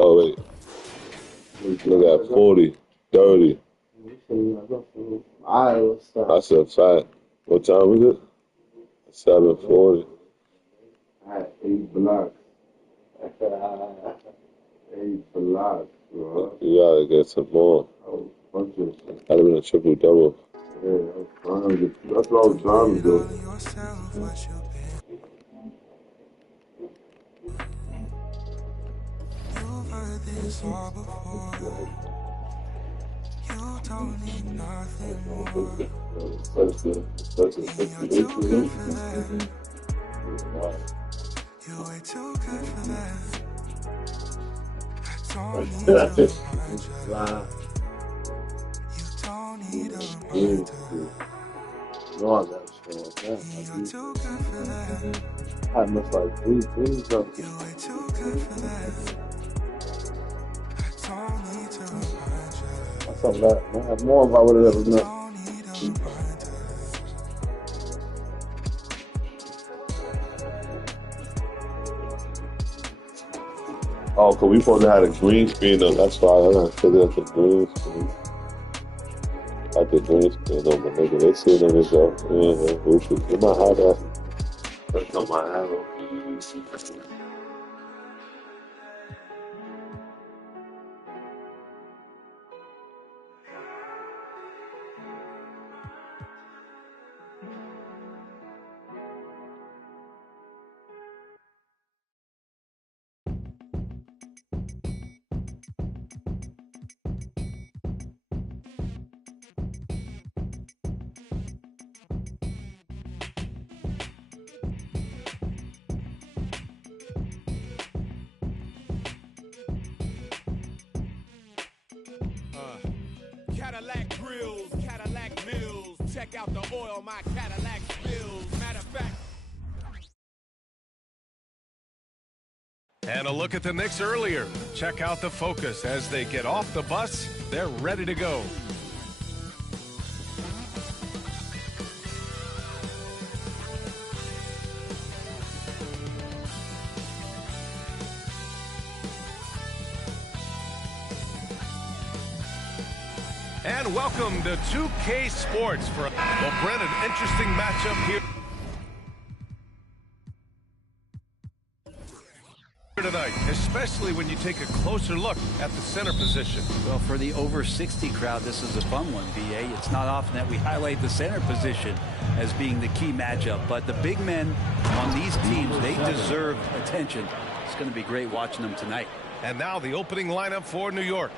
Oh, wait. Look at 40, 30. That's a fact. What time is it? 7:40. I had 8 blocks. 8 blocks, bro. You gotta get some more. Oh, bunch of shit. That'd have been a triple double. Yeah, that's what I was trying to do. You've heard this all before. You don't need nothing more. And you're too good for that. You're way too good for that. I don't need a reminder. You don't need a reminder. You're too good for that. I missed like 3 things. You're way too good for that. I don't need to remind you. That's something that I have more if I would have ever met. Don't need a reminder. Oh, because we supposed to have a green screen on. That's why I gotta figure out the green screen. Like the green screen on, but nigga, they see them as well. Yeah, we might have that. That's not my arrow. Cadillac grills, Cadillac mills. Check out the oil my Cadillac spills. Matter of fact. And a look at the Knicks earlier. Check out the focus as they get off the bus. They're ready to go. And welcome to 2K Sports for Brent, an interesting matchup here tonight, especially when you take a closer look at the center position. Well, for the over 60 crowd, this is a fun one, BA. It's not often that we highlight the center position as being the key matchup, but the big men on these teams, they deserve attention. It's going to be great watching them tonight. And now the opening lineup for New York.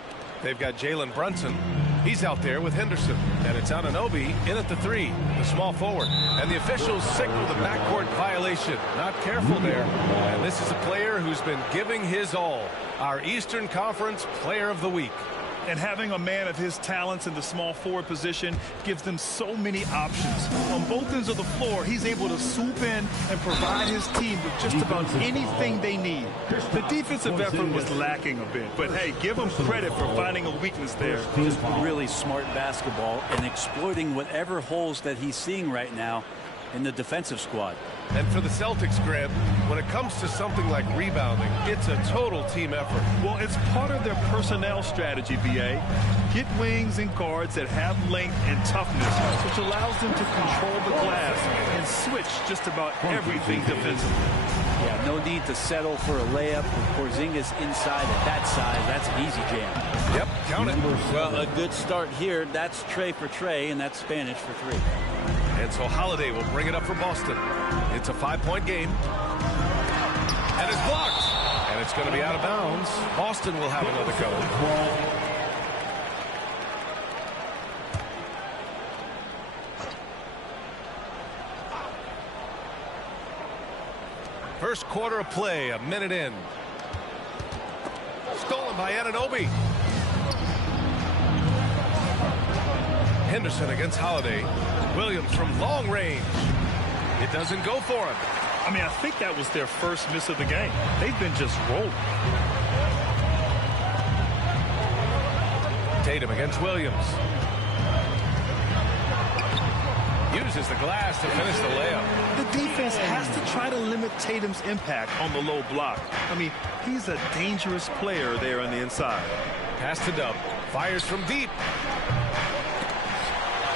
They've got Jalen Brunson. He's out there with Henderson. And it's Anunoby in at the 3, the small forward. And the officials signal the backcourt violation. Not careful there. And this is a player who's been giving his all. Our Eastern Conference Player of the Week. And having a man of his talents in the small forward position gives them so many options. On both ends of the floor, he's able to swoop in and provide his team with just about anything they need. The defensive effort was lacking a bit, but hey, give him credit for finding a weakness there. Just really smart basketball and exploiting whatever holes that he's seeing right now in the defensive squad. And for the Celtics, Grant, when it comes to something like rebounding, it's a total team effort. Well, it's part of their personnel strategy, BA. Get wings and guards that have length and toughness, which allows them to control the glass and switch just about everything defensively. Yeah, no need to settle for a layup with Porzingis inside at that size. That's an easy jam. Yep, count it. Well, a good start here. That's Trey for Trey, and that's Spanish for 3. And so Holiday will bring it up for Boston. It's a 5-point game. And it's blocked. And it's going to be out of bounds. Boston will have another go. First quarter of play, a minute in. Stolen by Anunoby. Henderson against Holiday. Williams from long range. It doesn't go for him. I mean, I think that was their first miss of the game. They've been just rolling. Tatum against Williams. Uses the glass to finish the layup. The defense has to try to limit Tatum's impact on the low block. I mean, he's a dangerous player there on the inside. Pass to Dub. Fires from deep.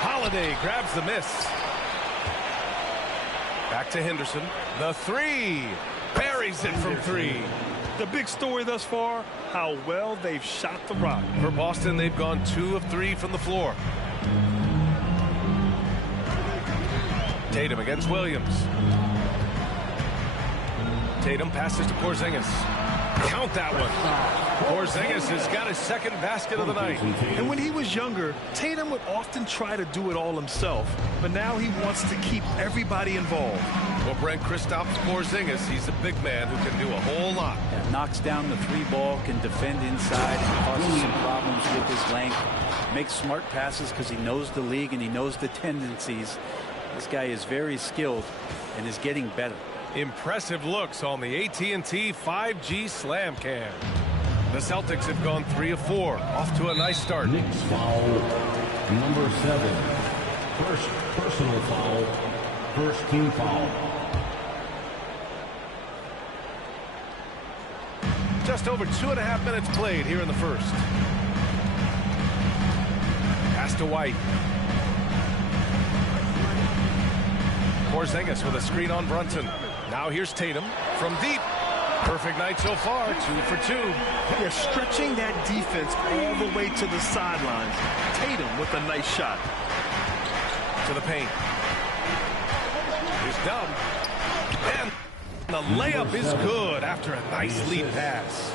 Holiday grabs the miss. Back to Henderson. The three. Buries it from three. The big story thus far, how well they've shot the rock. For Boston, they've gone 2 of 3 from the floor. Tatum against Williams. Tatum passes to Porzingis. Count that one. Porzingis has got his second basket of the night. And when he was younger, Tatum would often try to do it all himself. But now he wants to keep everybody involved. Well, Brent, Kristaps Porzingis, he's a big man who can do a whole lot. Yeah, knocks down the 3-ball, can defend inside, and causes some problems with his length. Makes smart passes because he knows the league and he knows the tendencies. This guy is very skilled and is getting better. Impressive looks on the AT&T 5G Slam Cam. The Celtics have gone 3 of 4. Off to a nice start. Knicks foul, number 7. First personal foul, first team foul. Just over 2.5 minutes played here in the first. Pass to White. Porzingis with a screen on Brunson. Now here's Tatum from deep. Perfect night so far, 2 for 2. They're stretching that defense all the way to the sidelines. Tatum with a nice shot. To the paint. Here's Dub. And the layup is good after a nice lead pass.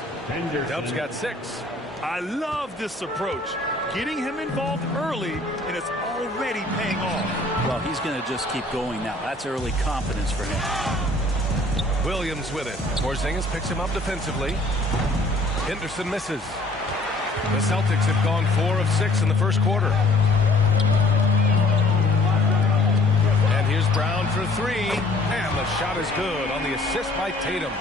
Dub's got 6. I love this approach. Getting him involved early, and it's already paying off. Well, he's going to just keep going now. That's early confidence for him. Williams with it. Porzingis picks him up defensively. Henderson misses. The Celtics have gone 4 of 6 in the first quarter. And here's Brown for 3. And the shot is good on the assist by Tatum.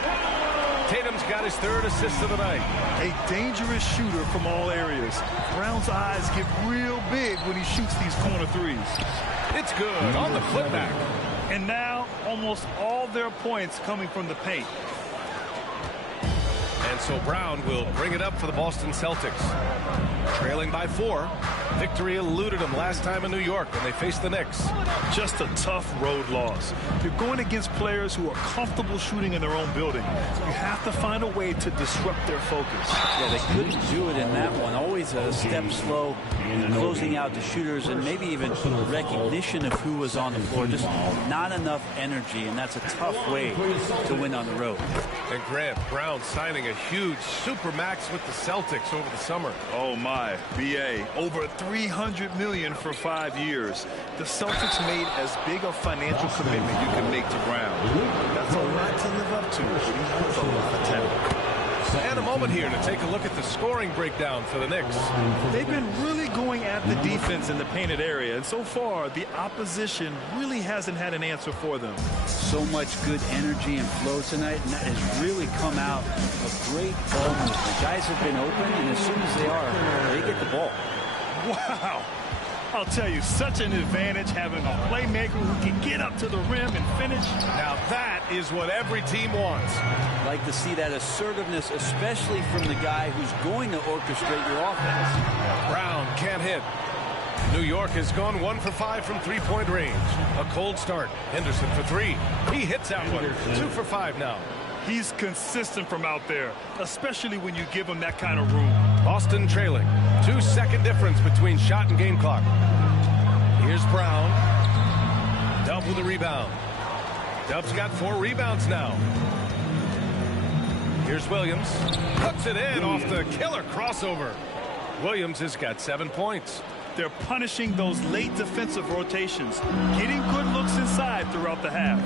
Tatum's got his 3rd assist of the night. A dangerous shooter from all areas. Brown's eyes get real big when he shoots these corner threes. It's good on the putback. And now, almost all their points coming from the paint. And so Brown will bring it up for the Boston Celtics. Trailing by 4. Victory eluded them last time in New York when they faced the Knicks. Just a tough road loss. You're going against players who are comfortable shooting in their own building. You have to find a way to disrupt their focus. Yeah, they couldn't do it in that one. Always a step slow, closing out the shooters, and maybe even recognition of who was on the floor. Just not enough energy, and that's a tough way to win on the road. And Grant, Brown signing a huge supermax with the Celtics over the summer. Oh my, BA, over $300 million for 5 years. The Celtics made as big a financial commitment you can make to Brown. That's a lot to live up to, but he has a lot of talent. And a moment here to take a look at the scoring breakdown for the Knicks. They've been really going at the defense in the painted area, and so far the opposition really hasn't had an answer for them. So much good energy and flow tonight, and that has really come out of great ball movement. Guys have been open, and as soon as they are, they get the ball. Wow. I'll tell you, such an advantage having a playmaker who can get up to the rim and finish. Now that is what every team wants. Like to see that assertiveness, especially from the guy who's going to orchestrate your offense. Brown can't hit. New York has gone 1 for 5 from 3-point range. A cold start. Henderson for 3. He hits that one. 2 for 5 now. He's consistent from out there, especially when you give him that kind of room. Boston trailing. 2-second difference between shot and game clock. Here's Brown. Dub with a rebound. Dub's got 4 rebounds now. Here's Williams. Puts it in off the killer crossover. Williams has got 7 points. They're punishing those late defensive rotations, getting good looks inside throughout the half.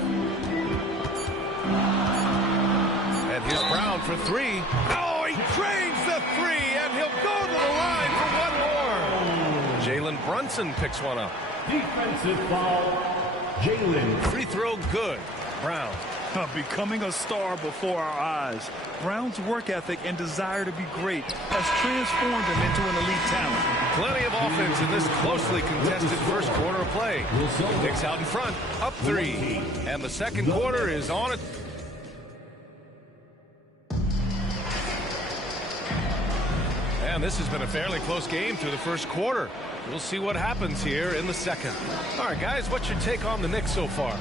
And here's Brown for 3. Oh, he drains the 3, and he'll go to the line for 1 more. Jalen Brunson picks one up. Defensive foul, Jalen. Free throw good. Brown. Becoming a star before our eyes. Brown's work ethic and desire to be great has transformed him into an elite talent. Plenty of offense in this closely contested first quarter of play. Knicks out in front, up 3. And the second quarter is on it. And this has been a fairly close game through the first quarter. We'll see what happens here in the second. All right, guys, what's your take on the Knicks so far?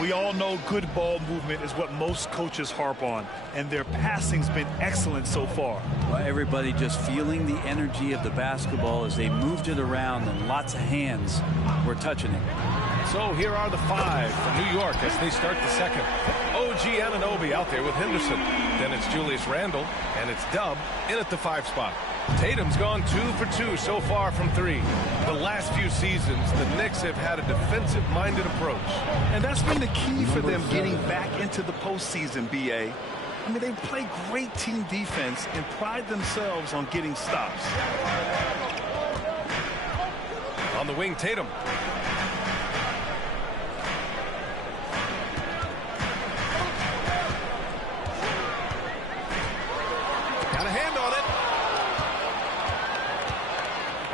We all know good ball movement is what most coaches harp on, and their passing's been excellent so far. Well, everybody just feeling the energy of the basketball as they moved it around, and lots of hands were touching it. So here are the 5 for New York as they start the second. OG Anunoby out there with Henderson. Then it's Julius Randle, and it's Dub in at the 5 spot. Tatum's gone 2 for 2 so far from 3. The last few seasons, the Knicks have had a defensive-minded approach. And that's been the key for them getting back into the postseason, B.A. I mean, they play great team defense and pride themselves on getting stops. On the wing, Tatum. Got a hand on it.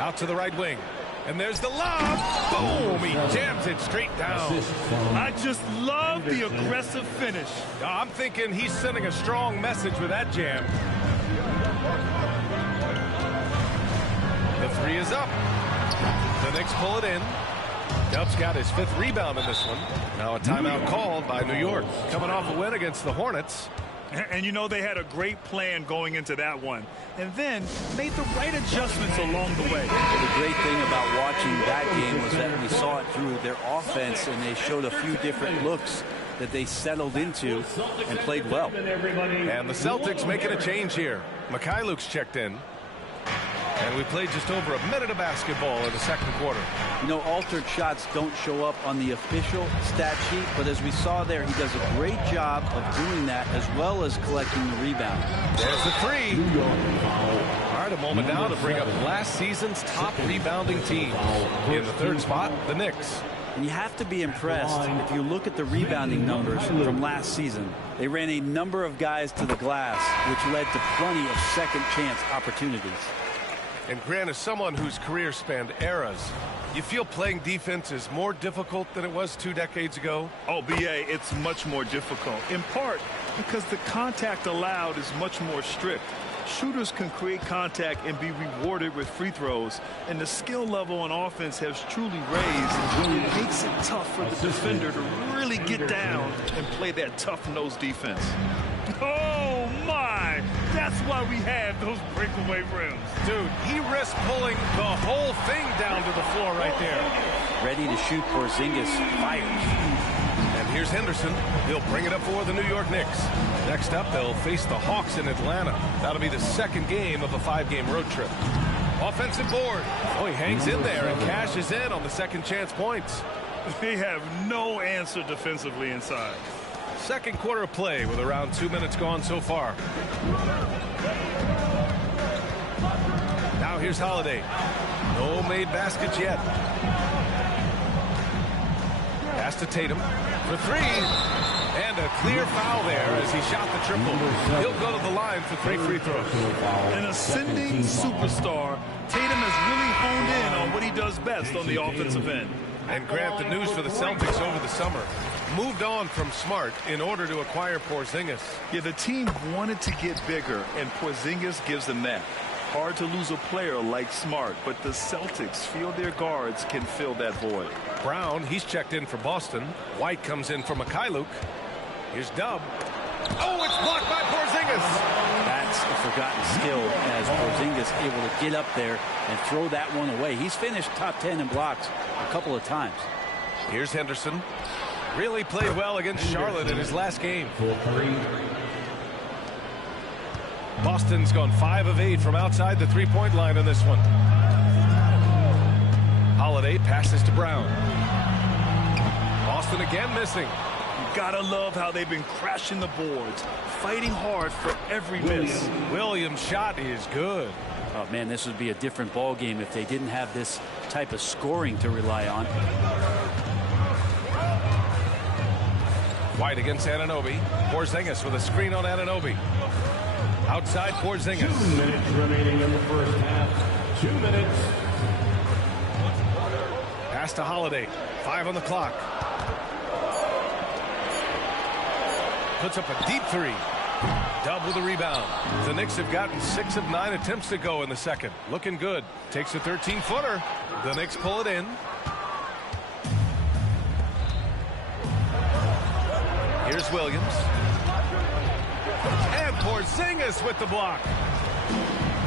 Out to the right wing. And there's the lob. Boom! He jams it straight down. I just love the aggressive finish. I'm thinking he's sending a strong message with that jam. The 3 is up. The Knicks pull it in. Dub's got his 5th rebound in this one. Now a timeout called by New York. Coming off a win against the Hornets. And you know they had a great plan going into that one. And then made the right adjustments along the way. The great thing about watching that game was that we saw it through their offense, and they showed a few different looks that they settled into and played well. And the Celtics making a change here. Mikhailuk's checked in. And we played just over a minute of basketball in the second quarter. You know, altered shots don't show up on the official stat sheet, but as we saw there, he does a great job of doing that as well as collecting the rebound. There's the 3. All right, a moment now to bring up last season's top rebounding team. In the 3rd spot, the Knicks. And you have to be impressed if you look at the rebounding numbers from last season. They ran a number of guys to the glass, which led to plenty of second chance opportunities. And Grant, as someone whose career spanned eras, you feel playing defense is more difficult than it was 2 decades ago? Oh, B.A., it's much more difficult, in part because the contact allowed is much more strict. Shooters can create contact and be rewarded with free throws, and the skill level on offense has truly raised. It makes it tough for the defender to really get down and play that tough-nosed defense. Oh, my! That's why we have those breakaway rims. Dude, he risked pulling the whole thing down to the floor right there. Ready to shoot. Porzingis fires. And here's Henderson. He'll bring it up for the New York Knicks. Next up, they'll face the Hawks in Atlanta. That'll be the second game of a 5-game road trip. Offensive board. Oh, he hangs in there and cashes in on the second chance points. They have no answer defensively inside. Second quarter of play with around 2 minutes gone so far. Now here's Holiday. No made baskets yet. Pass to Tatum for 3. And a clear foul there as he shot the triple. He'll go to the line for 3 free throws. An ascending superstar, Tatum has really honed in on what he does best on the offensive end. And Grant, the news for the Celtics over the summer. Moved on from Smart in order to acquire Porzingis. Yeah, the team wanted to get bigger, and Porzingis gives them that. Hard to lose a player like Smart, but the Celtics feel their guards can fill that void. Brown, he's checked in for Boston. White comes in for Mikhailuk. Here's Dub. Oh, it's blocked by Porzingis. That's a forgotten skill as Porzingis able to get up there and throw that one away. He's finished top 10 in blocks a couple of times. Here's Henderson. Really played well against Charlotte in his last game. Boston's gone 5 of 8 from outside the 3-point line in this one. Holiday passes to Brown. Boston again missing. You gotta love how they've been crashing the boards, fighting hard for every miss. Williams' shot is good. Oh, man, this would be a different ball game if they didn't have this type of scoring to rely on. White against Anunoby. Porzingis with a screen on Anunoby. Outside Porzingis. 2 minutes remaining in the first half. 2 minutes. Pass to Holiday. 5 on the clock. Puts up a deep three. Dub with a rebound. The Knicks have gotten 6 of 9 attempts to go in the second. Looking good. Takes a 13-footer. The Knicks pull it in. Here's Williams. And Porzingis with the block.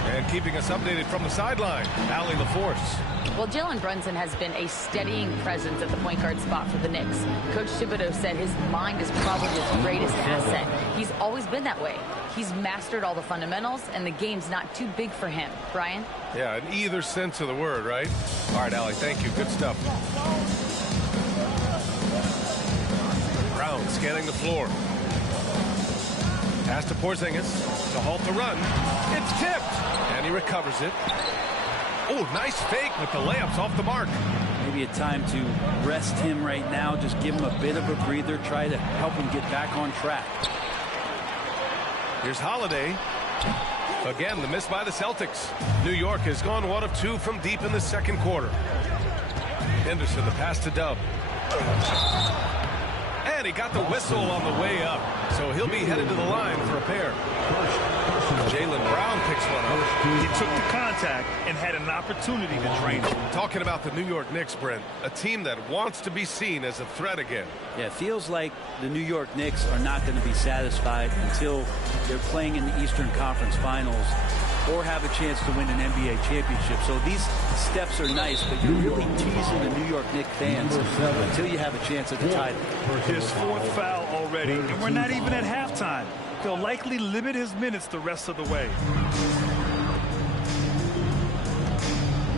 And keeping us updated from the sideline, Allie LaForce. Well, Jalen Brunson has been a steadying presence at the point guard spot for the Knicks. Coach Thibodeau said his mind is probably his greatest asset. He's always been that way. He's mastered all the fundamentals, and the game's not too big for him. Brian? Yeah, in either sense of the word, right? All right, Allie, thank you. Good stuff. Brown scanning the floor. Pass to Porzingis to halt the run. It's tipped, and he recovers it. Oh, nice fake with the layups off the mark. Maybe a time to rest him right now. Just give him a bit of a breather. Try to help him get back on track. Here's Holiday. Again, the miss by the Celtics. New York has gone 1 of 2 from deep in the second quarter. Henderson, the pass to Dub. And he got the whistle on the way up. So he'll be headed to the line for a pair. Jaylen Brown picks one up. He took the contact and had an opportunity to drain it. Talking about the New York Knicks, Brent, a team that wants to be seen as a threat again. Yeah, it feels like the New York Knicks are not going to be satisfied until they're playing in the Eastern Conference Finals or have a chance to win an NBA championship. So these steps are nice, but you're really teasing the New York Knicks fans until you have a chance at the title. His 4th foul already, and we're not even at halftime. They'll likely limit his minutes the rest of the way.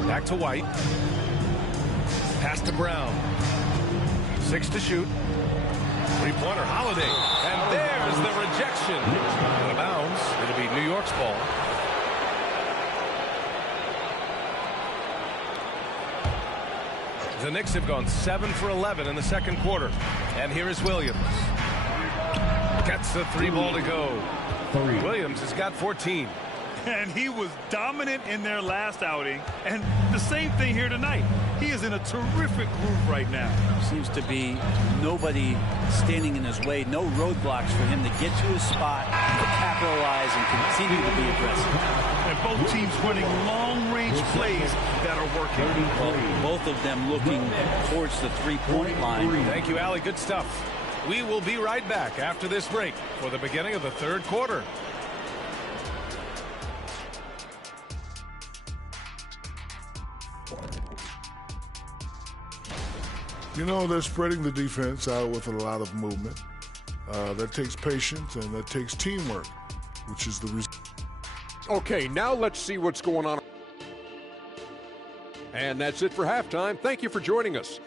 Back to White. Pass to Brown. 6 to shoot. 3-pointer Holiday. And there's the rejection. Out of bounds. It'll be New York's ball. The Knicks have gone 7 for 11 in the second quarter. And here is Williams. Gets the 3 ball to go. Williams has got 14. And he was dominant in their last outing. And the same thing here tonight. He is in a terrific groove right now. Seems to be nobody standing in his way. No roadblocks for him to get to his spot, to capitalize, and continue to be aggressive. And both teams running long-range plays that are working. Well, both of them looking towards the three-point line. Thank you, Allie. Good stuff. We will be right back after this break for the beginning of the third quarter. You know, they're spreading the defense out with a lot of movement. That takes patience and that takes teamwork, which is the reason. Okay, now let's see what's going on. And that's it for halftime. Thank you for joining us.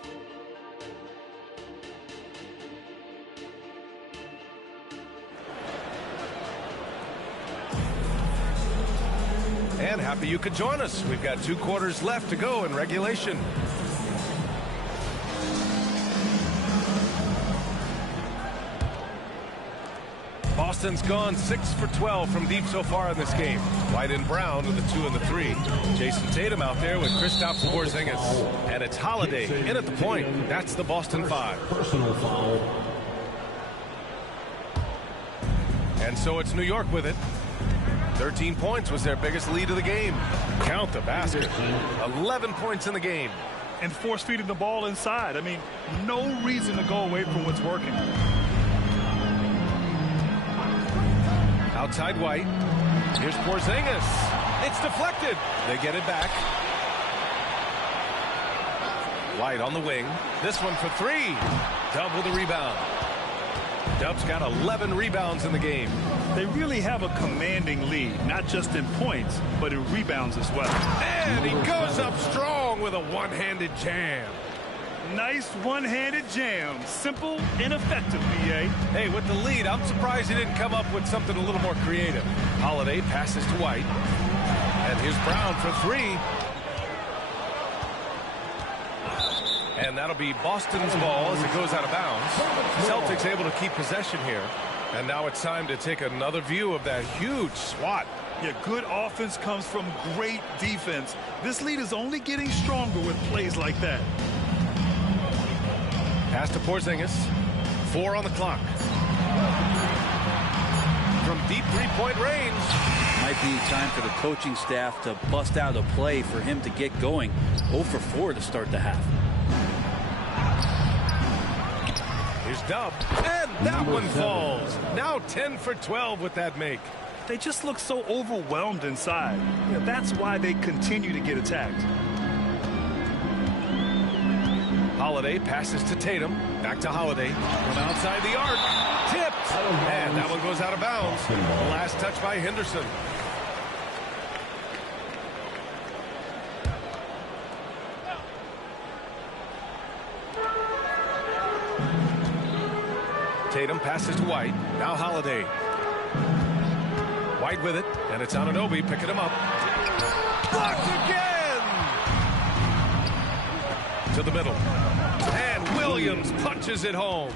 And happy you could join us. We've got 2 quarters left to go in regulation. Boston's gone 6 for 12 from deep so far in this game. White and Brown with the 2 and the 3. Jason Tatum out there with Kristaps Porzingis. And it's Holiday in at the point. That's the Boston 5. Personal foul. And so it's New York with it. 13 points was their biggest lead of the game. Count the basket. 11 points in the game. And force-feeding the ball inside. I mean, no reason to go away from what's working. Outside White. Here's Porzingis. It's deflected. They get it back. White on the wing. This one for 3. Dub with a rebound. Dub's got 11 rebounds in the game. They really have a commanding lead, not just in points, but in rebounds as well. And he goes up strong with a one-handed jam. Nice one-handed jam. Simple and effective, B.A. Hey, with the lead, I'm surprised he didn't come up with something a little more creative. Holiday passes to White. And here's Brown for 3. And that'll be Boston's ball as it goes out of bounds. Celtics able to keep possession here. And now it's time to take another view of that huge swat. Yeah, good offense comes from great defense. This lead is only getting stronger with plays like that. Pass to Porzingis. 4 on the clock. From deep three-point range. Might be time for the coaching staff to bust out a play for him to get going. 0 for 4 to start the half. Here's Dub. And that one falls. Now 10 for 12 with that make. They just look so overwhelmed inside. Yeah, that's why they continue to get attacked. Holiday passes to Tatum. Back to Holiday. From outside the arc. Tipped. And that one goes out of bounds. The last touch by Henderson. Tatum passes to White. Now Holiday. White with it, and it's Anunoby picking him up. Blocked again! To the middle. And Williams punches it home.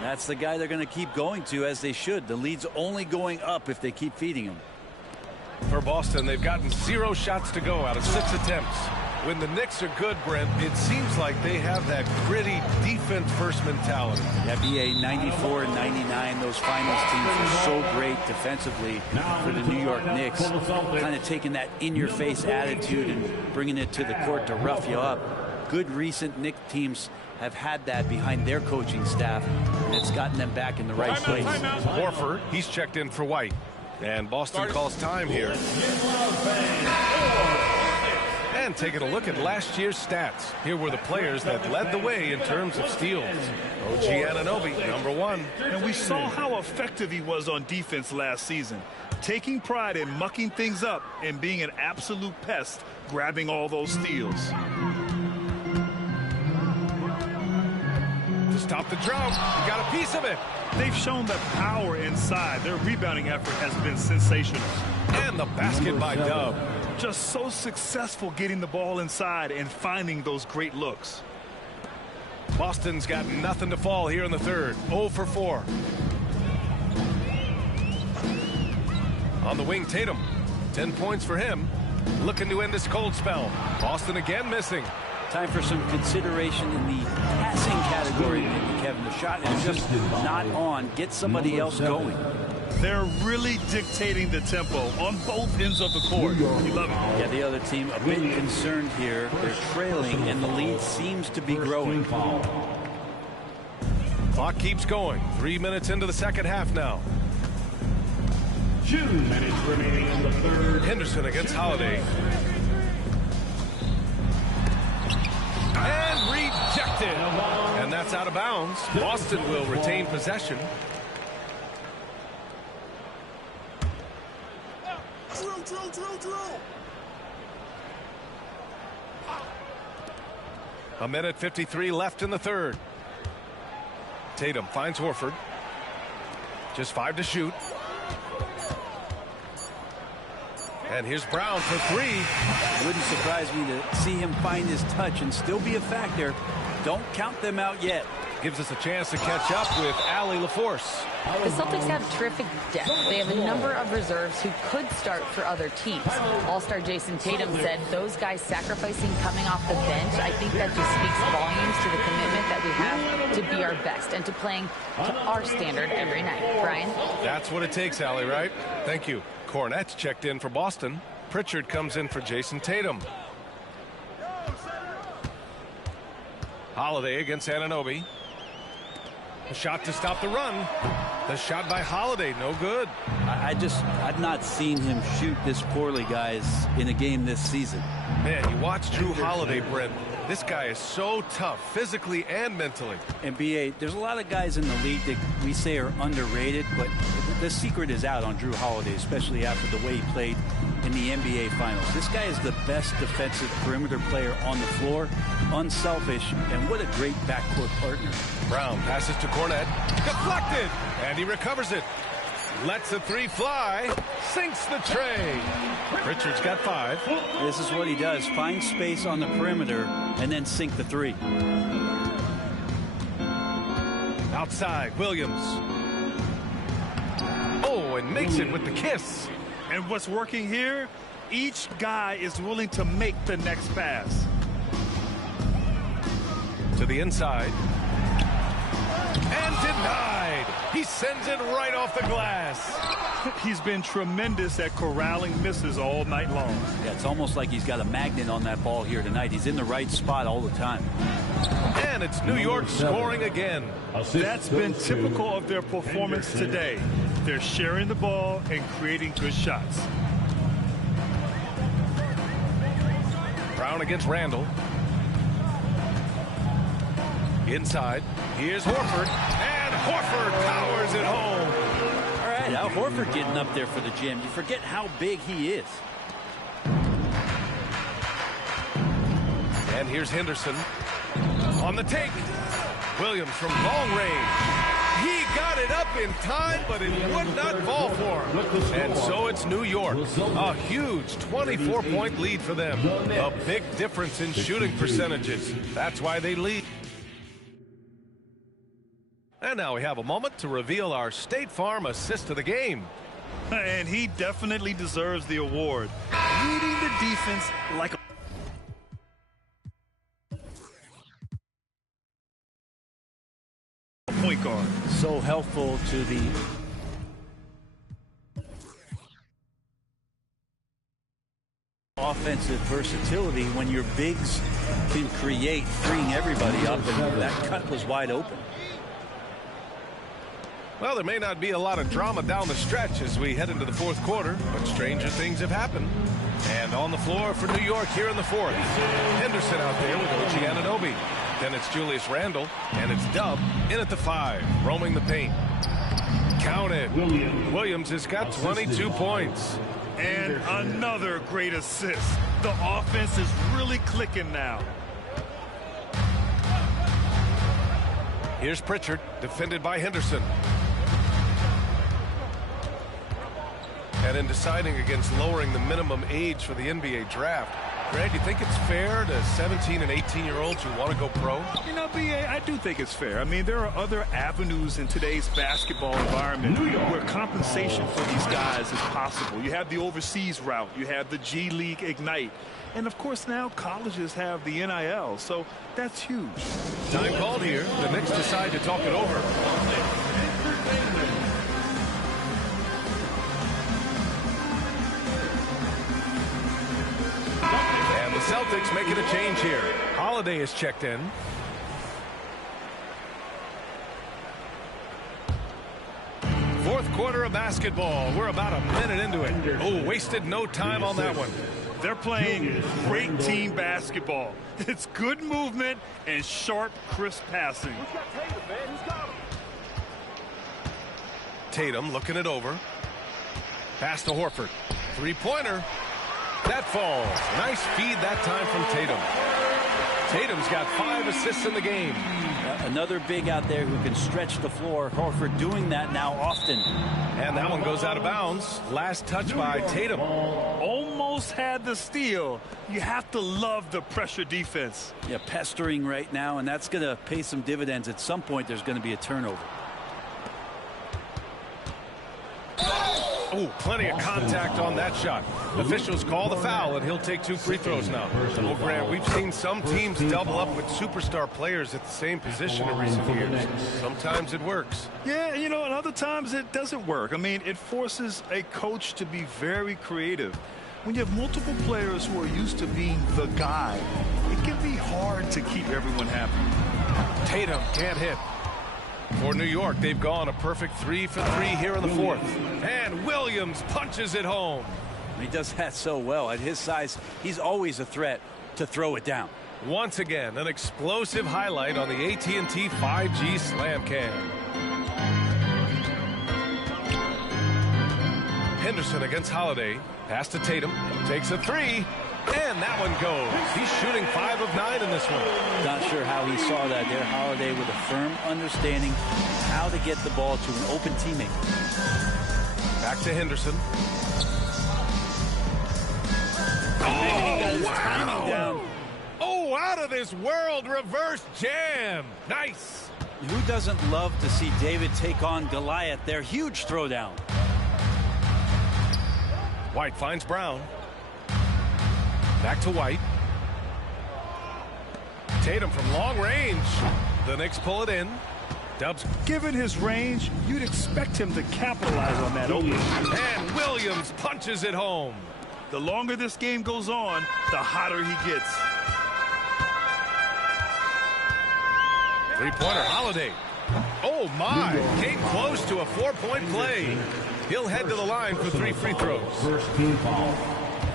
That's the guy they're going to keep going to, as they should. The lead's only going up if they keep feeding him. For Boston, they've gotten 0 shots to go out of 6 attempts. When the Knicks are good, Brent, it seems like they have that gritty defense-first mentality. Yeah, BA 94 and 99, those finals teams were so great defensively for the New York Knicks. Kind of taking that in-your-face attitude and bringing it to the court to rough you up. Good recent Knicks teams have had that behind their coaching staff, and it's gotten them back in the right place. Horford, he's checked in for White. And Boston calls time here. And taking a look at last year's stats. Here were the players that led the way in terms of steals. OG Anunoby, number 1. And we saw how effective he was on defense last season. Taking pride in mucking things up and being an absolute pest, grabbing all those steals. To stop the drought, he got a piece of it. They've shown that power inside. Their rebounding effort has been sensational. And the basket by Dub. Just so successful getting the ball inside and finding those great looks. Boston's got nothing to fall here in the third. 0 for 4. On the wing, Tatum. 10 points for him. Looking to end this cold spell. Boston again missing. Time for some consideration in the passing category, maybe, Kevin. The shot is just not on. Get somebody else going. They're really dictating the tempo on both ends of the court. You love it. Yeah, the other team a bit concerned here. They're trailing, and the lead seems to be growing. Clock keeps going. 3 minutes into the second half now. 2 minutes remaining in the third. Henderson against Holiday. And rejected. And that's out of bounds. Boston will retain possession. A minute 53 left in the third. Tatum finds Horford. Just 5 to shoot. And here's Brown for 3. Wouldn't surprise me to see him find his touch and still be a factor. Don't count them out yet. Gives us a chance to catch up with Allie LaForce. The Celtics have terrific depth. They have a number of reserves who could start for other teams. All-star Jason Tatum said those guys sacrificing coming off the bench, I think that just speaks volumes to the commitment that we have to be our best and to playing to our standard every night. Brian? That's what it takes, Allie, right? Thank you. Cornette's checked in for Boston. Pritchard comes in for Jason Tatum. Holiday against Anunoby. A shot to stop the run. The shot by Holiday, no good. I've not seen him shoot this poorly, guys, in a game this season. Man, you watch Drew Holiday, Brent. This guy is so tough, physically and mentally. And BA, there's a lot of guys in the league that we say are underrated, but the secret is out on Drew Holiday, especially after the way he played in the NBA Finals. This guy is the best defensive perimeter player on the floor, unselfish, and what a great backcourt partner. Brown passes to Cornette. Deflected! And he recovers it. Lets the three fly. Sinks the tray. Pritchard's got 5. This is what he does. Find space on the perimeter and then sink the three. Outside, Williams. Oh, and makes it with the kiss. And what's working here, each guy is willing to make the next pass. To the inside. And denied. He sends it right off the glass. He's been tremendous at corralling misses all night long. Yeah, it's almost like he's got a magnet on that ball here tonight. He's in the right spot all the time. And it's New York scoring again. That's been typical of their performance today. They're sharing the ball and creating good shots. Brown against Randall. Inside. Here's Horford. And Horford powers it home. All right, Al Horford getting up there for the gym. You forget how big he is. And here's Henderson. On the take. Williams from long range. He got it up in time, but it would not fall for him. And so it's New York. A huge 24-point lead for them. A big difference in shooting percentages. That's why they lead. And now we have a moment to reveal our State Farm assist of the game. And he definitely deserves the award. Leading the defense like a point guard. So helpful to the offensive versatility when your bigs can create, freeing everybody up, and that cut was wide open. Well, there may not be a lot of drama down the stretch as we head into the fourth quarter, but stranger things have happened. And on the floor for New York here in the fourth. Henderson out there with OG Anunoby. Then it's Julius Randle, and it's Dub in at the 5, roaming the paint. Count it. Williams has got 22 points. And another great assist. The offense is really clicking now. Here's Pritchard, defended by Henderson. And in deciding against lowering the minimum age for the NBA draft, Grant, do you think it's fair to 17 and 18-year-olds who want to go pro? You know, B.A., I do think it's fair. I mean, there are other avenues in today's basketball environment where compensation for these guys is possible. You have the overseas route. You have the G League Ignite. And, of course, now colleges have the NIL, so that's huge. Time called here. The Knicks decide to talk it over. And the Celtics making a change here. Holiday is checked in. Fourth quarter of basketball. We're about a minute into it. Oh, wasted no time on that one. They're playing great team basketball. It's good movement and sharp, crisp passing. Tatum looking it over. Pass to Horford. Three-pointer. That falls. Nice feed that time from Tatum. Tatum's got 5 assists in the game. Another big out there who can stretch the floor. Horford doing that now often. And that one goes out of bounds. Last touch by Tatum. Almost had the steal. You have to love the pressure defense. Yeah, pestering right now, and that's going to pay some dividends. At some point, there's going to be a turnover. Oh, plenty of contact on that shot. Officials call the foul, and he'll take 2 free throws now. Well, Grant, we've seen some teams double up with superstar players at the same position in recent years. Sometimes it works. Yeah, you know, and other times it doesn't work. I mean, it forces a coach to be very creative. When you have multiple players who are used to being the guy, it can be hard to keep everyone happy. Tatum can't hit. For New York, they've gone a perfect 3 for 3 here in the fourth. And Williams punches it home. He does that so well. At his size, he's always a threat to throw it down. Once again, an explosive highlight on the AT&T 5G Slam Cam. Henderson against Holiday. Pass to Tatum. Takes a 3. And that one goes. He's shooting 5 of 9 in this one. Not sure how he saw that there. Holiday with a firm understanding how to get the ball to an open teammate. Back to Henderson. Oh, wow. Oh, out of this world reverse jam. Nice. Who doesn't love to see David take on Goliath? Their huge throwdown. White finds Brown. Back to White. Tatum from long range. The Knicks pull it in. Dubs. Given his range, you'd expect him to capitalize on that opening. And Williams punches it home. The longer this game goes on, the hotter he gets. Three-pointer Holiday. Oh, my. Came close to a 4-point play. He'll head to the line for 3 free throws. First team foul.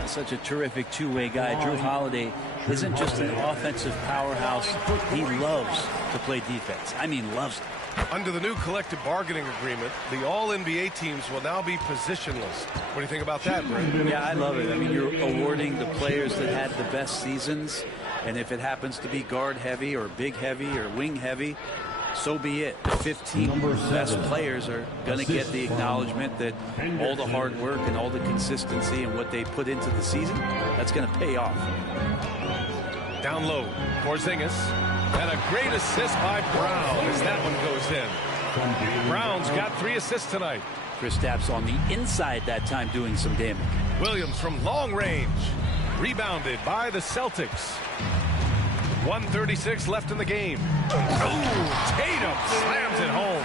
Such a terrific two-way guy. Drew Holiday isn't just an offensive powerhouse. He loves to play defense. I mean, loves it. Under the new collective bargaining agreement, the all-NBA teams will now be positionless. What do you think about that, Brent? Yeah, I love it. I mean, you're awarding the players that had the best seasons, and if it happens to be guard-heavy or big-heavy or wing-heavy, so be it. The 15 best players are going to get the acknowledgement that all the hard work and all the consistency and what they put into the season, that's going to pay off. Down low, Porzingis. And a great assist by Brown as that one goes in. Brown's got 3 assists tonight. Kristaps on the inside that time doing some damage. Williams from long range. Rebounded by the Celtics. 1:36 left in the game. Oh, Tatum slams it home.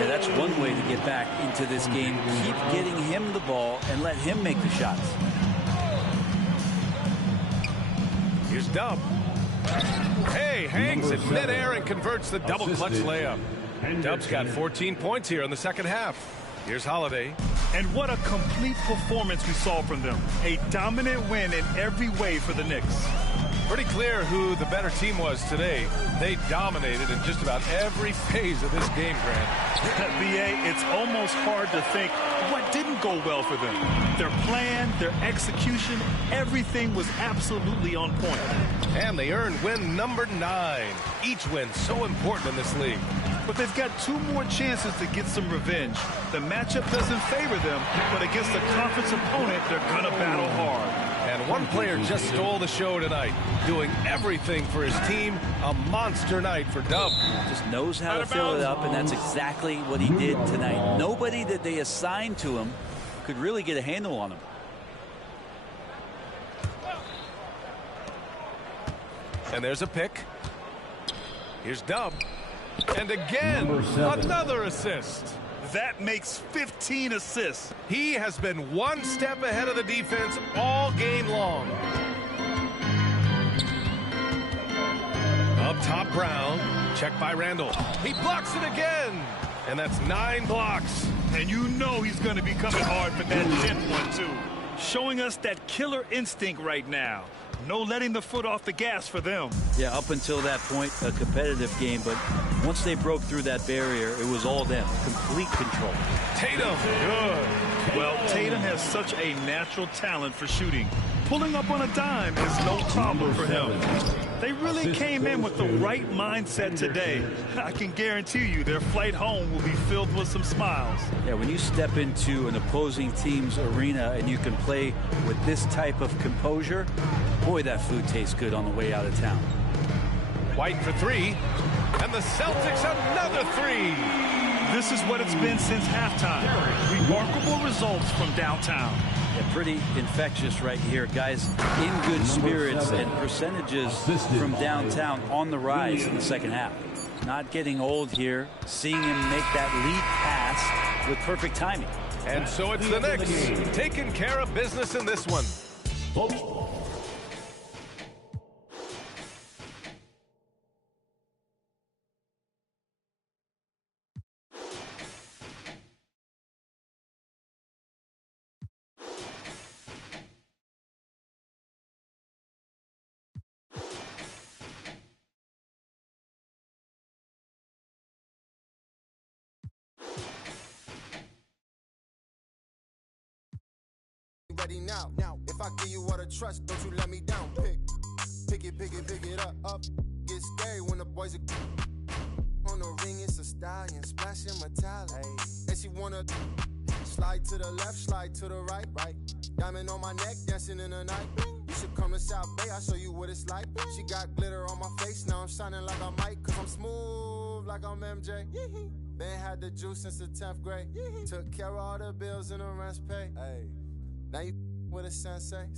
Yeah, that's one way to get back into this game. Keep getting him the ball and let him make the shots. Here's Dub. Hey, hangs it midair and converts the double clutch layup. Dub's got 14 points here in the second half. Here's Holiday. And what a complete performance we saw from them. A dominant win in every way for the Knicks. Pretty clear who the better team was today. They dominated in just about every phase of this game, Grant. BA, it's almost hard to think what didn't go well for them. Their plan, their execution, everything was absolutely on point. And they earned win number 9. Each win so important in this league. But they've got 2 more chances to get some revenge. The matchup doesn't favor them, but against a conference opponent, they're going to battle hard. And one player just stole the show tonight, doing everything for his team. A monster night for Dub. Just knows how to fill it up, and that's exactly what he did tonight. Nobody that they assigned to him could really get a handle on him. And there's a pick. Here's Dub. And again, another assist. That makes 15 assists. He has been one step ahead of the defense all game long. Up top, Brown. Checked by Randall. He blocks it again. And that's 9 blocks. And you know he's going to be coming hard for that 10th one, too. Showing us that killer instinct right now. No letting the foot off the gas for them. Yeah, up until that point, a competitive game. But once they broke through that barrier, it was all them. Complete control. Tatum. Good. Well, Tatum has such a natural talent for shooting. Pulling up on a dime is no problem for him. They really came in with the right mindset today. I can guarantee you their flight home will be filled with some smiles. Yeah, when you step into an opposing team's arena and you can play with this type of composure, boy, that food tastes good on the way out of town. White for 3. And the Celtics another 3. This is what it's been since halftime. Remarkable results from downtown. Yeah, pretty infectious right here. Guys in good spirits and percentages from downtown on the rise in the second half. Not getting old here. Seeing him make that lead pass with perfect timing. And so it's the Knicks taking care of business in this one. Ready now. If I give you all the trust, don't you let me down. Pick it up. Get scary when the boys are on the ring. It's a stallion splashing metallic. And she wanna Slide to the left, slide to the right, right. Diamond on my neck, dancing in the night. You should come to South Bay, I'll show you what it's like. She got glitter on my face, now I'm shining like I might. Cause I'm smooth like I'm MJ. Been had the juice since the 10th grade. Took care of all the bills and the rent's pay. Hey, now you with a sensei.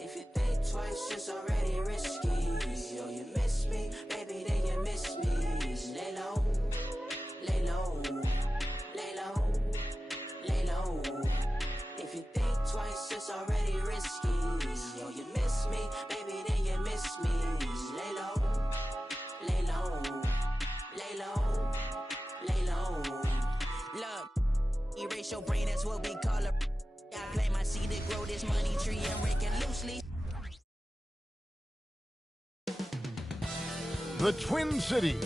If you think twice, it's already risky. Yo, you miss me, baby, then you miss me. Lay low, lay low, lay low, lay low. If you think twice, it's already risky. Yo, you miss me, baby, then you miss me. Lay low, lay low, lay low, lay low. Look, erase your brain, that's what we call it. I play my seed to grow this money tree and rake it loosely. The Twin Cities,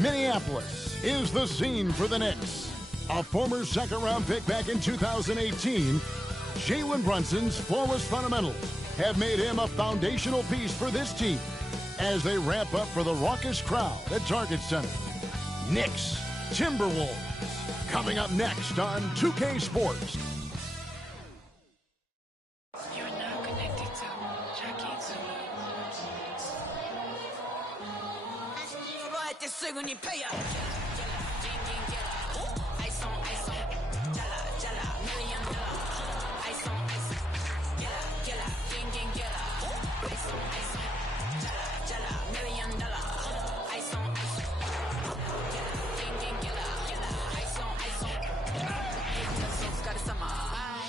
Minneapolis, is the scene for the Knicks. A former second-round pick back in 2018, Jalen Brunson's flawless fundamentals have made him a foundational piece for this team as they ramp up for the raucous crowd at Target Center. Knicks, Timberwolves, coming up next on 2K Sports. You're now connected to Jackie Zulu. When you pay up.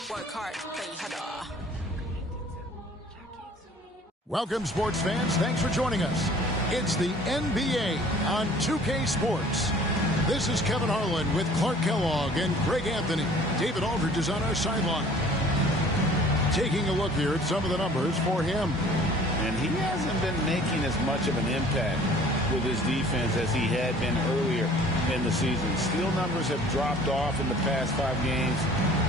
Work hard, play harder. Welcome, sports fans. Thanks for joining us. It's the NBA on 2K Sports. This is Kevin Harlan with Clark Kellogg and Greg Anthony. David Aldridge is on our sideline. Taking a look here at some of the numbers for him. And he hasn't been making as much of an impact with his defense as he had been earlier in the season. Steal numbers have dropped off in the past 5 games.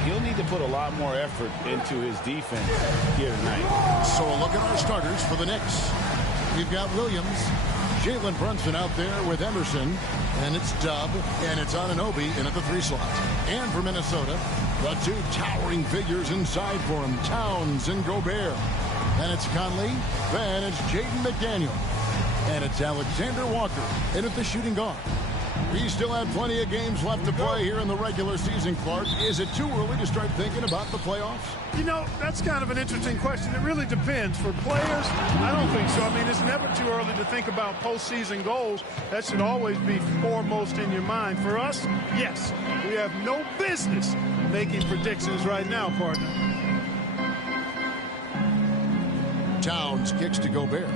He'll need to put a lot more effort into his defense here tonight. So a look at our starters for the Knicks. We've got Williams, Jalen Brunson out there with Henderson, and it's Dub, and it's Anunoby in at the 3 slot. And for Minnesota, the 2 towering figures inside for him, Towns and Gobert. And it's Conley, then it's Jaden McDaniel, and it's Alexander Walker in at the shooting guard. We still have plenty of games left to play here in the regular season, Clark. Is it too early to start thinking about the playoffs? You know, that's kind of an interesting question. It really depends. For players, I don't think so. I mean, it's never too early to think about postseason goals. That should always be foremost in your mind. For us, yes, we have no business making predictions right now, partner. Towns kicks to Gobert.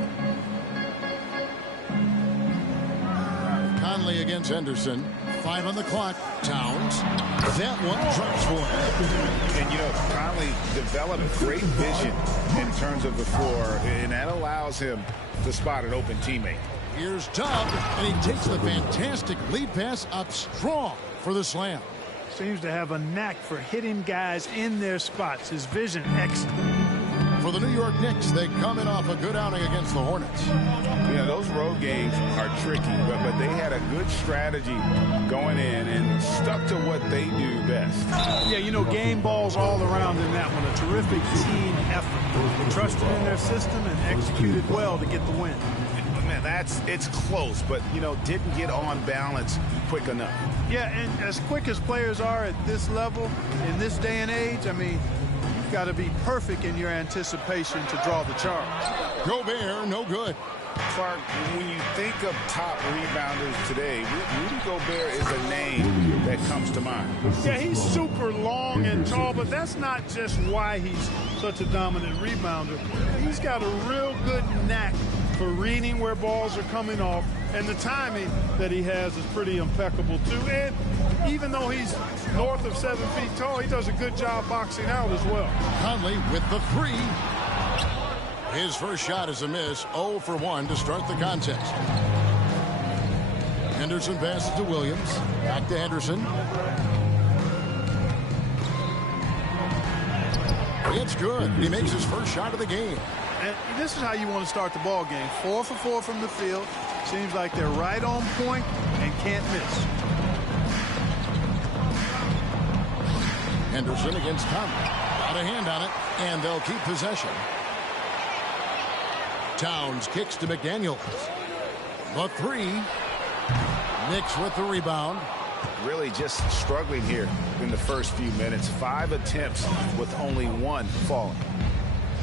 Conley against Henderson. 5 on the clock. Towns. That one drops for him. And, you know, Conley developed great vision in terms of the floor, and that allows him to spot an open teammate. Here's Dub, and he takes the fantastic lead pass up strong for the slam. Seems to have a knack for hitting guys in their spots. His vision, excellent. For the New York Knicks, they come in off a good outing against the Hornets. Yeah, those road games are tricky, but they had a good strategy going in and stuck to what they do best. Yeah, you know, game balls all around in that one. A terrific team effort. They trusted in their system and executed well to get the win. Man, it's close, but, you know, didn't get on balance quick enough. Yeah, and as quick as players are at this level, in this day and age, I mean, you've got to be perfect in your anticipation to draw the charge. Gobert, no good. Clark, when you think of top rebounders today, Rudy Gobert is a name that comes to mind. Yeah, he's super long and tall, but that's not just why he's such a dominant rebounder. He's got a real good knack for reading where balls are coming off, and the timing that he has is pretty impeccable too. And even though he's north of 7 feet tall, he does a good job boxing out as well. Conley with the 3. His first shot is a miss, 0 for 1 to start the contest. Henderson passes to Williams. Back to Henderson. It's good. He makes his first shot of the game. And this is how you want to start the ball game. 4 for 4 from the field. Seems like they're right on point and can't miss. Henderson against Conley. Got a hand on it, and they'll keep possession. Towns kicks to McDaniels. The three. Knicks with the rebound. Really just struggling here in the first few minutes. 5 attempts with only 1 falling.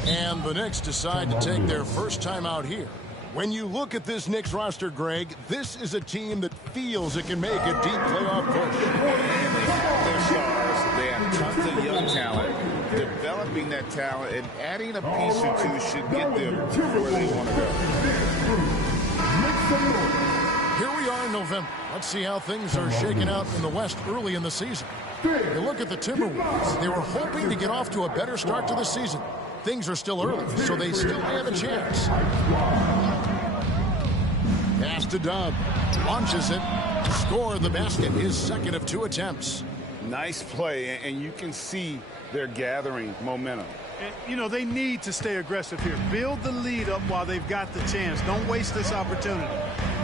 And the Knicks decide to take their first time out here. When you look at this Knicks roster, Greg, this is a team that feels it can make a deep playoff push. And they have their stars. They have tons of young talent. Developing that talent and adding a piece or two should get them where they want to go. Here we are in November. Let's see how things are shaking out in the West early in the season. You look at the Timberwolves. They were hoping to get off to a better start to the season. Things are still early, so they still may have a chance. Pass to Dub. Launches it. Score the basket. His second of 2 attempts. Nice play, and you can see they're gathering momentum. And, you know, they need to stay aggressive here. Build the lead up while they've got the chance. Don't waste this opportunity.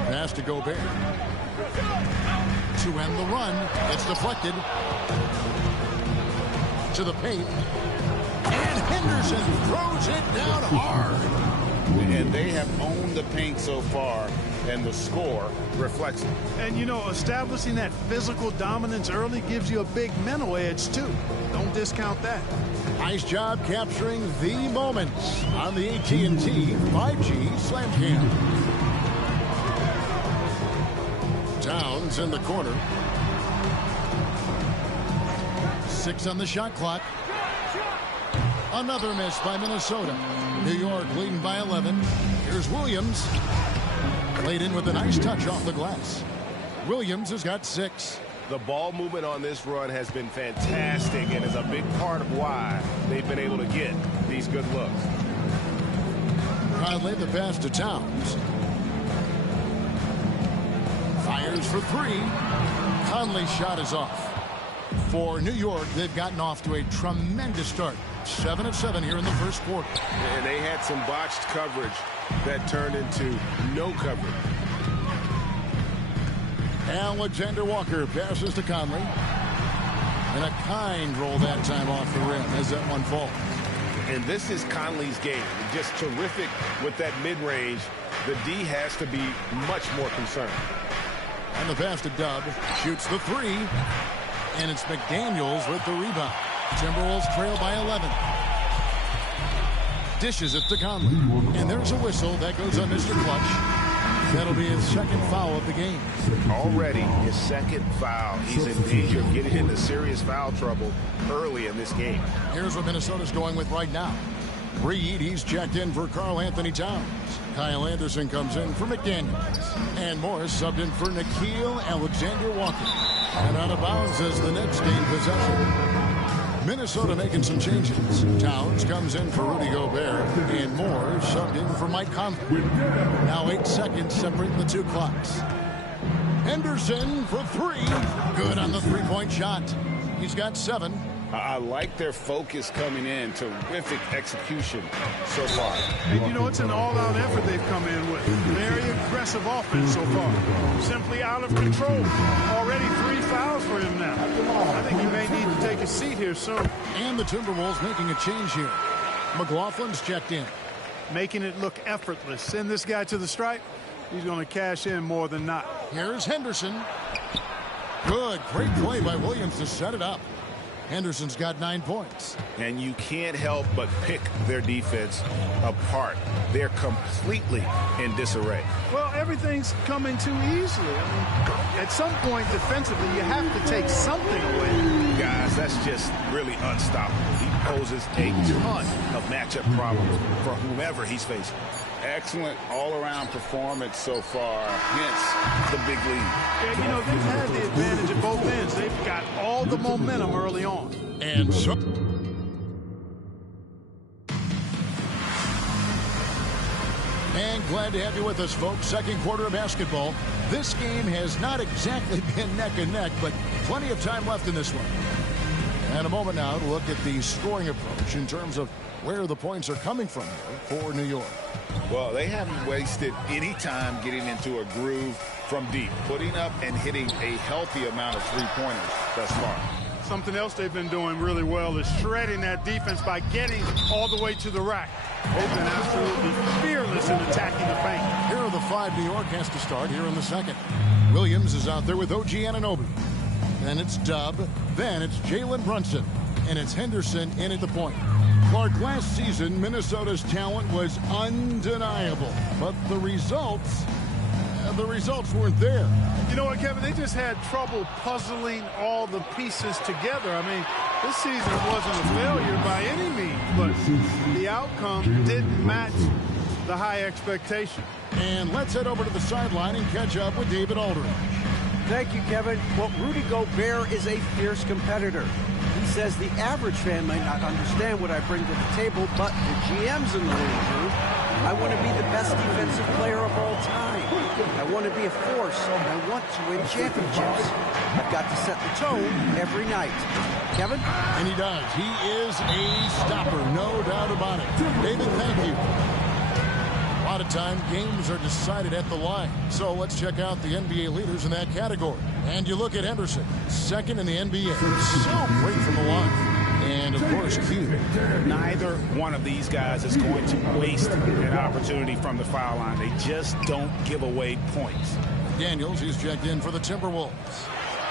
Pass to Gobert. To end the run. It's deflected. To the paint. And Henderson throws it down hard. And they have owned the paint so far, and the score reflects it. And, you know, establishing that physical dominance early gives you a big mental edge, too. Don't discount that. Nice job capturing the moments on the AT&T 5G Slam Cam. Towns in the corner. 6 on the shot clock. Another miss by Minnesota. New York leading by 11. Here's Williams. Played in with a nice touch off the glass. Williams has got 6. The ball movement on this run has been fantastic and is a big part of why they've been able to get these good looks. Conley the pass to Towns. Fires for 3. Conley's shot is off. For New York, they've gotten off to a tremendous start. 7 of 7 here in the first quarter. And they had some botched coverage that turned into no coverage. Alexander Walker passes to Conley. And a kind roll that time off the rim as that one falls. And this is Conley's game. Just terrific with that mid-range. The D has to be much more concerned. And the pass to Dub. Shoots the 3. And it's McDaniels with the rebound. Timberwolves trail by 11. Dishes it to Conley. And there's a whistle that goes on Mr. Clutch. That'll be his second foul of the game. Already his second foul. He's in danger of getting into serious foul trouble early in this game. Here's what Minnesota's going with right now. Reed, he's checked in for Karl Anthony Towns. Kyle Anderson comes in for McDaniels. And Morris subbed in for Nickeil Alexander-Walker. And out of bounds as the Knicks gain possession. Minnesota making some changes. Towns comes in for Rudy Gobert. And Moore subbed in for Mike Conley. Now 8 seconds separating the 2 clocks. Henderson for 3. Good on the 3-point shot. He's got 7. I like their focus coming in. Terrific execution so far. And, you know, it's an all-out effort they've come in with. Very aggressive offense so far. Simply out of control. Already 3 fouls for him now. I think he may need to take a seat here soon. And the Timberwolves making a change here. McLaughlin's checked in. Making it look effortless. Send this guy to the stripe. He's going to cash in more than not. Here's Henderson. Good. Great play by Williams to set it up. Henderson's got 9 points. And you can't help but pick their defense apart. They're completely in disarray. Well, everything's coming too easily. I mean, at some point defensively, you have to take something away. Guys, that's just really unstoppable. He poses a ton of matchup problems for whomever he's facing. Excellent all-around performance so far, hence the big lead. Yeah, you know, they've had the advantage at both ends. They've got all the momentum early on. And so... And glad to have you with us, folks. Second quarter of basketball. This game has not exactly been neck and neck, but plenty of time left in this one. And a moment now to look at the scoring approach in terms of where the points are coming from here for New York. Well, they haven't wasted any time getting into a groove from deep, putting up and hitting a healthy amount of three-pointers thus far. Something else they've been doing really well is shredding that defense by getting all the way to the rack. They've been absolutely fearless in attacking the paint. Here are the 5 New York has to start here in the second. Williams is out there with OG Anunoby. Then it's Dub. Then it's Jalen Brunson. And it's Henderson in at the point. Clark, last season, Minnesota's talent was undeniable. But the results weren't there. You know what, Kevin? They just had trouble puzzling all the pieces together. I mean, this season wasn't a failure by any means, but the outcome didn't match the high expectation. And let's head over to the sideline and catch up with David Aldridge. Thank you, Kevin. Well, Rudy Gobert is a fierce competitor. He says the average fan may not understand what I bring to the table, but the GMs in the league do. I want to be the best defensive player of all time. I want to be a force. I want to win championships. I've got to set the tone every night. Kevin? And he does. He is a stopper, no doubt about it. David, thank you. A lot of time, games are decided at the line. So let's check out the NBA leaders in that category. And you look at Henderson, second in the NBA. So great from the line. And, of course, Q. Neither one of these guys is going to waste an opportunity from the foul line. They just don't give away points. Daniels, he's checked in for the Timberwolves.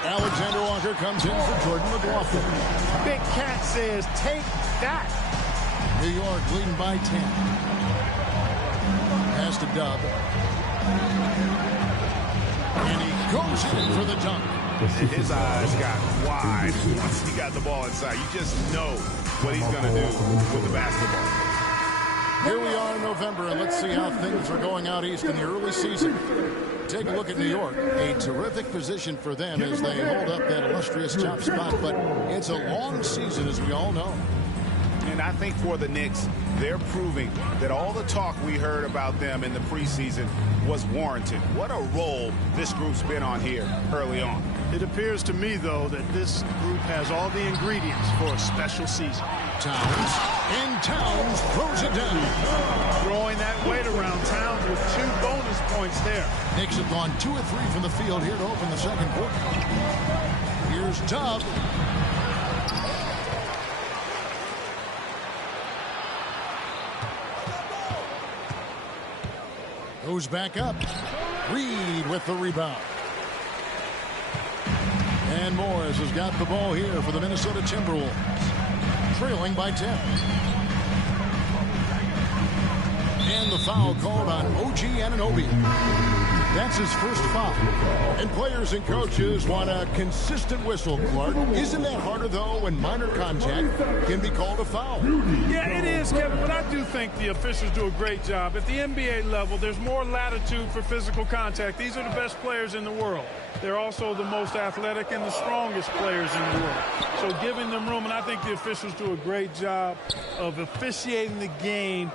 Alexander Walker comes in for Jordan McLaughlin. Big Cat says, take that. New York leading by 10. Pass to Dub. And he goes in for the dunk. His eyes got wide once he got the ball inside. You just know what he's going to do with the basketball. Here we are in November, and let's see how things are going out east in the early season. Take a look at New York. A terrific position for them as they hold up that illustrious top spot, but it's a long season, as we all know. And I think for the Knicks, they're proving that all the talk we heard about them in the preseason was warranted. What a role this group's been on here early on. It appears to me, though, that this group has all the ingredients for a special season. Towns, and Towns throws it down. Throwing that weight around. Towns with 2 bonus points there. Knicks have gone 2 of 3 from the field here to open the second quarter. Here's Dub. Goes back up. Reed with the rebound. And Morris has got the ball here for the Minnesota Timberwolves. Trailing by 10. And the foul called on OG Anunoby. That's his first foul. And players and coaches want a consistent whistle, Clark. Isn't that harder, though, when minor contact can be called a foul? Yeah, it is, Kevin, but I do think the officials do a great job. At the NBA level, there's more latitude for physical contact. These are the best players in the world. They're also the most athletic and the strongest players in the world. So giving them room, and I think the officials do a great job of officiating the game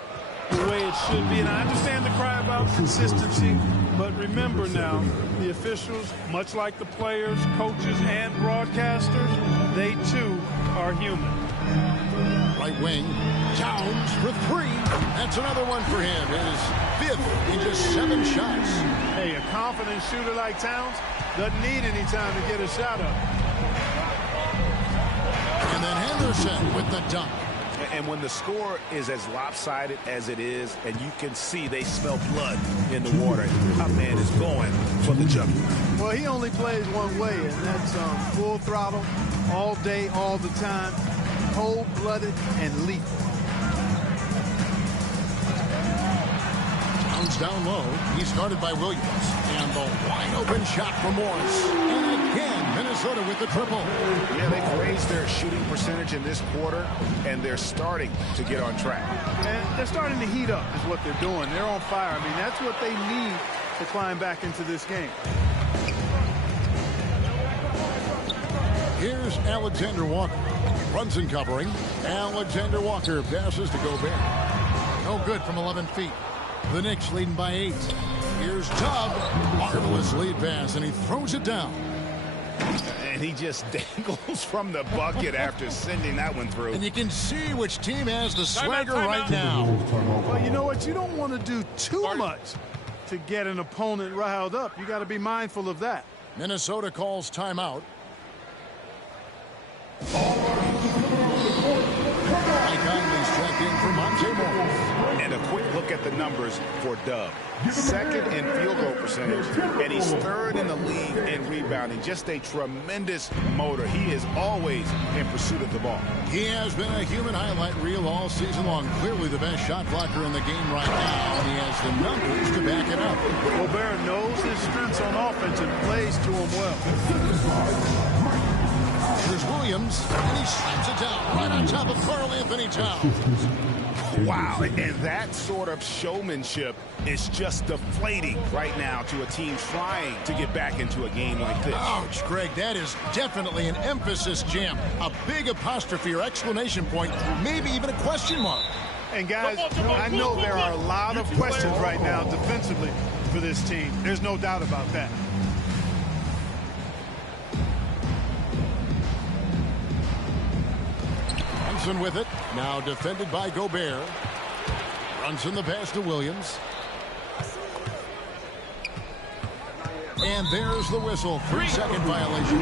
the way it should be. And I understand the cry about consistency, but remember now, the officials, much like the players, coaches, and broadcasters, they too are human. Right wing, Towns for 3. That's another one for him. His 5th in just 7 shots. Hey, a confident shooter like Towns doesn't need any time to get a shot up. And then Henderson with the dunk. And when the score is as lopsided as it is, and you can see they smell blood in the water, our man is going for the jump. Well, he only plays one way, and that's full throttle, all day, all the time, cold-blooded and lethal. Towns down low. He started by Williams. And the wide-open shot for Morris. And again, Minnesota with the triple. Yeah, they've raised their shooting percentage in this quarter, and they're starting to get on track. And they're starting to heat up is what they're doing. They're on fire. I mean, that's what they need to climb back into this game. Here's Alexander Walker. Brunson covering. Alexander Walker passes to Gobert. No good from 11 feet. The Knicks leading by 8. Here's Dub. Marvelous lead pass, and he throws it down. And he just dangles from the bucket after sending that one through. And you can see which team has the swagger right now. Well, you know what? You don't want to do too much to get an opponent riled up. You got to be mindful of that. Minnesota calls timeout. Mike Conley's checked in for Monte Morris. And a quick look at the numbers for Dub. Second in field goal percentage, and he's third in the league in rebounding. Just a tremendous motor. He is always in pursuit of the ball. He has been a human highlight reel all season long. Clearly the best shot blocker in the game right now, and he has the numbers to back it up. Gobert knows his strengths on offense and plays to him well. Here's Williams, and he slams it down right on top of Karl Anthony Towns. Wow, and that sort of showmanship is just deflating right now to a team trying to get back into a game like this. Ouch, Greg, that is definitely an emphasis jam. A big apostrophe or exclamation point, maybe even a question mark. And guys, I know there are a lot of questions right now defensively for this team. There's no doubt about that. Brunson with it. Now defended by Gobert. Brunson the pass to Williams. And there's the whistle. 3-second violation.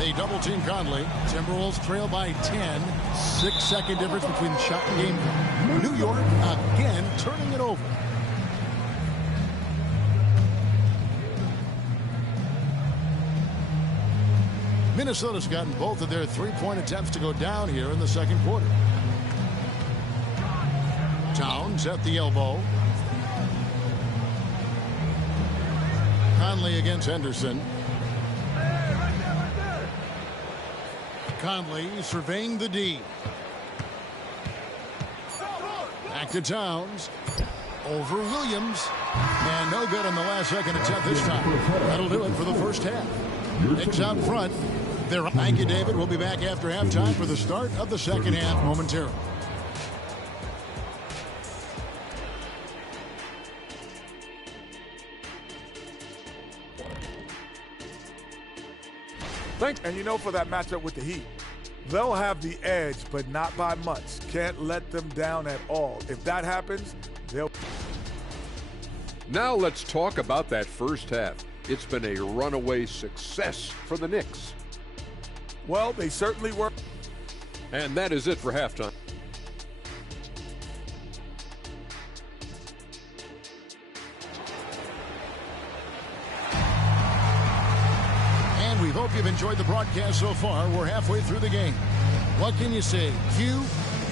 They double team Conley. Timberwolves trail by 10. 6-second difference between shot and game. New York again turning it over. Minnesota's gotten both of their three-point attempts to go down here in the second quarter. Towns at the elbow. Conley against Henderson. Conley surveying the D. Back to Towns. Over Williams. And no good on the last second attempt this time. That'll do it for the first half. Knicks out front. Thank you, David. We'll be back after halftime for the start of the second half momentarily. And you know, for that matchup with the Heat, they'll have the edge, but not by much. Can't let them down at all. If that happens, they'll... Now let's talk about that first half. It's been a runaway success for the Knicks. Well, they certainly were. And that is it for halftime. And we hope you've enjoyed the broadcast so far. We're halfway through the game. What can you say? Q,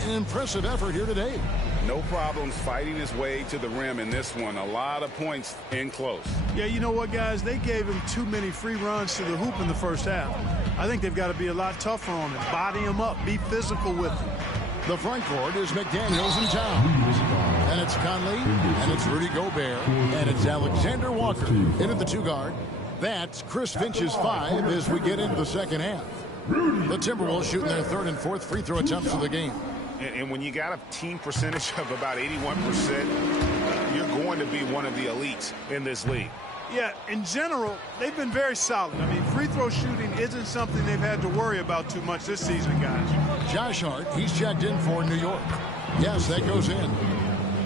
an impressive effort here today. No problems fighting his way to the rim in this one. A lot of points in close. Yeah, you know what, guys? They gave him too many free runs to the hoop in the first half. I think they've got to be a lot tougher on him. Body him up. Be physical with him. The front court is McDaniels and Towns. And it's Conley, and it's Rudy Gobert, and it's Alexander Walker in at the two guard. That's Chris Finch's 5 as we get into the second half. The Timberwolves shooting their third and fourth free throw attempts of the game. And when you got a team percentage of about 81%, you're going to be one of the elites in this league. Yeah, in general, they've been very solid. I mean, free throw shooting isn't something they've had to worry about too much this season, guys. Josh Hart, he's checked in for New York. Yes, that goes in.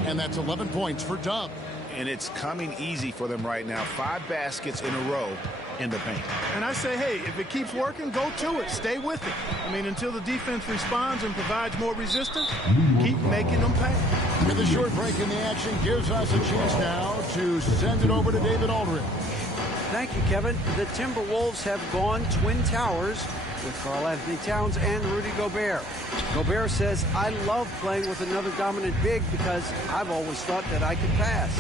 And that's 11 points for Dub. And it's coming easy for them right now. 5 baskets in a row in the paint. And I say, hey, if it keeps working, go to it. Stay with it. I mean, until the defense responds and provides more resistance, keep making them pay. And the short break in the action gives us a chance now to send it over to David Aldridge. Thank you, Kevin. The Timberwolves have gone Twin Towers with Karl Anthony Towns and Rudy Gobert. Gobert says, I love playing with another dominant big because I've always thought that I could pass.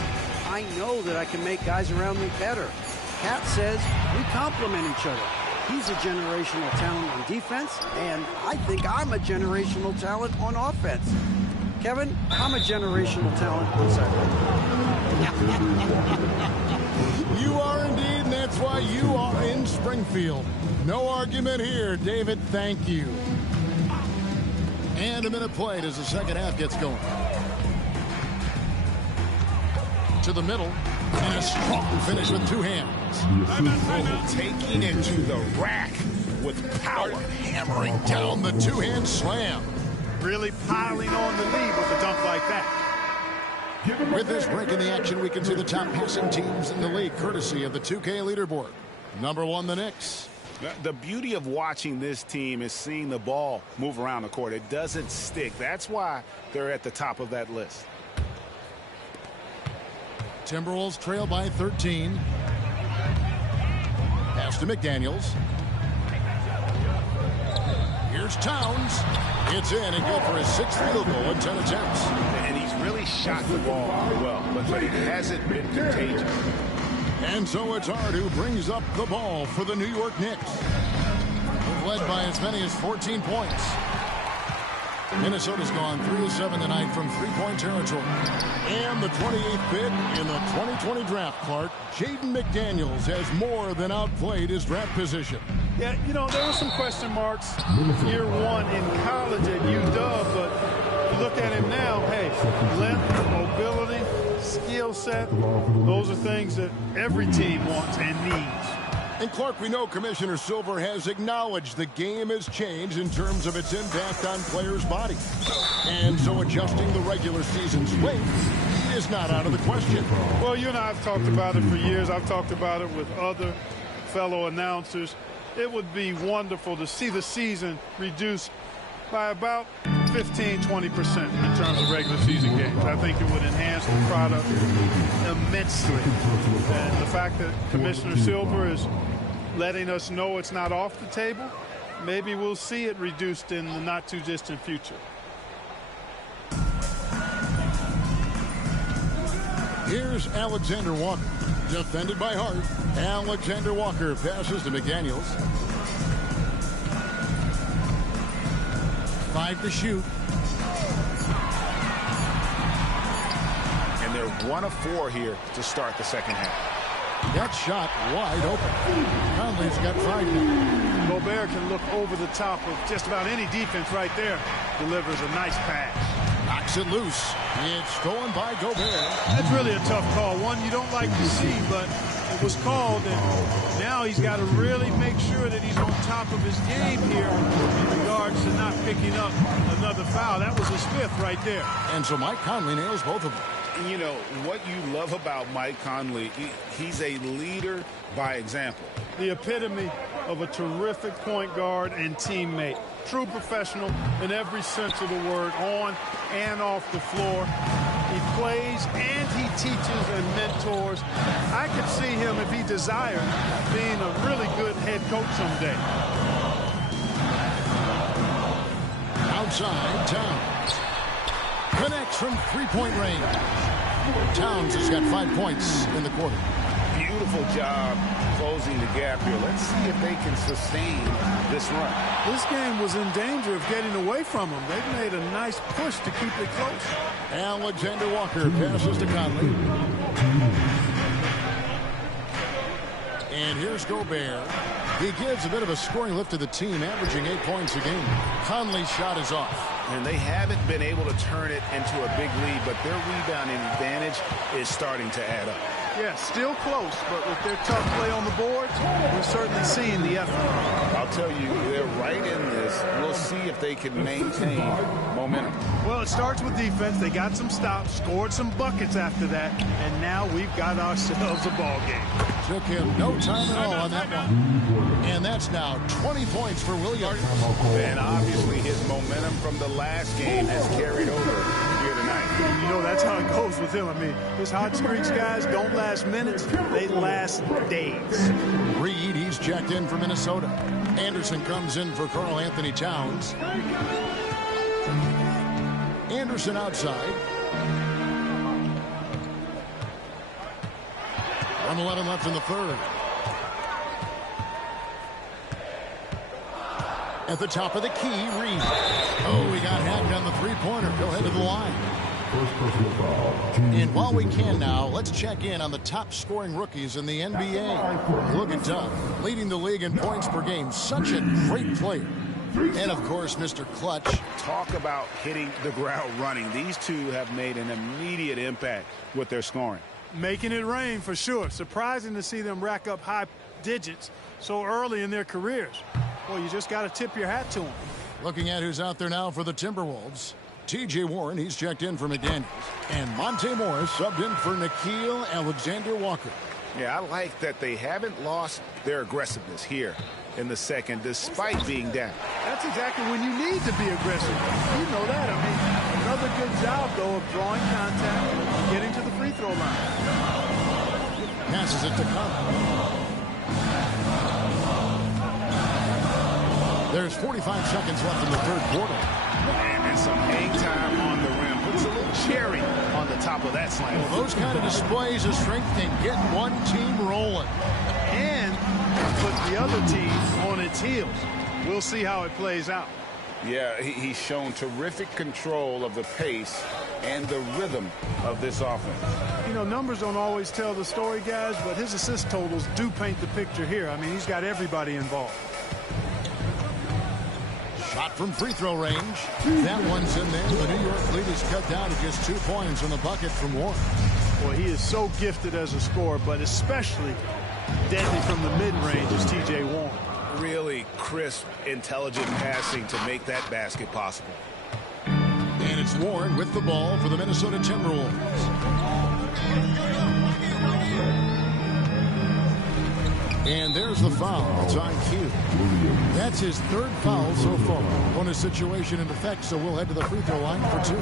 I know that I can make guys around me better. Cat says, we complement each other. He's a generational talent on defense, and I think I'm a generational talent on offense. Kevin, I'm a generational talent on second. You are indeed, and that's That's why you are in Springfield. No argument here, David. Thank you. And a minute played as the second half gets going. To the middle. And a strong finish with two hands. Taking it to the rack with power. Hammering down the two-hand slam. Really piling on the lead with a dunk like that. With this break in the action, we can see the top passing teams in the league, courtesy of the 2K leaderboard. Number 1, the Knicks. The beauty of watching this team is seeing the ball move around the court. It doesn't stick. That's why they're at the top of that list. Timberwolves trail by 13. Pass to McDaniels. Here's Towns. It's in and good for his 6th field goal in 10 attempts. And he's really shot the ball well, but it hasn't been contagious. And so it's Hart who brings up the ball for the New York Knicks. They've led by as many as 14 points. Minnesota's gone 3-7 tonight from three-point territory. And the 28th pick in the 2020 draft, Clark, Jaden McDaniels has more than outplayed his draft position. Yeah, you know, there were some question marks year one in college at UW, but you look at him now, hey, length, mobility, skill set, those are things that every team wants and needs. And Clark, we know Commissioner Silver has acknowledged the game has changed in terms of its impact on players' bodies. And so adjusting the regular season's length is not out of the question. Well, you and I have talked about it for years. I've talked about it with other fellow announcers. It would be wonderful to see the season reduced by about 15-20% in terms of regular season games. I think it would enhance the product immensely. And the fact that Commissioner Silver is letting us know it's not off the table, maybe we'll see it reduced in the not-too-distant future. Here's Alexander Walker, defended by Hart. Alexander Walker passes to McDaniels. 5 to shoot. And they're 1 of 4 here to start the second half. That shot wide open. Conley's got 5 now. Gobert can look over the top of just about any defense right there. Delivers a nice pass. Knocks it loose. It's stolen by Gobert. That's really a tough call. One you don't like to see, but it was called, and now he's got to really make sure that he's on top of his game here in regards to not picking up another foul. That was his 5th right there. And so Mike Conley nails both of them. And you know, what you love about Mike Conley, he's a leader by example. The epitome of a terrific point guard and teammate. True professional in every sense of the word, on and off the floor. He plays and he teaches and mentors. I could see him, if he desired, being a really good head coach someday. Outside, Towns. Connects from three-point range. Towns has got 5 points in the quarter. Beautiful job closing the gap here. Let's see if they can sustain this run. This game was in danger of getting away from them. They've made a nice push to keep it close. Alexander Walker passes to Conley. And here's Gobert. He gives a bit of a scoring lift to the team, averaging 8 points a game. Conley's shot is off. And they haven't been able to turn it into a big lead, but their rebounding advantage is starting to add up. Yeah, still close, but with their tough play on the board, we're certainly seeing the effort. I'll tell you, they're right in this. We'll see if they can maintain momentum. Well, it starts with defense. They got some stops, scored some buckets after that, and now we've got ourselves a ball game. Took him no time at all on that one. And that's now 20 points for Williams. And obviously his momentum from the last game has carried over here tonight. You know, that's how it goes with him. I mean, his hot streaks, guys, don't last minutes. They last days. Reed, he's checked in for Minnesota. Anderson comes in for Karl Anthony Towns. Anderson outside. 1:11 left in the third. At the top of the key, Reed. Oh, he got hacked on the three-pointer. Go ahead to the line. First personal foul. And while we can now, let's check in on the top scoring rookies in the NBA. Look at Doug, leading the league in points per game. Such a great player. And, of course, Mr. Clutch. Talk about hitting the ground running. These two have made an immediate impact with their scoring. Making it rain for sure. Surprising to see them rack up high digits so early in their careers. Well, you just got to tip your hat to them. Looking at who's out there now for the Timberwolves. T.J. Warren, he's checked in for McDaniels. And Monte Morris subbed in for Nickeil Alexander-Walker. Yeah, I like that they haven't lost their aggressiveness here in the second, despite being down. That's exactly when you need to be aggressive. You know that. I mean, another good job, though, of drawing contact and getting to the free throw line. Passes it to Conley. There's 45 seconds left in the third quarter. And some hang time on the rim. Puts a little cherry on the top of that slam. Well, those kind of displays of strength can get one team rolling. And put the other team on its heels. We'll see how it plays out. Yeah, he's shown terrific control of the pace and the rhythm of this offense. You know, numbers don't always tell the story, guys, but his assist totals do paint the picture here. I mean, he's got everybody involved. Shot from free throw range. That one's in there. The New York lead is cut down to just 2 points on the bucket from Warren. Boy, he is so gifted as a scorer, but especially deadly from the mid-range is T.J. Warren. Really crisp, intelligent passing to make that basket possible. And it's Warren with the ball for the Minnesota Timberwolves. And there's the foul. It's on cue. That's his third foul so far. Bonus situation in effect, so we'll head to the free throw line for 2.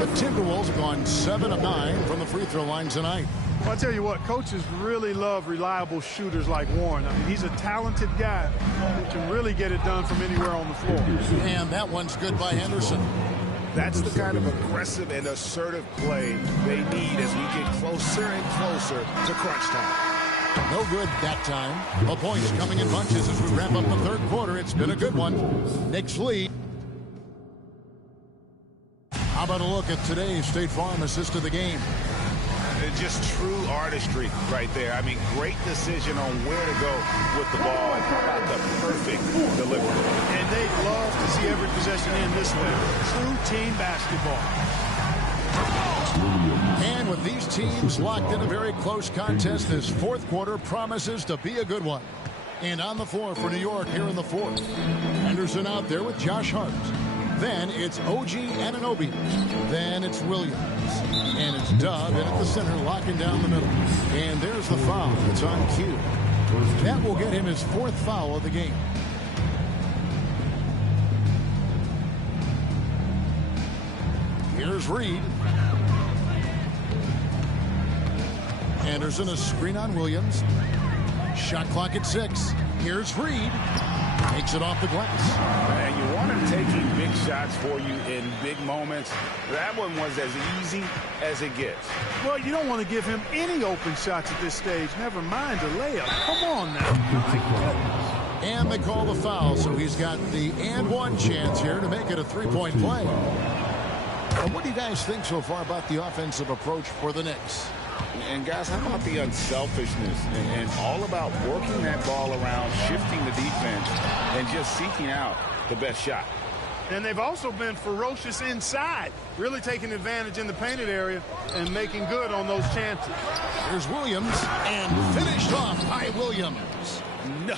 The Timberwolves have gone 7 of 9 from the free throw line tonight. Well, I tell you what, coaches really love reliable shooters like Warren. I mean, he's a talented guy who can really get it done from anywhere on the floor. And that one's good by Henderson. That's the kind of aggressive and assertive play they need as we get closer and closer to crunch time. No good that time. The points coming in bunches as we wrap up the third quarter. It's been a good one. Knicks lead. How about a look at today's State Farm assist of the game? Just true artistry right there. I mean, great decision on where to go with the ball. How about the perfect delivery? And they'd love to see every possession end this way. True team basketball. And with these teams locked in a very close contest, this fourth quarter promises to be a good one. And on the floor for New York here in the fourth. Henderson out there with Josh Hart. Then it's OG Anunoby. Then it's Williams. And it's Dub in at the center, locking down the middle. And there's the foul. It's on cue. That will get him his fourth foul of the game. Here's Reed. Anderson, a screen on Williams. Shot clock at 6. Here's Reed. Takes it off the glass. And you want him taking big shots for you in big moments. That one was as easy as it gets. Well, you don't want to give him any open shots at this stage. Never mind a layup. Come on now. And they call the foul, so he's got the and one chance here to make it a three-point play. What do you guys think so far about the offensive approach for the Knicks? And guys, how about the unselfishness and all about working that ball around, shifting the defense, and just seeking out the best shot. And they've also been ferocious inside, really taking advantage in the painted area and making good on those chances. Here's Williams, and finished off by Williams. No.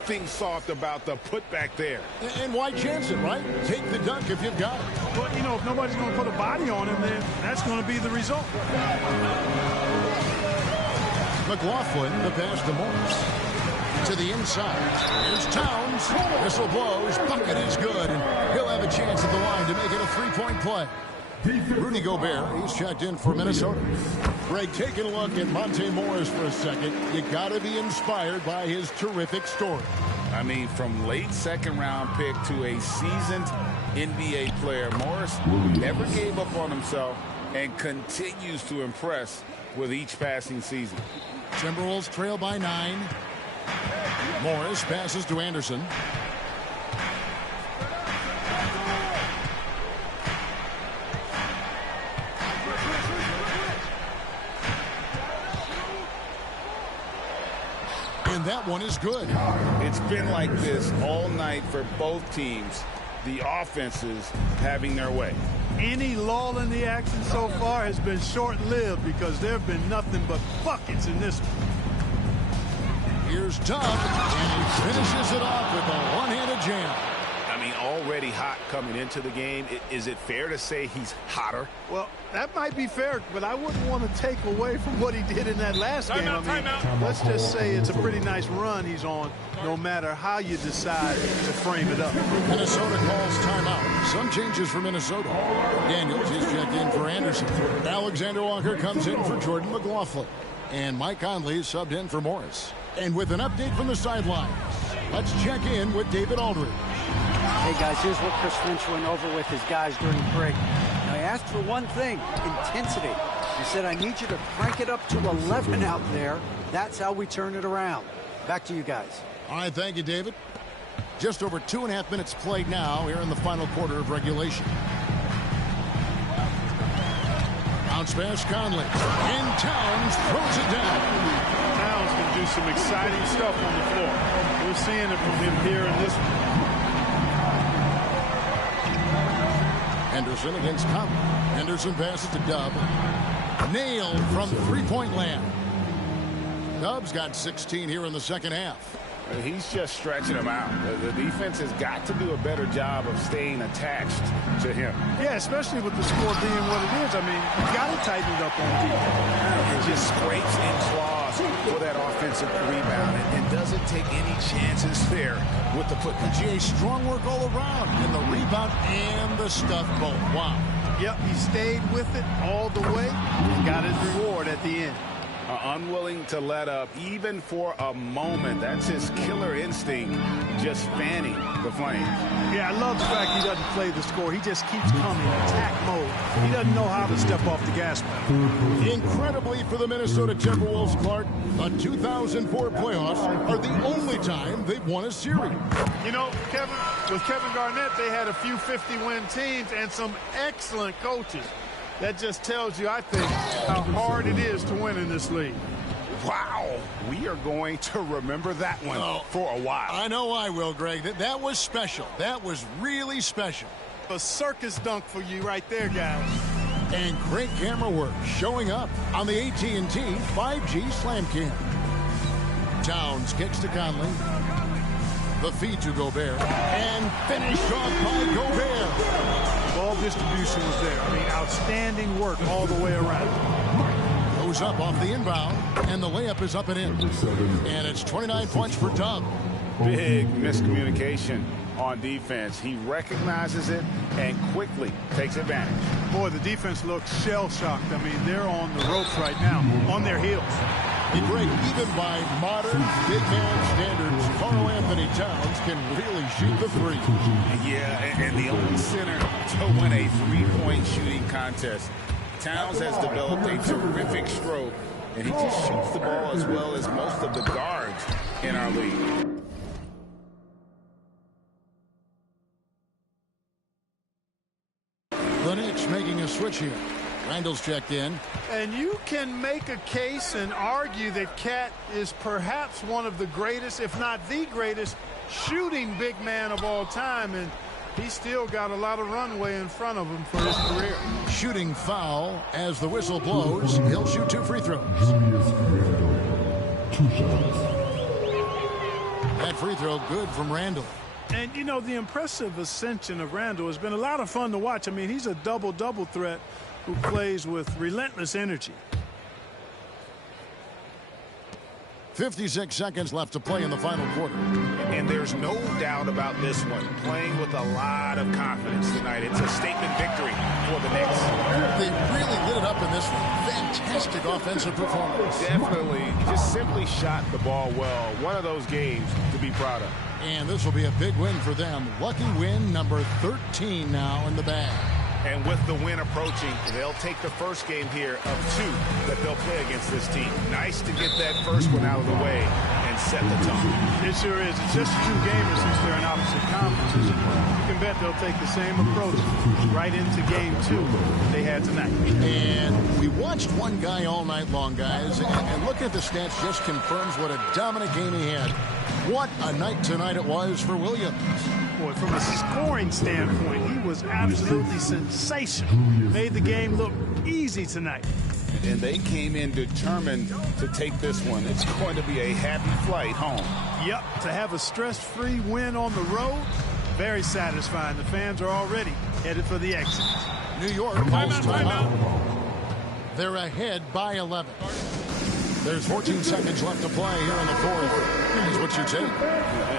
Nothing soft about the putback there. And why chance it, right? Take the dunk if you've got it. But, you know, if nobody's going to put a body on him, then that's going to be the result. McLaughlin, the pass to Morris. To the inside. Here's Towns. Whistle blows. Bucket is good. And he'll have a chance at the line to make it a three-point play. Rudy Gobert, he's checked in for Minnesota. Greg, taking a look at Monte Morris for a second. You got to be inspired by his terrific story. I mean, from late second-round pick to a seasoned NBA player, Morris never gave up on himself and continues to impress with each passing season. Timberwolves trail by 9. Morris passes to Anderson. And that one is good. It's been like this all night for both teams. The offenses having their way. Any lull in the action so far has been short-lived because there have been nothing but buckets in this one. Here's Tubb, and he finishes it off with a one-handed jam. I mean, already hot coming into the game. Is it fair to say he's hotter? Well, that might be fair, but I wouldn't want to take away from what he did in that last game. Let's just say it's a pretty nice run he's on, no matter how you decide to frame it up. Minnesota calls timeout. Some changes for Minnesota. Daniels is checked in for Anderson. Alexander Walker comes in for Jordan McLaughlin. And Mike Conley is subbed in for Morris. And with an update from the sidelines, let's check in with David Aldridge. Hey, guys, here's what Chris Finch went over with his guys during the break. Now, he asked for one thing, intensity. He said, I need you to crank it up to 11 out there. That's how we turn it around. Back to you guys. All right, thank you, David. Just over 2.5 minutes played now here in the final quarter of regulation. Bounce pass, Conley. And Towns throws it down. Towns can do some exciting stuff on the floor. We're seeing it from him here in this one. Henderson against Conley. Henderson passes to Dubb. Nailed from three-point land. Dubb's got 16 here in the second half. He's just stretching him out. The defense has got to do a better job of staying attached to him. Yeah, especially with the score being what it is. I mean, you got to tighten it up on defense. He just scrapes and claws for that offensive rebound and doesn't take any chances there with the put. PGA strong work all around in the rebound and the stuff both. Wow. Yep, he stayed with it all the way and got his reward at the end. Unwilling to let up even for a moment. That's his killer instinct, just fanning the flame. Yeah, I love the fact he doesn't play the score. He just keeps coming, attack mode. He doesn't know how to step off the gas pedal. Incredibly for the Minnesota Timberwolves, Clark, the 2004 playoffs are the only time they've won a series. You know, with Kevin Garnett, they had a few 50-win teams and some excellent coaches. That just tells you, I think, how hard it is to win in this league. Wow. We are going to remember that one for a while. I know I will, Greg. That was special. That was really special. A circus dunk for you right there, guys. And great camera work showing up on the AT&T 5G Slam Cam. Towns kicks to Conley. The feed to Gobert. And finished off by Gobert. Ball distribution was there. I mean, outstanding work all the way around. Goes up off the inbound, and the layup is up and in. And it's 29 points for Tubb. Big miscommunication on defense. He recognizes it and quickly takes advantage. Boy, the defense looks shell-shocked. I mean, they're on the ropes right now, on their heels. And Greg, even by modern big man standards, Karl Anthony Towns can really shoot the three. Yeah, and the only center to win a three-point shooting contest. Towns has developed a terrific stroke, and he just shoots the ball as well as most of the guards in our league. The Knicks making a switch here. Randall's checked in. And you can make a case and argue that Cat is perhaps one of the greatest, if not the greatest, shooting big man of all time. And he's still got a lot of runway in front of him for his career. Shooting foul as the whistle blows. He'll shoot 2 free throws. That free throw good from Randall. And, you know, the impressive ascension of Randall has been a lot of fun to watch. I mean, he's a double-double threat who plays with relentless energy. 56 seconds left to play in the final quarter. And there's no doubt about this one. Playing with a lot of confidence tonight. It's a statement victory for the Knicks. They really lit it up in this one. Fantastic offensive performance. Definitely. Just simply shot the ball well. One of those games to be proud of. And this will be a big win for them. Lucky win number 13 now in the bag. And with the win approaching, they'll take the first game here of 2 that they'll play against this team. Nice to get that first one out of the way and set the tone. It sure is. It's just 2 gamers since they're in opposite conferences. You can bet they'll take the same approach right into game 2 they had tonight. And we watched one guy all night long, guys, and looking at the stats just confirms what a dominant game he had. What a night tonight it was for Williams. Boy, from a scoring standpoint, he was absolutely sensational. Made the game look easy tonight. And they came in determined to take this one. It's going to be a happy flight home. Yep, to have a stress-free win on the road, very satisfying. The fans are already headed for the exit. New York calls timeout. They're ahead by 11. There's 14 seconds left to play here in the fourth. Here's what you take.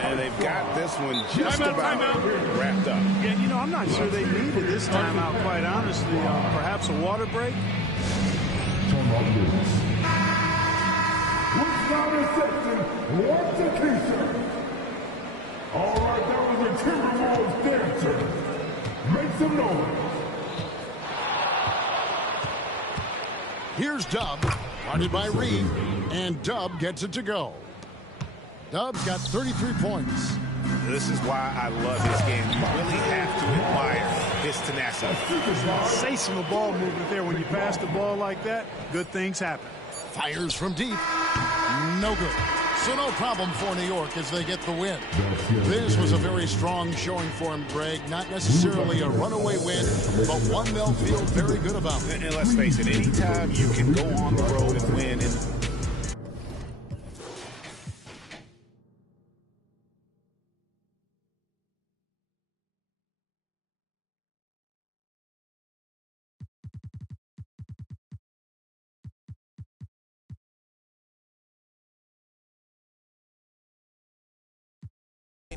And they've got this one just about wrapped up. Yeah, you know, I'm not sure they needed this timeout, quite honestly. Perhaps a water break? Without a section, what's the T-shirt? All right, that was a Timberwolves dancer. Make some noise. Here's Dub, guarded by Reed, and Dub gets it to go. Dub's got 33 points. This is why I love his game. You really have to admire his tenacity. Sensational ball movement there. When you pass the ball like that, good things happen. Fires from deep. No good. So no problem for New York as they get the win. This was a very strong showing for him, Greg. Not necessarily a runaway win, but one they'll feel very good about. And let's face it, anytime you can go on the road and win and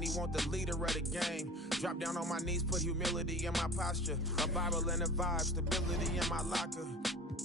He want the leader of the game. Drop down on my knees, put humility in my posture. A Bible and a vibe, stability in my locker.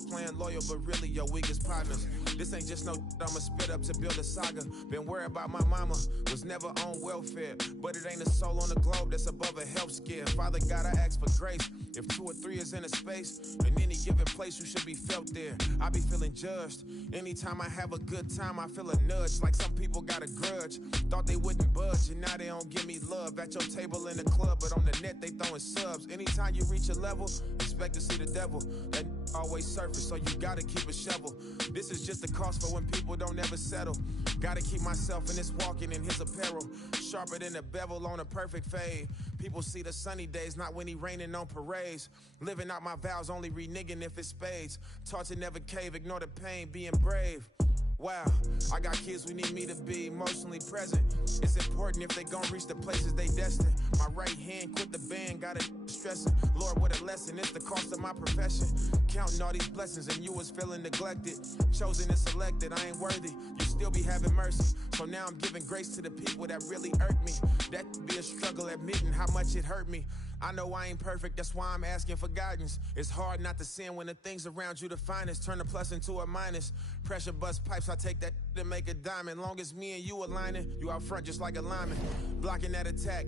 Playing loyal, but really your weakest partners. This ain't just no I'ma spit up to build a saga. Been worried about my mama, was never on welfare. But it ain't a soul on the globe that's above a health scare. Father God, I ask for grace. If 2 or 3 is in a space, in any given place, you should be felt there. I be feeling judged. Anytime I have a good time, I feel a nudge. Like some people got a grudge. Thought they wouldn't budge, and now they don't give me love. At your table in the club, but on the net, they throwing subs. Anytime you reach a level, expect to see the devil. That always surface, so you gotta keep a shovel. This is just the cost for when people don't ever settle. Gotta keep myself in this walking in his apparel. Sharper than a bevel on a perfect fade. People see the sunny days, not when he raining on parades. Living out my vows, only reneging if it's spades. Taught to never cave, ignore the pain, being brave. Wow, I got kids who need me to be emotionally present. It's important if they gon' reach the places they destined. My right hand quit the band, got it stressing. Lord, what a lesson, it's the cost of my profession. Counting all these blessings and you was feeling neglected. Chosen and selected, I ain't worthy. You still be having mercy. So now I'm giving grace to the people that really irked me. That could be a struggle admitting how much it hurt me. I know I ain't perfect, that's why I'm asking for guidance. It's hard not to sin when the things around you define us. Turn a plus into a minus. Pressure bust pipes, I take that to make a diamond. Long as me and you aligning, you out front just like a lineman. Blocking that attack.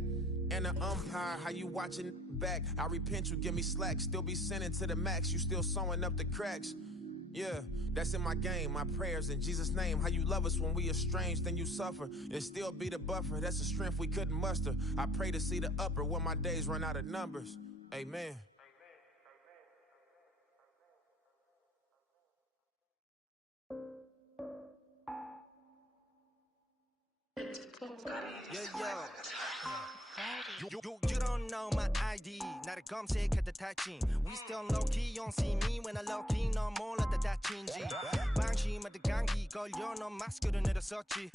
And the umpire, how you watching back? I repent, you give me slack. Still be sending to the max, you still sewing up the cracks. Yeah, that's in my game, my prayers in Jesus' name. How you love us when we estranged, then you suffer. And still be the buffer, that's the strength we couldn't muster. I pray to see the upper when my days run out of numbers. Amen. You don't know my ID. 나를 검색했다 다친. We still low key, you don't see me when I low key. 너 몰랐다 다친지. 방심하다 감기 걸려 넌 마스크를 내렸었지.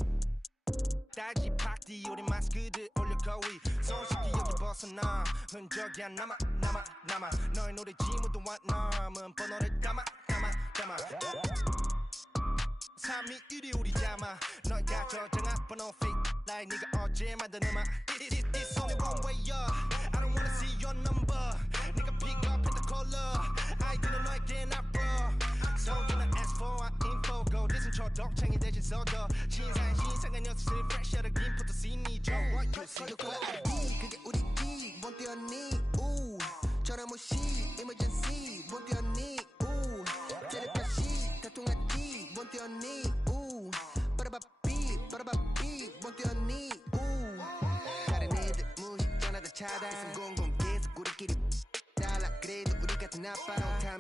따지 팍디 우리 마스크들 올려 거위. 손쉽게 여기 벗어나. 흔적이 안 남아. 너의 노래 지문도 안 남은 번호를 담아. 3이 1이 우리 잠아. 너가 저장한 번호 fake like 네가 어제 만든 음악. It's only one way up. I don't wanna see your number. 네가 pick up at the caller. 아이디는 너에게 나빠. So you not ask for our info. Go listen 저 독창이 대신 써줘. 신상한 녀석들 fresh out of green put the scene 줘. What you see? 누구나 알지 그게 우리 기. 뭔 뛰었니? 우 전화 무시. 그래도 우리 같은 아빠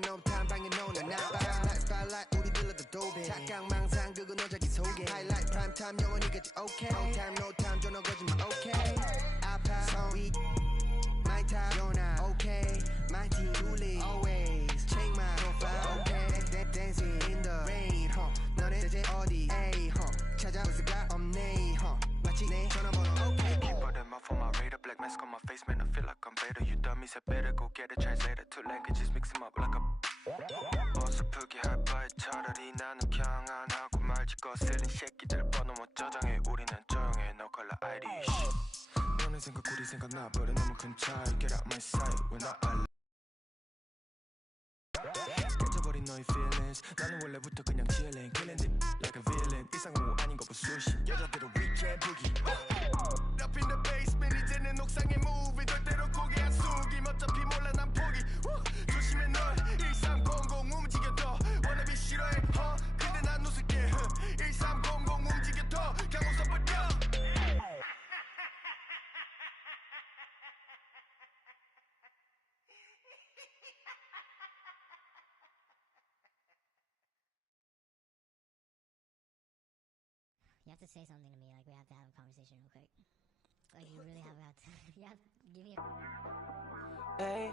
No time 방에 노는 아빠 Spotlight 우리 들러도 도배 착각망상 그건 너 자기 소개 Highlight prime time 영원히 같이 okay No time no time 전화 거짓말 okay 아파 성위 My time you're not okay My team truly always check my profile okay Dancing in the rain 너네 대체 어디 에이 찾아볼 수가 없네 마치 내 전화번호 okay Keep all them off on my radar black mask on my face man I feel like I'm better you dummies I better go get a translator two languages mix them up like a 어설프게 할 바에 차라리 나는 그냥 안 하고 말지 거슬린 새끼들 번호 못 저장해 우리는 조용해 no color ID 너네 생각 우리 생각 나버려 너무 큰 차이 Get out my sight when I 깨져버린 너의 feelings 나는 원래부터 그냥 chilling Killing it like a villain 일상은 아닌 거 보수시 여자들은 weekend boogie Up in the basement 이제는 옥상에 move 이럴 대로 고개 안 숙임 어차피 몰라 난 포기 조심해 널 1300 움직여 더 wannabe 싫어해 근데 난 웃을게 1300 움직여 더 그냥 웃어버려 You have to say something to me, like we have to have a conversation real quick. Like you really have to, you have to give me a... Ayy,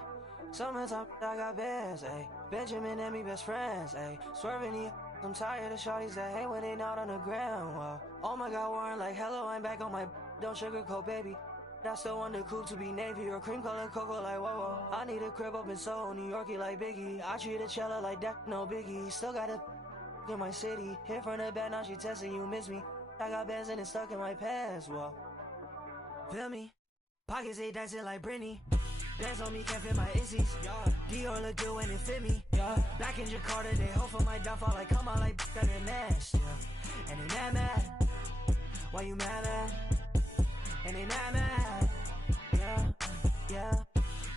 summertime I got bands, ayy. Benjamin and me best friends, ayy. Swerving the I'm tired of shorties that hate when they not on the ground, whoa. Oh my god, Warren, like hello, I'm back on my don't sugarcoat, baby. I still want the coupe to be navy or cream color cocoa, like whoa, whoa. I need a crib up in Soho, New Yorkie like Biggie. I treat a cello like that, no biggie. Still got a in my city. Hit from the back, now she testing you miss me. I got bands and it's stuck in my pants, whoa. Feel me? Pockets they dancing like Britney. Bands on me can't fit my Izzy's. Dior look good when it fit me. Back in Jakarta, they hope for my downfall. Like come out like that and mash. And they mad. Why you mad? And they mad. Yeah.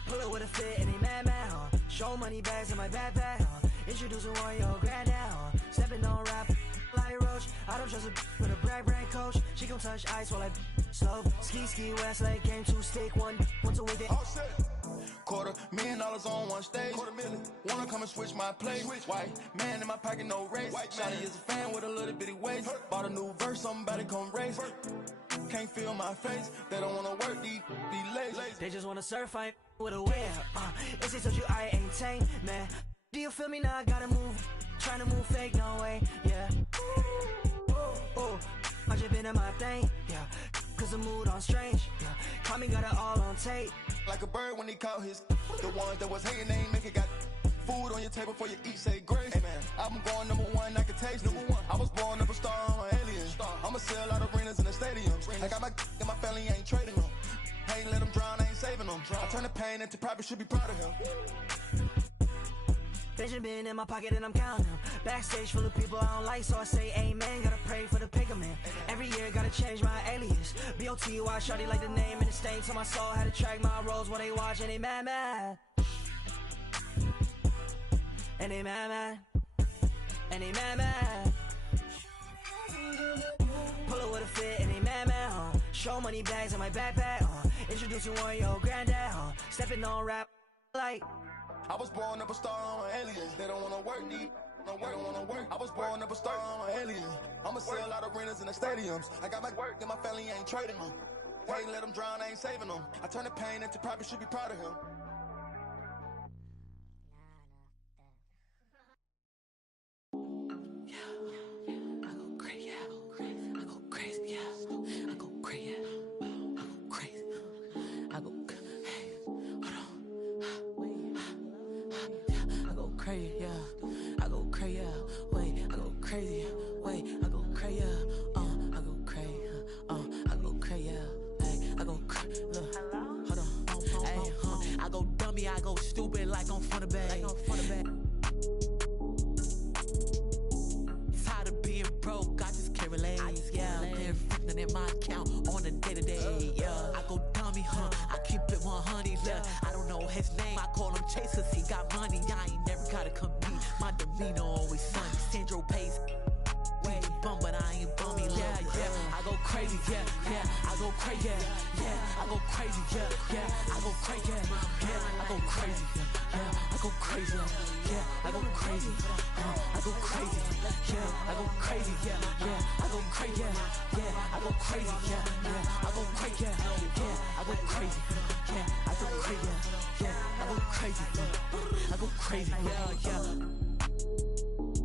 Pull it with a fit and they mad. Show money bags in my backpack. Introducing one your granddad. Stepping on rap like Roach. I don't trust a with a brand coach. She gon' touch ice while I slow. Ski Westlake game 2 stick one once a week. Oh shit. $250,000 on one stage. $250,000. Wanna come and switch my place. White man in my pocket, no race. Shawty is a fan with a little bitty waist. Bought a new verse, somebody come race. Can't feel my face. They don't wanna work these lazy. They just wanna surf fight with a wave. If they told you I ain't tame, man. Do you feel me now? I gotta move. Trying to move fake, no way. Yeah. I just been in my thing. Yeah. Cause the mood on strange. Yeah. Caught me, got it all on tape. Like a bird when he caught his. The ones that was hating, they ain't make it. Got food on your table before you eat, say grace. Hey man, I'm going #1, I can taste it. I was born up a star, I'm an alien. I'ma sell out arenas in the stadiums. I got my and my family ain't trading them. I ain't let them drown, I ain't saving them. I turn the pain into profit, should be proud of him. Benjamin in my pocket and I'm counting them. Backstage full of people I don't like, so I say amen. Gotta pray for the picker man. Every year gotta change my alias. B.O.T.Y. shawty like the name and the stain to my soul. Had to track my roles while they watch and they mad. And they mad. And they mad. Pull it with a fit and they mad. Show money bags in my backpack. Introducing one your granddad. Stepping on rap like I was born up a star, I'm an alien. They don't wanna work deep. They don't wanna work. I was born up a star, I'm an alien. I'ma sell out arenas in the stadiums. I got my work and my family ain't trading them. I ain't let them drown, I ain't saving them. I turn the pain into profit, should be proud of him. I go stupid like I'm from the bag. It's hard of being broke, I just can't relate. Yeah, they're reflecting in my account on a day-to-day. Yeah, I go dummy, I keep it 100. Yeah, I don't know his name, I call him Chase cause he got money. I ain't never gotta compete, my demeanor always sunny. Sandro pays, bum, but I ain't bummy. Yeah, I go crazy. Yeah, I go crazy. Yeah, I go crazy. Yeah, I go crazy. Yeah, I go crazy. yeah, I go crazy, yeah, I go crazy, I go crazy, yeah, I go crazy, yeah, I go crazy, yeah, I go crazy, yeah, I go crazy, yeah, I go crazy, yeah, I go crazy, yeah, I go crazy, I go crazy, yeah.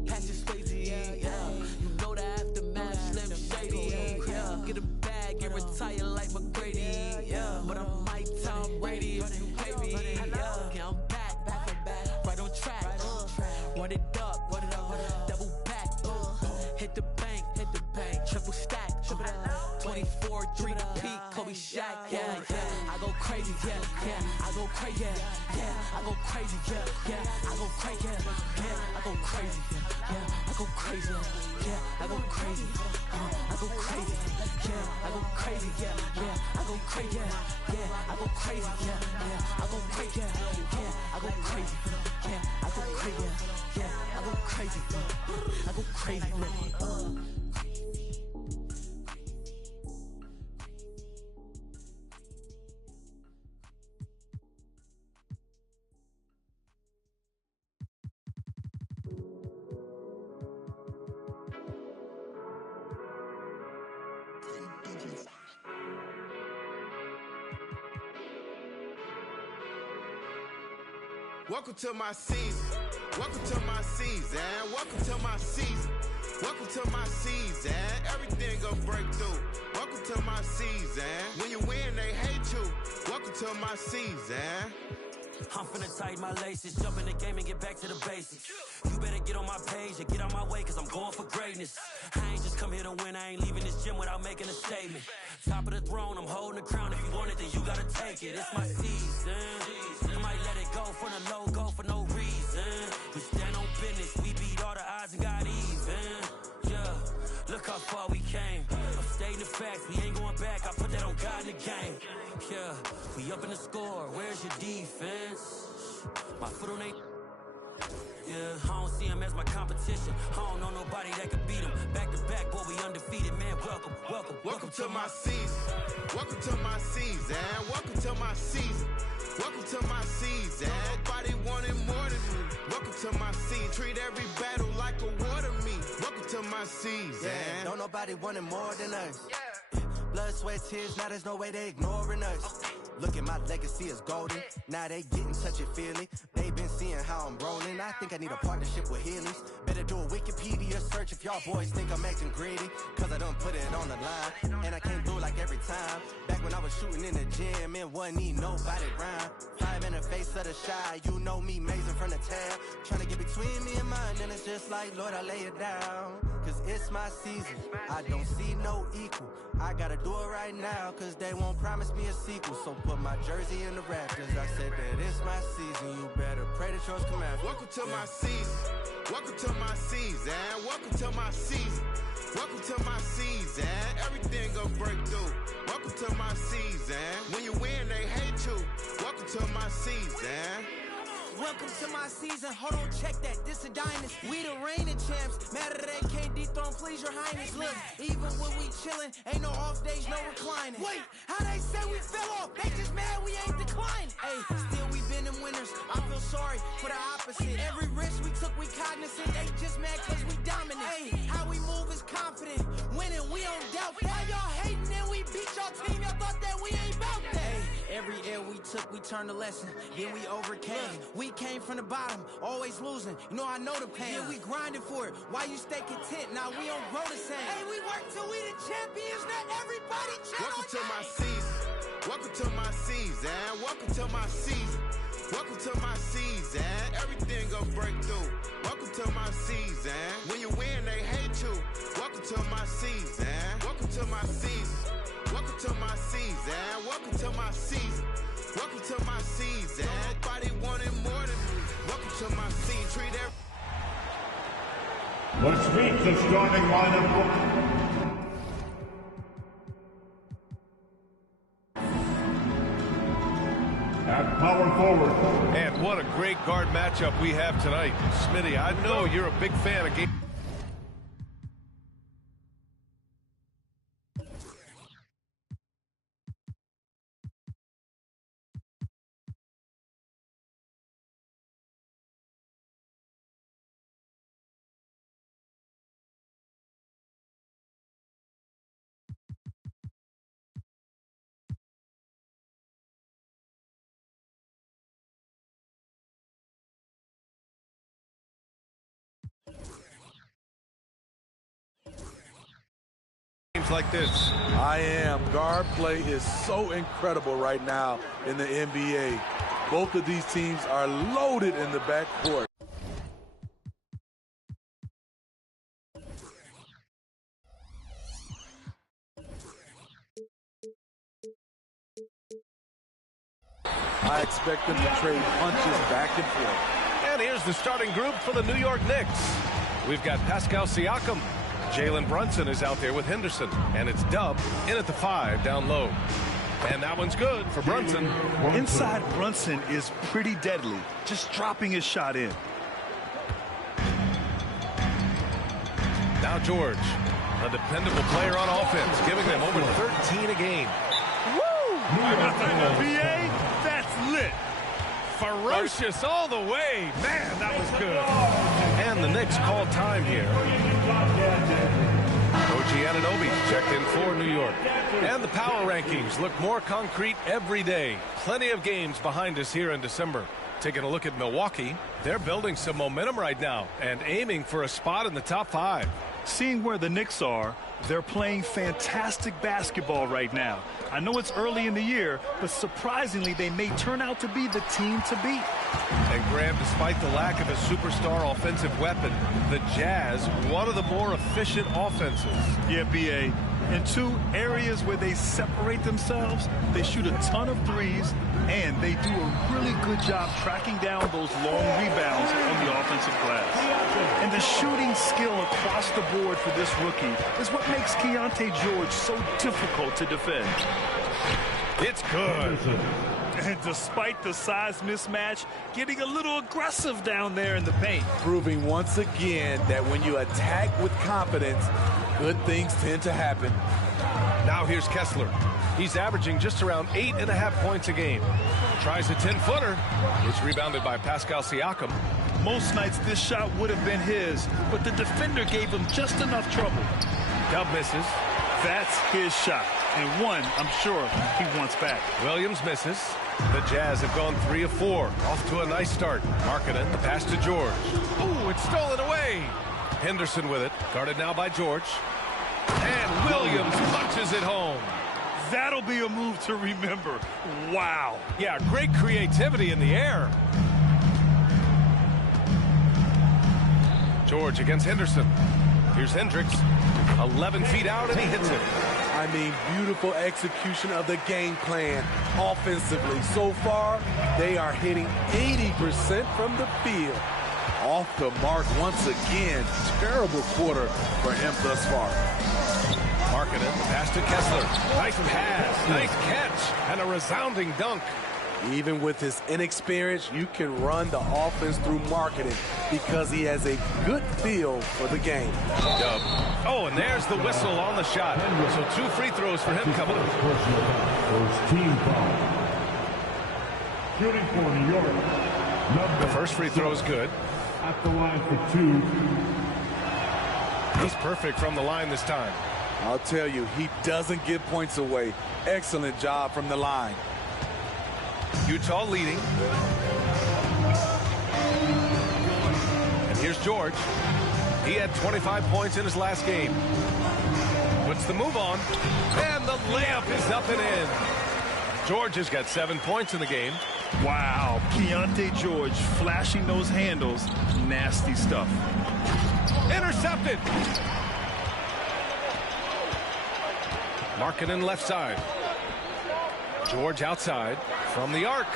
Patch your Swayze, yeah, you know the aftermath, Slim Shady, yeah, get a bag and retire like McGrady, yeah, but I'm Mike Tom Brady if you pay me, yeah, I'm back, right on track, run it up, double back, hit the bank, triple stack, 24, 3 peak, Kobe Shaq, yeah, I go crazy, yeah, I go crazy, yeah, I go crazy, yeah, I go crazy, yeah, I go crazy, yeah, I go crazy, yeah, I go crazy, I go crazy, yeah, I go crazy, yeah, I go crazy, yeah, I go crazy, yeah, I go crazy, yeah, I go crazy, yeah, I go crazy, yeah, I go crazy, I go crazy, Welcome to my season. Welcome to my season. Welcome to my season. Welcome to my season. Everything gon' break through. Welcome to my season. When you win, they hate you. Welcome to my season. I'm finna tighten my laces, jump in the game and get back to the basics. You better get on my page and get out my way, cause I'm going for greatness. I ain't just come here to win, I ain't leaving this gym without making a statement. Top of the throne, I'm holding the crown. If you want it, then you gotta take it. It's my season. I might let it go for the logo for no reason. We stand on business, we beat all the odds and got even. Yeah, look how far we came. I'm stating the facts, we ain't going back. I put that on God in the game. Yeah, we up in the score, where's your defense? My foot on they... Yeah, I don't see him as my competition. I don't know nobody that could beat him. Back to back, boy, we undefeated, man. Welcome to my season. Welcome to my season. Welcome to my season. Welcome to my season. Nobody wanted more than me. Welcome to my season. Treat every battle like a war to me. Welcome to my season. Yeah, don't nobody want it more than us. Blood, sweat, tears, now there's no way they ignoring us. Look at my legacy is golden. Now they getting touchy-feely. They been seeing how I'm rolling. I think I need a partnership with Heelys. Better do a Wikipedia search if y'all boys think I'm acting greedy. Cause I done put it on the line. And I came through like every time. Back when I was shooting in the gym and wasn't need nobody rhyme. 5 in the face of the shy. You know me, mazing from the tab. Trying to get between me and mine. And it's just like, Lord, I lay it down. Cause it's my season. I don't see no equal. I gotta do it right now. Cause they won't promise me a sequel. So put my jersey in the Raptors. I said that it's my season. You better pray that yours come after. Welcome to my season. Welcome to my season. Welcome to my season. Welcome to my season. Everything gon' break through. Welcome to my season. When you win, they hate you. Welcome to my season. Welcome to my season. Hold on, check that. This a dynasty. We the reigning champs. Matter that they can't dethrone, please your highness. Look, even when we chillin', ain't no off days, no reclining. Wait, how they say we fell off? They just mad we ain't declining. Hey, still we been in winners. I feel sorry for the opposite. Every risk we took, we cognizant. They just mad cause we dominant. Hey, how we move is confident. Winning, we don't doubt. Why y'all hating and we beat y'all team? Y'all thought that we ain't bout that. Hey, every L we took, we turned a lesson. Then we overcame. We came from the bottom, always losing. You know I know the pain. Yeah, we grinding for it. Why you stay content? Now we don't grow the same. Hey, we work till we the champions. Not everybody chill. Welcome to my season. Welcome to my season. Welcome to my season. Welcome to my season. Everything gon' break through. Welcome to my season. When you win, they hate you. Welcome to my season. Welcome to my season. Welcome to my season. Welcome to my season. Welcome to my season. Nobody wanted more than me. Welcome to my season. Treat every... Let's meet the starting lineup. At power forward. And what a great guard matchup we have tonight. Smitty, I know you're a big fan of game. like this. I am. Guard play is so incredible right now in the NBA. Both of these teams are loaded in the backcourt. I expect them to trade punches back and forth. And here's the starting group for the New York Knicks. We've got Pascal Siakam. Jalen Brunson is out there with Henderson. And it's Dub in at the 5 down low. And that one's good for Brunson. Inside Brunson is pretty deadly, just dropping his shot in. Now George, a dependable player on offense, giving them over 13 a game. Woo! BA, that's lit. Ferocious all the way. Man, that was good. And the Knicks call time here. OG Anunoby checked in for New York. And the power rankings look more concrete every day. Plenty of games behind us here in December. Taking a look at Milwaukee, they're building some momentum right now and aiming for a spot in the top 5. Seeing where the Knicks are, they're playing fantastic basketball right now. I know it's early in the year, but surprisingly, they may turn out to be the team to beat. And Graham, despite the lack of a superstar offensive weapon, the Jazz, one of the more efficient offenses. Yeah, B.A. In 2 areas where they separate themselves, they shoot a ton of threes, and they do a really good job tracking down those long rebounds on the offensive glass. And the shooting skill across the board for this rookie is what makes Keontae George so difficult to defend. It's good. And despite the size mismatch, getting a little aggressive down there in the paint. Proving once again that when you attack with confidence, good things tend to happen. Now here's Kessler. He's averaging just around 8.5 points a game. Tries a 10-footer. It's rebounded by Pascal Siakam. Most nights this shot would have been his, but the defender gave him just enough trouble. Dub misses. That's his shot, and one I'm sure he wants back. Williams misses. The Jazz have gone 3 of 4. Off to a nice start. Markkanen, the pass to George. Ooh, it's stolen away. Henderson with it. Guarded now by George. And Williams punches it home. That'll be a move to remember. Wow. Yeah, great creativity in the air. George against Henderson. Here's Hendricks. 11 feet out, and he hits it. I mean, beautiful execution of the game plan offensively. So far, they are hitting 80% from the field. Off the mark once again. Terrible quarter for him thus far. Markkanen, pass to Kessler. Nice pass, nice catch, and a resounding dunk. Even with his inexperience, you can run the offense through Markkanen because he has a good feel for the game. Dub. Oh, and there's the whistle on the shot. So 2 free throws for him coming up. First team foul. Shooting for New York. The first free throw is good. At the line for 2. He's perfect from the line this time. I'll tell you, he doesn't give points away. Excellent job from the line. Utah leading. And here's George. He had 25 points in his last game. Puts the move on. And the layup is up and in. George has got 7 points in the game. Wow. Keontae George flashing those handles. Nasty stuff. Intercepted. Markkanen left side. George outside from the arc.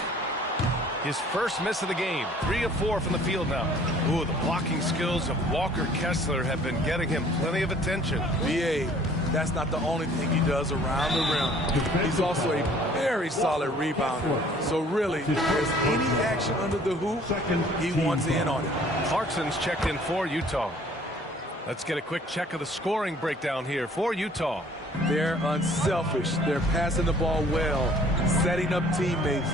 His first miss of the game. 3 of 4 from the field now. Ooh, the blocking skills of Walker Kessler have been getting him plenty of attention. B.A., that's not the only thing he does around the rim. He's also a very solid rebounder. So really, if there's any action under the hoop, he wants in on it. Clarkson's checked in for Utah. Let's get a quick check of the scoring breakdown here for Utah. They're unselfish. They're passing the ball well, setting up teammates,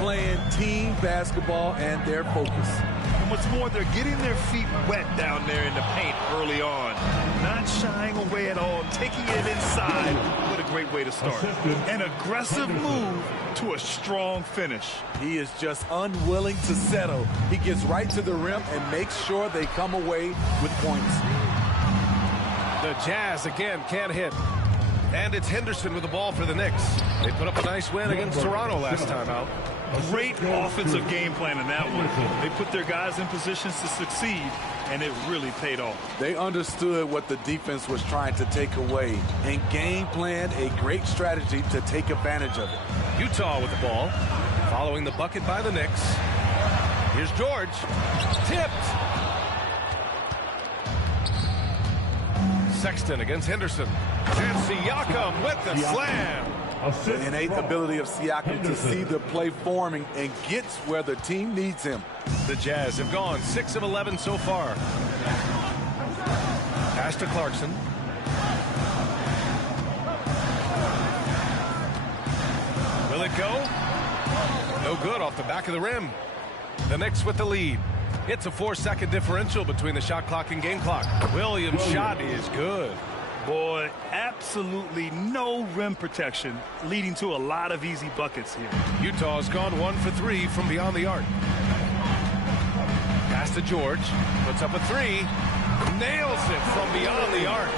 playing team basketball, and they're focused. And what's more, they're getting their feet wet down there in the paint early on. Not shying away at all, taking it inside. What a great way to start. An aggressive move to a strong finish. He is just unwilling to settle. He gets right to the rim and makes sure they come away with points. The Jazz again can't hit. And it's Henderson with the ball for the Knicks. They put up a nice win against Toronto last time out. Great offensive game plan in that one. They put their guys in positions to succeed, and it really paid off. They understood what the defense was trying to take away and game planned a great strategy to take advantage of it. Utah with the ball, following the bucket by the Knicks. Here's George. Tipped. Sexton against Henderson. And Siakam with the slam. The innate ability of Siakam to see the play forming and gets where the team needs him. The Jazz have gone 6 of 11 so far. Pass to Clarkson. Will it go? No good off the back of the rim. The Knicks with the lead. It's a 4-second differential between the shot clock and game clock. Williams' shot is good. Boy, absolutely no rim protection, leading to a lot of easy buckets here. Utah's gone 1 for 3 from beyond the arc. Pass to George. Puts up a 3. Nails it from beyond the arc.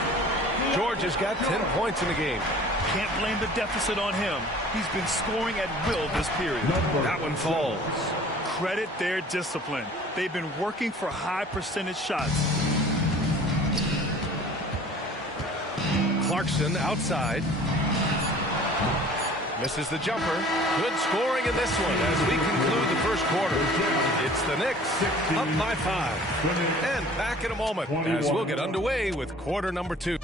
George has got 10 points in the game. Can't blame the deficit on him. He's been scoring at will this period. That one falls. Credit their discipline. They've been working for high percentage shots. Clarkson outside. Misses the jumper. Good scoring in this one as we conclude the first quarter. It's the Knicks up by 5. And back in a moment as we'll get underway with quarter number 2.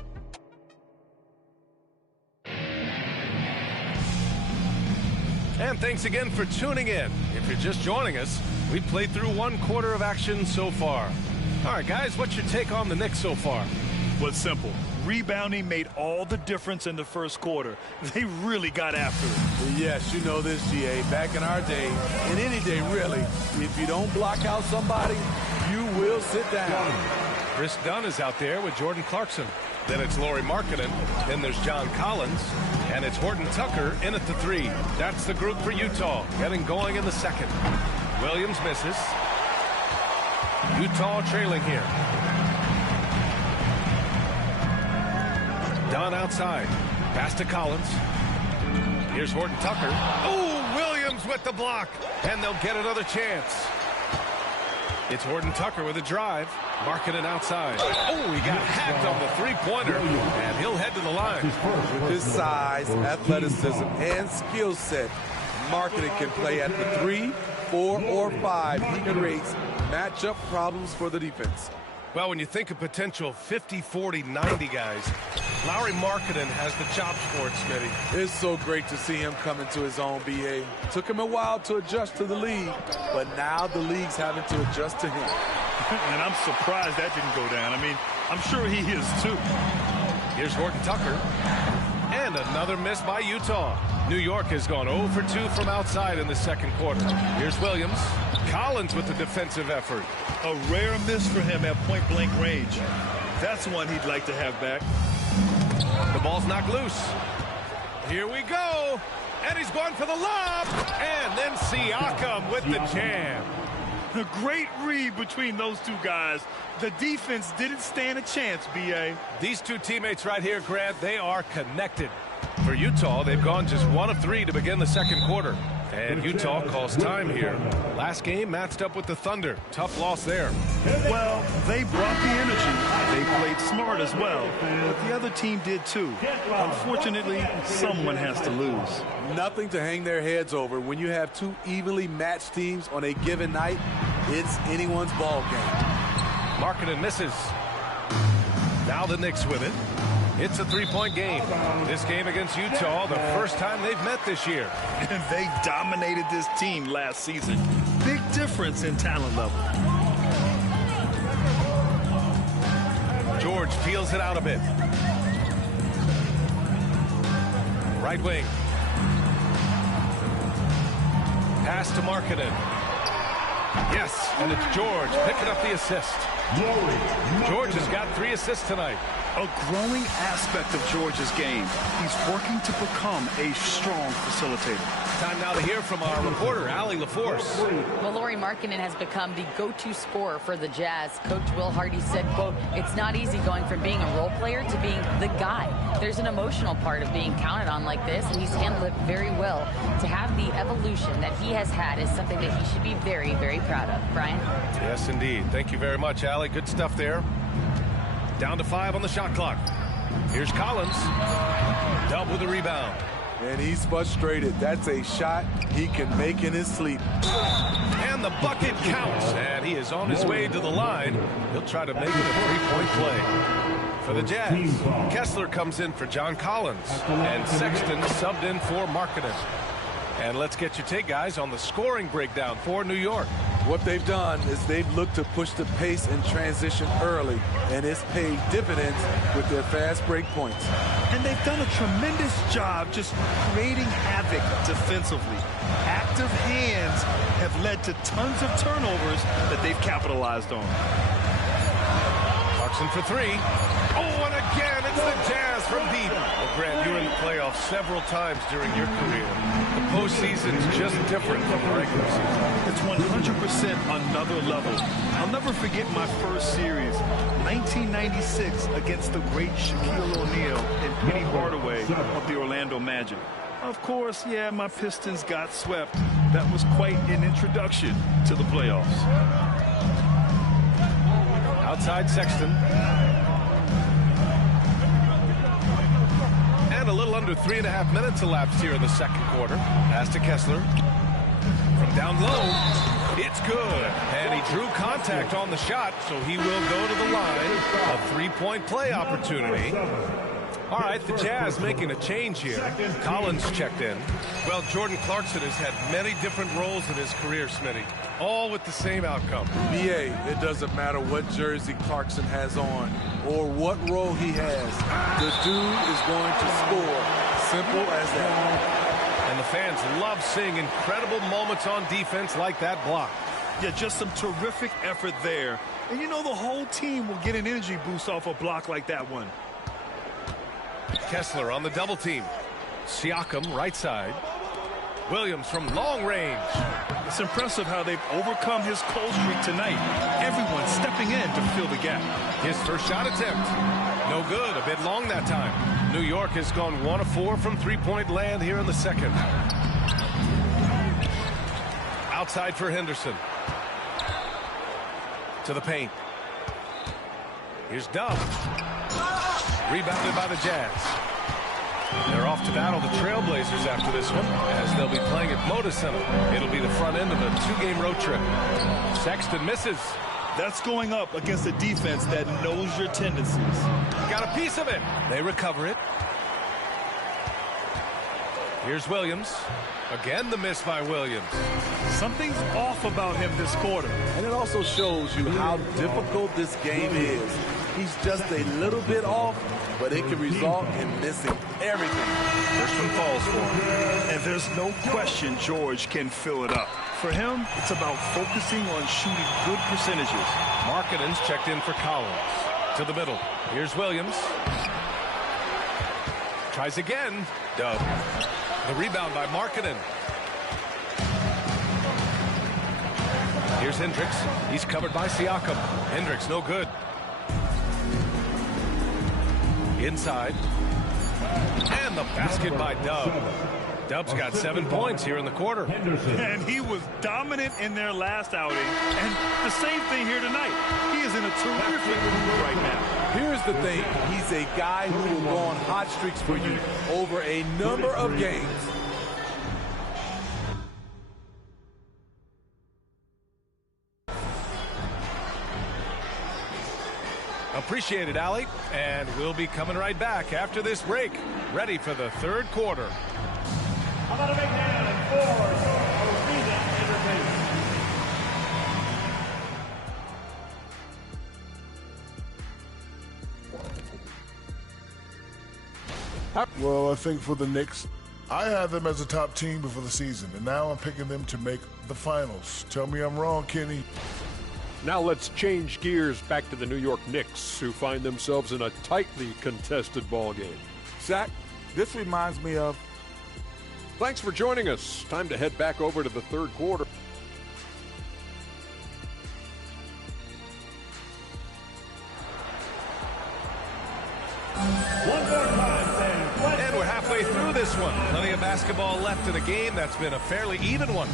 And thanks again for tuning in. If you're just joining us, we've played through 1 quarter of action so far. All right, guys, what's your take on the Knicks so far? Well, it's simple. Rebounding made all the difference in the first quarter. They really got after it. Yes, you know this, GA. Back in our day, and any day really, if you don't block out somebody, you will sit down. Chris Dunn is out there with Jordan Clarkson. Then it's Lauri Markkanen. Then there's John Collins. And it's Horton Tucker in at the 3. That's the group for Utah, getting going in the second. Williams misses. Utah trailing here. Dunn outside. Pass to Collins. Here's Horton Tucker. Oh, Williams with the block. And they'll get another chance. It's Horton Tucker with a drive. Markkanen outside. Oh, he got hacked on the three-pointer. And he'll head to the line. With his size, athleticism, and skill set, Markkanen can play at the 3, 4, or 5. He creates matchup problems for the defense. Well, when you think of potential 50, 40, 90 guys, Lauri Markkanen has the chops for it, Smitty. It's so great to see him come into his own, BA. Took him a while to adjust to the league, but now the league's having to adjust to him. And I'm surprised that didn't go down. I mean, I'm sure he is too. Here's Horton Tucker. And another miss by Utah. New York has gone 0 for 2 from outside in the second quarter. Here's Williams. Collins with the defensive effort. A rare miss for him at point-blank range. That's one he'd like to have back. The ball's knocked loose. Here we go. And he's going for the lob. And then Siakam with the jam. A great read between those two guys. The defense didn't stand a chance, B.A. These two teammates right here, Grant, they are connected. For Utah, they've gone just 1 of 3 to begin the second quarter. And Utah calls time here. Last game matched up with the Thunder. Tough loss there. Well, they brought the energy. They played smart as well. But the other team did too. Unfortunately, someone has to lose. Nothing to hang their heads over. When you have 2 evenly matched teams on a given night, it's anyone's ball game. Markkanen misses. Now the Knicks with it. It's a 3-point game. This game against Utah, the first time they've met this year. And they dominated this team last season. Big difference in talent level. George peels it out a bit. Right wing. Pass to Markkanen. Yes, and it's George picking up the assist. George has got 3 assists tonight. a growing aspect of George's game. He's working to become a strong facilitator. Time now to hear from our reporter, Allie LaForce. Well, Lauri Markkanen has become the go-to scorer for the Jazz. Coach Will Hardy said, quote, "It's not easy going from being a role player to being the guy. There's an emotional part of being counted on like this, and he's handled it very well. To have the evolution that he has had is something that he should be very, very proud of." Brian? Yes, indeed. Thank you very much, Allie. Good stuff there. Down to 5 on the shot clock. Here's Collins. Dub with a rebound. And he's frustrated. That's a shot he can make in his sleep. And the bucket counts. And he is on his way to the line. He'll try to make it a three-point play. For the Jazz, Kessler comes in for John Collins. And Sexton subbed in for Markkanen. And let's get your take, guys, on the scoring breakdown for New York. What they've done is they've looked to push the pace and transition early, and it's paid dividends with their fast break points. And they've done a tremendous job just creating havoc defensively. Active hands have led to tons of turnovers that they've capitalized on. Clarkson for 3. Oh, and again, it's the Jazz from deep. Well, Grant, you were in the playoffs several times during your career. The postseason's just different from the regular season. It's 100% another level. I'll never forget my first series, 1996, against the great Shaquille O'Neal and Penny Hardaway of the Orlando Magic. Of course, yeah, my Pistons got swept. That was quite an introduction to the playoffs. Outside Sexton. And a little under 3.5 minutes elapsed here in the second quarter. Pass to Kessler. From down low, it's good. And he drew contact on the shot, so he will go to the line. A three-point play opportunity. All right, the Jazz making a change here. Collins checked in. Well, Jordan Clarkson has had many different roles in his career, Smitty, all with the same outcome. BA, it doesn't matter what jersey Clarkson has on or what role he has. The dude is going to score. Simple as that. And the fans love seeing incredible moments on defense like that block. Yeah, just some terrific effort there. And you know the whole team will get an energy boost off a block like that one. Kessler on the double team. Siakam right side. Williams from long range. It's impressive how they've overcome his cold streak tonight. Everyone stepping in to fill the gap. His first shot attempt. No good. A bit long that time. New York has gone 1 of 4 from three-point land here in the second. Outside for Henderson. To the paint. Here's Dub. Rebounded by the Jazz. They're off to battle the Trailblazers after this one, as they'll be playing at Moda Center. It'll be the front end of a 2-game road trip. Sexton misses. That's going up against a defense that knows your tendencies. Got a piece of it. They recover it. Here's Williams. Again, the miss by Williams. Something's off about him this quarter. And it also shows you how difficult this game is. He's just a little bit off, but it can result in missing everything. First one falls for him. And there's no question George can fill it up. For him, it's about focusing on shooting good percentages. Markkanen's checked in for Collins. To the middle. Here's Williams. Tries again. Dub. The rebound by Markkanen. Here's Hendricks. He's covered by Siakam. Hendricks, no good. Inside. And the basket by Dub. Dub's got 7 points here in the quarter. And he was dominant in their last outing. And the same thing here tonight. He is in a terrific mood right now. Here's the thing. He's a guy who will go on hot streaks for you over a number of games. Appreciate it, Allie. And we'll be coming right back after this break. Ready for the third quarter. How about a big hand for our season entertainment? Well, I think for the Knicks, I had them as a top team before the season, and now I'm picking them to make the finals. Tell me I'm wrong, Kenny. Now let's change gears back to the New York Knicks, who find themselves in a tightly contested ball game. Zach, this reminds me of... Thanks for joining us. Time to head back over to the third quarter. And we're halfway through this one. Plenty of basketball left in the game. That's been a fairly even one.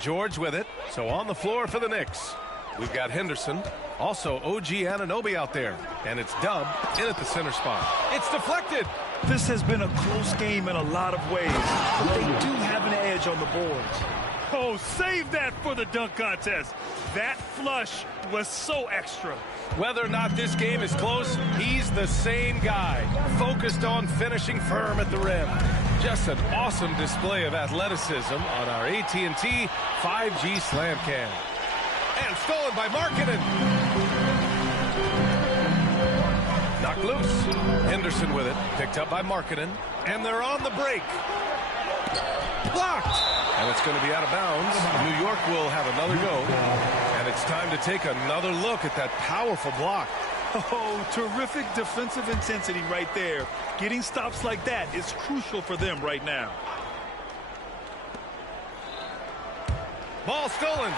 George with it. So on the floor for the Knicks. We've got Henderson. Also OG Anunoby out there. And it's Dub in at the center spot. It's deflected. This has been a close game in a lot of ways, but they do have an edge on the boards. Oh, save that for the dunk contest. That flush was so extra. Whether or not this game is close, he's the same guy, focused on finishing firm at the rim. Just an awesome display of athleticism on our AT&T 5G Slam Cam. And stolen by Markkanen. Knocked loose. Henderson with it, picked up by Markkanen, and they're on the break. Blocked. And it's going to be out of bounds. New York will have another go. And it's time to take another look at that powerful block. Oh, terrific defensive intensity right there. Getting stops like that is crucial for them right now. Ball stolen.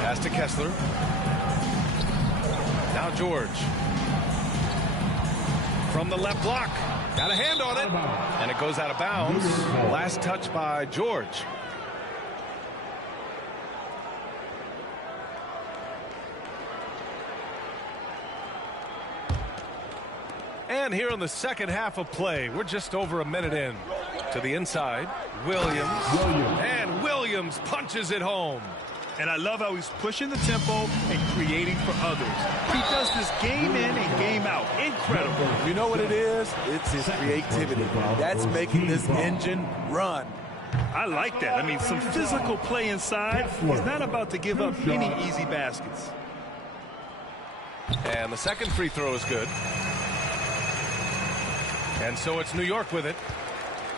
Pass to Kessler. Now George. From the left block. Got a hand on it. And it goes out of bounds. Last touch by George. And here in the second half of play, we're just over a minute in. To the inside, Williams. And Williams punches it home. And I love how he's pushing the tempo and creating for others. He does this game in and game out. Incredible. You know what it is? It's his creativity. That's making this engine run. I like that. I mean, some physical play inside. He's not about to give up any easy baskets. And the second free throw is good. And so it's New York with it.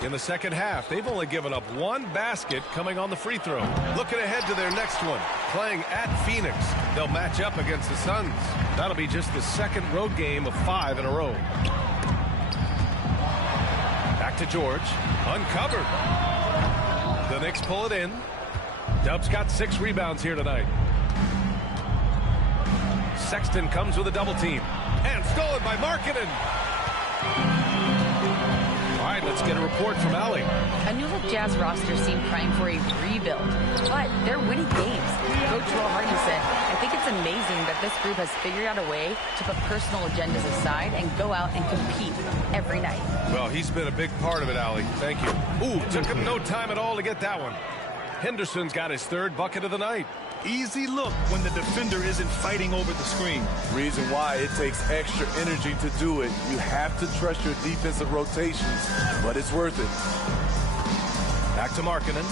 In the second half, they've only given up one basket coming on the free throw. Looking ahead to their next one, playing at Phoenix. They'll match up against the Suns. That'll be just the second road game of 5 in a row. Back to George. Uncovered. The Knicks pull it in. Dub's got 6 rebounds here tonight. Sexton comes with a double team. And stolen by Markkanen. All right, let's get a report from Allie. A new look Jazz roster seemed primed for a rebuild, but they're winning games. Coach Will Hardy said, I think it's amazing that this group has figured out a way to put personal agendas aside and go out and compete every night. Well, he's been a big part of it, Allie. Thank you. Ooh, took him no time at all to get that one. Henderson's got his 3rd bucket of the night. Easy look when the defender isn't fighting over the screen. Reason why it takes extra energy to do it. You have to trust your defensive rotations, but it's worth it. Back to Markkanen.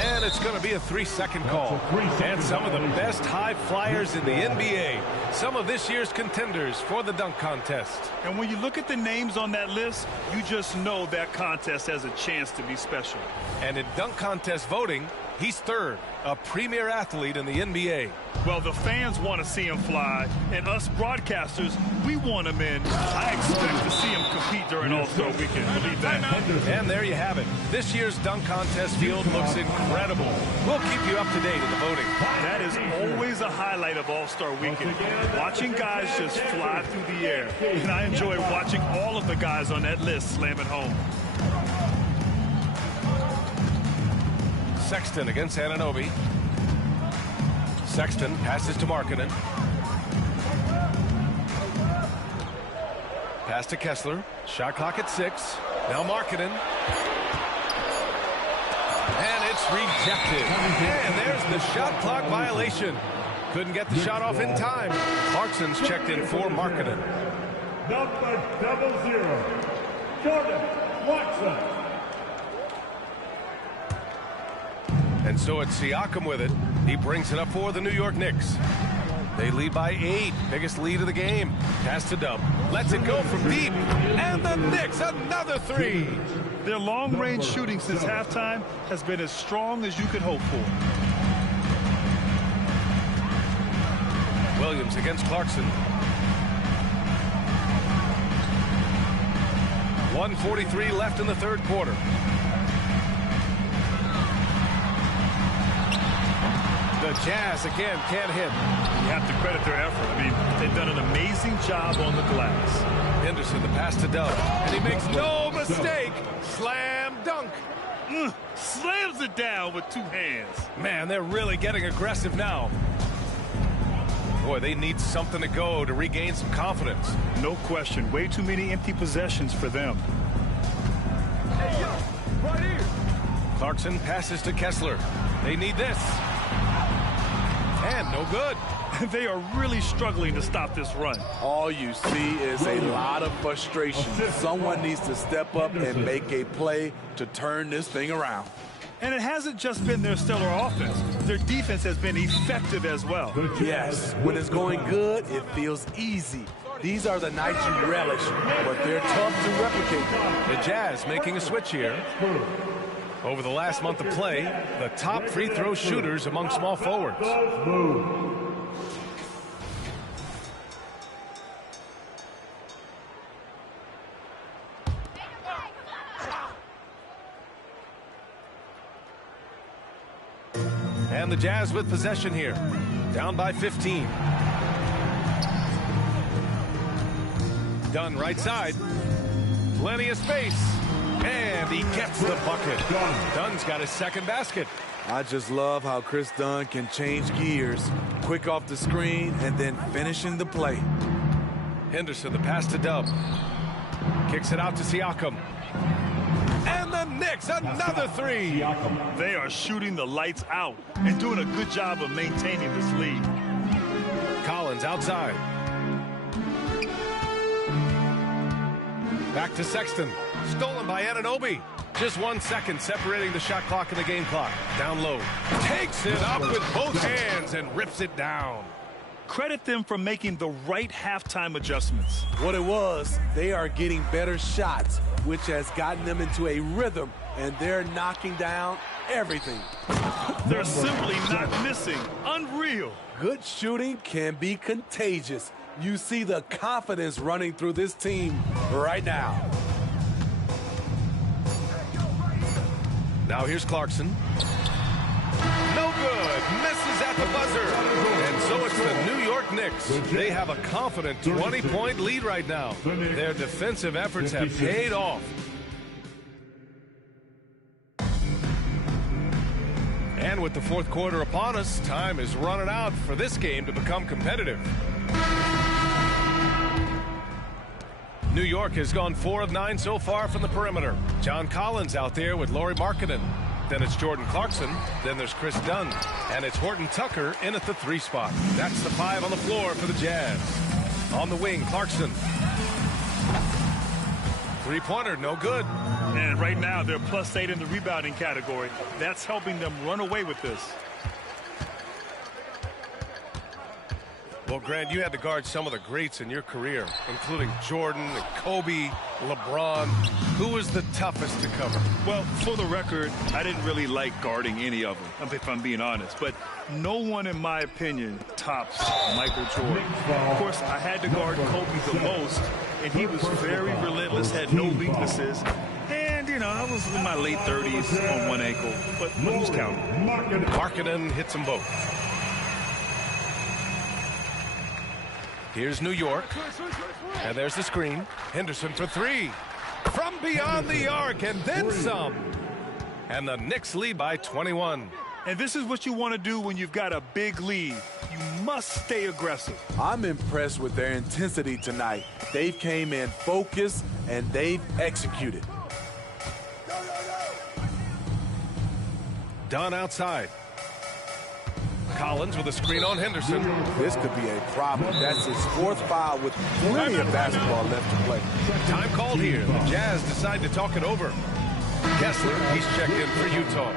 And it's going to be a 3-second call. And some of the best high flyers in the NBA. Some of this year's contenders for the dunk contest. And when you look at the names on that list, you just know that contest has a chance to be special. And in dunk contest voting, he's 3rd, a premier athlete in the NBA. Well, the fans want to see him fly, and us broadcasters, we want him in. I expect to see him compete during All-Star Weekend. Believe that. And there you have it. This year's dunk contest field looks incredible. We'll keep you up to date in the voting. That is always a highlight of All-Star Weekend. Watching guys just fly through the air. And I enjoy watching all of the guys on that list slam it home. Sexton against Anunoby. Sexton passes to Markkanen. Pass to Kessler. Shot clock at 6. Now Markkanen. And it's rejected. And there's the shot clock violation. Couldn't get the shot off in time. Clarkson's checked in for Markkanen. Number 00, Jordan Clarkson. And so it's Siakam with it. He brings it up for the New York Knicks. They lead by 8. Biggest lead of the game. Pass to Dub. Lets it go from deep. And the Knicks, another 3. Their long-range shooting since halftime has been as strong as you could hope for. Williams against Clarkson. 1:43 left in the third quarter. The Jazz again can't hit. You have to credit their effort. I mean, they've done an amazing job on the glass. Henderson, the pass to Dub, and he makes no mistake. Slam dunk. Slams it down with 2 hands. Man, they're really getting aggressive now. Boy, they need something to go to regain some confidence. No question. Way too many empty possessions for them. Hey, yo, right here. Clarkson passes to Kessler. They need this. And no good. They are really struggling to stop this run. All you see is a lot of frustration. Someone needs to step up and make a play to turn this thing around. And it hasn't just been their stellar offense. Their defense has been effective as well. Yes, when it's going good, it feels easy. These are the nights you relish, but they're tough to replicate. The Jazz making a switch here. Over the last month of play, the top free throw shooters among small forwards. And the Jazz with possession here. Down by 15. Dunn right side. Plenty of space. And he gets the bucket. Dunn's got his second basket. I just love how Chris Dunn can change gears. Quick off the screen and then finishing the play. Henderson, the pass to Dub. Kicks it out to Siakam. And the Knicks, another 3. They are shooting the lights out and doing a good job of maintaining this lead. Collins outside. Back to Sexton. Stolen by Anunoby. Just 1 second separating the shot clock and the game clock. Down low. Takes it up with both hands and rips it down. Credit them for making the right halftime adjustments. What it was, they are getting better shots, which has gotten them into a rhythm, and they're knocking down everything. They're simply not missing. Unreal. Good shooting can be contagious. You see the confidence running through this team right now. Now here's Clarkson. No good. Misses at the buzzer. And so it's the New York Knicks. They have a confident 20-point lead right now. Their defensive efforts have paid off. And with the fourth quarter upon us, time is running out for this game to become competitive. New York has gone 4 of 9 so far from the perimeter. John Collins out there with Lauri Markkanen. Then it's Jordan Clarkson. Then there's Chris Dunn. And it's Horton Tucker in at the 3 spot. That's the 5 on the floor for the Jazz. On the wing, Clarkson. Three-pointer, no good. And right now, they're +8 in the rebounding category. That's helping them run away with this. Well, Grant, you had to guard some of the greats in your career, including Jordan, and Kobe, LeBron. Who was the toughest to cover? Well, for the record, I didn't really like guarding any of them, if I'm being honest. But no one, in my opinion, tops Michael Jordan. Of course, I had to guard Kobe the most, and he was very relentless, had no weaknesses. And, you know, I was in my late 30s on one ankle, but who's counting? Markkanen hits them both. Here's New York. And there's the screen. Henderson for 3. From beyond the arc, and then some. And the Knicks lead by 21. And this is what you want to do when you've got a big lead. You must stay aggressive. I'm impressed with their intensity tonight. They came in focused, and they've executed. Dunn outside. Collins with a screen on Henderson. This could be a problem. That's his 4th foul with plenty of basketball left to play. Time called here. The Jazz decide to talk it over. Kessler, he's checked in for Utah.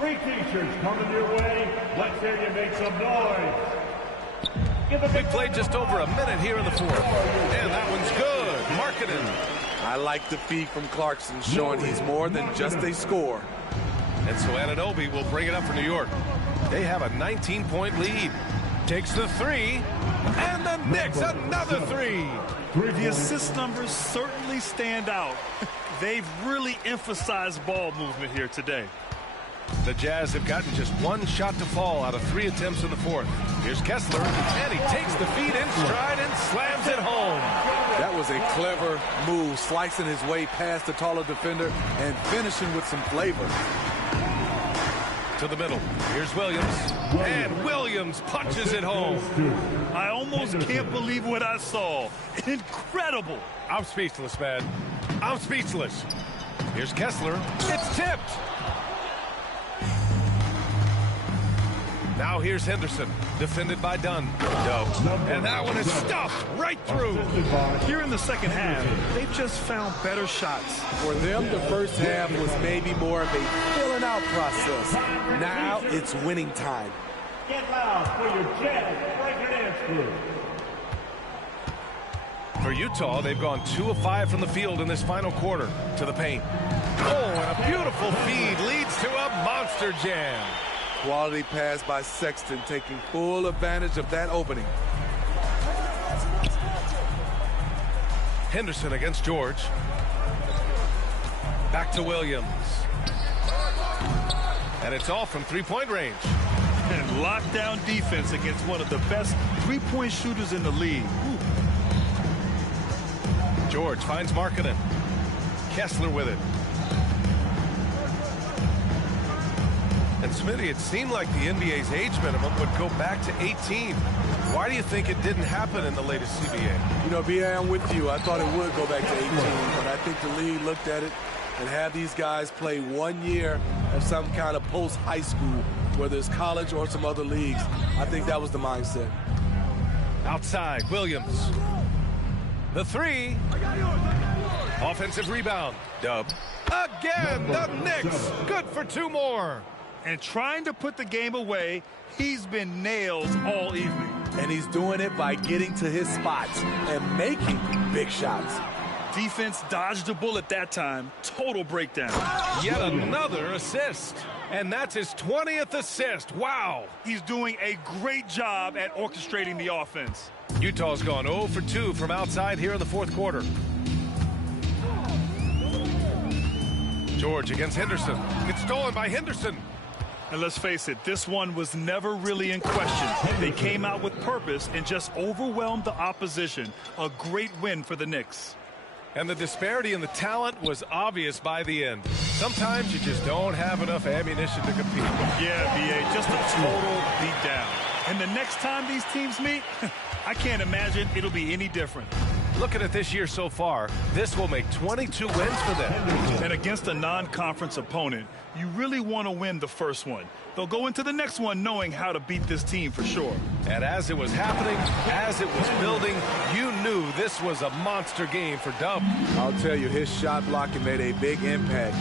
Free t-shirts coming your way. Let's hear you make some noise. We played just over a minute here in the fourth. And that one's good. Markkanen. I like the feed from Clarkson, showing he's more than just a scorer. And so Anunoby will bring it up for New York. They have a 19-point lead. Takes the three. And the Knicks, another three. The assist numbers certainly stand out. They've really emphasized ball movement here today. The Jazz have gotten just one shot to fall out of 3 attempts in the fourth. Here's Kessler, and he takes the feed in stride and slams it home. That was a clever move, slicing his way past the taller defender and finishing with some flavor. To the middle. Here's Williams. And Williams punches it home. I almost can't believe what I saw. Incredible. I'm speechless, man. I'm speechless. Here's Kessler. It's tipped. Now here's Henderson, defended by Dunn. And that one is stuffed right through. Here in the second half, they've just found better shots. For them, the first half was maybe more of a filling out process. Now it's winning time. Get loud for your Jazz breaking dance crew. For Utah, they've gone 2 of 5 from the field in this final quarter. To the paint. Oh, and a beautiful feed leads to a monster jam. Quality pass by Sexton, taking full advantage of that opening. Henderson against George. Back to Williams. And it's all from three-point range. And lockdown defense against one of the best three-point shooters in the league. Ooh. George finds Markkanen. Kessler with it. And Smitty, it seemed like the NBA's age minimum would go back to 18. Why do you think it didn't happen in the latest CBA? You know, B.A., I'm with you. I thought it would go back to 18, but I think the league looked at it and have these guys play 1 year of some kind of post-high school, whether it's college or some other leagues. I think that was the mindset. Outside, Williams. The three. Offensive rebound. Dub. Again, the Knicks. Good for 2 more. And trying to put the game away, he's been nails all evening. And he's doing it by getting to his spots and making big shots. Defense dodged a bullet that time. Total breakdown. Yet another assist. And that's his 20th assist. Wow. He's doing a great job at orchestrating the offense. Utah's gone 0 for 2 from outside here in the fourth quarter. George against Henderson. It's stolen by Henderson. And let's face it, this one was never really in question. They came out with purpose and just overwhelmed the opposition. A great win for the Knicks. And the disparity in the talent was obvious by the end. Sometimes you just don't have enough ammunition to compete. Yeah, B.A., just a total beatdown. And the next time these teams meet, I can't imagine it'll be any different. Looking at this year so far, this will make 22 wins for them. And against a non-conference opponent, you really want to win the first one. They'll go into the next one knowing how to beat this team for sure. And as it was happening, as it was building, you knew this was a monster game for Dub. I'll tell you, his shot blocking made a big impact.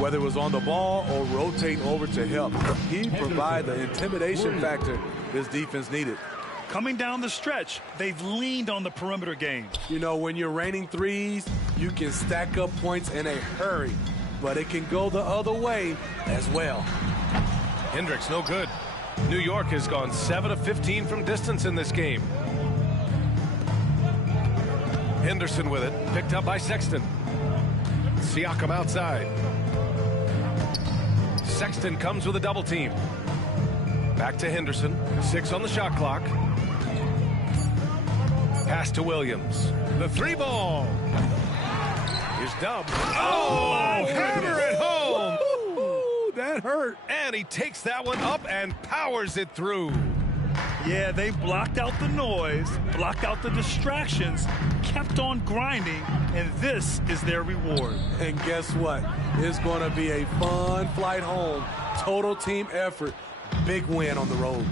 Whether it was on the ball or rotating over to help, he provided the intimidation factor this defense needed. Coming down the stretch, they've leaned on the perimeter game. You know, when you're raining threes, you can stack up points in a hurry, but it can go the other way as well. Hendricks, no good. New York has gone 7 of 15 from distance in this game. Henderson with it, picked up by Sexton. Siakam outside. Sexton comes with a double team. Back to Henderson, 6 on the shot clock. Pass to Williams. The 3 ball. Here's Dub. Oh, hammer it home. Ooh, that hurt. And he takes that one up and powers it through. Yeah, they blocked out the noise, blocked out the distractions, kept on grinding, and this is their reward. And guess what? It's going to be a fun flight home. Total team effort. Big win on the road.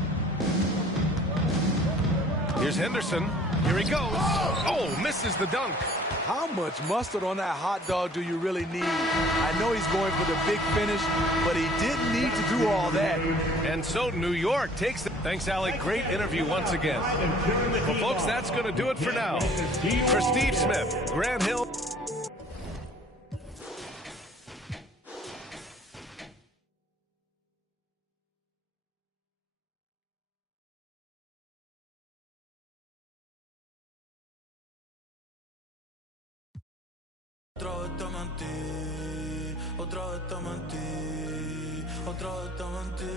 Here's Henderson. Here he goes. Oh, misses the dunk. How much mustard on that hot dog do you really need? I know he's going for the big finish, but he didn't need to do all that. And so New York takes the... Thanks, Alec. Great interview once again. Well, folks, that's going to do it for now. For Steve Smith, Grant Hill. Otra vez te mentí, otra vez te mentí, otra vez te mentí.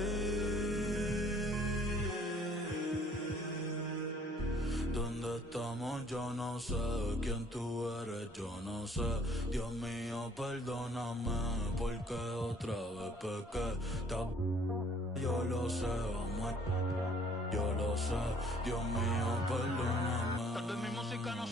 ¿Dónde estamos? Yo no sé. ¿Quién tú eres? Yo no sé. Dios mío, perdóname, porque otra vez pequé. Yo lo sé, amor. Yo lo sé. Dios mío, perdóname. Tal vez mi música no.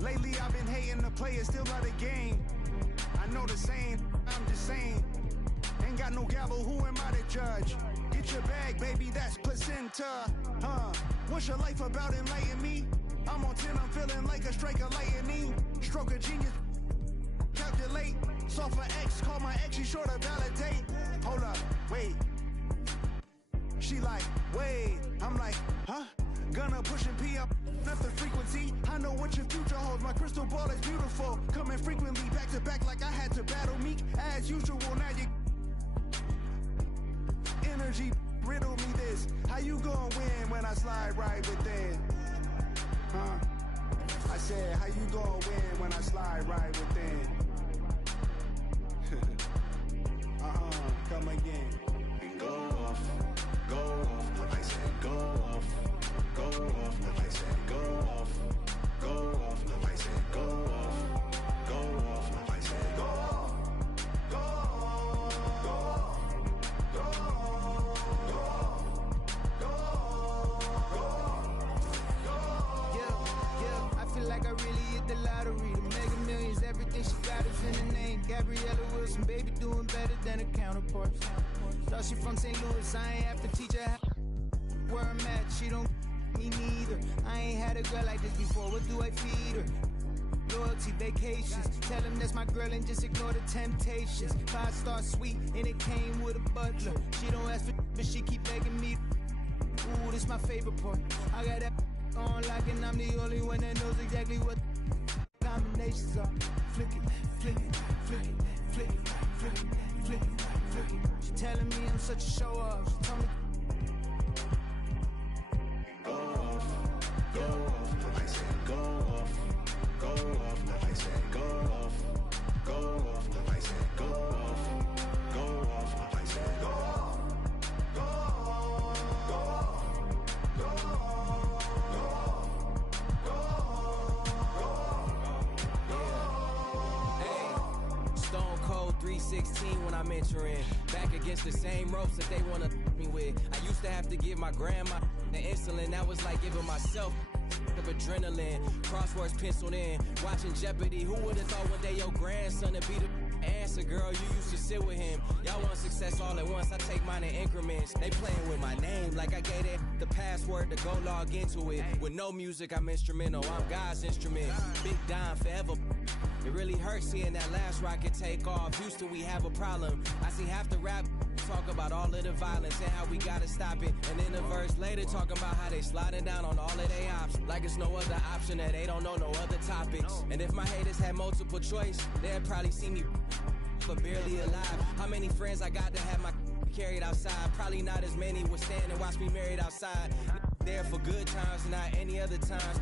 Lately I've been hating the players, still love the game. I know the saying, I'm just saying. Ain't got no gavel, who am I to judge? Get your bag, baby, that's placenta. What's your life about, enlighten me? I'm on 10, I'm feeling like a strike of lightning. Stroke of genius, calculate. Soft for X, call my ex, she sure to validate. Hold up, wait. She like, wait. I'm like, huh? Gonna push and pee up. That's the frequency. I know what your future holds. My crystal ball is beautiful. Coming frequently back to back like I had to battle Meek. As usual, now you energy riddle me this. How you gonna win when I slide right within? I said, how you gonna win when I slide right within? Come again. Go off, go off. I said go off. Go off, I said go off. Go off, I said go off. Go off, I said go off. Go off, go off, go off, go off. Yeah, I feel like I really hit the lottery. The Mega Millions, everything she got is in the name. Gabriella Wilson, baby, doing better than her counterparts. Thought she from St. Louis, I ain't have to teach her where I'm at. She don't me neither. I ain't had a girl like this before. What do I feed her? Loyalty, vacations. Tell him that's my girl and just ignore the temptations. 5-star suite and it came with a butler. She don't ask for but she keep begging me. Ooh, this my favorite part. I got that on lock and I'm the only one that knows exactly what combinations are. Flick it, flick it, flick it, flick it, flick it, flick it, flick it. She telling me I'm such a show off. She told me go off, go off, I said go off, go off, I said go off, go off, I said go off, go off, I said go off, go off, go off, go off, hey, Stone Cold 316 when I'm entering, back against the same ropes that they wanna me with. I used to have to give my grandma the insulin, that was like giving myself of adrenaline. Crosswords penciled in, watching Jeopardy. Who would've thought one day your grandson would be the answer, girl? You used to sit with him. Y'all want success all at once, I take mine in increments. They playing with my name like I gave it the password to go log into it. With no music, I'm instrumental, I'm God's instrument. Big Don forever. It really hurts seeing that last rocket take off. Houston, we have a problem. I see half the rap talk about all of the violence and how we gotta stop it. And then a verse later talking about how they sliding down on all of their options. Like it's no other option, that they don't know no other topics. And if my haters had multiple choice, they'd probably see me but barely alive. How many friends I got to have my carried outside? Probably not as many would stand and watch me married outside. There for good times and not any other times.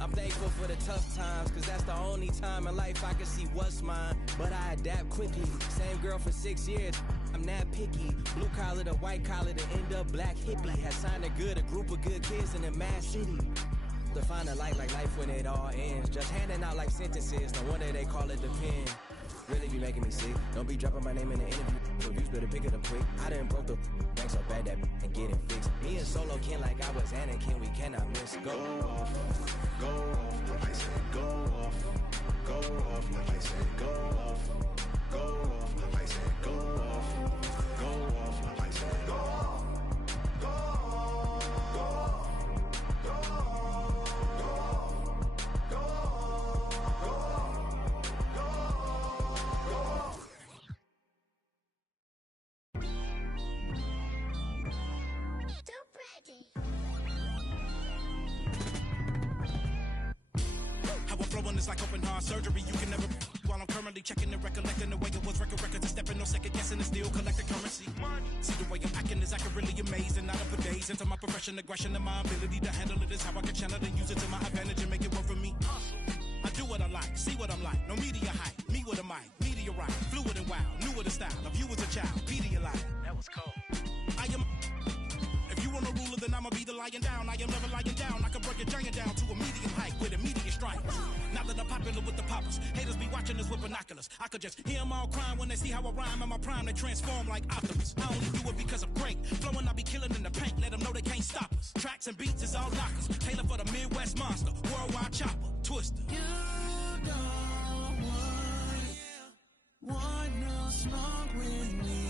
I'm thankful for the tough times, cause that's the only time in life I can see what's mine. But I adapt quickly. Same girl for 6 years. I'm not picky. Blue collar to white collar to end up black hippie. Has signed a group of good kids in a mad city. To find a light like life when it all ends. Just handing out like sentences. No wonder they call it the pen. Really be making me sick. Don't be dropping my name in the interview. Reviews better pick it up quick. I done broke the bank so bad that and get it fixed. Me and Solo Ken like I was Anakin. We cannot miss. Go off, like I said. Go off, like I said. Go off, like I said. Go off, like I said. Go off, go off, go off, go off, go off, go off. It's like open heart surgery, you can never. While I'm currently checking and recollecting the way it was records and stepping, no second guessing and still collecting currency. See the way I'm acting is accurately amazing. Not up for days into my profession, aggression, and my ability to handle it is how I can channel and use it to my advantage and make it work for me. I do what I like, see what I'm like. No media hype, me with a mic, meteorite, fluid and wild, new with a style. Of you as a child, Pedialyte. That was cold. I am. If you want a ruler, then I'ma be the lying down. I am never lying down. I can break a giant down to a medium height with immediate strikes. Now that I'm popular with the poppers, haters be watching us with binoculars. I could just hear them all crying when they see how I rhyme. In my prime, they transform like Optimus. I only do it because I'm great. Flowing, I be killing in the paint. Let them know they can't stop us. Tracks and beats is all knockers. Taylor for the Midwest monster. Worldwide chopper. Twister. You don't want no smoke with me.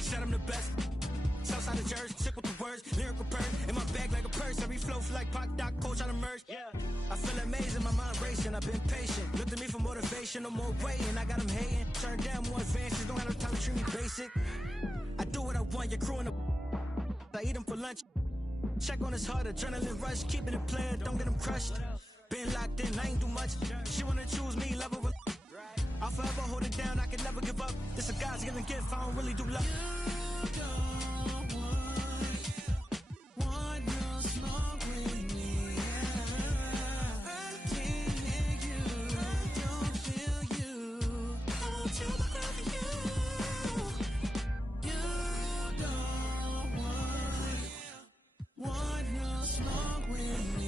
Said I'm the best. Southside of Jersey, sick with the words, lyrical purse. In my bag like a purse, every flow feel like Pac, Doc, Coach on the merge. Yeah. I feel amazing, my mind racing, I've been patient. Look to me for motivation, no more waiting. I got them hating, turn down more advances, don't have no time to treat me basic. I do what I want, your crew in the. I eat them for lunch. Check on his heart, adrenaline rush, keeping it playing, don't get them crushed. Been locked in, I ain't do much. She wanna choose me, love her. I'll forever hold it down, I can never give up. This a God's given gift, I don't really do love. You don't want no smoke with me. I can't hear you, I don't feel you. I want you, my girl, for you. You don't want no smoke with me.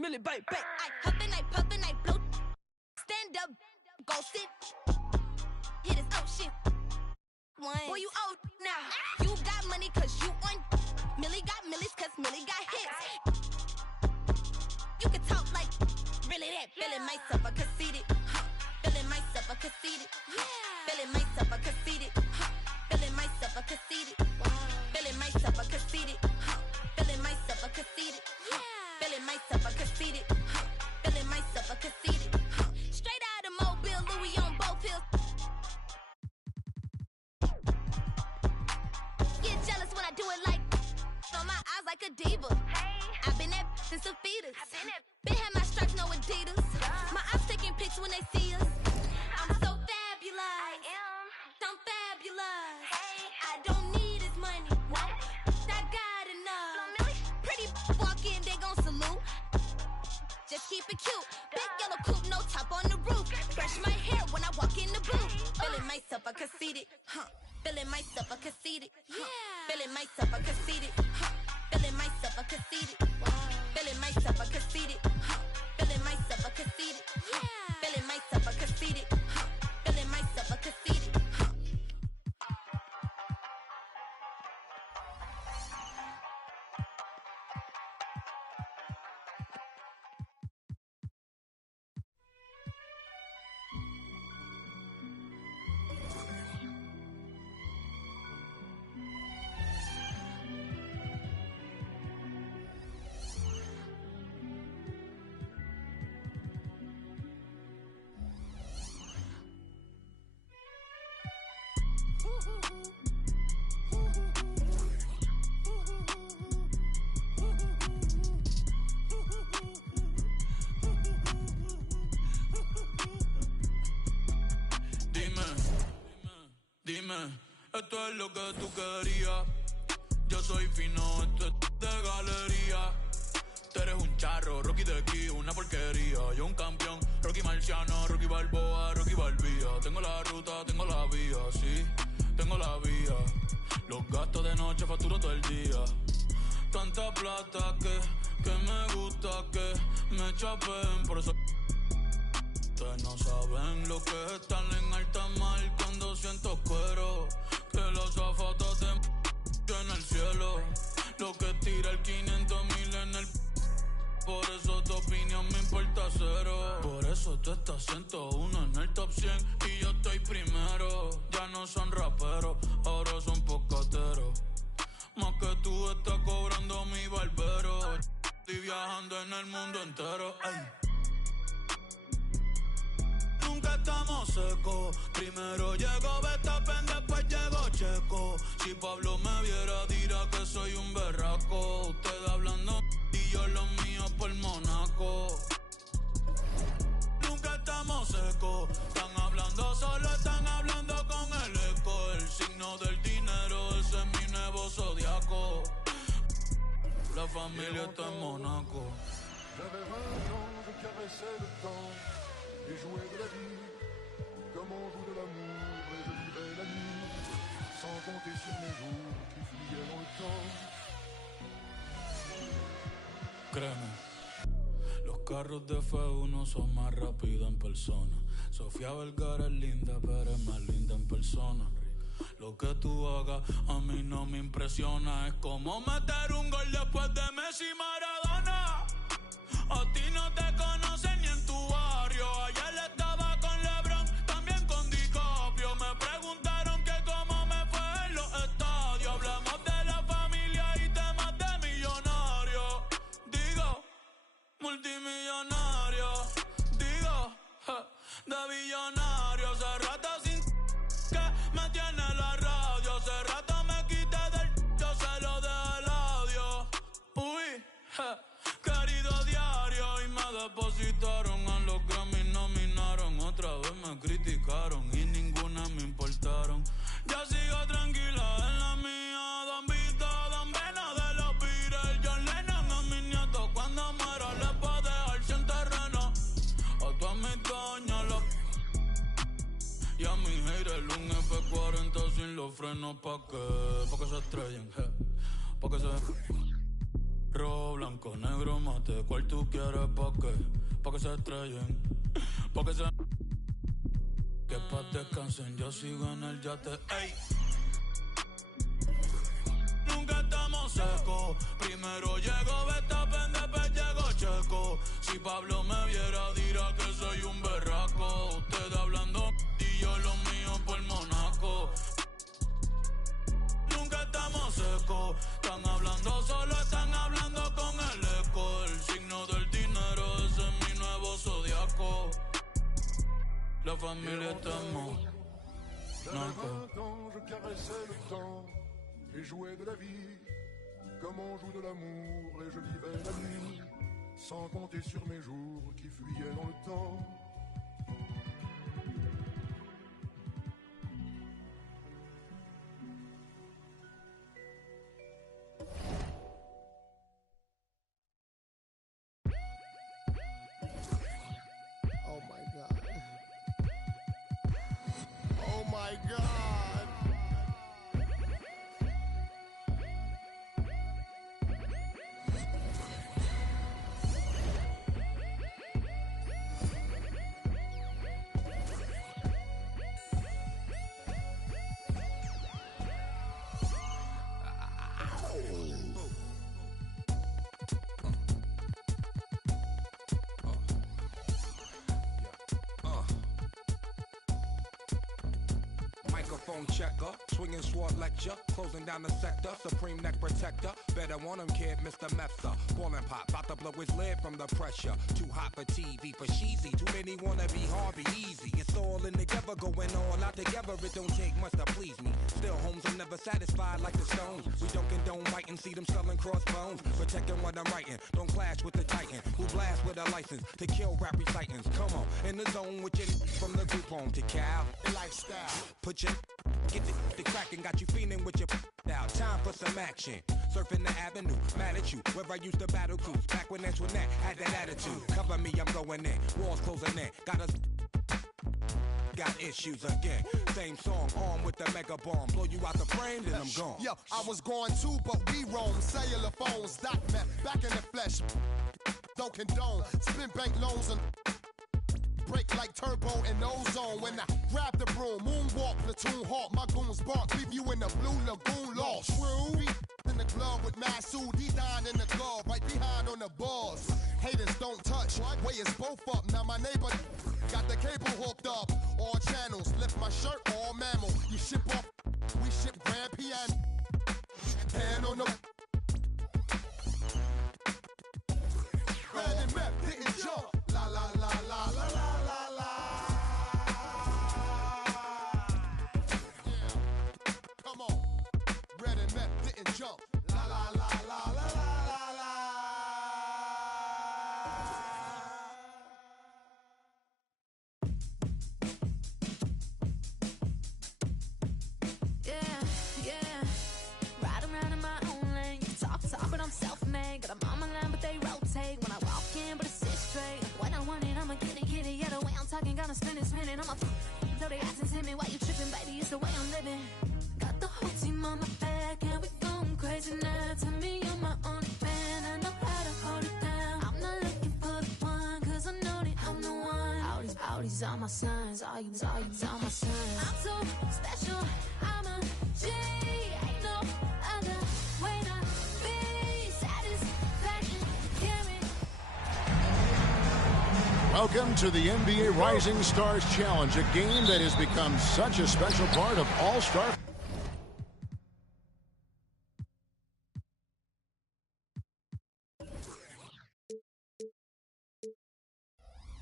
Millie, baby. I huffin', I puffin', I blow. Stand up, go sit. Hit this shit. Boy, you old now. You got money cause you on. Millie got millies cause Millie got hits. You can talk like really that. Feeling myself, I conceited. Feeling myself, I conceited. Feeling myself, I conceited. Feeling myself, I conceited. Feeling myself, I conceited. Feeling myself, I conceited. Feeling myself, I conceited. Feeling myself, I conceited. Straight out of Mobile, Louis on both hills. a diva. I've been that since a fetus. Been had my stripes, no Adidas. My ops taking pics when they see us. I'm so fabulous. I'm fabulous. I don't need his money. I got enough. Pretty walk in, they gon' salute. Just keep it cute. Big yellow coupe, no top on the roof. Brush my hair when I walk in the booth. Feeling myself, I conceited. Feeling myself, I conceited. Feeling myself, I conceited. Feeling myself, I conceited. Feeling myself, I conceited. Feeling myself, I conceited. Feeling myself, I conceited. Feeling myself, I conceited. Dime, esto es lo que tú querías. Yo soy fino, esto es de galería. Tú eres un charro, Rocky de aquí, una porquería. Yo un campeón, Rocky Marciano, Rocky Balboa, Rocky Balbía. Tengo la ruta, tengo la vía, sí, tengo la vía. Los gastos de noche facturo todo el día. Tanta plata que me gusta que me chapen, por eso. Ustedes no saben lo que es estar en alta mar cuando siento cuero. Que los zapatos te en el cielo. Lo que tira el 500,000 en el. Por eso tu opinión me importa cero. Por eso tú estás 101 en el top 100 y yo estoy primero. Ya no son raperos, ahora son pocateros. Más que tú estás cobrando mi barbero. Estoy viajando en el mundo entero. Ay. Nunca estamos secos. Primero llegó Verstappen, después llegó Checo. Si Pablo me viera dirá que soy un berraco. Ustedes hablando y yo los míos por Monaco. Nunca estamos secos. Están hablando solo, están hablando con el eco. El signo del dinero, ese es mi nuevo zodiaco. La familia está en Monaco. J'avais 20 ans, je caressais le temps et jouais de la vie comme on joue de l'amour, et je vivais la nuit sans compter sur mes jours qui fuyaient dans le temps. Créeme, los carros de F1 son más rápidos en persona. Sofía Vergara es linda, pero es más linda en persona. Lo que tú hagas a mí no me impresiona. Es como meter un gol después de Messi y Maradona. A ti no te conocen ni en tu barrio. Ayer estaba con LeBron, también con DiCaprio. Me preguntaron que cómo me fue en los estadios. Hablamos de la familia y temas de millonarios. Digo, multimillonario. Digo, de billonario. Hace rato sin que me tiene la radio. Hace rato me quité del yo se lo dejé el audio. Uy, querido diario. Y me depositaron a los Grammy, nominaron. Otra vez me criticaron y ninguna me importaron. Ya sigo tranquila en la mía. Don Vito, Don Vena de los Beatles. John Lennon a mis nietos cuando muera les va a dejar sin terreno. A todas mis doñas y a mi haters un F40 sin los frenos pa' que se estrellen, pa' que se rojo, blanco, negro, mate, ¿cuál tú quieres pa' que se estrellen, pa' que se que pa' descansen, yo sigo en el yate, ey. Nunca estamos secos. Primero llegó Verstappen, después llegó Checo. Si Pablo me viera dirá que soy un berraco. Ustedes hablando y yo lo mío por Monaco. Nunca estamos secos. Están hablando solo, están hablando con el eco. El signo del dinero, ese es mi nuevo zodiaco. La familia está en Monaco. J'avais 20 ans, je caressais le temps et jouais de la vie Comme on joue de l'amour et je vivais la nuit, sans compter sur mes jours qui fuyaient dans le temps. Oh my God. Oh my God. Microphone checker, swinging sword lecture, closing down the sector, supreme neck protector. Better want him, kid, Mr. Mepsa. Ballin' pop, bout to blow his lid from the pressure. Too hot for TV, for cheesy. Too many wanna be Harvey Easy. It's all in together, going all out together. It don't take much to please me. Still, homes are never satisfied like the Stones. We don't condone writing, see them selling crossbones. Protecting what I'm writing, don't clash with the Titan. Who blast with a license to kill rap recitants. Come on, in the zone with your from the group home to Cal. Lifestyle. Put your get the crackin', got you feeling with your out. Time for some action. Surfing the avenue, mad at you. Where I used to battle cruise. Back when Antoinette had that attitude. Cover me, I'm going in. Walls closing in. Got us. Got issues again. Same song, armed with the mega bomb. Blow you out the frame, then I'm gone. Yo, I was going too, but we roam. Cellular phones, doc meth, back in the flesh. Don't condone. Spin bank loans and break like turbo and ozone. When I grab the broom, moonwalk, platoon hawk, my goons bark, leave you in the blue lagoon lost. True. In the glove with Masood, he dying in the glove, right behind on the balls. Haters don't touch, way is both up. Now my neighbor got the cable hooked up. All channels, lift my shirt, all mammal. You ship off, we ship grand piano. Hand on the Red and Meth didn't jump. La la la la la la la la. Yeah. Come on. Red and Meth didn't jump. La la la la la la la la. Yeah, yeah. Ride around in my own lane. You talk, but I'm self-made. Got a mama line, but they rotate. When I walk in, but it's sit straight. When I want it, I'ma get it. Yeah, the way I'm talking, gotta spin it. I'm a though they asking to me, why you tripping, baby? It's the way I'm living. Got the whole team on my back, and we going crazy now. To me, you're my only fan. I know how to hold it down. I'm not looking for the one, cause I know that I'm the one. All these are my signs. All you are my signs. I'm so special. I'm a G. Ain't no other way to be satisfaction. Welcome to the NBA Rising Stars Challenge, a game that has become such a special part of All-Star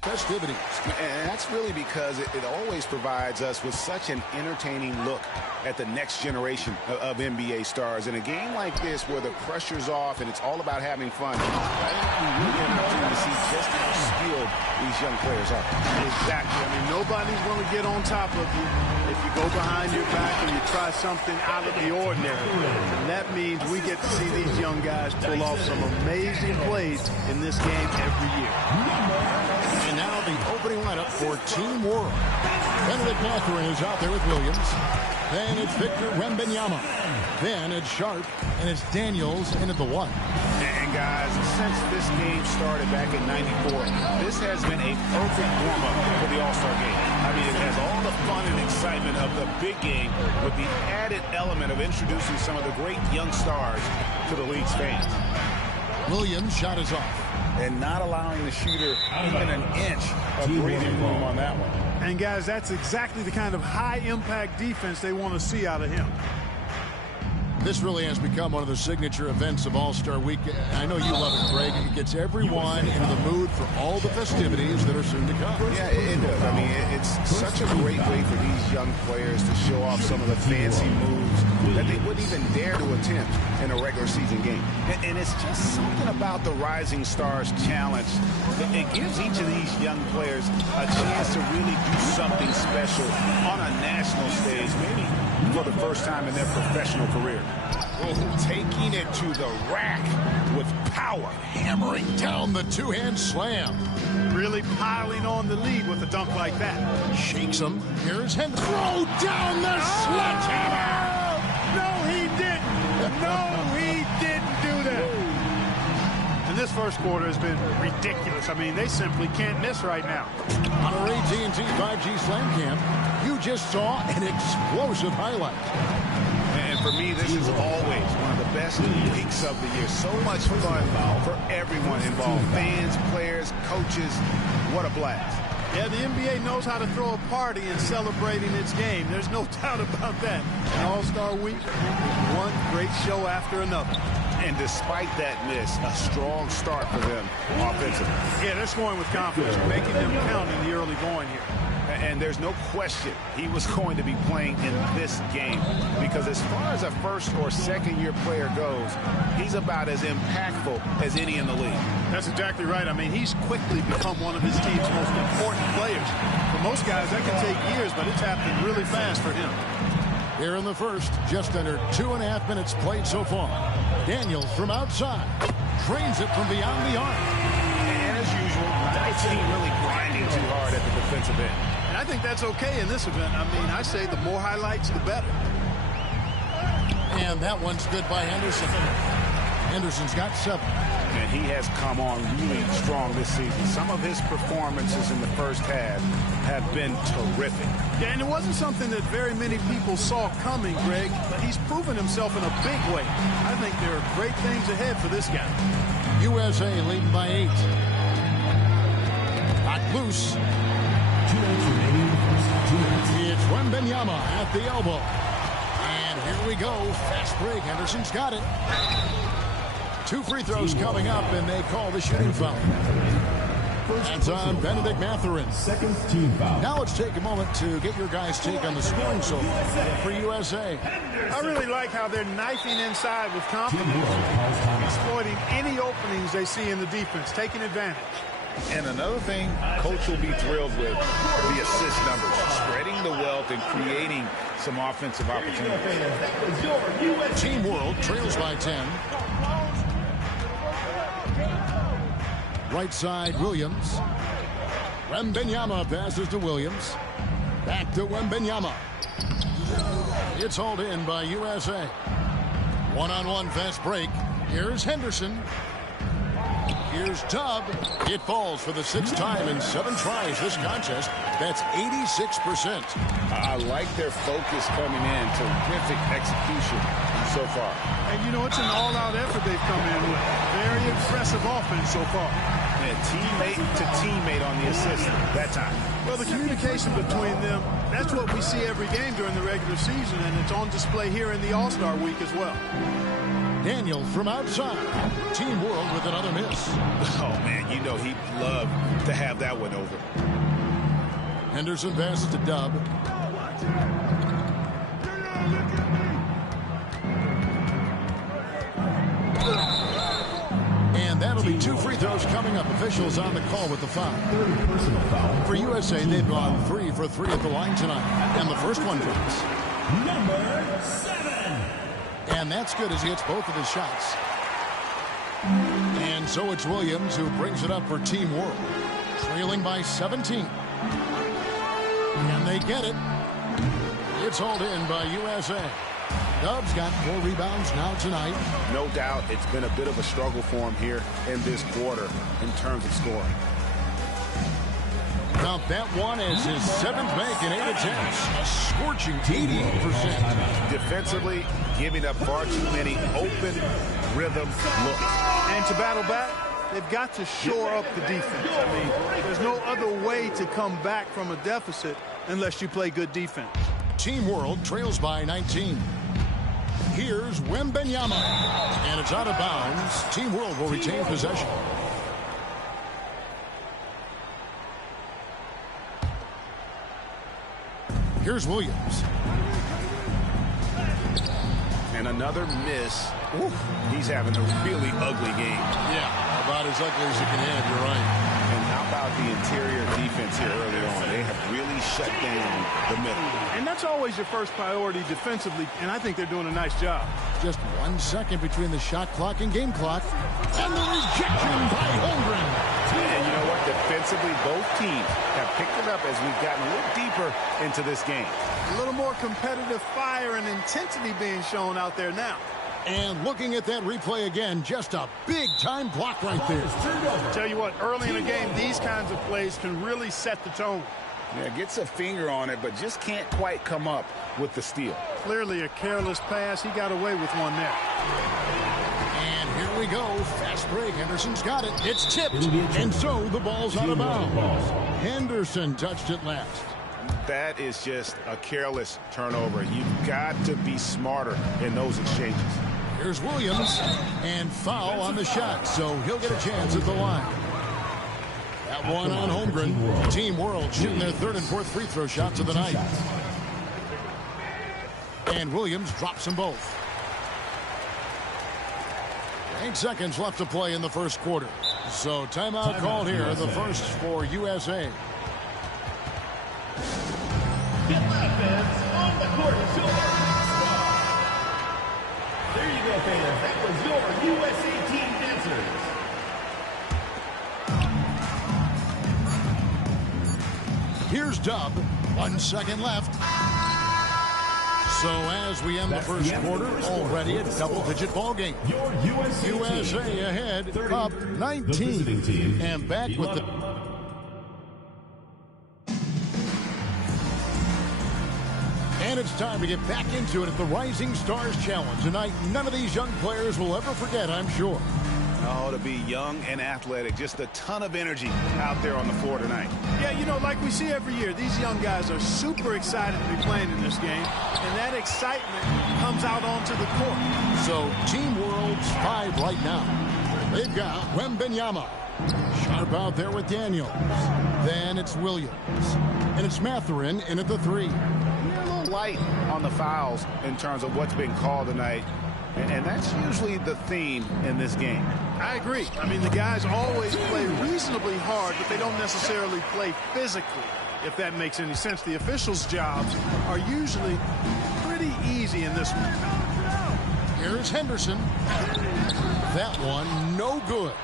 festivities. And that's really because it always provides us with such an entertaining look at the next generation of NBA stars. In a game like this where the pressure's off and it's all about having fun, I think we really have an opportunity to see just how skilled these young players are. Exactly. I mean, nobody's going to get on top of you if you go behind your back and you try something out of the ordinary. And that means we get to see these young guys pull off some amazing plays in this game every year. And now the opening lineup for Team World. Benedict Mathurin is out there with Williams. Then it's Victor Wembanyama. Then it's Sharp, and it's Daniels in at the 1. And guys, since this game started back in '94, this has been a perfect warm-up for the All-Star game. I mean, it has all the fun and excitement of the big game with the added element of introducing some of the great young stars to the league's fans. Williams' shot is off. And not allowing the shooter even an inch of breathing room on that one. And guys, that's exactly the kind of high-impact defense they want to see out of him. This really has become one of the signature events of All-Star Week. I know you love it, Greg. It gets everyone into the mood for all the festivities that are soon to come. Yeah, it does. I mean, it's such a great way for these young players to show off some of the fancy moves that they wouldn't even dare to attempt in a regular season game. And it's just something about the Rising Stars Challenge. It gives each of these young players a chance to really do something special on a national stage, maybe for the first time in their professional career. Oh, taking it to the rack with power. Hammering down the two-hand slam. Really piling on the lead with a dunk like that. Shakes him. Here's Henderson. Throw down the sledgehammer! No, he didn't. No, he didn't do that. And this first quarter has been ridiculous. I mean, they simply can't miss right now. On our AT&T 5G Slam Cam, you just saw an explosive highlight. And for me, this is always one of the best weeks of the year. So much fun for everyone involved. Fans, players, coaches. What a blast. Yeah, the NBA knows how to throw a party in celebrating its game. There's no doubt about that. All-Star Week is one great show after another. And despite that miss, a strong start for them offensively. Yeah, they're scoring with confidence, making them count in the early going here. And there's no question he was going to be playing in this game, because as far as a first or second year player goes, he's about as impactful as any in the league. That's exactly right. I mean, he's quickly become one of his team's most important players. For most guys, that can take years, but it's happening really fast for him. Here in the first, just under 2.5 minutes played so far. Daniels from outside drains it from beyond the arc. And as usual, neither team really grinding too hard at the defensive end. And I think that's okay in this event. I mean, I say the more highlights, the better. And that one's good by Henderson. Henderson's got 7. And he has come on really strong this season. Some of his performances in the first half have been terrific. Yeah, and it wasn't something that very many people saw coming, Greg, but he's proven himself in a big way. I think there are great things ahead for this guy. USA leading by 8. Not loose. It's Wembanyama at the elbow. And here we go. Fast break. Henderson's got it. 2 free throws coming up, and they call the shooting foul. That's on Benedict Mathurin. Second team foul. Now let's take a moment to get your guys' take on the scoring so far for USA. I really like how they're knifing inside with confidence, exploiting any openings they see in the defense, taking advantage. And another thing Coach will be thrilled with, the assist numbers, spreading the wealth and creating some offensive opportunities. Team World trails by 10. Right side, Williams. Wembanyama passes to Williams. Back to Wembanyama. It's hauled in by USA. One-on-one fast break. Here's Henderson. Here's Tubb. It falls for the 6th time in 7 tries this contest. That's 86%. I like their focus coming in. Terrific execution so far. And you know, it's an all-out effort they've come in with. Very impressive offense so far. And teammate to teammate on the assist that time. Well, the communication between them, that's what we see every game during the regular season, and it's on display here in the All-Star Week as well. Daniel from outside. Team World with another miss. Oh, man, you know he'd love to have that one over. Henderson passes to Dubb. And that'll be 2 free throws coming up. Officials on the call with the foul. For USA, they've gone 3 for 3 at the line tonight. And the first one drops. Number 7. And that's good as he hits both of his shots. And so it's Williams who brings it up for Team World. Trailing by 17. And they get it. It's hauled in by USA. Dub's got 4 rebounds now tonight. No doubt it's been a bit of a struggle for him here in this quarter in terms of scoring. Count that one as his 7th make in 8 attempts. A scorching 88%. Defensively, giving up far too many open rhythm looks. And to battle back, they've got to shore up the defense. I mean, there's no other way to come back from a deficit unless you play good defense. Team World trails by 19. Here's Wembanyama. And it's out of bounds. Team World will retain possession. Here's Williams. And another miss. Ooh, he's having a really ugly game. Yeah, about as ugly as you can have, you're right. And how about the interior defense here early on? They have really shut down the middle. And that's always your first priority defensively, and I think they're doing a nice job. Just 1 second between the shot clock and game clock. And the rejection by Holmgren. And you know what? Defensively, both teams have picked it up as we've gotten a little deeper into this game. A little more competitive fire and intensity being shown out there now. And looking at that replay again, just a big-time block right there. Tell you what, early in the game, these kinds of plays can really set the tone. Yeah, gets a finger on it, but just can't quite come up with the steal. Clearly a careless pass. He got away with one there. And here we go. Fast break. Henderson's got it. It's tipped. And so the ball's out of bounds. Henderson touched it last. That is just a careless turnover. You've got to be smarter in those exchanges. Here's Williams. And foul on the shot, so he'll get a chance at the line. That one on Holmgren. Team World shooting their third and fourth free throw shots of the night. And Williams drops them both. 8 seconds left to play in the first quarter. So timeout called here, the first for USA. Get fans on the court. There you go, fans. That was your USA team dancers. Here's Dub. 1 second left. So as we end the first quarter, already a double-digit ball game. Your USA ahead, up 19. And back with the... And it's time to get back into it at the Rising Stars Challenge. Tonight, none of these young players will ever forget, I'm sure. Oh, to be young and athletic, just a ton of energy out there on the floor tonight. Yeah, you know, like we see every year, these young guys are super excited to be playing in this game, and that excitement comes out onto the court. So, Team World's 5 right now. They've got Wembanyama. Sharp out there with Daniels. Then it's Williams. And it's Mathurin in at the 3. We're a little light on the fouls in terms of what's been called tonight. And that's usually the theme in this game. I agree. I mean, the guys always play reasonably hard, but they don't necessarily play physically, if that makes any sense. The officials' jobs are usually pretty easy in this one. Here's Henderson. That one, no good.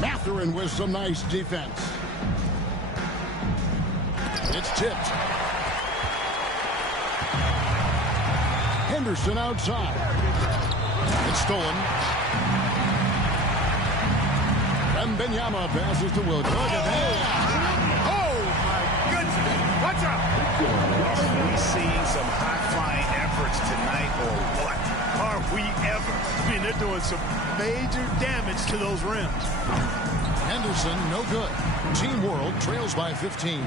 Mathurin with some nice defense. It's tipped. Henderson outside. It's stolen. Wembanyama passes to Williams. Oh, my goodness. Watch out. Are we seeing some high-flying efforts tonight or what? Are we ever? I mean, they're doing some major damage to those rims. Henderson, no good. Team World trails by 15.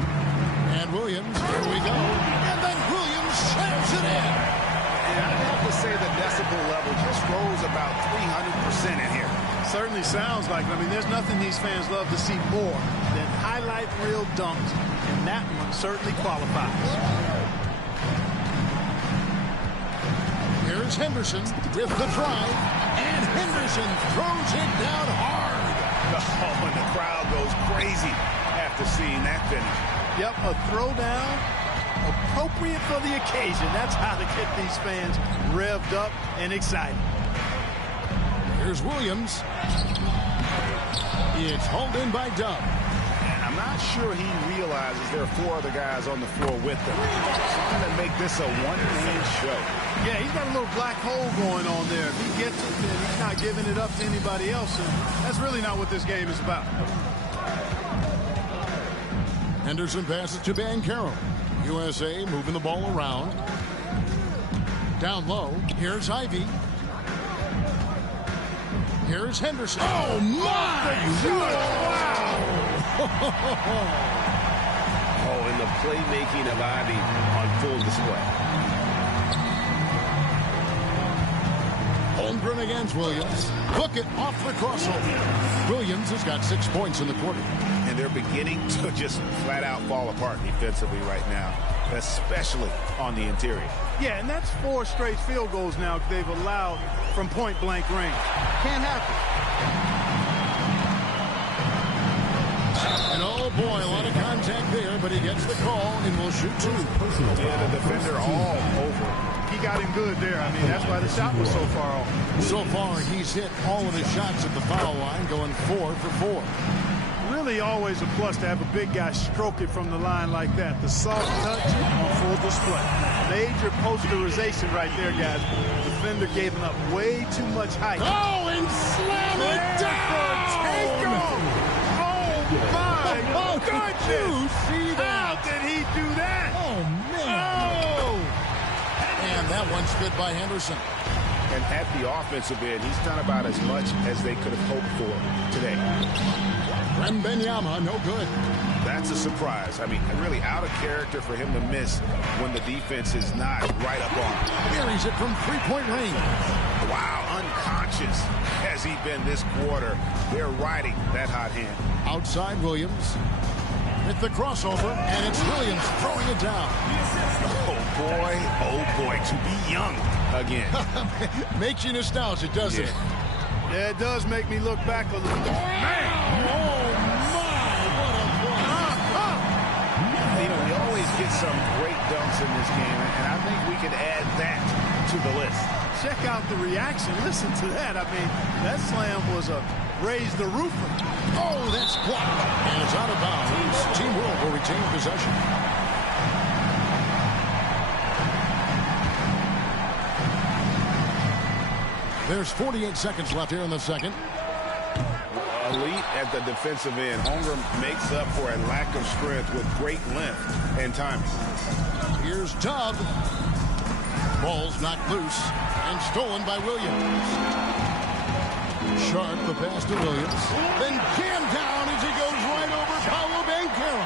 And Williams, here we go. And then Williams slams it in. I have to say the decibel level just rose about 300% in here. Certainly sounds like it. I mean, there's nothing these fans love to see more than highlight reel dunks, and that one certainly qualifies. Here's Henderson with the drive, and Henderson throws it down hard. Oh, and the crowd goes crazy after seeing that finish. Yep, a throwdown. Appropriate for the occasion. That's how to get these fans revved up and excited. Here's Williams. It's hauled in by Dub. I'm not sure he realizes there are 4 other guys on the floor with him. Trying to make this a one-man show. Yeah, he's got a little black hole going on there. If he gets it, then he's not giving it up to anybody else. And that's really not what this game is about. Henderson passes to Banchero. USA moving the ball around. Down low. Here's Ivy. Here's Henderson. Oh, my! Wow! Oh, and the playmaking of Ivy on full display. Holmgren against Williams. Hook it off the crossover. Williams has got 6 points in the quarter. And they're beginning to just flat out fall apart defensively right now, especially on the interior. Yeah, and that's 4 straight field goals now they've allowed from point-blank range. Can't happen. And oh boy, a lot of contact there, but he gets the call and will shoot 2. Yeah, the defender all over. He got him good there. I mean, that's why the shot was so far off. So far, he's hit all of his shots at the foul line, going 4 for 4. Really always a plus to have a big guy stroke it from the line like that. The soft touch on full display. Major posterization right there, guys. The defender gave him up way too much height. Oh, and slam it down! Take off! Oh, my goodness! Did you see that? How did he do that? Oh, man. Oh! And that one's good by Henderson. And at the offensive end, he's done about as much as they could have hoped for today. Wembanyama, no good. That's a surprise. I mean, really out of character for him to miss when the defense is not right up on him. Carries it from three-point range. Wow, unconscious has he been this quarter. They're riding that hot hand. Outside Williams with the crossover, and it's Williams throwing it down. Oh boy, to be young again. Makes you nostalgic, doesn't it? Yeah, it does make me look back a little. Man! Oh, my! What a play! You know, we always get some great dunks in this game, and I think we can add that to the list. Check out the reaction. Listen to that. I mean, that slam was a raise the roofer. Oh, that's blocked. And it's out of bounds. Team World will retain possession. There's 48 seconds left here in the second. Elite at the defensive end. Holmgren makes up for a lack of strength with great length and timing. Here's Tubb. Ball's knocked loose and stolen by Williams. Sharp the pass to Williams. Then jammed down as he goes right over Paolo Banchero.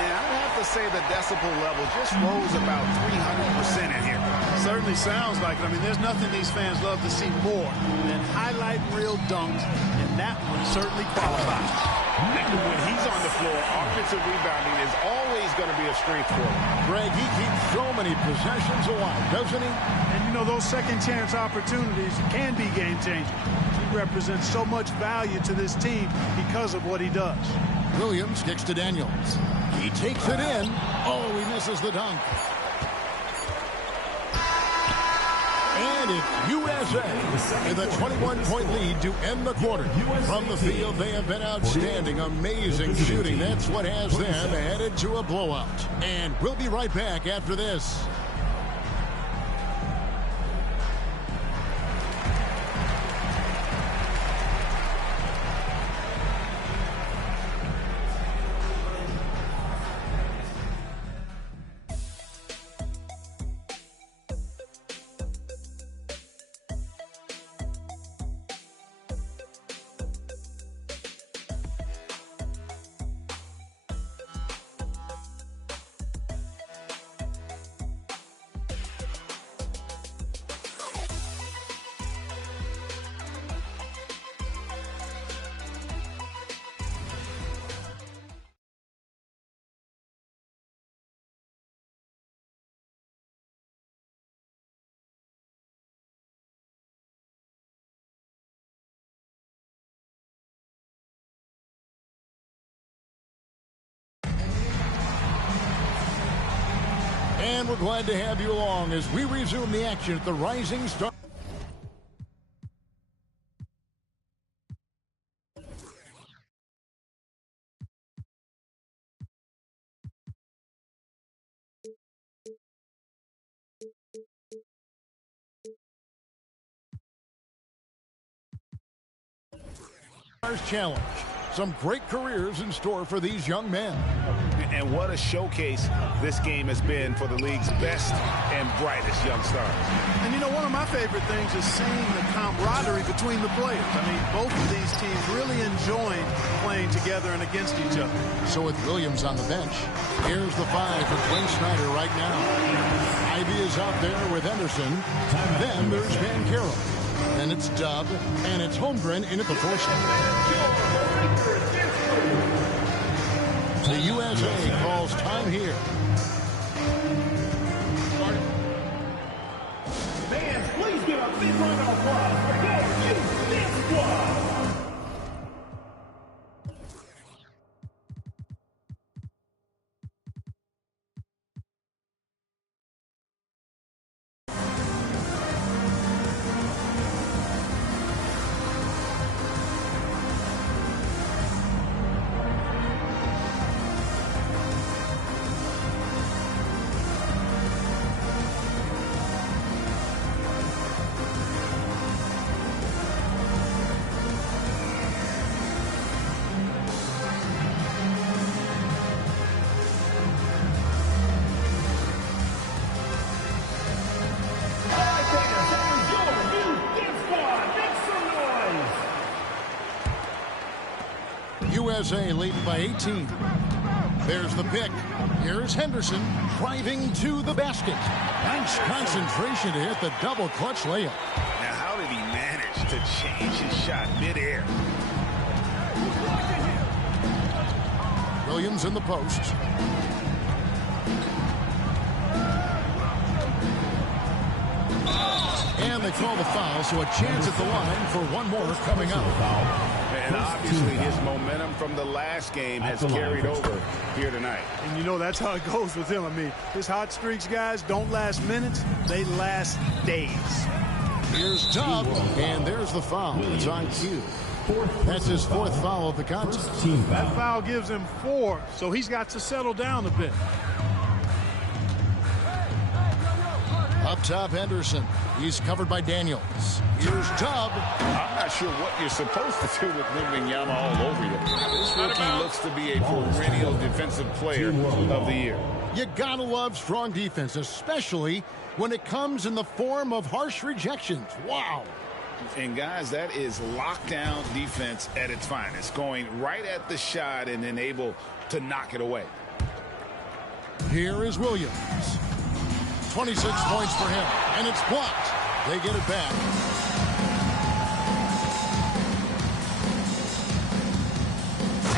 And I'd have to say the decibel level just rose about 300% in here. Certainly sounds like it. I mean, there's nothing these fans love to see more than highlight reel dunks, and that one certainly qualifies. When he's on the floor, offensive rebounding is always going to be a strength for him. Greg, he keeps so many possessions alive, doesn't he? And, you know, those second chance opportunities can be game changers. He represents so much value to this team because of what he does. Williams kicks to Daniels. He takes it in. Oh, he misses the dunk. And it's USA in the 21-point lead to end the quarter. From the field, they have been outstanding, amazing shooting. That's what has them headed to a blowout. And we'll be right back after this. And we're glad to have you along as we resume the action at the Rising Star. Challenge. Some great careers in store for these young men. And what a showcase this game has been for the league's best and brightest young stars. And, you know, one of my favorite things is seeing the camaraderie between the players. I mean, both of these teams really enjoying playing together and against each other. So with Williams on the bench, here's the 5 for Quinn Snyder right now. Ivy is out there with Henderson. Then there's Banchero. And it's Dub, and it's Holmgren in at the 4 slot. The USA calls time here. Fans, please give a big round of applause for your Houston Squad. USA leading by 18. There's the pick. Here's Henderson driving to the basket. Nice concentration to hit the double clutch layup. Now, how did he manage to change his shot midair? Williams in the post. And they call the foul, so a chance at the line for one more coming up. And obviously his momentum from the last game has carried over here tonight. And you know that's how it goes with him. I mean, his hot streaks, guys, don't last minutes. They last days. Here's Dub, and there's the foul. It's on cue. That's his 4th foul of the contest. That foul gives him 4, so he's got to settle down a bit. Up top, Henderson. He's covered by Daniels. Here's Dub. I'm not sure what you're supposed to do with Wembanyama all over you. This rookie looks to be a perennial defensive player of the year. You gotta love strong defense, especially when it comes in the form of harsh rejections. Wow. And guys, that is lockdown defense at its finest, going right at the shot and then able to knock it away. Here is Williams. 26 points for him, and it's blocked. They get it back.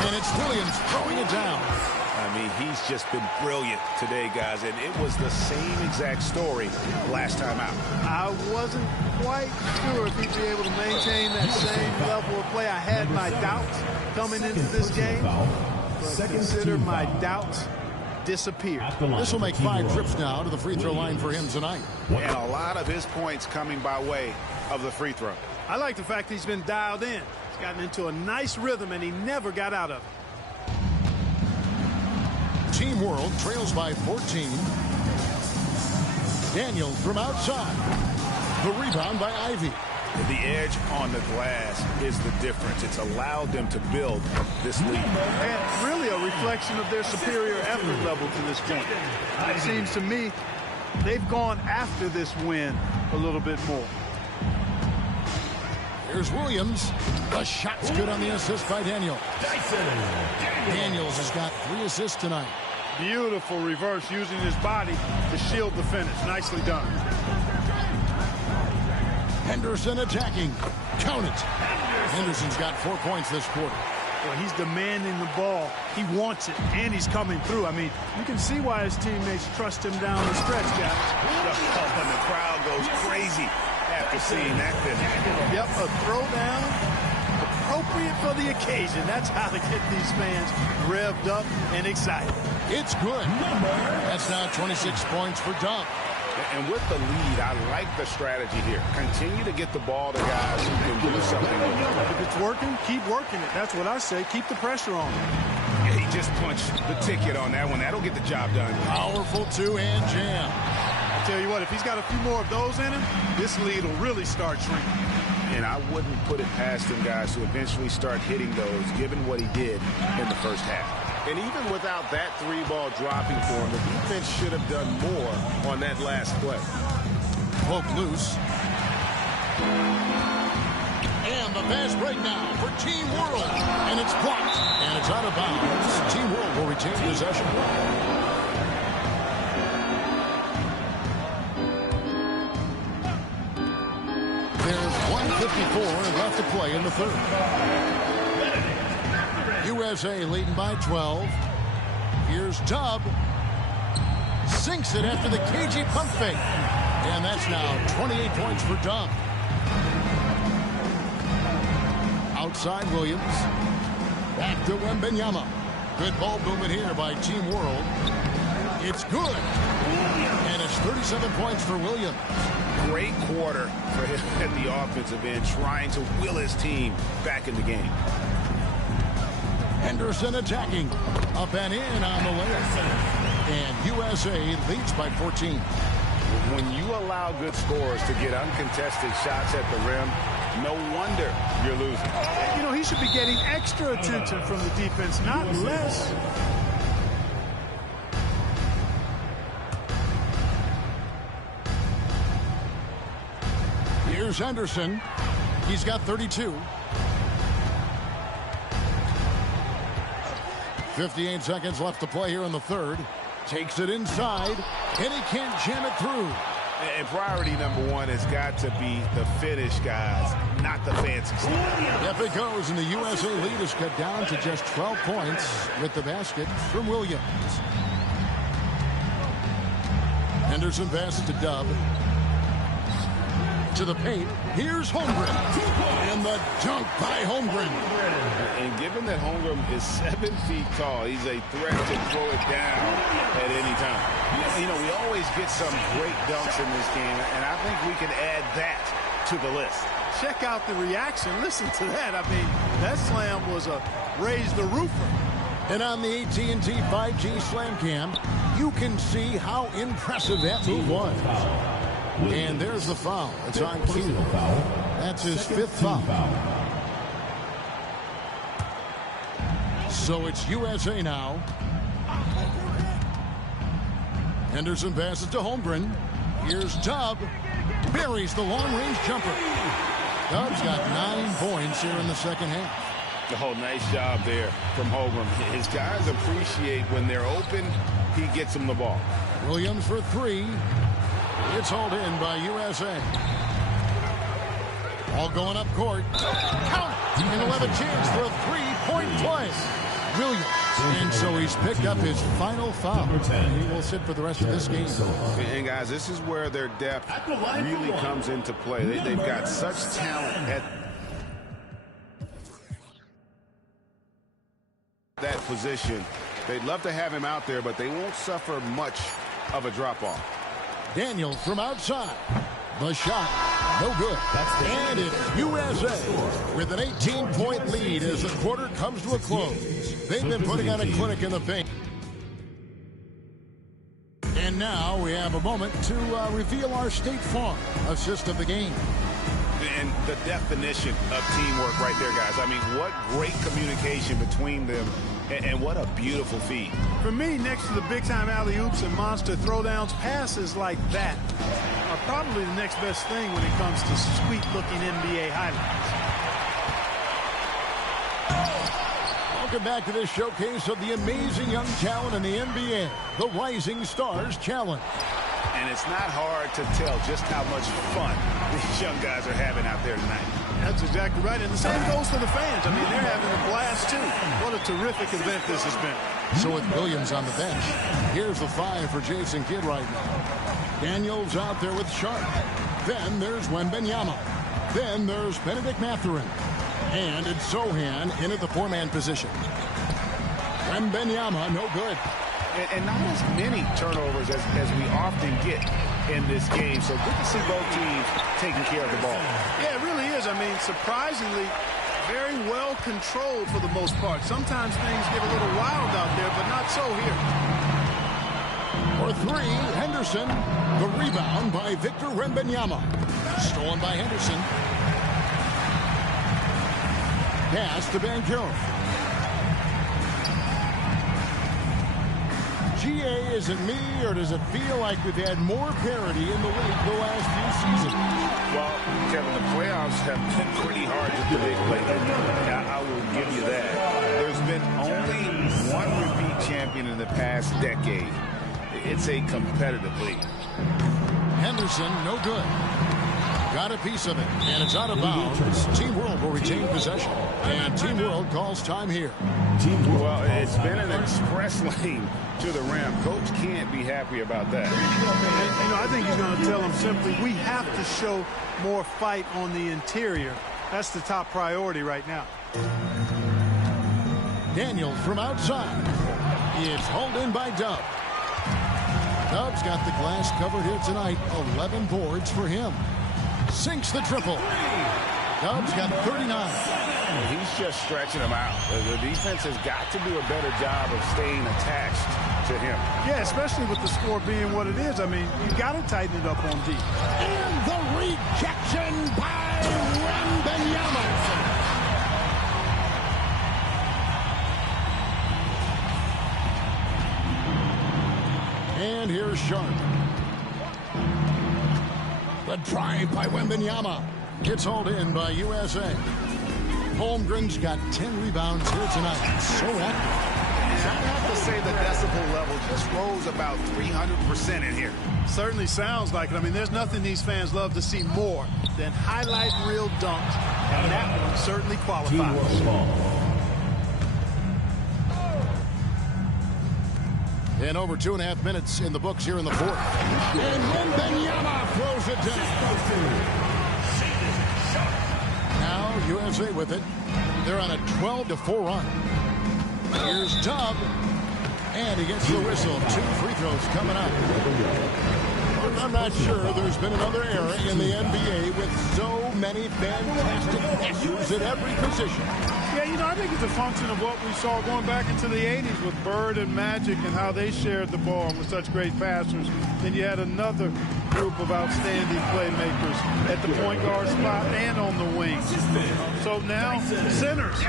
And it's Williams throwing it down. I mean, he's just been brilliant today, guys, and it was the same exact story last time out. I wasn't quite sure if he'd be able to maintain that same level of play. I had my doubts coming into this game, but consider my doubts disappeared. This will make 5 trips now to the free throw line for him tonight. And a lot of his points coming by way of the free throw. I like the fact he's been dialed in. He's gotten into a nice rhythm, and he never got out of it. Team World trails by 14. Daniels from outside. The rebound by Ivy. The edge on the glass is the difference. It's allowed them to build this lead. And really a reflection of their superior effort level to this point. It seems to me they've gone after this win a little bit more. Here's Williams. The shot's good on the assist by Daniels. Daniels has got 3 assists tonight. Beautiful reverse using his body to shield the finish. Nicely done. Henderson attacking. Count it. Henderson's got 4 points this quarter. Well, he's demanding the ball. He wants it, and he's coming through. I mean, you can see why his teammates trust him down the stretch, guys. And the crowd goes crazy after seeing that finish. Yep, a throwdown appropriate for the occasion. That's how to get these fans revved up and excited. It's good. That's now 26 points for Dub. And with the lead, I like the strategy here. Continue to get the ball to guys who can do something with it. If it's working, keep working it. That's what I say. Keep the pressure on. Yeah, he just punched the ticket on that one. That'll get the job done. Powerful 2-hand jam. I tell you what, if he's got a few more of those in him, this lead will really start shrinking. And I wouldn't put it past him, guys, to eventually start hitting those, given what he did in the first half. And even without that 3-ball dropping for him, the defense should have done more on that last play. Poke loose. And the fast break now for Team World. And it's blocked. And it's out of bounds. Team World will retain possession. There's one 2:54 left to play in the third. USA leading by 12. Here's Tubb. Sinks it after the cagey pump fake. And that's now 28 points for Tubb. Outside Williams. Back to Wembanyama. Good ball movement here by Team World. It's good. And it's 37 points for Williams. Great quarter for him at the offensive end, trying to will his team back in the game. Henderson attacking. Up and in on the layup. And USA leads by 14. When you allow good scorers to get uncontested shots at the rim, no wonder you're losing. You know, he should be getting extra attention from the defense, not less. Here's Henderson. He's got 32. 58 seconds left to play here in the third. Takes it inside, and he can't jam it through. And priority number one has got to be the finish, guys, not the fancy stuff. Up it goes, and the USA lead is cut down to just 12 points with the basket from Williams. Henderson passes to Tubb. To the paint. Here's Holmgren. And the dunk by Holmgren. And given that Holmgren is 7 feet tall, he's a threat to throw it down at any time. You know, we always get some great dunks in this game, and I think we can add that to the list. Check out the reaction. Listen to that. I mean, that slam was a raise the roofer. And on the AT&T 5G Slam Cam, you can see how impressive that move was. And there's the foul. It's on cue. That's his 5th foul. So it's USA now. Henderson passes to Holmgren. Here's Tubb. Buries the long-range jumper. Tubb's got 9 points here in the second half. Oh, nice job there from Holmgren. His guys appreciate when they're open, he gets them the ball. Williams for 3. It's hauled in by USA. All going up court. Count! And he'll have a chance for a 3-point play. Williams. And so he's picked up his final foul. He will sit for the rest of this game. And guys, this is where their depth really comes into play. They've got such talent at that position. They'd love to have him out there, but they won't suffer much of a drop-off. Daniel from outside. The shot, no good. And it's USA with an 18-point lead as the quarter comes to a close. They've been putting on a clinic in the paint. And now we have a moment to reveal our State Farm assist of the game. And the definition of teamwork right there, guys. I mean, what great communication between them, and what a beautiful feat. For me, next to the big-time alley-oops and monster throwdowns, passes like that are probably the next best thing when it comes to sweet-looking NBA highlights. Welcome back to this showcase of the amazing young talent in the NBA, the Rising Stars Challenge. And it's not hard to tell just how much fun these young guys are having out there tonight. That's exactly right. And the same goes for the fans. I mean, they're having a blast, too. What a terrific event this has been. So with Williams on the bench, here's the 5 for Jason Kidd right now. Daniels out there with Sharp. Then there's Wembanyama. Then there's Benedict Mathurin. And it's Sohan in at the 4-man position. Wembanyama, no good. And not as many turnovers as we often get in this game. So good to see both teams taking care of the ball. Yeah, it really is. I mean, surprisingly, very well controlled for the most part. Sometimes things get a little wild out there, but not so here. For 3, Henderson. The rebound by Victor Wembanyama. Stolen by Henderson. Pass to Banchero. GA, is it me, or does it feel like we've had more parity in the league the last few seasons? Well, Kevin, the playoffs have been pretty hard to predict lately. I will give you that. There's been only one repeat champion in the past decade. It's a competitive league. Henderson, no good. got a piece of it, and it's out of bounds. Team World will retain possession, and Team World calls time here. Well, it's been an express lane to the rim. Coach can't be happy about that. And, I think he's going to tell them simply, we have to show more fight on the interior. That's the top priority right now. Daniels from outside. It's hauled in by Dub. Dub's got the glass covered here tonight. 11 boards for him. Sinks the triple. Dub's got 39. He's just stretching them out. The defense has got to do a better job of staying attached to him. Yeah, especially with the score being what it is. I mean, you got to tighten it up on D. And the rejection by Wembanyama. And here's Sharp. The drive by Wembanyama. Gets hauled in by USA. Holmgren's got 10 rebounds here tonight. So active. I have to say the decibel level just rose about 300% in here. Certainly sounds like it. I mean, there's nothing these fans love to see more than highlight reel dunks. And that one certainly qualifies. And over 2.5 minutes in the books here in the fourth. And Wembanyama throws it down. Now USA with it. They're on a 12-4 run. Here's Dub. And he gets the whistle. 2 free throws coming up. I'm not sure there's been another era in the NBA with so many fantastic passers at every position. Yeah, I think it's a function of what we saw going back into the 80s with Bird and Magic and how they shared the ball with such great passers. Then you had another group of outstanding playmakers at the point guard spot and on the wings. So now centers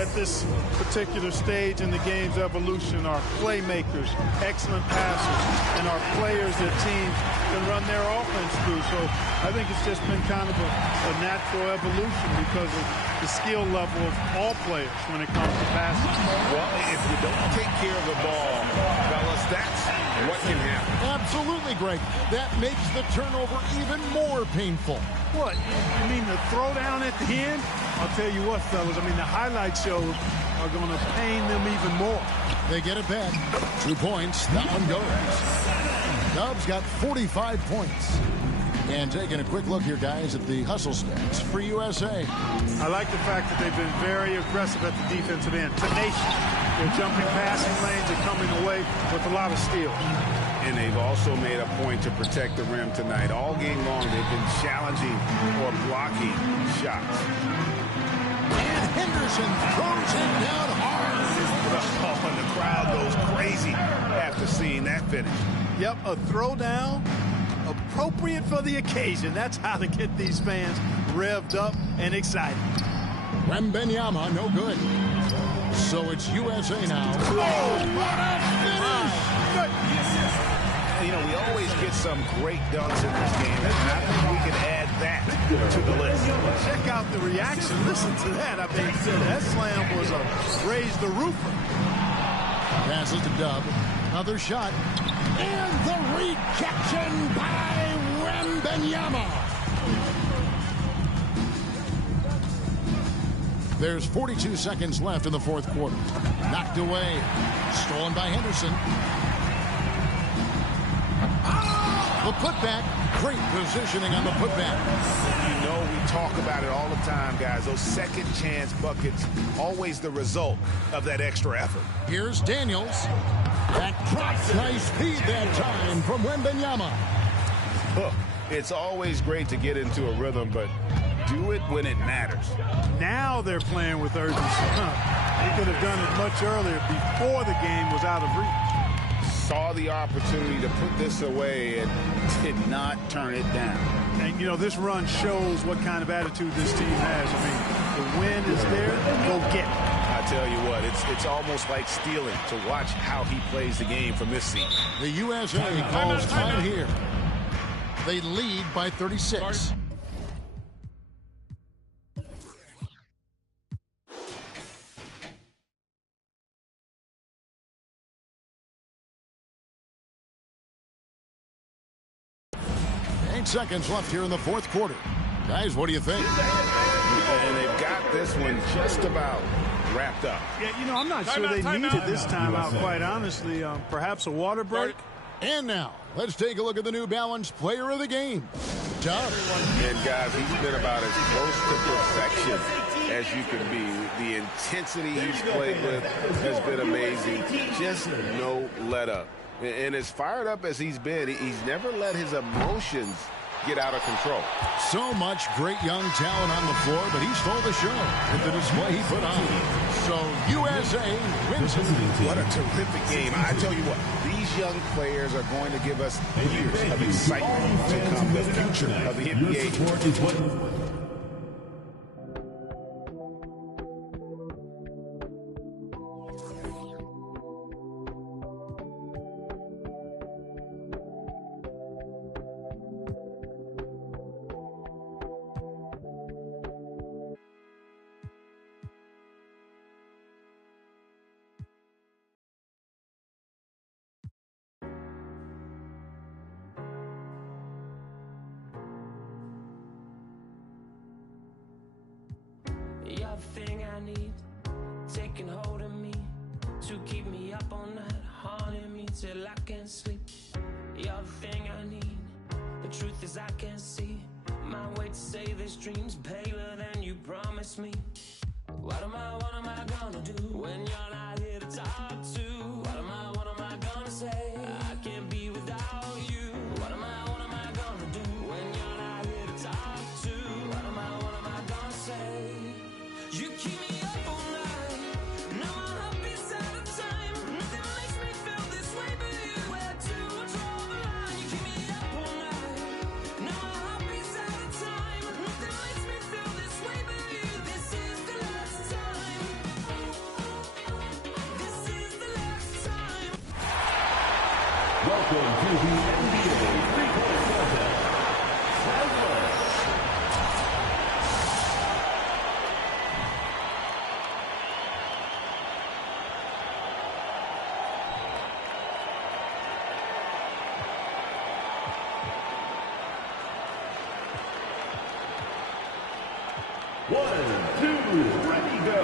at this particular stage in the game's evolution are playmakers, excellent passers, and are players that teams can run their offense through. So I think it's just been kind of a natural evolution because of the skill level of all players when it comes to passing. Well, if you don't take care of the ball, fellas, that's what can happen. Absolutely, Greg. That makes the turnover even more painful. What? You mean the throwdown at the end? I'll tell you what, fellas. I mean, the highlight shows are going to pain them even more. They get it back. 2 points. That one goes. Dub's got 45 points. And taking a quick look here, guys, at the hustle stats for USA. I like the fact that they've been very aggressive at the defensive end. Tenacious. They're jumping passing lanes and coming away with a lot of steals. And they've also made a point to protect the rim tonight. All game long, they've been challenging or blocking shots. And Henderson throws it down hard. Oh, and the crowd goes crazy after seeing that finish. Yep, a throwdown appropriate for the occasion. That's how to get these fans revved up and excited. Wembanyama, no good. So it's USA now. Oh, what a finish! We always get some great dunks in this game, and I think we can add that to the list. Check out the reaction. Listen to that. I mean, that slam was a raise the roofer. Passes to Dub. Another shot. And the rejection by Wembanyama. There's 42 seconds left in the fourth quarter. Knocked away. Stolen by Henderson. The putback. Great positioning on the putback. We talk about it all the time, guys. Those second chance buckets, always the result of that extra effort. Here's Daniels. That drops. Nice feed that time from Wembanyama. Look, it's always great to get into a rhythm, but do it when it matters. Now they're playing with urgency. They could have done it much earlier before the game was out of reach. Saw the opportunity to put this away and did not turn it down. And, this run shows what kind of attitude this team has. I mean, the win is there, go get it. I tell you what, it's almost like stealing to watch how he plays the game from this seat. The USA calls time here. They lead by 36. 9 seconds left here in the fourth quarter. Guys, what do you think? And they've got this one just about wrapped up. Yeah, you know, I'm not sure they needed this timeout, quite honestly. Perhaps a water break. And now, let's take a look at the New Balance Player of the Game, Dub. And guys, he's been about as close to perfection as you can be. The intensity he's played with has been amazing. Just no let up. And as fired up as he's been, he's never let his emotions get out of control. So much great young talent on the floor, but he stole the show with the display he put on. So USA wins it. What a terrific game. I tell you what, these young players are going to give us years of excitement to come. The future of the NBA. You're the thing I need, taking hold of me, to keep me up all night, haunting me till I can't sleep. You're the thing I need, the truth is I can't see my way to save this dream's paler than you promised me. What am I gonna do when you're not here to talk to? What am I gonna say? I can't be without you. What am I gonna do when you're not here to talk to? What am I gonna say? You keep me up all night. Now my heart beats out of time. Nothing makes me feel this way but you. Where to draw the line? You keep me up all night. Now my heart beats out of time. Nothing makes me feel this way but you. This is the last time. This is the last time. Welcome to the NBA three-point contest. One, two, ready, go.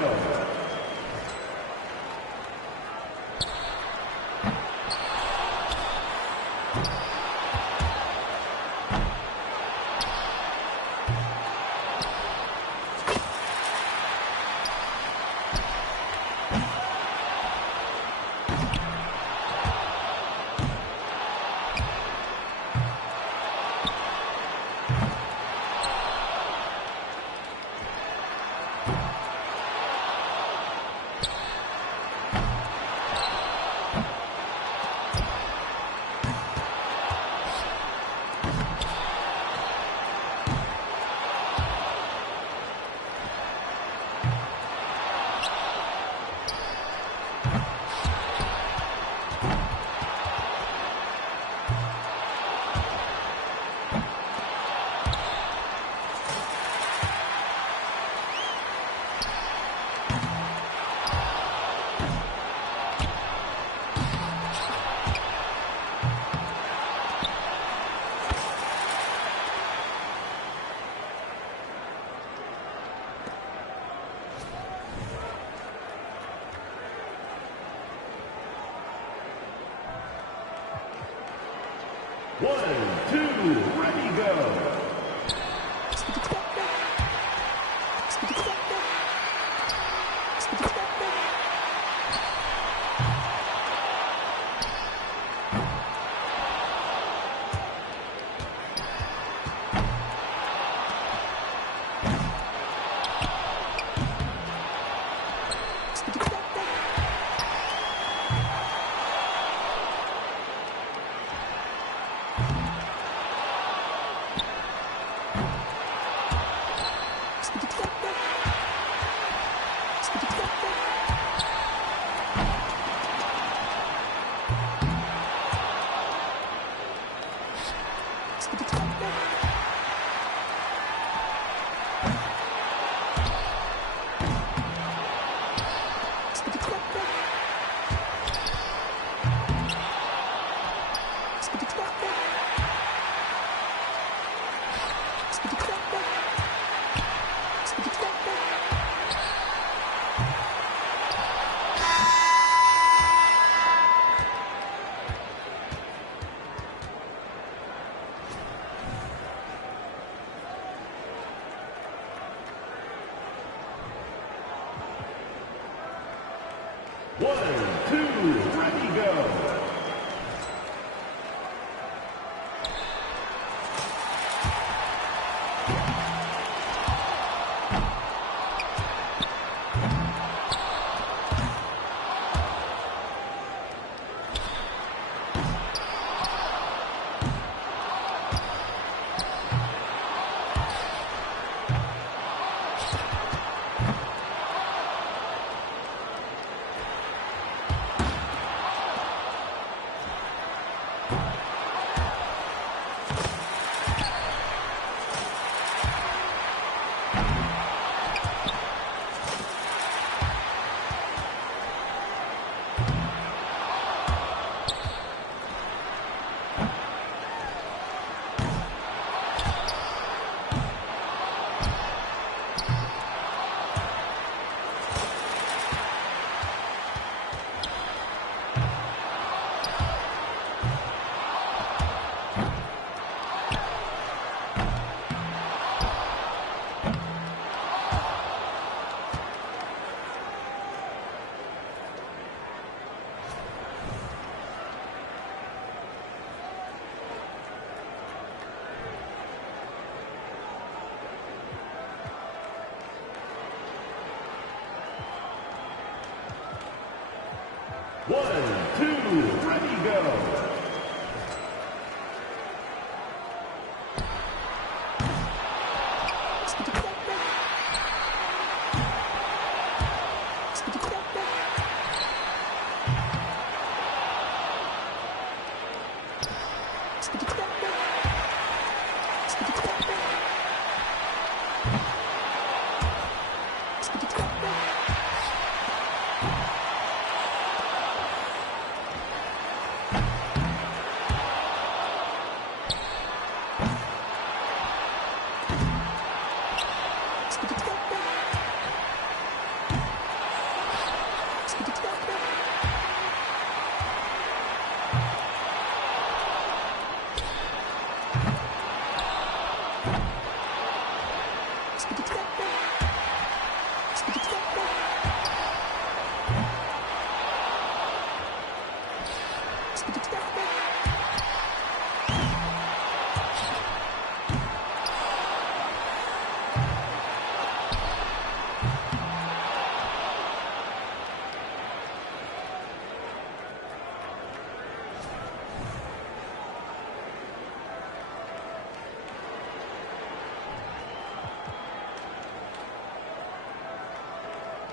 One, two, ready, go. 1, 2, ready, go. One, two, ready, go.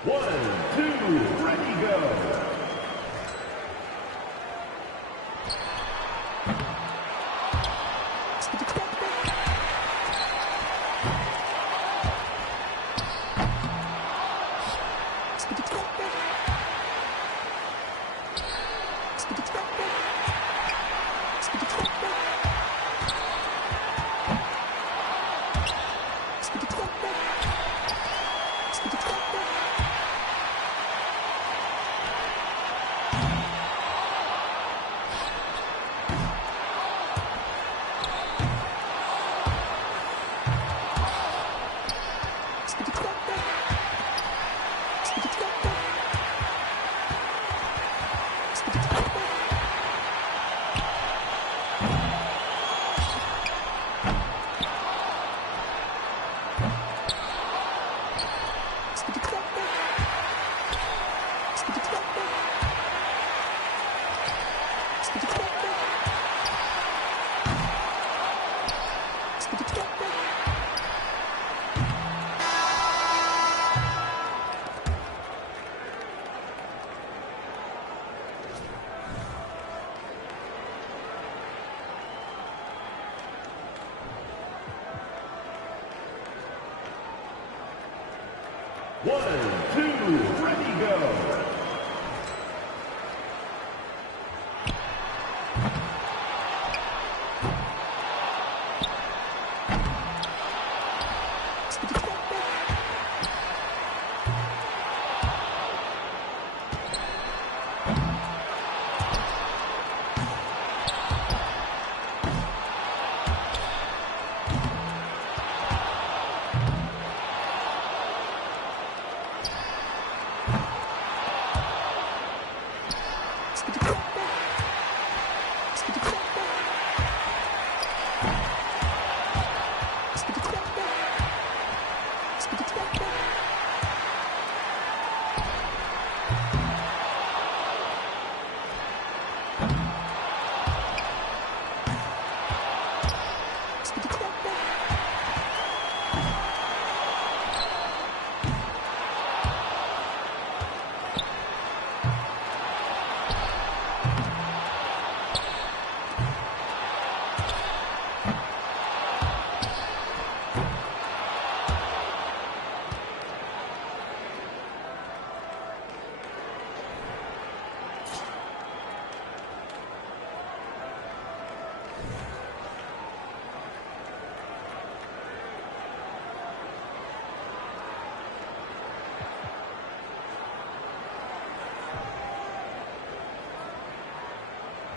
One, two, ready, go. One, two, ready, go.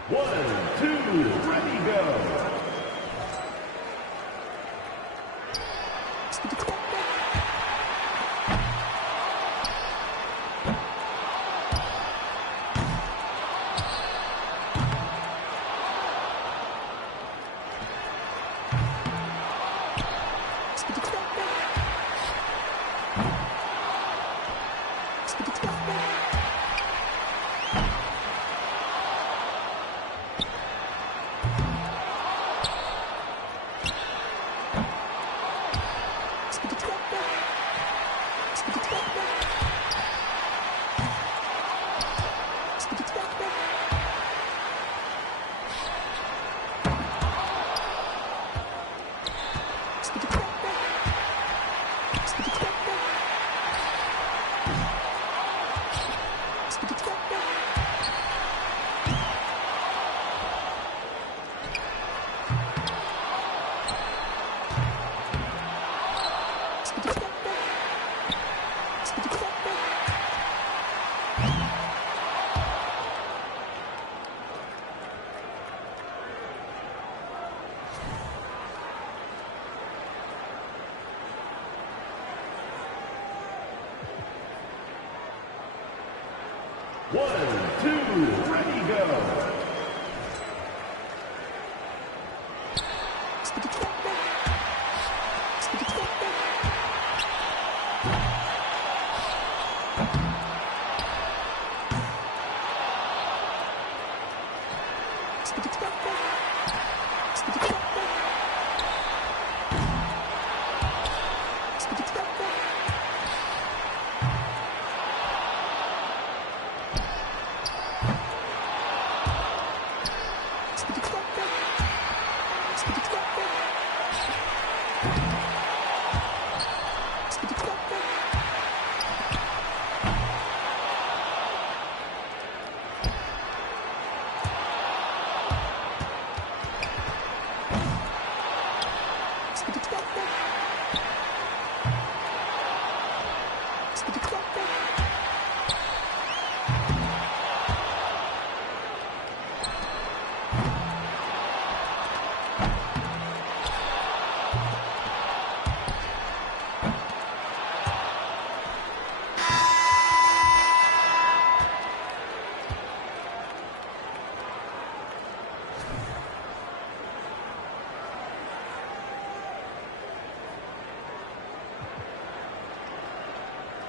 1, 2, ready, go. One, two, ready, go.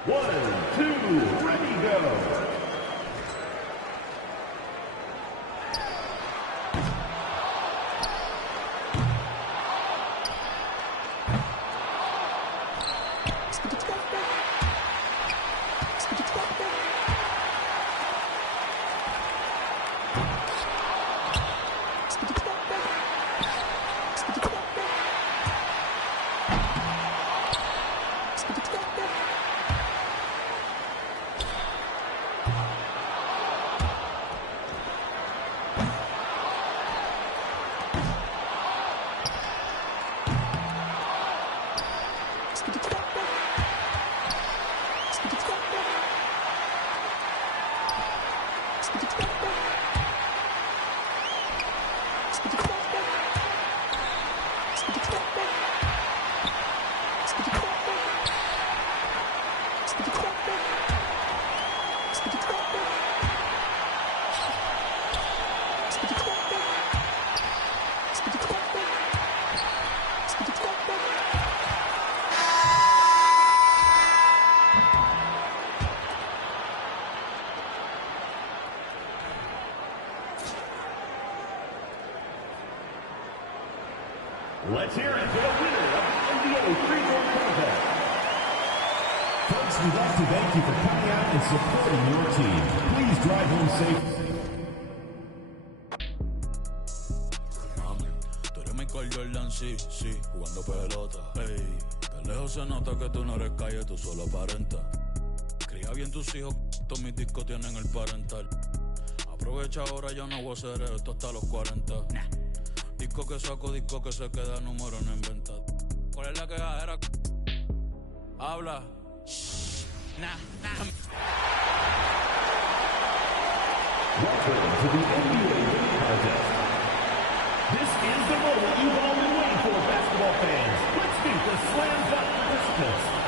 One, two, ready, go. Let's hear it for the winner of the NBA three-point contest. Folks, we'd like to thank you for coming out and supporting your team. Please drive home safe. Tú eres Michael Jordan, sí, sí, jugando pelota. Ey, de lejos se nota que tú no eres calle, tú solo aparentas. Cría bien tus hijos, todos mis discos tienen el parental. Aprovecha ahora, yo no voy a hacer esto hasta los 40. Disco que saco, disco que se queda, número no inventado. ¿Cuál es la quejadera? Habla. Welcome to the NBA Dunk Contest. This is the moment you've all been waiting for, basketball fans. Let's meet the slam dunk participants.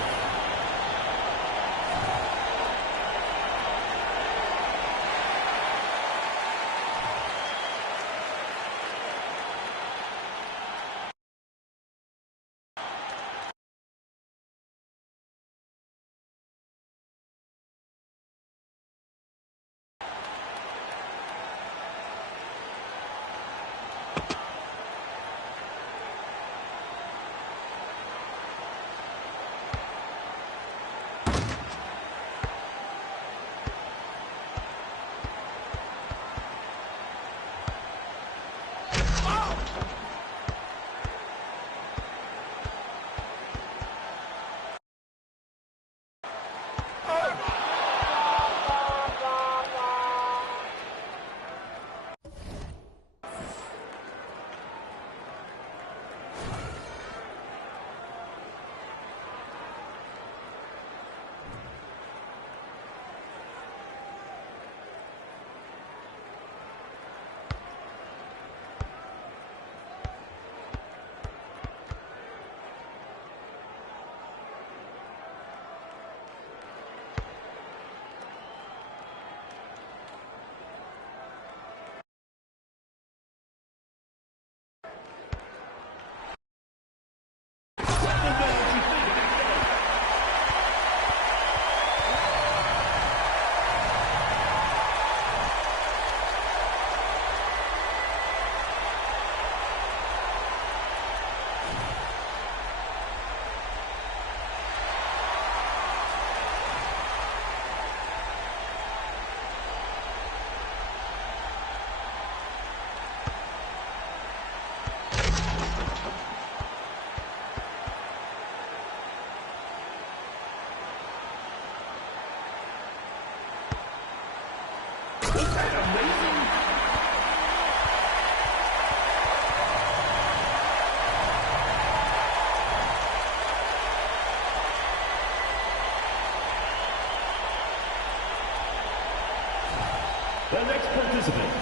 The next participant,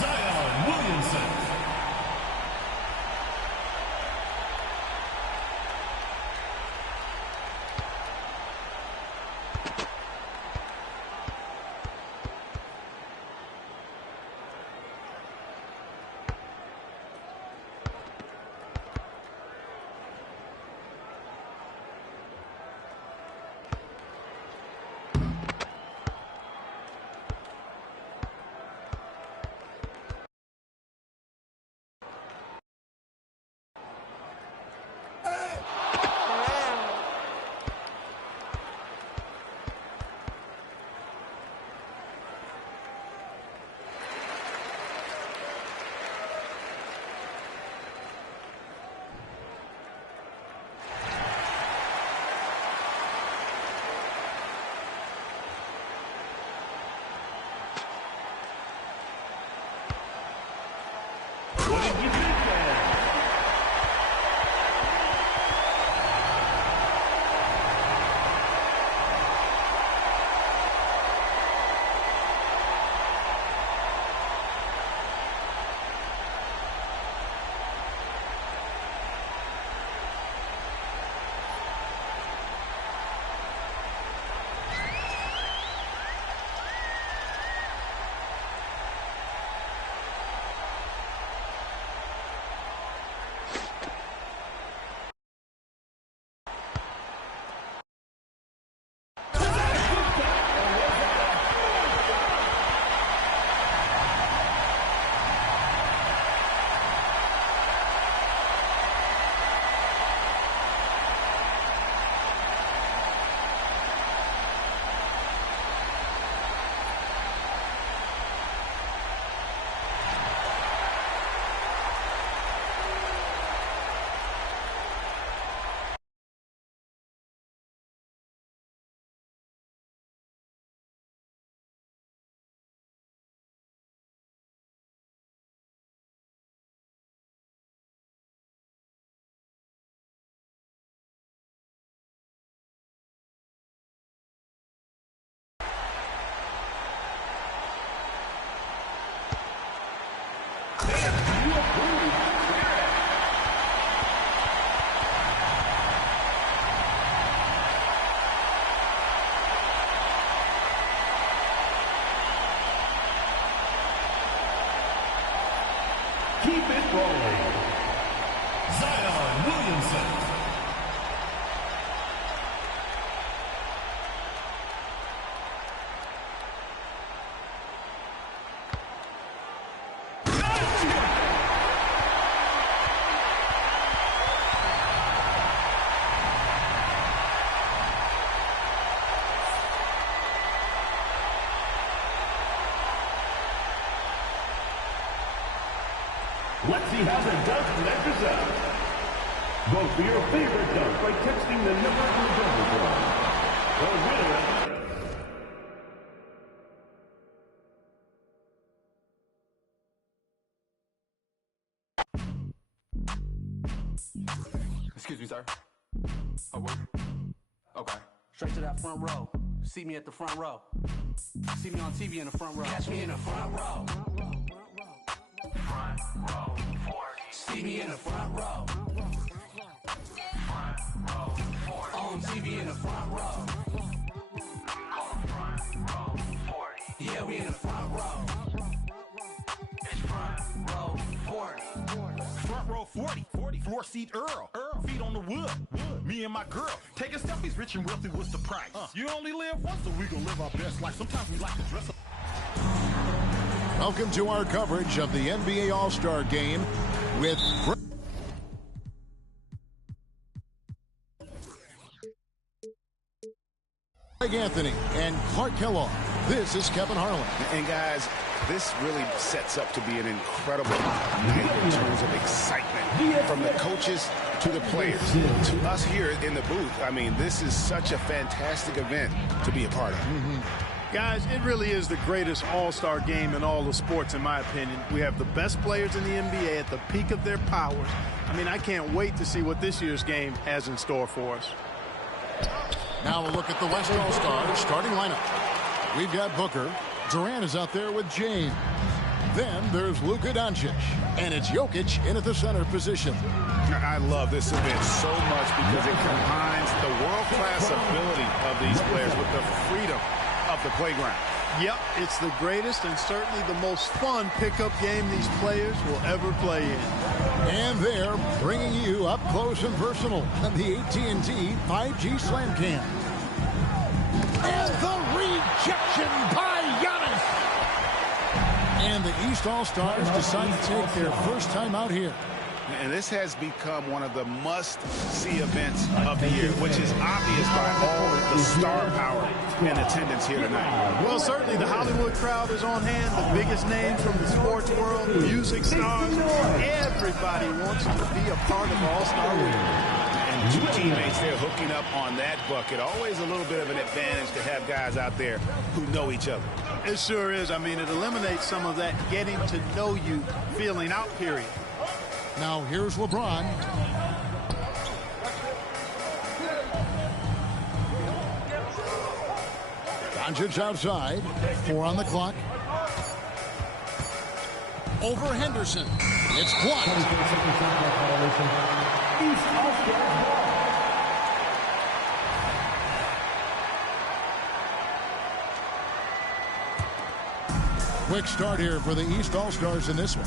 Zion Williamson. keep it rolling. Zion Williamson. Let's see how the dunk measures up. Vote for your favorite dunk by texting the number to the phone. The winner. Excuse me, sir. Oh, what? Okay. Straight to that front row. See me at the front row. See me on TV in the front row. Catch me in the front row. Front row. See me in the front row. Front row. On TV in the front row. Front row 40. Yeah, we in the front row. It's front row 40. Front row 40. Floor seat Earl. Feet on the wood. Me and my girl. Taking selfies, rich and wealthy, what's the price? You only live once, so we gon' live our best life. Sometimes we like to dress up. Welcome to our coverage of the NBA All-Star Game with Greg Anthony and Clark Kellogg. This is Kevin Harlan. And guys, this really sets up to be an incredible night in terms of excitement from the coaches to the players to us here in the booth. I mean, this is such a fantastic event to be a part of. Guys, it really is the greatest all-star game in all the sports, in my opinion. We have the best players in the NBA at the peak of their powers. I mean, I can't wait to see what this year's game has in store for us. Now a look at the West All-Stars starting lineup. We've got Booker. Durant is out there with James. Then there's Luka Doncic. And it's Jokic in at the center position. I love this event so much because it combines the world-class ability of these players with the freedom of the playground. Yep, it's the greatest and certainly the most fun pickup game these players will ever play in. And they're bringing you up close and personal on the AT&T 5G Slam Cam. And the rejection by Giannis. And the East All-Stars decide to take their first time out here. And this has become one of the must-see events of the year, which is obvious by all the star power and attendance here tonight. Well, certainly the Hollywood crowd is on hand, the biggest names from the sports world, music stars. Everybody wants to be a part of All-Star Weekend. And two teammates there hooking up on that bucket. Always a little bit of an advantage to have guys out there who know each other. It sure is. I mean, it eliminates some of that getting to know you feeling out period. Now here's LeBron. Doncic outside. 4 on the clock. Over Henderson. It's blocked. Quick start here for the East All-Stars in this one.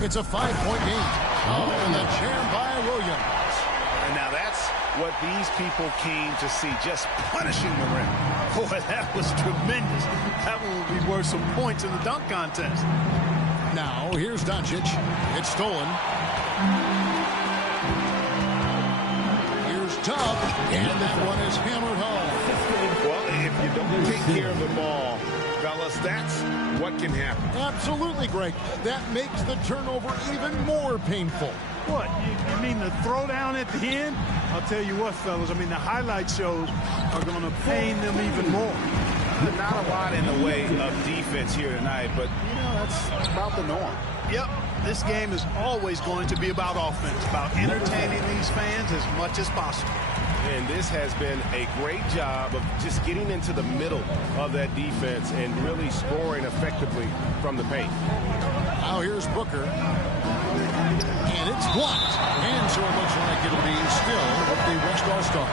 It's a 5-point game. Oh, and the jam by Williams. And now that's what these people came to see, just punishing the rim. Boy, that was tremendous. That one will be worth some points in the dunk contest. Now, here's Doncic. It's stolen. Here's Tubb. And that one is hammered home. Well, if you don't take care of the ball, fellas, that's what can happen. Absolutely, Greg. That makes the turnover even more painful. What? You mean the throwdown at the end? I'll tell you what, fellas. I mean, the highlight shows are going to pain them even more. Not a lot in the way of defense here tonight, but, you know, that's about the norm. Yep. This game is always going to be about offense, about entertaining these fans as much as possible. And this has been a great job of just getting into the middle of that defense and really scoring effectively from the paint. Now here's Booker. And it's blocked. And so it looks like it'll be still with the West All-Stars.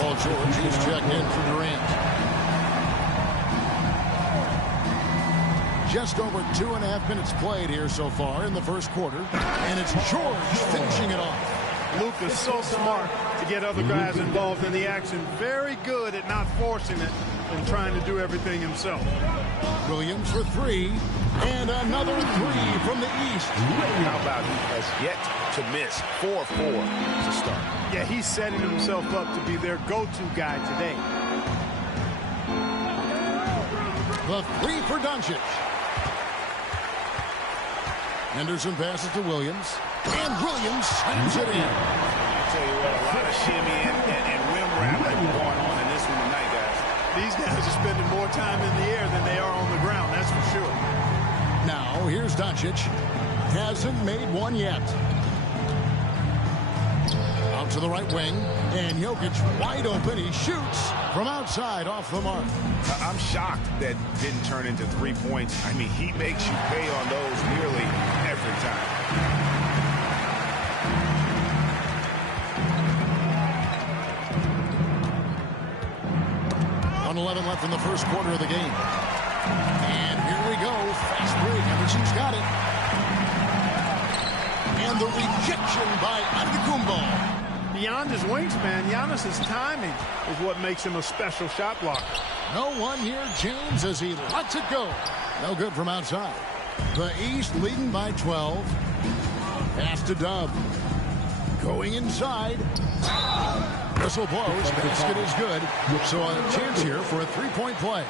Paul George is checked in for Durant. Just over 2.5 minutes played here so far in the first quarter. And it's George finishing it off. Luke is so smart to get other guys involved in the action. Very good at not forcing it and trying to do everything himself. Williams for three. And another three from the East. How about he has yet to miss 4-4 to start. Yeah, he's setting himself up to be their go-to guy today. The three for Doncic. Henderson passes to Williams. And Williams slams it in. I'll tell you what, a lot of shimmy and rim wrapping going on in this one tonight, guys. These guys are spending more time in the air than they are on the ground, that's for sure. Now, here's Doncic. Hasn't made one yet. Out to the right wing. And Jokic wide open. He shoots from outside off the mark. I'm shocked that didn't turn into 3 points. I mean, he makes you pay on those nearly every time. On 11 left in the first quarter of the game. And here we go. Fast break. Henderson's got it. And the rejection by Antetokounmpo. Beyond his wingspan, Giannis's timing is what makes him a special shot blocker. No one near James as he lets it go. No good from outside. The East leading by 12. Pass to Dub. Going inside. Whistle blows. Basket is good. So a chance here for a three-point play.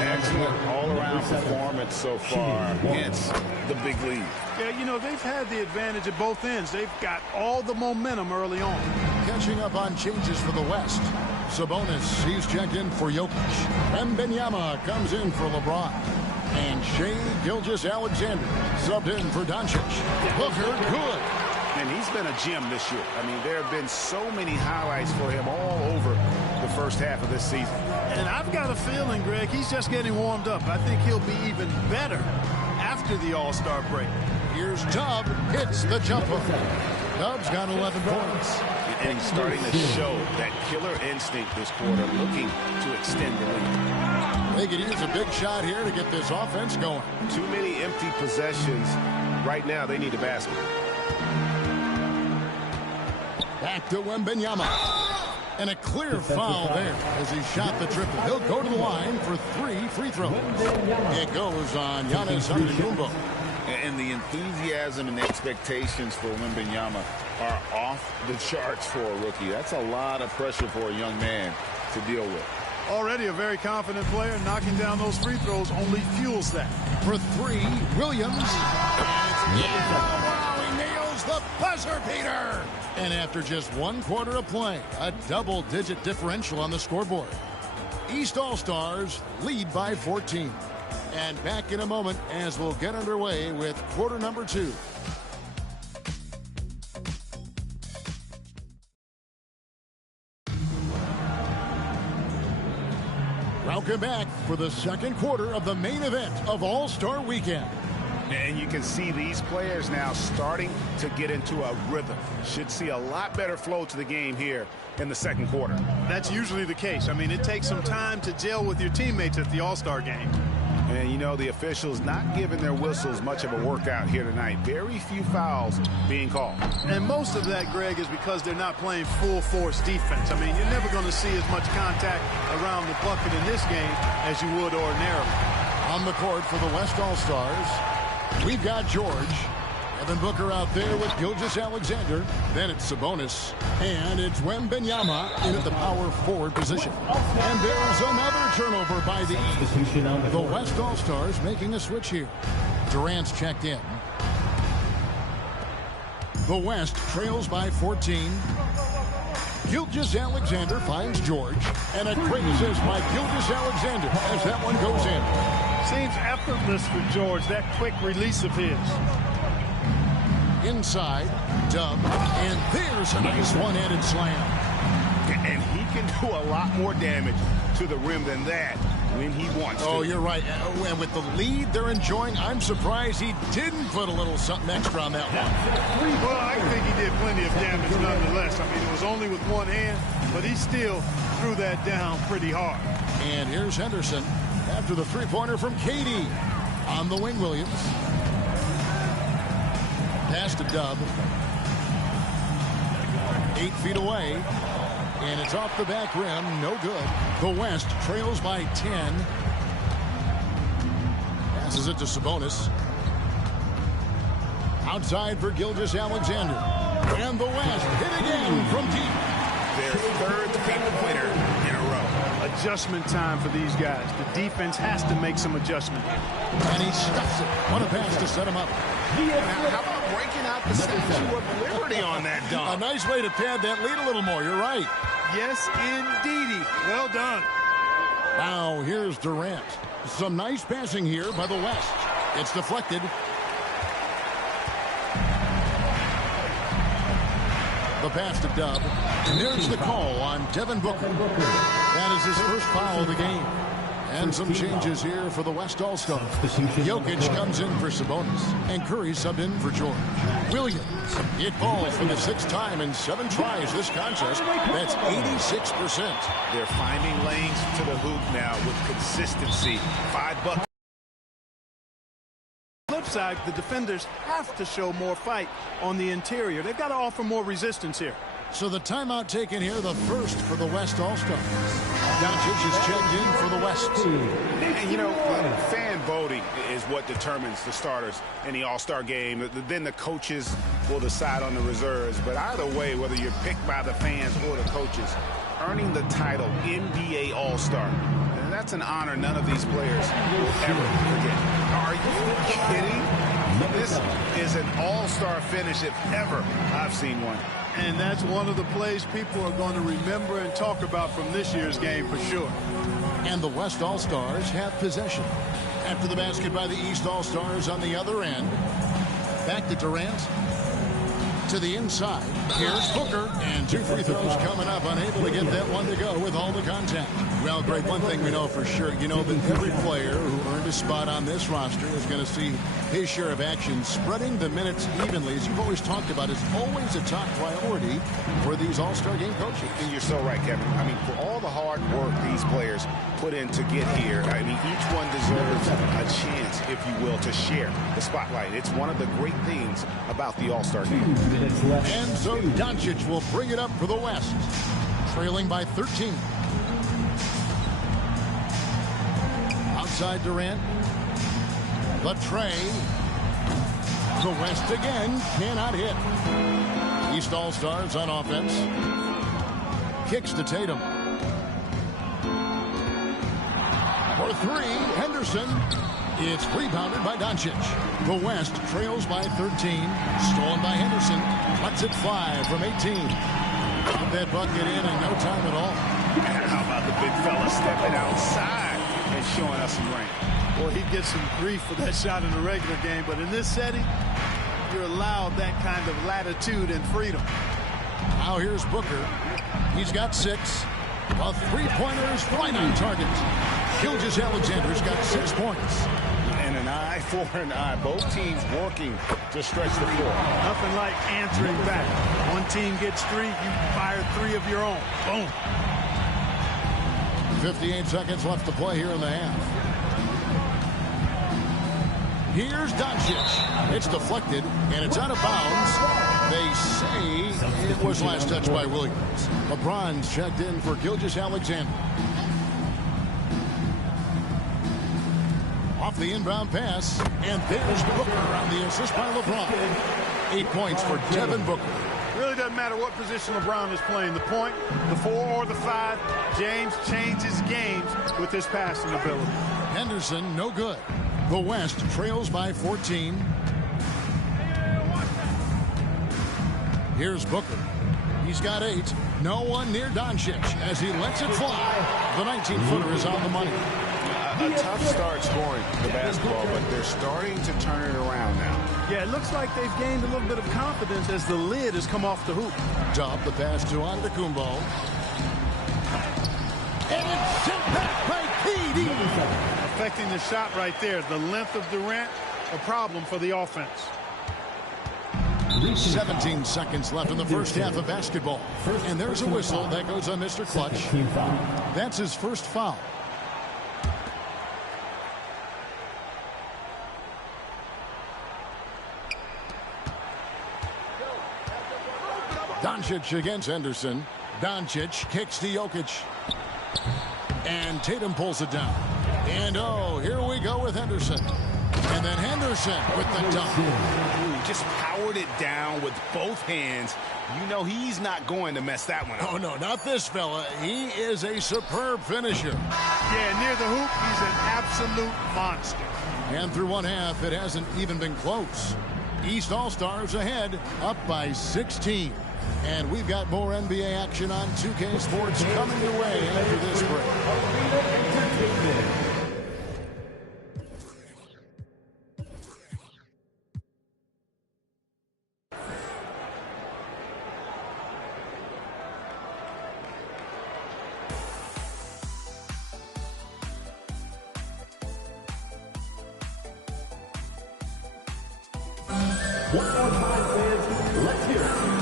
Excellent all-around performance so far against the big lead. Yeah, you know, they've had the advantage at both ends. They've got all the momentum early on. Catching up on changes for the West. Sabonis, he's checked in for Jokic. Wembanyama comes in for LeBron. And Shai Gilgeous-Alexander subbed in for Doncic. Booker, good. And he's been a gem this year. I mean, there have been so many highlights for him all over the first half of this season. And I've got a feeling, Greg, he's just getting warmed up. I think he'll be even better after the All-Star break. Here's Dub. Hits the jumper. Dub's got 11 points. And he's starting to show that killer instinct this quarter, looking to extend the lead. They could use a big shot here to get this offense going. Too many empty possessions. Right now, they need a basket. Back to Wembanyama. And a clear foul there as he shot the triple. He'll go to the line for 3 free throws. It goes on Giannis Antetokounmpo. And the enthusiasm and the expectations for Wembanyama are off the charts for a rookie. That's a lot of pressure for a young man to deal with. Already a very confident player. Knocking down those free throws only fuels that. For 3, Williams. Wow, he nails the buzzer beater. And after just 1 quarter of play, a double-digit differential on the scoreboard. East All-Stars lead by 14. And back in a moment as we'll get underway with quarter number 2. Welcome back for the second quarter of the main event of All-Star Weekend. And you can see these players now starting to get into a rhythm. Should see a lot better flow to the game here in the second quarter. That's usually the case. I mean, it takes some time to gel with your teammates at the All-Star game. And, you know, the officials not giving their whistles much of a workout here tonight. Very few fouls being called. And most of that, Greg, is because they're not playing full-force defense. I mean, you're never going to see as much contact around the bucket in this game as you would ordinarily. On the court for the West All-Stars, we've got George. Evan Booker out there with Gilgeous-Alexander. Then it's Sabonis. And it's Wembanyama in at the power forward position. And there's another turnover by the East. The West All-Stars making a switch here. Durant's checked in. The West trails by 14. Gilgeous-Alexander finds George. And a quick assist by Gilgeous-Alexander as that one goes in. Seems effortless for George, that quick release of his. Inside, Dub, and there's a nice one-handed slam. And he can do a lot more damage to the rim than that when he wants to. Oh, you're right. And with the lead they're enjoying, I'm surprised he didn't put a little something extra on that one. Well, I think he did plenty of damage nonetheless. I mean, it was only with one hand, but he still threw that down pretty hard. And here's Henderson after the three-pointer from KD. On the wing, Williams. Pass to Dub. 8 feet away. And it's off the back rim. No good. The West trails by 10. Passes it to Sabonis. Outside for Gilgeous-Alexander. And the West hit again from deep. Their third three-pointer in a row. Adjustment time for these guys. The defense has to make some adjustment. And he stuffs it. What a pass to set him up. Now, how about breaking out the Statue of Liberty on that dunk? A nice way to pad that lead a little more. You're right. Yes, indeedy. Well done. Now, here's Durant. Some nice passing here by the West. It's deflected. The pass to Dub. And there's the call on Devin Booker. That is his first foul of the game. And some changes here for the West All-Stars. Jokic comes in for Sabonis. And Curry subbed in for George. Williams. It falls for the 6th time in 7 tries this contest. That's 86%. They're finding lanes to the hoop now with consistency. 5 buckets. Flip side, the defenders have to show more fight on the interior. They've got to offer more resistance here. So the timeout taken here, the first for the West All-Stars. Doncic is checked in for the West. And, you know, fan voting is what determines the starters in the All-Star game. Then the coaches will decide on the reserves. But either way, whether you're picked by the fans or the coaches, earning the title NBA All-Star, that's an honor none of these players will ever forget. Are you kidding? This is an all-star finish if ever I've seen one. And that's one of the plays people are going to remember and talk about from this year's game for sure. And the West All-Stars have possession. After the basket by the East All-Stars on the other end. Back to Durant. To the inside. Here's Booker. And 2 free throws coming up. Unable to get that one to go with all the contact. Well, Greg, one thing we know for sure, you know that every player who earned a spot on this roster is going to see his share of action. Spreading the minutes evenly, as you've always talked about, is always a top priority for these All-Star game coaches. And you're so right, Kevin. I mean, for all the hard work these players put in to get here, I mean, each one deserves a chance, if you will, to share the spotlight. It's one of the great things about the All-Star game. And so Doncic will bring it up for the West, trailing by 13. Outside Durant. The tray. The West again cannot hit. East All-Stars on offense. Kicks to Tatum. For 3, Henderson. It's rebounded by Doncic. The West trails by 13. Stolen by Henderson. Lets it fly from 18. Got that bucket in no time at all. How about the big fella stepping outside and showing us some range? Well, he gets some grief for that shot in the regular game, but in this setting, you're allowed that kind of latitude and freedom. Now here's Booker. He's got 6. The three-pointers right on target. Gilgeous-Alexander's got 6 points. And an eye for an eye. Both teams working to stretch the floor. Nothing like answering back. One team gets 3, you fire 3 of your own. Boom. 58 seconds left to play here in the half. Here's Doncic. It's deflected, and it's out of bounds. They say it was last touched by Williams. LeBron's checked in for Gilgeous-Alexander. Off the inbound pass, and there's Booker on the assist by LeBron. 8 points for Devin Booker. Really doesn't matter what position LeBron is playing, the point, the 4 or the 5. James changes games with his passing ability. Henderson, no good. The West trails by 14. Here's Booker. He's got 8. No one near Doncic as he lets it fly. The 19-footer is on the money. A tough start scoring the basketball, but they're starting to turn it around now. Yeah, it looks like they've gained a little bit of confidence as the lid has come off the hoop. Dub the pass to Antetokounmpo. And it's sent back by KD. Affecting the shot right there. The length of Durant, a problem for the offense. 17 seconds left in the first half of basketball. And there's a whistle that goes on Mr. Clutch. That's his first foul. Doncic against Henderson. Doncic kicks to Jokic. And Tatum pulls it down. And oh, here we go with Henderson. And then Henderson with the dunk. Ooh, just powered it down with both hands. You know he's not going to mess that one up. Oh, no, not this fella. He is a superb finisher. Yeah, near the hoop, he's an absolute monster. And through one half, it hasn't even been close. East All-Stars ahead, up by 16. And we've got more NBA action on 2K Sports coming your way after this break.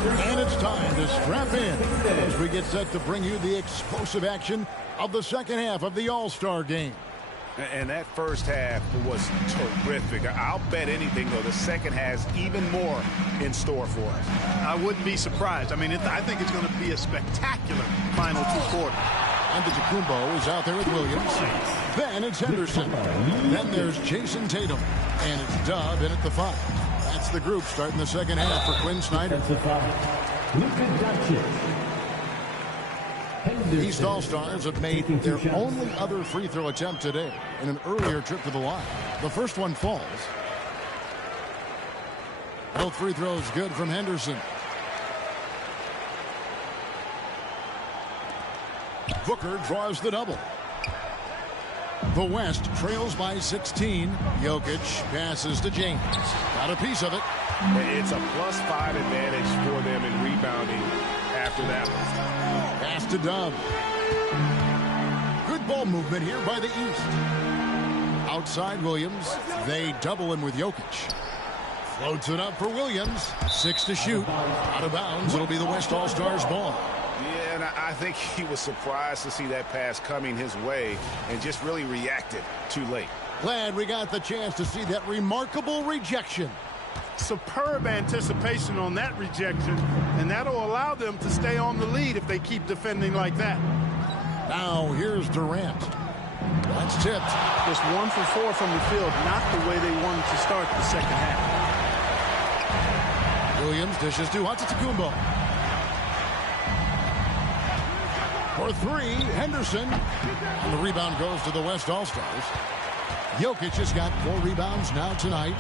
And it's time to strap in as we get set to bring you the explosive action of the second half of the All-Star game. And that first half was terrific. I'll bet anything, though, the second has even more in store for us. I wouldn't be surprised. I mean, I think it's going to be a spectacular final two quarters. Antetokounmpo is out there with Williams. Then it's Henderson. Then there's Jason Tatum. And it's Dub in at the 5. That's the group starting the second half for Quinn Snyder. East All-Stars have made their only other free throw attempt today in an earlier trip to the line. The first one falls. Both free throws good from Henderson. Booker draws the double. The West trails by 16. Jokic passes to James. Got a piece of it. It's a +5 advantage for them in rebounding after that one. Pass to Dub. Good ball movement here by the East. Outside Williams. They double him with Jokic. Floats it up for Williams. 6 to shoot. Out of bounds. It'll be the West All-Stars ball. Yeah, and I think he was surprised to see that pass coming his way and just really reacted too late. Glad we got the chance to see that remarkable rejection. Superb anticipation on that rejection, and that'll allow them to stay on the lead if they keep defending like that. Now here's Durant. That's tipped. Just 1 for 4 from the field, not the way they wanted to start the second half. Williams dishes to Antetokounmpo. For 3, Henderson. And the rebound goes to the West All-Stars. Jokic has got 4 rebounds now tonight.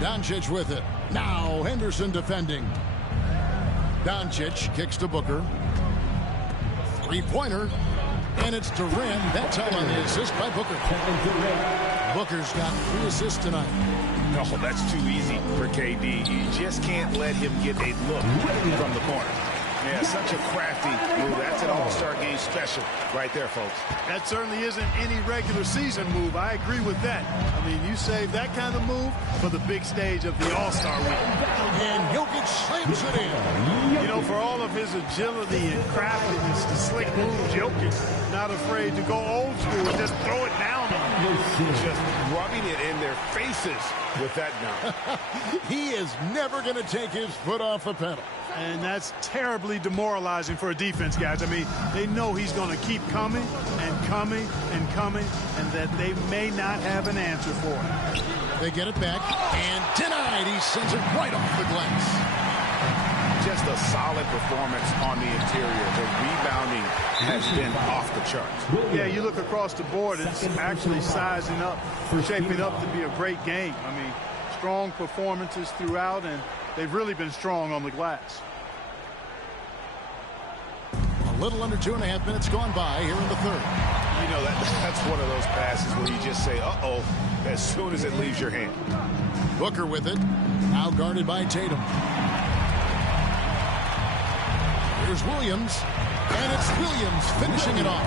Doncic with it. Now Henderson defending. Doncic kicks to Booker. 3-pointer. And it's Durant. That time on the assist by Booker. Booker's got 3 assists tonight. No, that's too easy for KD. You just can't let him get a look from the corner. Yeah, such a crafty move. That's an All-Star game special right there, folks. That certainly isn't any regular season move. I agree with that. I mean, you save that kind of move for the big stage of the All-Star week. And Jokic slams it in. You know, for all of his agility and craftiness, the slick moves, Jokic not afraid to go old school and just throw it down on them. Just rubbing it in their faces with that dunk. He is never going to take his foot off the pedal. And that's terribly demoralizing for a defense, guys. I mean, they know he's going to keep coming and coming and coming, and that they may not have an answer for it. They get it back, and denied. He sends it right off the glass. Just a solid performance on the interior. The rebounding has been off the charts. Yeah, you look across the board, it's actually sizing up, shaping up to be a great game. I mean, strong performances throughout, and they've really been strong on the glass. A little under 2.5 minutes gone by here in the third. You know, that's one of those passes where you just say, uh-oh, as soon as it leaves your hand. Booker with it. Now guarded by Tatum. Here's Williams. And it's Williams finishing it off.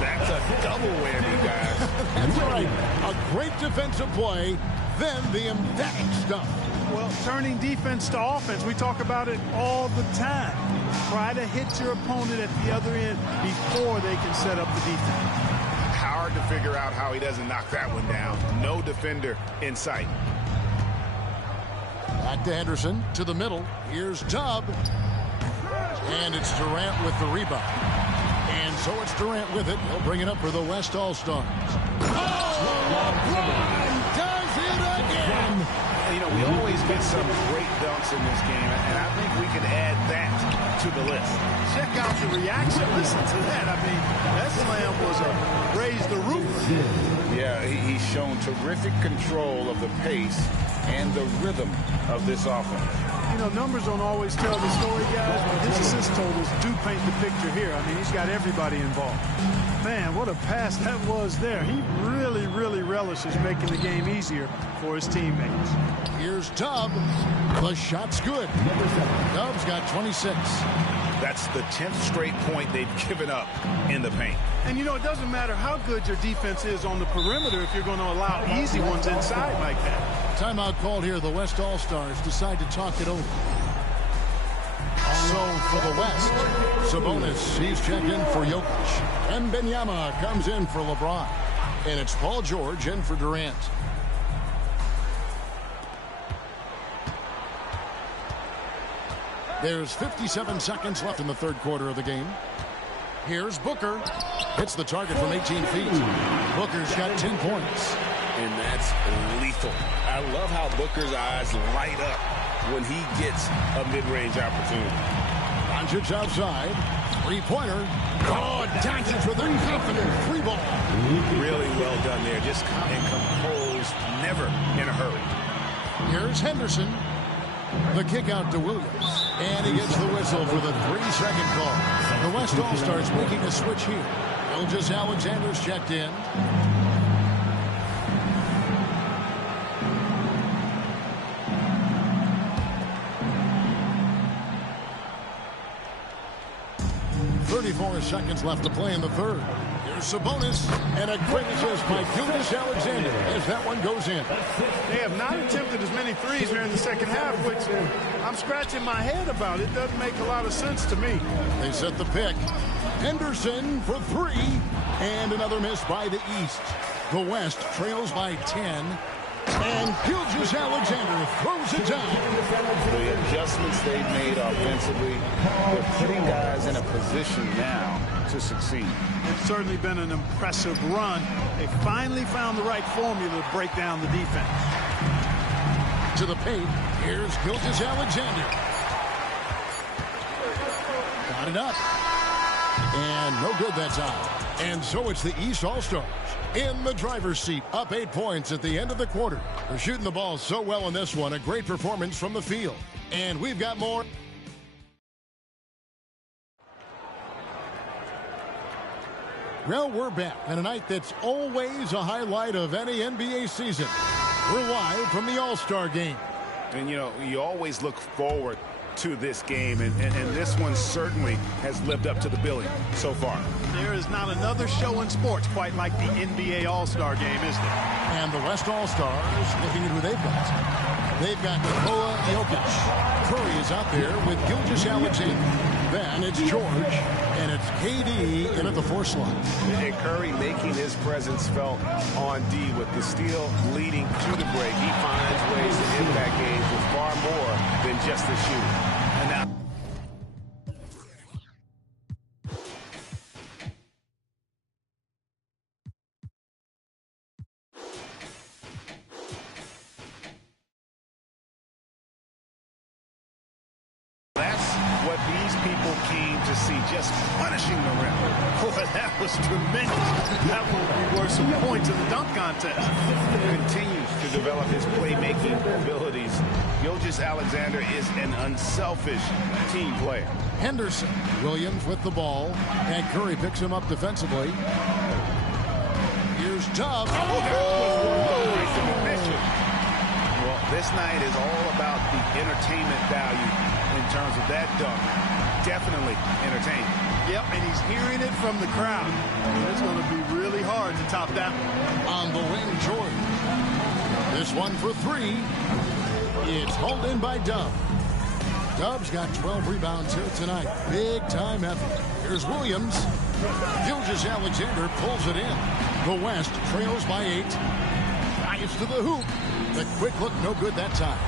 That's a double whammy, guys. That's right. A great defensive play, then the emphatic stuff. Well, turning defense to offense, we talk about it all the time. Try to hit your opponent at the other end before they can set up the defense. Hard to figure out how he doesn't knock that one down. No defender in sight. Back to Henderson, to the middle. Here's Dub. And it's Durant with the rebound. And so it's Durant with it. He'll bring it up for the West All-Stars. LeBron does it again. You know, we always get some great dunks in this game, and I think we can add that to the list. Check out the reaction. Listen to that. I mean, that slam was a raise the roof. Yeah, he's shown terrific control of the pace and the rhythm of this offense. You know, numbers don't always tell the story, guys, but his assist totals do paint the picture here. I mean, he's got everybody involved. Man, what a pass that was there. He really, really relishes making the game easier for his teammates. Here's Dub. The shot's good. Dub's got 26. That's the 10th straight point they've given up in the paint. And, you know, it doesn't matter how good your defense is on the perimeter if you're going to allow easy ones inside like that. Timeout called here. The West All-Stars decide to talk it over. So for the West, Sabonis, he's checked in for Jokic. And Wembanyama comes in for LeBron. And it's Paul George in for Durant. There's 57 seconds left in the third quarter of the game. Here's Booker. Hits the target from 18 feet. Booker's got 10 points. And that's lethal. I love how Booker's eyes light up when he gets a mid-range opportunity. Doncic outside. Three-pointer. Oh, Doncic with a confident three ball. Really well done there. Just calm and composed. Never in a hurry. Here's Henderson. The kick out to Williams. And he gets the whistle for the 3-second call. The West All-Stars making a switch here. Gilgeous-Alexander's checked in. Seconds left to play in the third. Here's Sabonis, and a quick assist by Gilgeous-Alexander as that one goes in. They have not attempted as many threes here in the second half, which I'm scratching my head about. It doesn't make a lot of sense to me. They set the pick. Henderson for three, and another miss by the East. The West trails by 10. And Gilgeous-Alexander throws it down. The adjustments they've made offensively, they're putting guys in a position now to succeed. It's certainly been an impressive run. They finally found the right formula to break down the defense. To the paint, here's Gilgeous-Alexander. Got it up. And no good that time. And so it's the East All-Stars in the driver's seat, up 8 points at the end of the quarter. They're shooting the ball so well in this one. A great performance from the field. And we've got more. Well, we're back on a night that's always a highlight of any NBA season. We're live from the All-Star game. And, you know, you always look forward to this game, and this one certainly has lived up to the billing so far. There is not another show in sports quite like the NBA All-Star game, is there? And the West All-Stars, looking at who they've got. They've got Nikola Jokic. Curry is out there with Gilgeous-Alexander. Then it's George, and it's KD in at the 4 slot. And Curry making his presence felt on D with the steal leading to the break. He finds ways to impact games with far more than just the shooting. And now what these people came to see, just punishing the rim. Boy, that was tremendous. That will be worth some points in the dunk contest. Continues to develop his playmaking abilities. Gilgeous-Alexander is an unselfish team player. Henderson, Williams with the ball, and Curry picks him up defensively. Here's Dub. Well, this night is all about the entertainment value in terms of that dunk. Definitely entertaining. Yep, and he's hearing it from the crowd. It's going to be really hard to top that one. On the wing, George. This one for three. It's hauled in by Dub. Dub's got 12 rebounds here tonight. Big time effort. Here's Williams. Gilgeous-Alexander pulls it in. The West trails by 8. Drives to the hoop. The quick look, no good that time.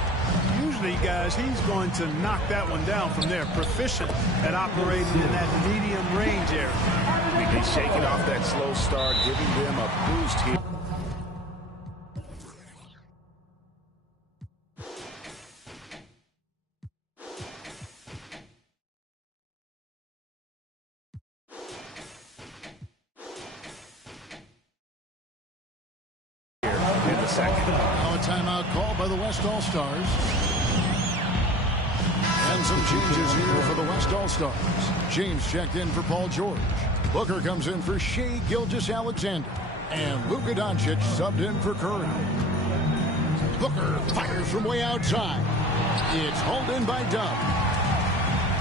Usually, guys, he's going to knock that one down from there. Proficient at operating in that medium range area. He's shaking off that slow start, giving them a boost here. Now a timeout called by the West All-Stars. And some changes here for the West All-Stars. James checked in for Paul George. Booker comes in for Shai Gilgeous-Alexander. And Luka Doncic subbed in for Curry. Booker fires from way outside. It's hauled in by Dub.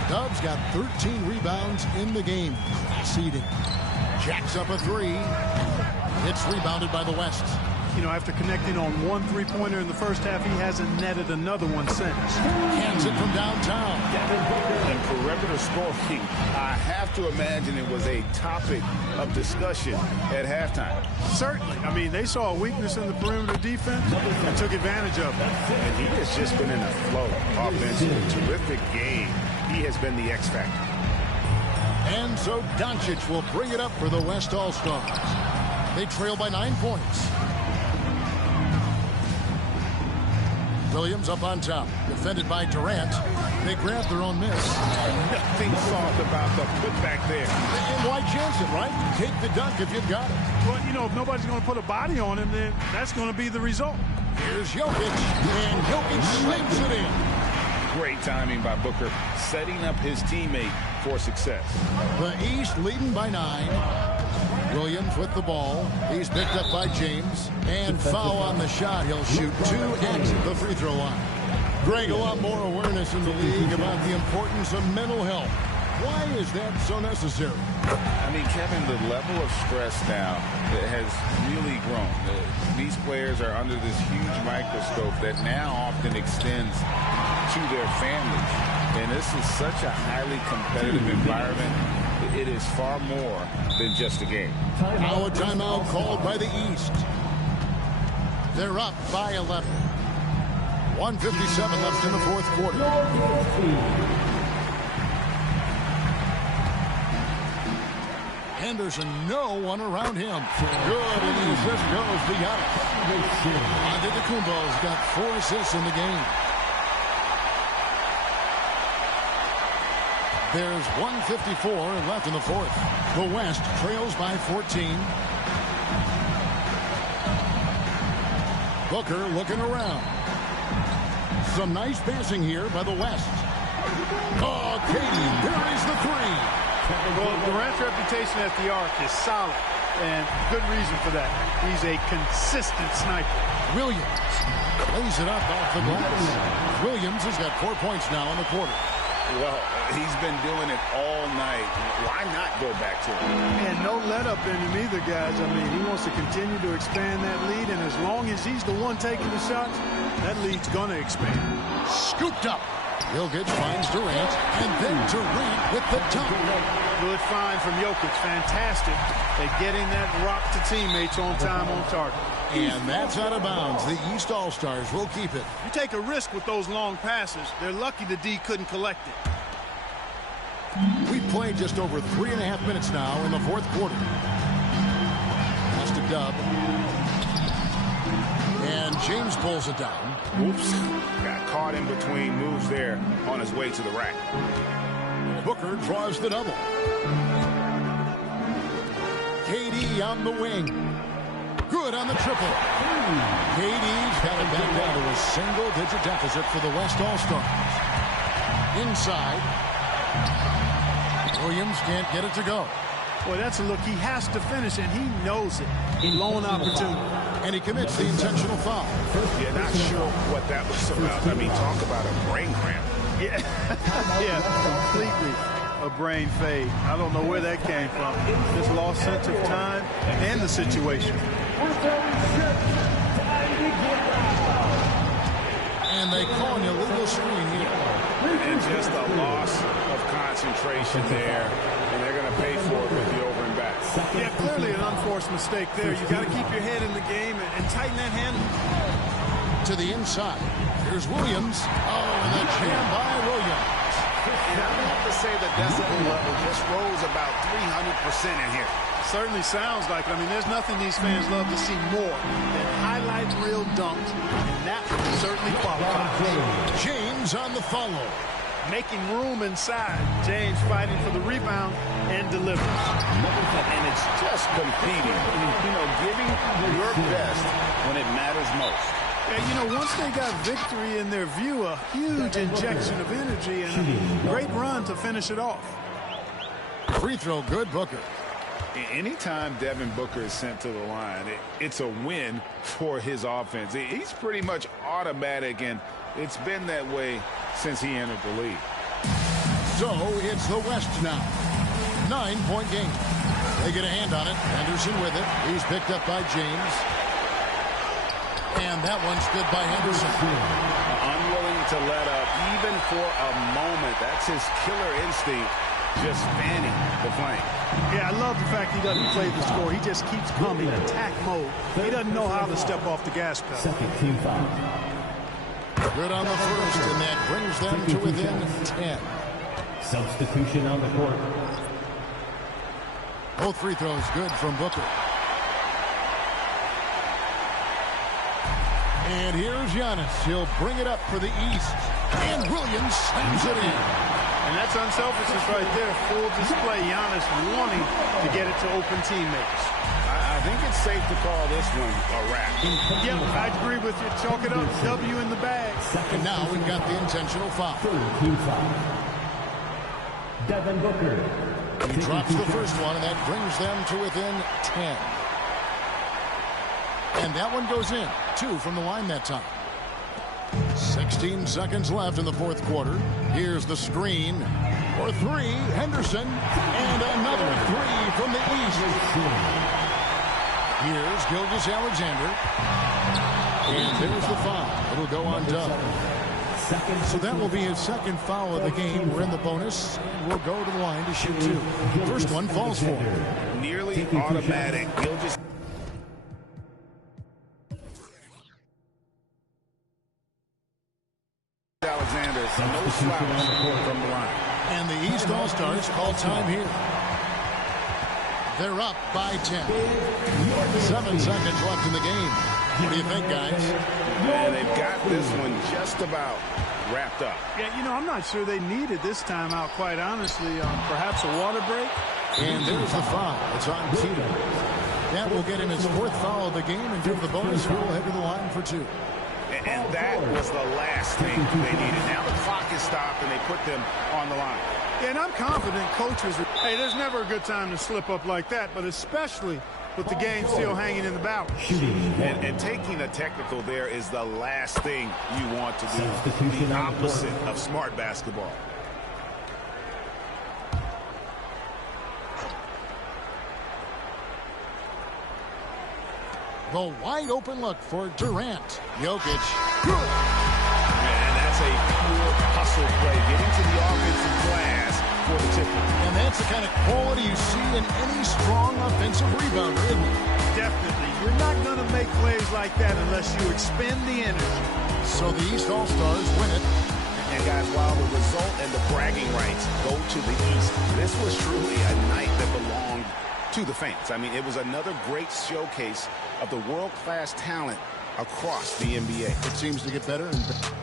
Dub's got 13 rebounds in the game. Seeding. Jacks up a three. It's rebounded by the West. You know, after connecting on one three-pointer in the first half, he hasn't netted another one since. Cans it from downtown. And perimeter scoring, I have to imagine it was a topic of discussion at halftime. Certainly. I mean, they saw a weakness in the perimeter defense and took advantage of it. And he has just been in a flow offensively. Terrific game. He has been the X factor. And so Doncic will bring it up for the West All-Stars. They trail by 9 points. Williams up on top, defended by Durant. They grab their own miss. Nothing soft about the putback there. And why chance it, right? Take the dunk if you've got it. Well, you know, if nobody's going to put a body on him, then that's going to be the result. Here's Jokic, and Jokic slams it in. Great timing by Booker, setting up his teammate for success. The East leading by 9. Williams with the ball. He's picked up by James. And foul on the shot. He'll shoot 2 at the free throw line. Greg, a lot more awareness in the league about the importance of mental health. Why is that so necessary? I mean, Kevin, the level of stress now that has really grown. These players are under this huge microscope that now often extends to their families. And this is such a highly competitive environment. It is far more than just a game. Now a timeout called by the East. They're up by 11. 1:57 left in the fourth quarter. Henderson, no one around him. Good, and he just goes beyond it. Antetokounmpo's got 4 assists in the game. There's 1:54 left in the fourth. The West trails by 14. Booker looking around. Some nice passing here by the West. Oh, Katie, there is the three. Well, Durant's reputation at the arc is solid, and good reason for that. He's a consistent sniper. Williams lays it up off the glass. Williams has got 4 points now in the quarter. Well, he's been doing it all night. Why not go back to him? And no let up in him either, guys. I mean, he wants to continue to expand that lead, and as long as he's the one taking the shots, that lead's going to expand. Scooped up. Jokic finds Durant, and then Durant with the dunk. Good find from Jokic. Fantastic at getting that rock to teammates on time, on target. And that's out of bounds. The East All-Stars will keep it. You take a risk with those long passes. They're lucky the D couldn't collect it. We played just over 3.5 minutes now in the fourth quarter. Pass to Dub. And James pulls it down. Oops. Got caught in between moves there on his way to the rack. Booker draws the double. KD on the wing. Good on the triple. KD's got it back down to a single-digit deficit for the West All-Stars. Inside. Williams can't get it to go. Boy, that's a look he has to finish, and he knows it. Lone opportunity. And he commits the intentional foul. Yeah, not sure what that was about. I mean, talk about a brain cramp. Yeah, yeah, completely a brain fade. I don't know where that came from. Just lost sense of time and the situation. And they call an illegal screen here. And just a loss of concentration there. And they're going to pay for it with the over and back. Yeah, clearly an unforced mistake there. You got to keep your head in the game and tighten that handle. To the inside. Here's Williams. Oh, and the jam by Williams. And I have to say the decibel level just rose about 300% in here. Certainly sounds like it. I mean, there's nothing these fans love to see more than highlight reel dunks, and that certainly qualifies. James on the follow. Making room inside. James fighting for the rebound and delivers. And it's just competing, you know, giving your best when it matters most. Yeah, you know, once they got victory in their view, a huge injection of energy and a great run to finish it off. Free throw good, Booker. Anytime Devin Booker is sent to the line, it's a win for his offense. He's pretty much automatic, and it's been that way since he entered the league. So it's the West now. 9-point game. They get a hand on it. Henderson with it. He's picked up by James. And that one's good by Henderson. Unwilling to let up even for a moment. That's his killer instinct, just fanning the flank. Yeah, I love the fact he doesn't play the score. He just keeps coming, attack mode. He doesn't know how to step off the gas pedal. Second team foul. Good on the first, and that brings them to within 10. Substitution on the court. Both free throws good from Booker. And here's Giannis. He'll bring it up for the East. And Williams slams it in. And that's unselfishness right there. Full display. Giannis wanting to get it to open teammates. I think it's safe to call this one a wrap. Yep, I agree with you. Chalk it up. W in the bag. And now we've got the intentional foul. Third team foul. Devin Booker. He drops the first one, and that brings them to within 10. And that one goes in. 2 from the line that time. 16 seconds left in the fourth quarter. Here's the screen for 3. Henderson. And another 3 from the East. Here's Gilgeous-Alexander. And there's the foul. It'll go on Dub. So that will be his second foul of the game. We're in the bonus. And we'll go to the line to shoot 2. First one falls for him. Nearly automatic. Gilgeous. Alexander, no slouch from the line. And the East All-Stars call time here. They're up by 10. 7 seconds left in the game. What do you think, guys? And they've got this one just about wrapped up. Yeah, you know, I'm not sure they needed this timeout, quite honestly. Perhaps a water break. And there's the foul. It's on Tito. That will get him his 4th foul of the game and give the bonus. He'll head to the line for 2. And that was the last thing they needed. Now the clock is stopped, and they put them on the line. Yeah, and I'm confident coaches, hey, there's never a good time to slip up like that, but especially with the game still hanging in the balance. And taking a technical there is the last thing you want to do. The opposite of smart basketball. The wide open look for Durant. Jokic. And that's a pure hustle play. Getting to the offensive glass for the tip. And that's the kind of quality you see in any strong offensive rebounder, isn't it? Definitely. You're not going to make plays like that unless you expend the energy. So the East All-Stars win it. And guys, while the result and the bragging rights go to the East, this was truly a night that belonged to the fans. I mean, it was another great showcase of the world-class talent across the NBA. It seems to get better and better.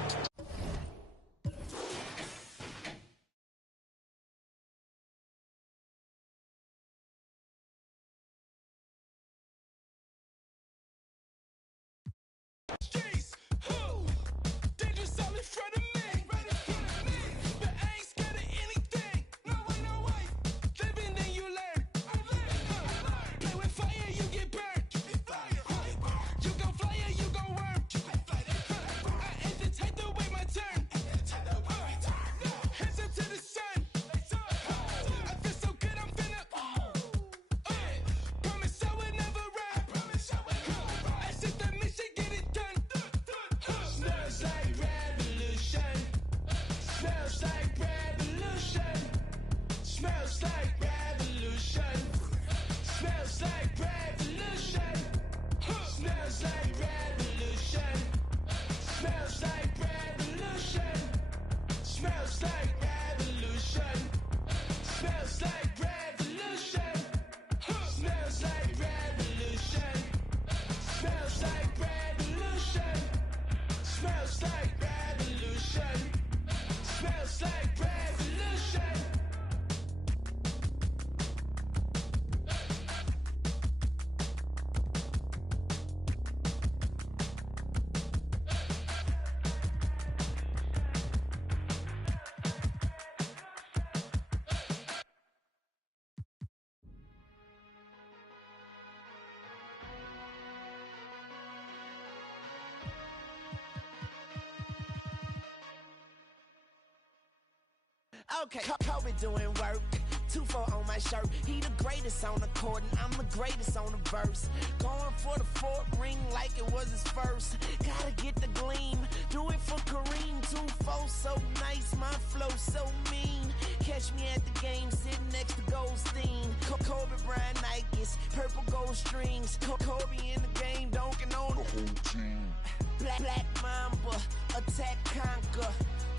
Okay, Kobe doing work. 2-4 on my shirt. He the greatest on the court, and I'm the greatest on the verse. Going for the fourth ring like it was his first. Gotta get the gleam. Do it for Kareem. 2-4 so nice, my flow so mean. Catch me at the game, sitting next to Goldstein. Kobe Bryant Nikes, purple gold strings. Kobe in the game, dunking on the whole team. Black Mamba, attack conquer.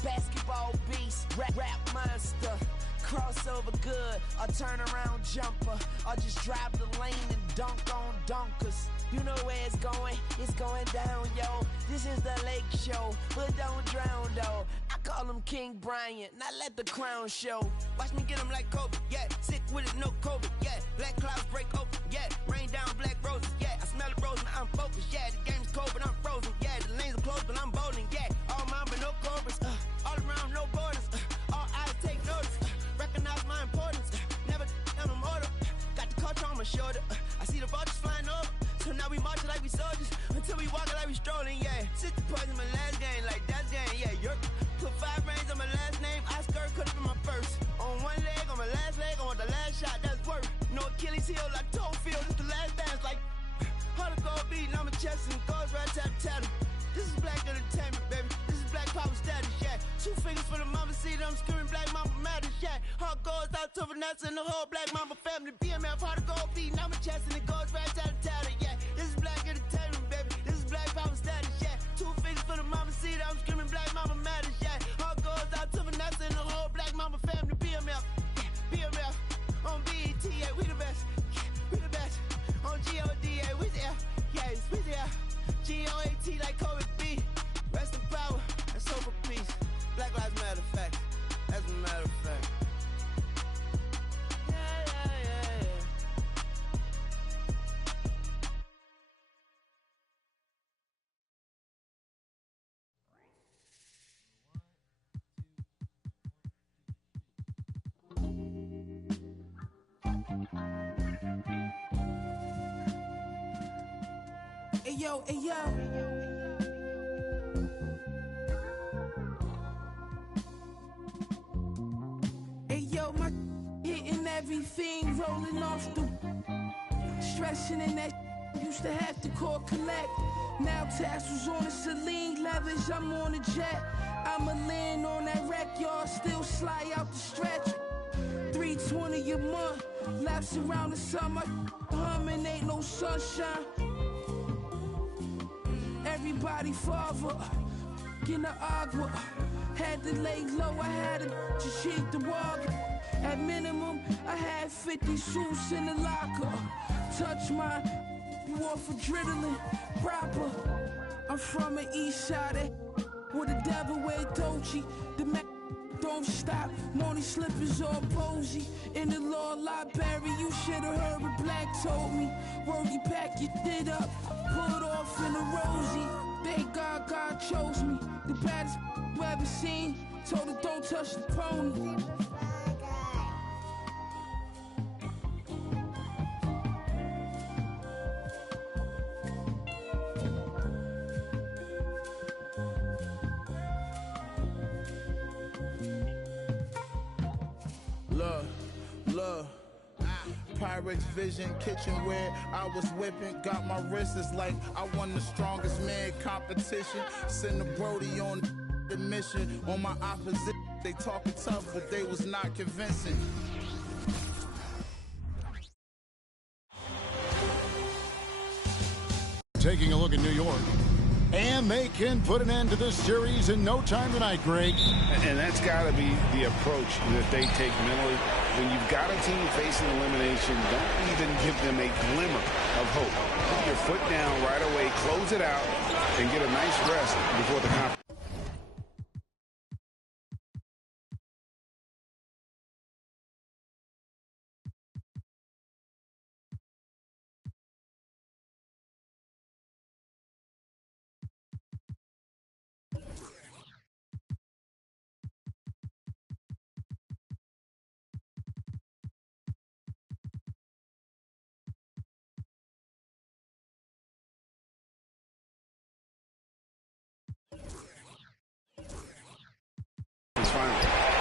Basketball beast, rap monster. Crossover good, a turnaround jumper. Or just drive the lane and dunk on dunkers. You know where it's going down, yo. This is the Lake Show, but don't drown, though. I call him King Bryant, not let the crown show. Watch me get him like Kobe, yeah. Sick with it, no COVID, yeah. Black clouds break open, yeah. Rain down black roses, yeah. I smell the rose, now I'm focused, yeah. The game's cold, but I'm frozen, yeah. The lanes are closed, but I'm bowling, yeah. All mine, but no cobras, all around, no borders, all eyes take notice, recognize my importance, never I'm a mortal, got the culture on my shoulder, I see the vultures flying over, so now we marching like we soldiers, until we walking like we strolling, yeah. 60 points in my last game, like that's game, yeah. You're put 5 rings on my last name, Oscar could've been my first. On one leg, on my last leg, on the last shot, that's worth. No Achilles heel like toe field, it's the last dance, like how to go beating on my chest and goes right tap. This is black entertainment, baby. This is black power status, yeah. 2 fingers for the mama, see them screaming black mama matters, yeah. Heart goes out to Vanessa and the whole black mama family. BMF, how to go beating on my chest and it goes right tap, yeah. This is black entertainment, baby. This is black power status, yeah. 2 fingers for the mama, see them screaming black mama matters, yeah. Heart goes out to Vanessa and the whole black mama family. BMF, yeah. BMF, on BET, yeah, we the best, yeah, we the best. On GOD, yeah, we there, yeah, we there. GOAT like Kobe B. Rest in power and soul for peace. Black Lives Matter fact. As a matter of fact. Hey yo, hey yo. Hey yo, my hitting everything, rolling off the stressing in that used to have to call collect. Now tassels on the Celine leathers, I'm on a jet. I'ma land on that wreck, y'all still slide out the stretch. 320 a month, laps around the summer, humming ain't no sunshine. Everybody father, in the agua. Had to lay low, I had to just cheat the water. At minimum, I had 50 suits in the locker. Touch my off adrenaline, proper. I'm from the east side, where the devil wear Dolce. The man don't stop, morning slippers all posy. In the law library, you should've heard what Black told me. Word, you pack your shit up, pull it off in a rosy. Thank God God chose me, the baddest you ever seen. Told her don't touch the pony. Look, Pyrex Vision, kitchenware, I was whipping, got my wrists like I won the strongest man competition. Send the Brody on the mission, on my opposition, they talking tough, but they was not convincing. Taking a look at New York. And they can put an end to this series in no time tonight, Greg. And that's got to be the approach that they take mentally. When you've got a team facing elimination, don't even give them a glimmer of hope. Put your foot down right away, close it out, and get a nice rest before the conference.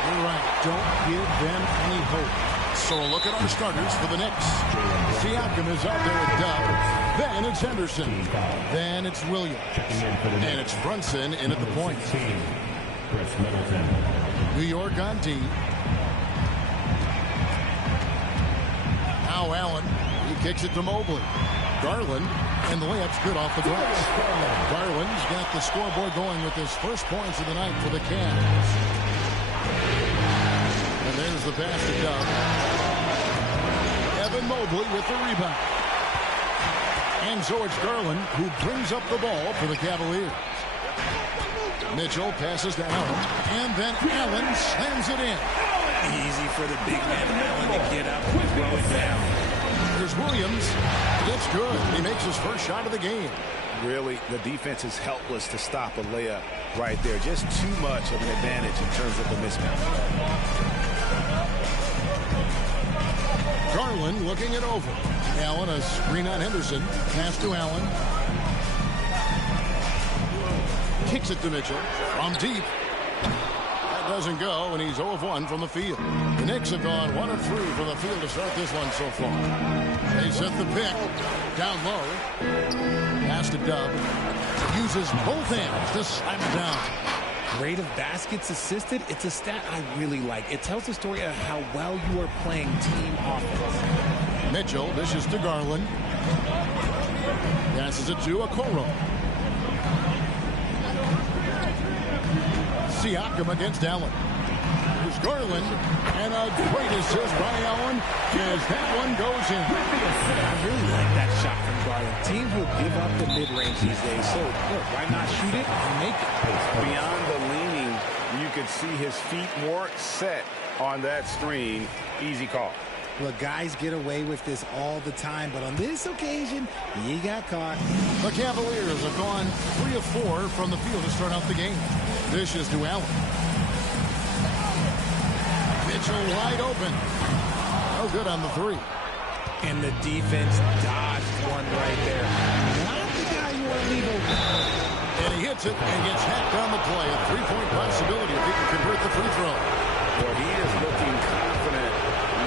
You're right. Don't give them any hope. So a look at our starters for the Knicks. Siakam is out there with Dub. Then it's Henderson. Then it's Williams. And it's Brunson in at the point. Chris Middleton. New York on D. Now Allen. He kicks it to Mobley. Garland. And the layup's good off the glass. Garland's got the scoreboard going with his first points of the night for the Cavs. And there's the pass to Dub. Evan Mobley with the rebound. And so it's Garland who brings up the ball for the Cavaliers. Mitchell passes to Allen. And then Allen slams it in. Easy for the big man Allen to get up and throw it down. Here's Williams. It's good. He makes his first shot of the game. Really, the defense is helpless to stop a layup right there. Just too much of an advantage in terms of the mismatch. Garland looking it over. Allen, a screen on Henderson. Pass to Allen. Kicks it to Mitchell. From deep. That doesn't go, and he's 0 of 1 from the field. The Knicks have gone 1 of 3 from the field to start this one so far. They set the pick. Down low. Pass to Dub. Uses both hands to slam it down. Rate of baskets assisted, it's a stat I really like. It tells the story of how well you are playing team offense. Mitchell dishes to Garland. Passes it to Okoro. Siakam against Allen. Here's Garland. And a great assist by Allen as that one goes in. I really like that shot from Garland. Teams will give up the mid-range these days, so look, why not shoot it and make it? Beyond the leaning, you could see his feet more set on that screen. Easy call. Look, guys get away with this all the time, but on this occasion, he got caught. The Cavaliers have gone 3 of 4 from the field to start out the game. This is to Allen. Mitchell wide open. No good on the 3. And the defense dodged one right there. Not the guy you want to leave open. And he hits it and gets hacked on the play. A 3-point possibility if he can convert the free throw. Well, he is looking confident.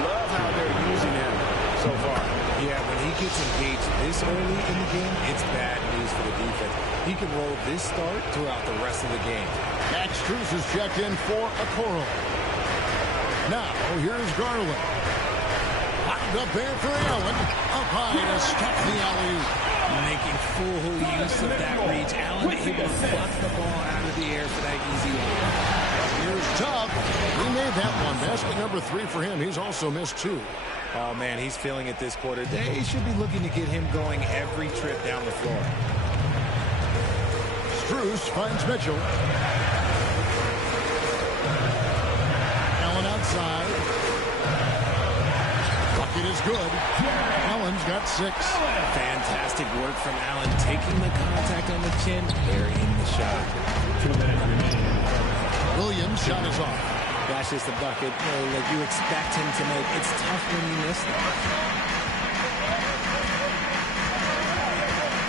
Love how they're using him so far. Yeah, when he gets engaged this early in the game, it's bad news for the defense. He can roll this start throughout the rest of the game. Max Strus is checked in for Okoro. Now, here's Garland. Locked up there for Allen. Up high to stop the alley-oop. Making full use of that reach. Allen able to butt the ball out of the air for that easy one. Here's Tubb. He made that one. Basket number 3 for him. He's also missed 2. Oh, man, he's feeling it this quarter. They should be looking to get him going every trip down the floor. Strus finds Mitchell. Allen outside. Bucket is good. Allen's got 6. Fantastic work from Allen, taking the contact on the chin, burying the shot. 2 minutes remaining. Williams' shot is off. That's just a bucket that you expect him to make. It's tough when you miss that.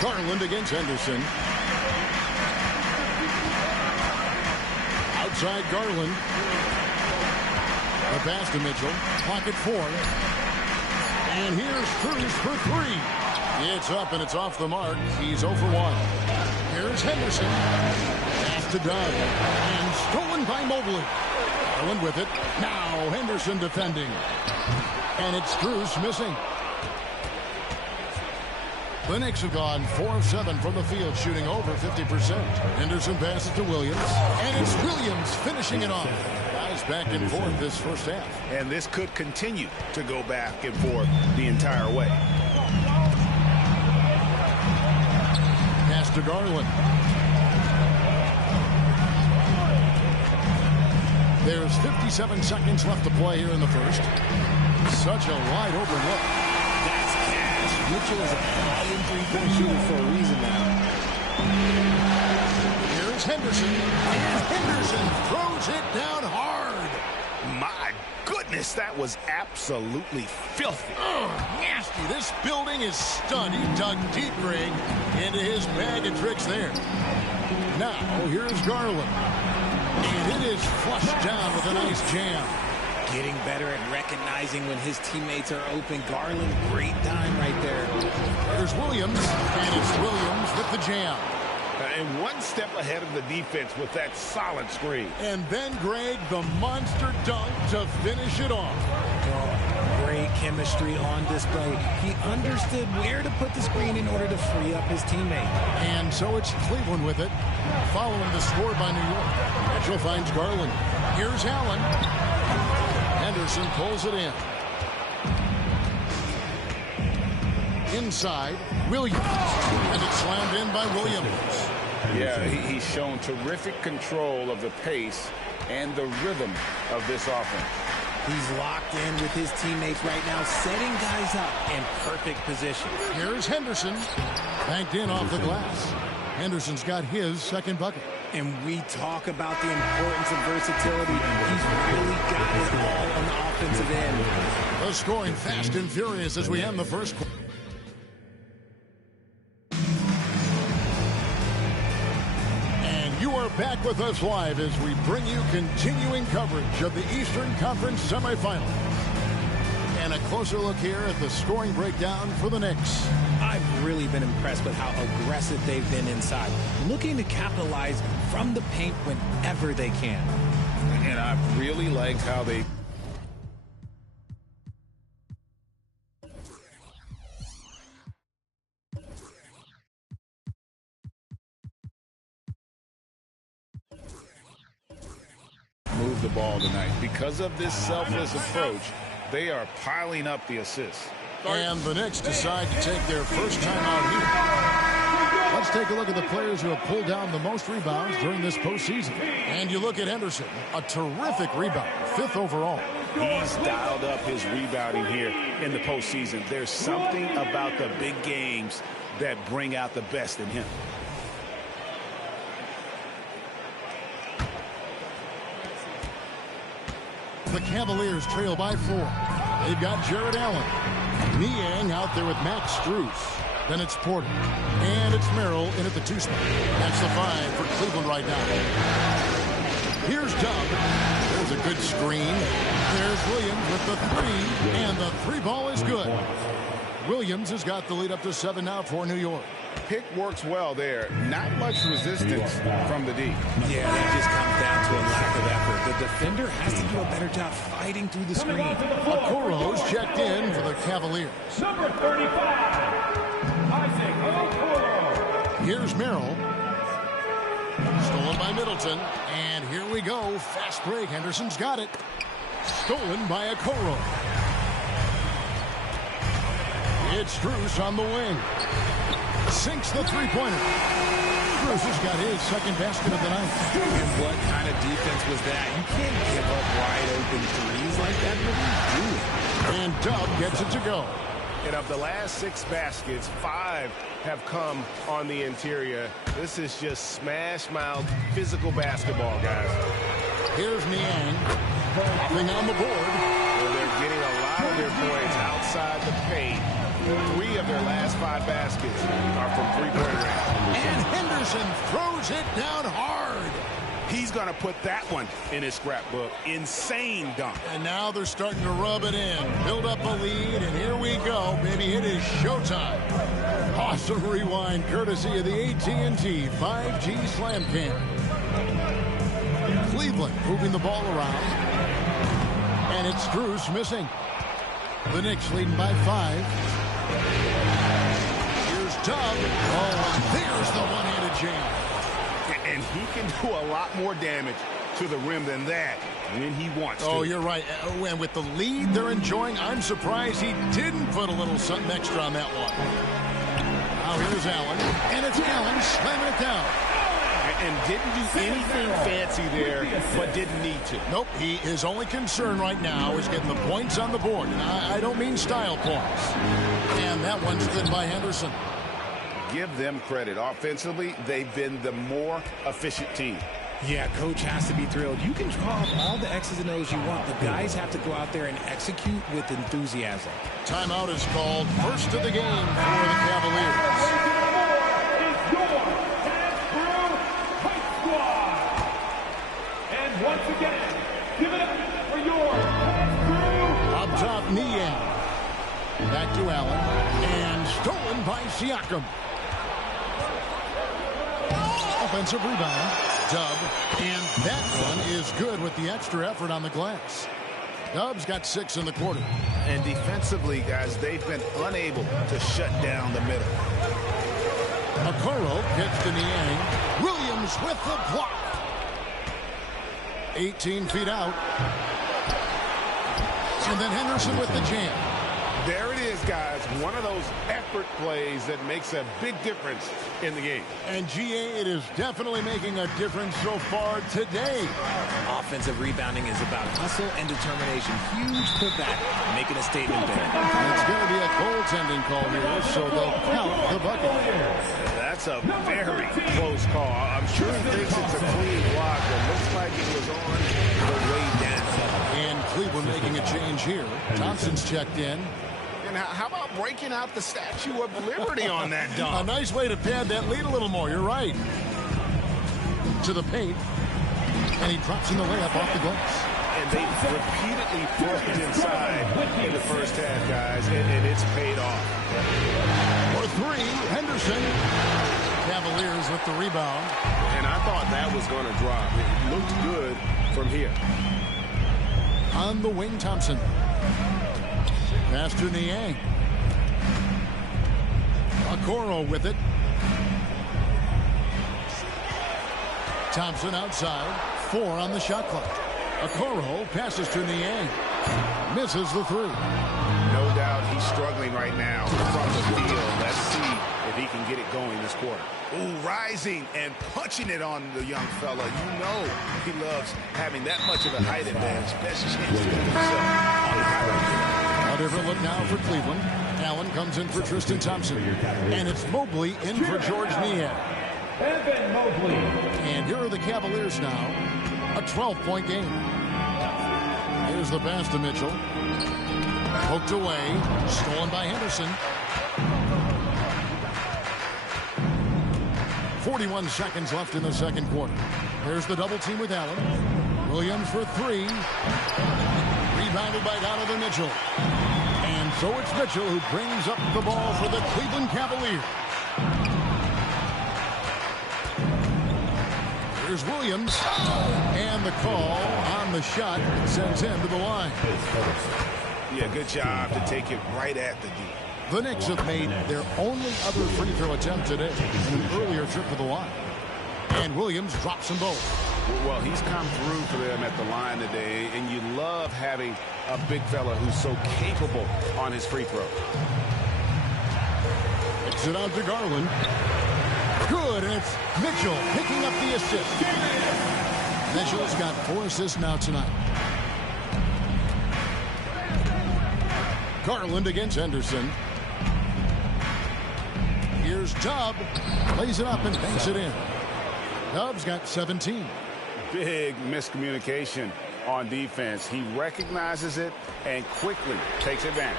Garland against Henderson. Outside Garland. The pass to Mitchell. Clock at 4. And here's Strus for 3. It's up and it's off the mark. He's 0 for 1. Here's Henderson. Pass to Dunn. And stolen by Mobley. Garland with it. Now Henderson defending. And it's Strus missing. The Knicks have gone 4 of 7 from the field, shooting over 50%. Henderson passes to Williams. And it's Williams finishing it off. Guys back and forth this first half. And this could continue to go back and forth the entire way. Pass to Garland. There's 57 seconds left to play here in the first. Such a wide open look. That's cash. Mitchell is a high-end three-point shooter for a reason now. Here's Henderson. And Henderson throws it down hard. My goodness, that was absolutely filthy. Nasty. This building is stunned. He dug deep, Greg, into his bag of tricks there. Now, here's Garland. And it is flushed down with a nice jam. Getting better at recognizing when his teammates are open. Garland, great dime right there. There's Williams, and it's Williams with the jam. And one step ahead of the defense with that solid screen. And then, Greg, the monster dunk to finish it off. Oh, great chemistry on display. He understood where to put the screen in order to free up his teammate. And so it's Cleveland with it, following the score by New York. Mitchell finds Garland. Here's Allen. Henderson pulls it in. Inside, Williams. And it's slammed in by Williams. Yeah, he's shown terrific control of the pace and the rhythm of this offense. He's locked in with his teammates right now, setting guys up in perfect position. Here's Henderson. Banked in off the glass. Henderson's got his second bucket. And we talk about the importance of versatility. He's really got it all on the offensive end. The scoring fast and furious as we end the first quarter. And you are back with us live as we bring you continuing coverage of the Eastern Conference semifinals. And a closer look here at the scoring breakdown for the Knicks. I've really been impressed with how aggressive they've been inside, looking to capitalize from the paint whenever they can. And I really like how they... move the ball tonight. Because of this selfless approach, they are piling up the assists. And the Knicks decide to take their first time out here. Let's take a look at the players who have pulled down the most rebounds during this postseason. And you look at Henderson, a terrific rebounder, 5th overall. He's dialed up his rebounding here in the postseason. There's something about the big games that bring out the best in him. The Cavaliers trail by 4. They've got Jared Allen. Niang out there with Max Strus. Then it's Porter. And it's Merrill in at the 2 spot. That's the 5 for Cleveland right now. Here's Dub. There's a good screen. There's Williams with the 3. And the 3 ball is good. Williams has got the lead up to 7 now for New York. Pick works well there. Not much resistance from the D. Yeah, that just comes down to a lack of effort. The defender has to do a better job fighting through the screen. Okoro's checked in for the Cavaliers. Number 35, Isaac Okoro. Here's Merrill. Stolen by Middleton. And here we go. Fast break. Henderson's got it. Stolen by Okoro. It's Strus on the wing. Sinks the three-pointer. Strus has got his second basket of the night. And what kind of defense was that? You can't give up wide open threes like that. What are you doing? And Dub gets it to go. And of the last 6 baskets, 5 have come on the interior. This is just smash-mouth physical basketball, guys. Here's Niang. Nothing on the board. Well, they're getting a lot of their points outside the paint. 3 of their last 5 baskets are from three-point range. And Henderson throws it down hard. He's going to put that one in his scrapbook. Insane dunk. And now they're starting to rub it in. Build up a lead, and here we go, baby. It is showtime. Awesome rewind, courtesy of the AT&T 5G Slam Cam. Cleveland moving the ball around. And it's Strus missing. The Knicks leading by 5. Here's Dub. Oh, there's the one-handed jam. And he can do a lot more damage to the rim than that when he wants to. Oh, you're right. And with the lead they're enjoying, I'm surprised he didn't put a little something extra on that one. Now here's Allen. And it's Allen slamming it down. And didn't do anything fancy there, but didn't need to. Nope. His only concern right now is getting the points on the board. And I don't mean style points. And that one's good by Henderson. Give them credit. Offensively, they've been the more efficient team. Yeah, coach has to be thrilled. You can draw up all the X's and O's you want. The guys have to go out there and execute with enthusiasm. Timeout is called. First of the game for the Cavaliers. in by Siakam. Offensive rebound. Dub. And that one is good with the extra effort on the glass. Dub's got 6 in the quarter. And defensively, guys, they've been unable to shut down the middle. Okoro gets to Niang. Williams with the block. 18 feet out. And then Henderson with the jam. There it is, guys. One of those effort plays that makes a big difference in the game. And GA, it is definitely making a difference so far today. Offensive rebounding is about hustle and determination. Huge putback, making a statement there. It's going to be a goaltending call here, so they'll count the bucket. That's a very close call. I'm sure he thinks it's a clean block, but looks like it was on the way down. And Cleveland making a change here. Thompson's checked in. And how about breaking out the Statue of Liberty on that dunk? A nice way to pad that lead a little more. You're right. To the paint. And he drops in the layup off the glass. And they repeatedly pushed inside in the first half, guys, and it's paid off. For 3, Henderson. Cavaliers with the rebound. And I thought that was going to drop. It looked good from here. On the wing, Thompson. Pass to Niang. Okoro with it. Thompson outside. 4 on the shot clock. Okoro passes to Niang. Misses the 3. No doubt he's struggling right now from the field. Let's see if he can get it going this quarter. Ooh, rising and punching it on the young fella. You know he loves having that much of a height advantage. Best chance to get himself on the highlight. A different look now for Cleveland. Allen comes in for Tristan Thompson. And it's Mobley in for George Niang. Evan Mobley. And here are the Cavaliers now. A 12-point game. Here's the pass to Mitchell. Poked away. Stolen by Henderson. 41 seconds left in the second quarter. Here's the double team with Allen. Williams for 3. Rebounded by Donovan Mitchell. And so it's Mitchell who brings up the ball for the Cleveland Cavaliers. Here's Williams. And the call on the shot sends him to the line. Yeah, good job to take it right at the D. The Knicks have made their only other free throw attempt today in an earlier trip to the line. And Williams drops them both. Well, he's come through for them at the line today, and you love having a big fella who's so capable on his free throw. Kicks it out to Garland. Good, and it's Mitchell picking up the assist. Mitchell's got 4 assists now tonight. Garland against Henderson. Here's Dub. Plays it up and banks it in. Dub's got 17. Big miscommunication on defense. He recognizes it and quickly takes advantage.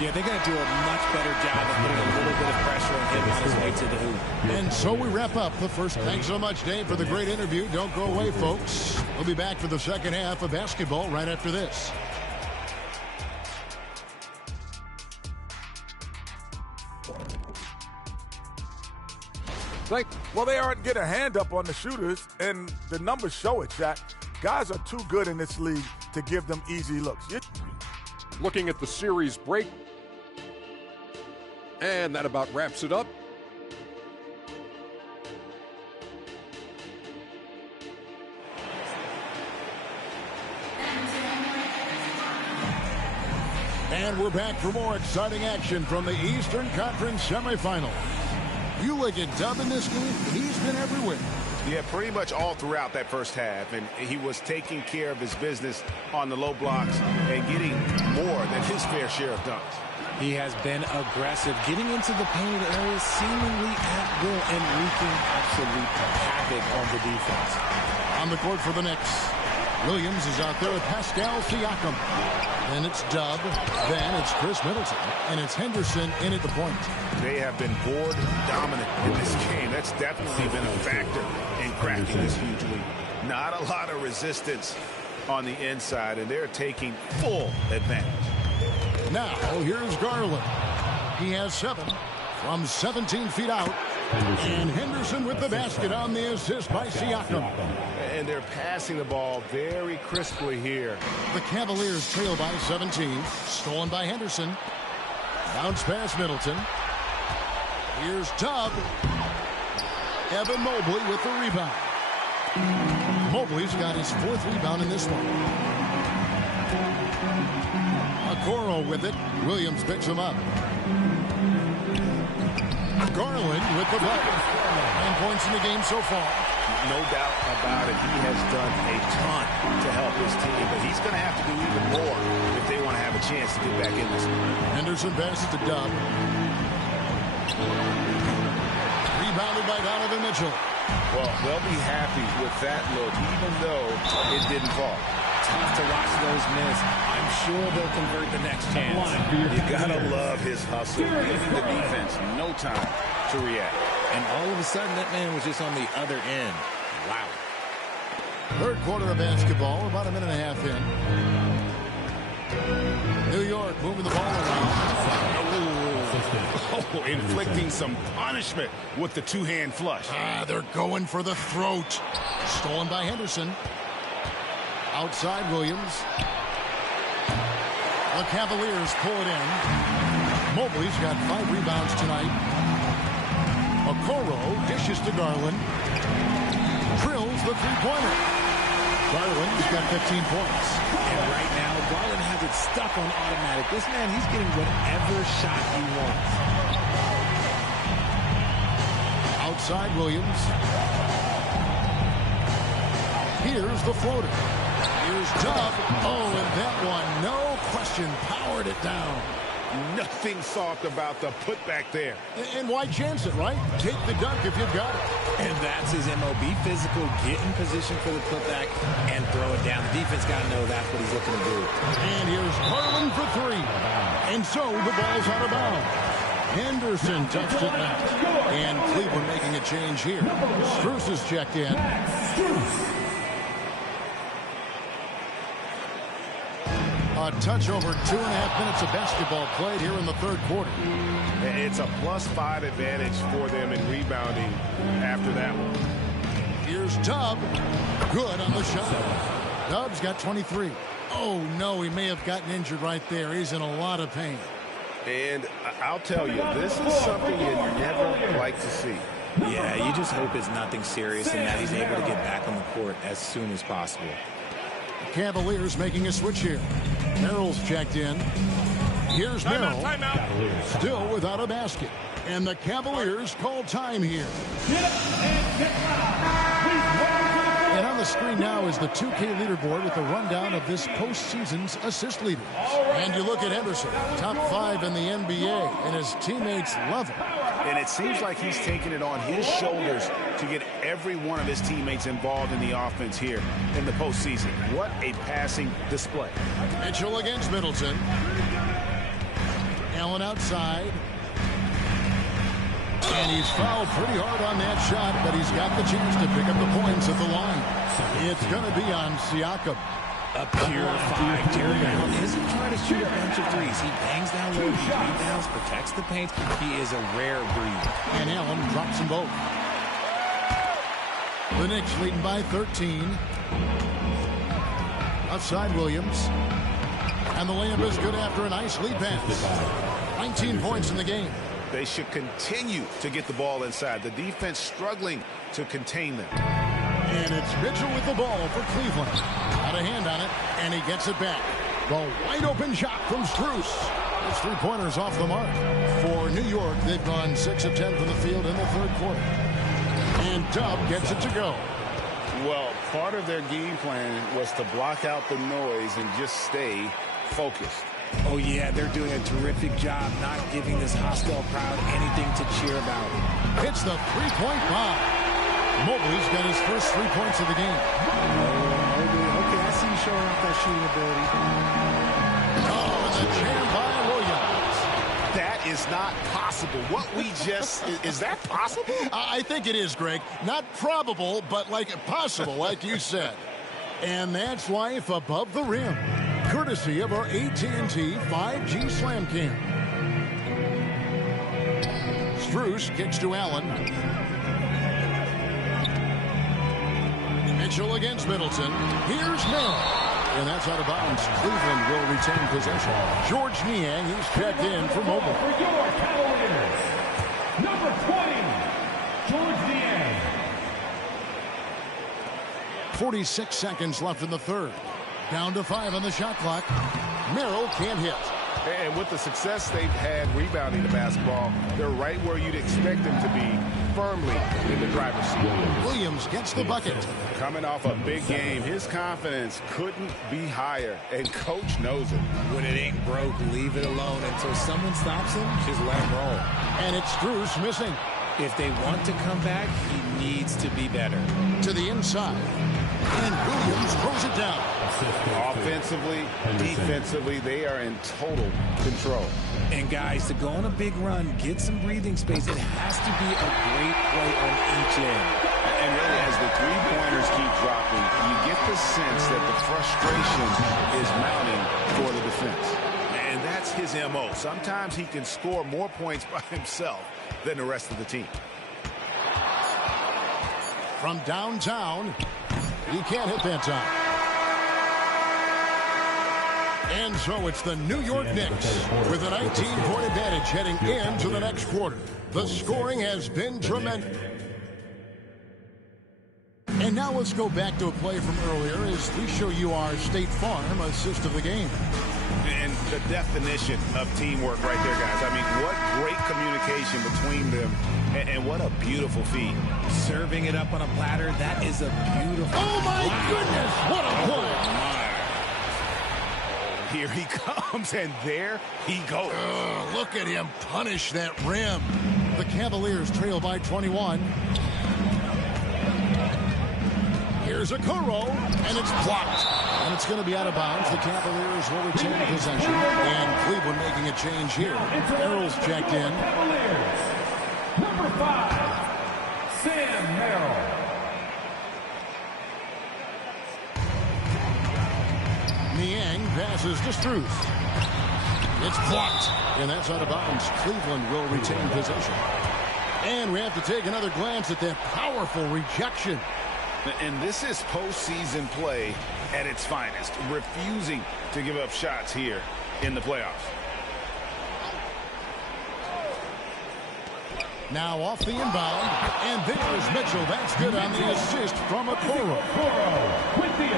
Yeah, they're going to do a much better job of putting a little bit of pressure on him on his way to the hoop. And so we wrap up the first. Thanks so much, Dave, for the great interview. Don't go away, folks. We'll be back for the second half of basketball right after this. Well, they aren't getting a hand up on the shooters, and the numbers show it, Shaq. Guys are too good in this league to give them easy looks. Looking at the series break, and that about wraps it up. And we're back for more exciting action from the Eastern Conference semifinal. You look at Dub in this game, he's been everywhere. Yeah, pretty much all throughout that first half, and he was taking care of his business on the low blocks and getting more than his fair share of dunks. He has been aggressive, getting into the painted areas seemingly at will and wreaking absolute havoc on the defense. On the court for the Knicks, Williams is out there with Pascal Siakam. Then it's Dub, then it's Chris Middleton, and it's Henderson in at the point. They have been board dominant in this game. That's definitely been a factor in cracking this huge lead. Not a lot of resistance on the inside, and they're taking full advantage. Now, here's Garland. He has 7. from 17 feet out. And Henderson with the basket on the assist by Siakam. And they're passing the ball very crisply here. The Cavaliers trail by 17. Stolen by Henderson. Bounce pass Middleton. Here's Tubb. Evan Mobley with the rebound. Mobley's got his 4th rebound in this one. Okoro with it. Williams picks him up. Garland with the bucket. 9 points in the game so far. No doubt about it. He has done a ton to help his team, but he's going to have to do even more if they want to have a chance to get back in this one. Henderson passes to Dub. Rebounded by Donovan Mitchell. Well, they'll be happy with that look, even though it didn't fall. Tough to watch those miss. I'm sure they'll convert the next chance. You gotta love his hustle, giving the defense no time to react. And all of a sudden, that man was just on the other end. Wow. 3rd quarter of basketball, about a minute and a half in. New York moving the ball around. Oh, inflicting some punishment with the 2-hand flush. They're going for the throat. Stolen by Henderson. Outside Williams. The Cavaliers pull it in. Mobley's got 5 rebounds tonight. Okoro dishes to Garland. Drills the 3-pointer. Garland's got 15 points. And right now, Garland has it stuck on automatic. This man, he's getting whatever shot he wants. Outside Williams. Here's the floater. Here's Tubb. Oh, and that one, no question, powered it down. Nothing soft about the putback there. And why chance it, right? Take the dunk if you've got it. And that's his MO. Be physical, get in position for the putback, and throw it down. The defense got to know that's what he's looking to do. And here's Garland for 3. And so the ball's out of bounds. Henderson touched it now. And Cleveland making a change here. Strus is checked in. A touch over 2.5 minutes of basketball played here in the 3rd quarter. It's a +5 advantage for them in rebounding after that one. Here's Tubb. Good on the shot. Tubb's got 23. Oh, no, he may have gotten injured right there. He's in a lot of pain. And I'll tell you, this is something you never like to see. Yeah, you just hope it's nothing serious and that he's able to get back on the court as soon as possible. Cavaliers making a switch here. Merrill's checked in. Here's Merrill. Still without a basket. And the Cavaliers call time here. And on the screen now is the 2K leaderboard with a rundown of this postseason's assist leaders. And you look at Henderson, top 5 in the NBA, and his teammates love him. And it seems like he's taking it on his shoulders to get every one of his teammates involved in the offense here in the postseason. What a passing display. Mitchell against Middleton. Allen outside. And he's fouled pretty hard on that shot, but he's got the chance to pick up the points at the line. It's going to be on Siakam. A pure 5. Jarrett Allen isn't trying to shoot a bunch of threes. He bangs down low, he rebounds, protects the paint. He is a rare breed. And Allen drops them both. The Knicks leading by 13. Outside Williams. And the layup is good after a nice lead pass. 19 points in the game. They should continue to get the ball inside. The defense struggling to contain them. And it's Mitchell with the ball for Cleveland. Got a hand on it, and he gets it back. The wide open shot from Strus. Those 3-pointers off the mark. For New York, they've gone 6 of 10 from the field in the 3rd quarter. And Tubb gets it to go. Well, part of their game plan was to block out the noise and just stay focused. Oh, yeah, they're doing a terrific job not giving this hostile crowd anything to cheer about. Hits the 3-point bomb. Mobley's got his first 3 points of the game. Okay, I see you showing off that shooting ability. Oh, and the jam by Williams. That is not possible. What we just... is that possible? I think it is, Greg. Not probable, but like possible, like you said. And that's life above the rim. Courtesy of our AT&T 5G Slam Cam. Strus kicks to Allen. Mitchell against Middleton. Here's Merrill. And that's out of bounds. Cleveland will retain possession. Georges Niang, he's checked in for Mobile. For your Cavaliers, number 20, Georges Niang. 46 seconds left in the third. Down to 5 on the shot clock. Merrill can't hit. And with the success they've had rebounding the basketball, they're right where you'd expect them to be, firmly in the driver's seat. Williams gets the bucket. Coming off a big game, his confidence couldn't be higher, and coach knows it. When it ain't broke, leave it alone until someone stops him. Just let him roll. And it's Strus missing. If they want to come back, he needs to be better. To the inside. And Williams throws it down. Offensively, defensively, they are in total control. And guys, to go on a big run, get some breathing space, it has to be a great play on each end. And really, as the three-pointers keep dropping, you get the sense that the frustration is mounting for the defense. And that's his MO. Sometimes he can score more points by himself than the rest of the team. From downtown, he can't hit that time. And so it's the New York Knicks with a 19-point advantage heading into the next quarter. The scoring has been tremendous. And now let's go back to a play from earlier as we show you our State Farm assist of the game. And the definition of teamwork right there, guys. I mean, what great communication between them, and what a beautiful feat. Serving it up on a platter, that is a beautiful... Oh, my goodness! What a play! Here he comes, and there he goes. Look at him punish that rim. The Cavaliers trail by 21. Here's a Okoro, and it's blocked. And it's going to be out of bounds. The Cavaliers will retain possession. And Cleveland making a change here. Merrill's checked in. Cavaliers, number 5, Sam Merrill. Niang passes to Strus. It's blocked. And that's out of bounds. Cleveland will retain possession. And we have to take another glance at that powerful rejection. And this is postseason play at its finest, refusing to give up shots here in the playoffs. Now off the inbound, and there's Mitchell. That's good on the assist from Okoro.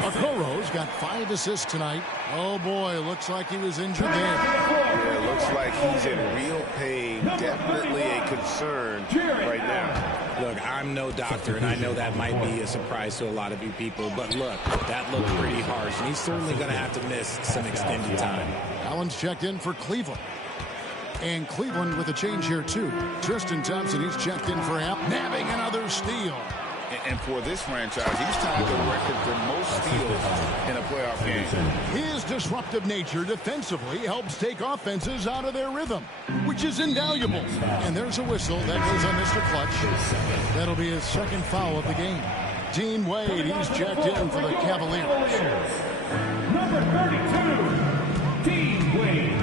Okoro's got 5 assists tonight. Oh boy, looks like he was injured there. Yeah, it looks like he's in real pain. Definitely a concern right now. Look, I'm no doctor, and I know that might be a surprise to a lot of you people, but look, that looked pretty harsh, and he's certainly going to have to miss some extended time. Allen's checked in for Cleveland. And Cleveland with a change here, too. Tristan Thompson, he's checked in for Al. Nabbing another steal. And for this franchise, he's tied the record for most steals in a playoff game. His disruptive nature defensively helps take offenses out of their rhythm, which is invaluable. And there's a whistle that goes on Mr. Clutch. That'll be his second foul of the game. Dean Wade, he's checked in for the Cavaliers. Number 32, Dean Wade.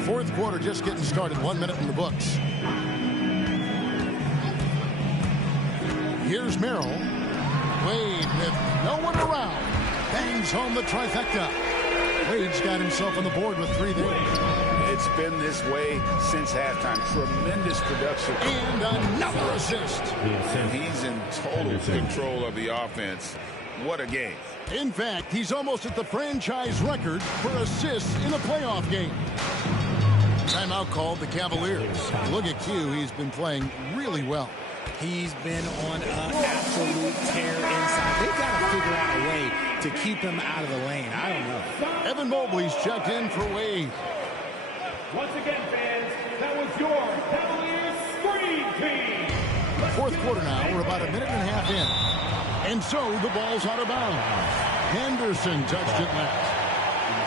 Fourth quarter just getting started. 1 minute in the books. Here's Merrill. Wade with no one around. Bangs home the trifecta. Wade's got himself on the board with 3 there. It's been this way since halftime. Tremendous production. And another assist. And he's in total control of the offense. What a game. In fact, he's almost at the franchise record for assists in a playoff game. Timeout called the Cavaliers. Look at Q. He's been playing really well. He's been on an absolute tear inside. They've got to figure out a way to keep him out of the lane. I don't know. Evan Mobley's checked in for Wade. Once again, fans, that was your Cavaliers Scream Team. Fourth quarter now. We're about a minute and a half in. And so the ball's out of bounds. Henderson touched it last.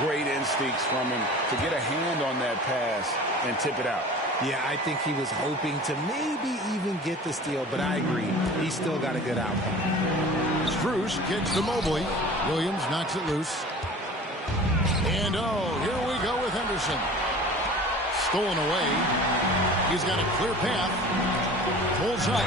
Great instincts from him to get a hand on that pass and tip it out. Yeah, I think he was hoping to maybe even get the steal, but I agree. He's still got a good outcome. Strus kicks to Mobley. Williams knocks it loose. And here we go with Henderson. Stolen away. He's got a clear path. pulls up,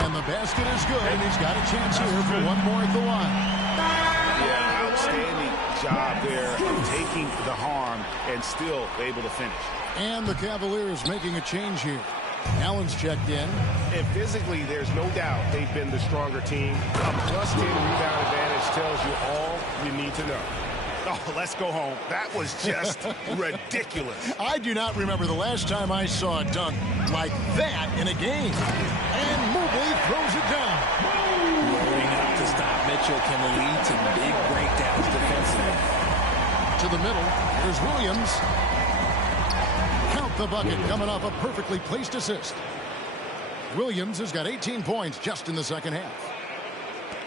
and the basket is good, and he's got a chance here for one more at the line. Yeah, outstanding job there of taking the harm and still able to finish. And the Cavaliers making a change here. Allen's checked in. And physically, there's no doubt they've been the stronger team. A plus 10 rebound advantage tells you all you need to know. Oh, let's go home. That was just ridiculous. I do not remember the last time I saw a dunk like that in a game. And Mobley throws it down. Loading up to stop Mitchell can lead to big breakdowns defensively. To the middle, there's Williams. Count the bucket coming off a perfectly placed assist. Williams has got 18 points just in the second half.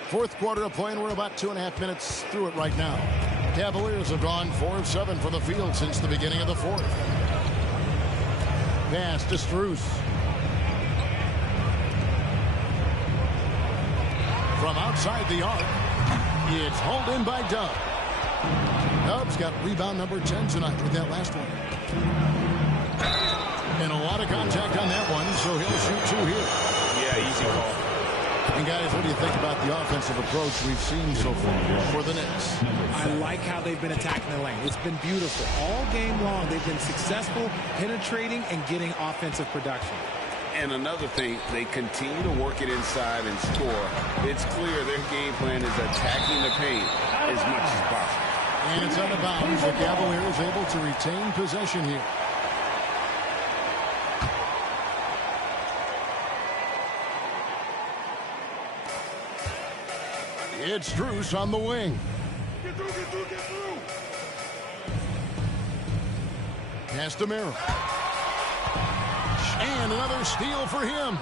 Fourth quarter of play, and we're about 2.5 minutes through it right now. Cavaliers have gone 4 of 7 from the field since the beginning of the fourth. Pass to Strus. From outside the arc, it's hauled in by Dub. Dub's got rebound number 10 tonight with that last one. And a lot of contact on that one, so he'll shoot 2 here. Yeah, easy call. And guys, what do you think about the offensive approach we've seen so far for the Knicks? I like how they've been attacking the lane. It's been beautiful. All game long, they've been successful penetrating and getting offensive production. And another thing, they continue to work it inside and score. It's clear their game plan is attacking the paint as much as possible. And it's out of bounds. The Cavaliers able to retain possession here. It's Strus on the wing. Get through. Pass to Merrill. And another steal for him.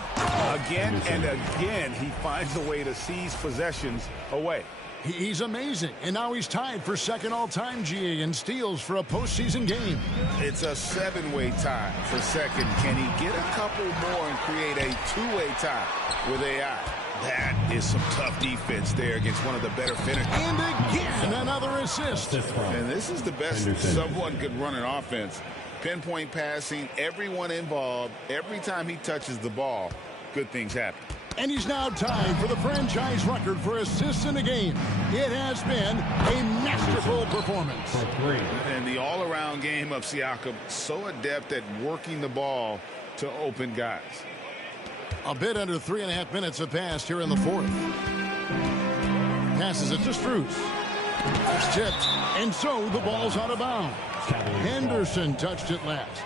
Again and again, he finds a way to seize possessions away. He's amazing. And now he's tied for second all-time, GA, in steals for a postseason game. It's a 7-way tie for second. Can he get a couple more and create a 2-way tie with AI? That is some tough defense there against one of the better finishers. And again, another assist. And this is the best someone could run an offense. Pinpoint passing, everyone involved. Every time he touches the ball, good things happen. And he's now tied for the franchise record for assists in a game. It has been a masterful performance. And the all-around game of Siakam, so adept at working the ball to open guys. A bit under 3.5 minutes have passed here in the fourth. Passes it to Strus. It's tipped, and so the ball's out of bounds. Henderson touched it last.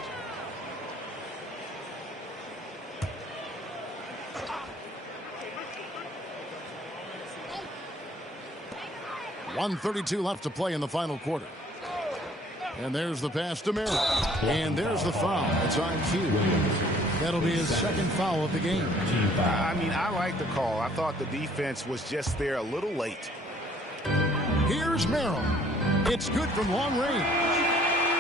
.132 left to play in the final quarter. And there's the pass to Merrill. And there's the foul. It's on cue. That'll be his second foul of the game. I mean, I like the call. I thought the defense was just there a little late. Here's Merrill. It's good from long range.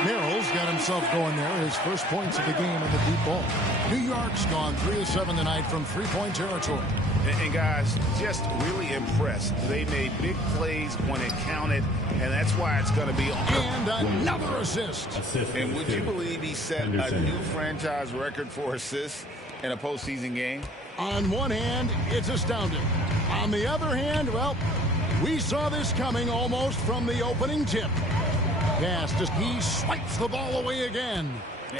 Merrill's got himself going there. His first points of the game on the deep ball. New York's gone 3 of 7 tonight from three-point territory. And guys, just really impressed. They made big plays when it counted, and that's why it's going to be on. And another assist. And would you believe he set a new franchise record for assists in a postseason game? On one hand, it's astounding. On the other hand, well, we saw this coming almost from the opening tip. Pass, he swipes the ball away again.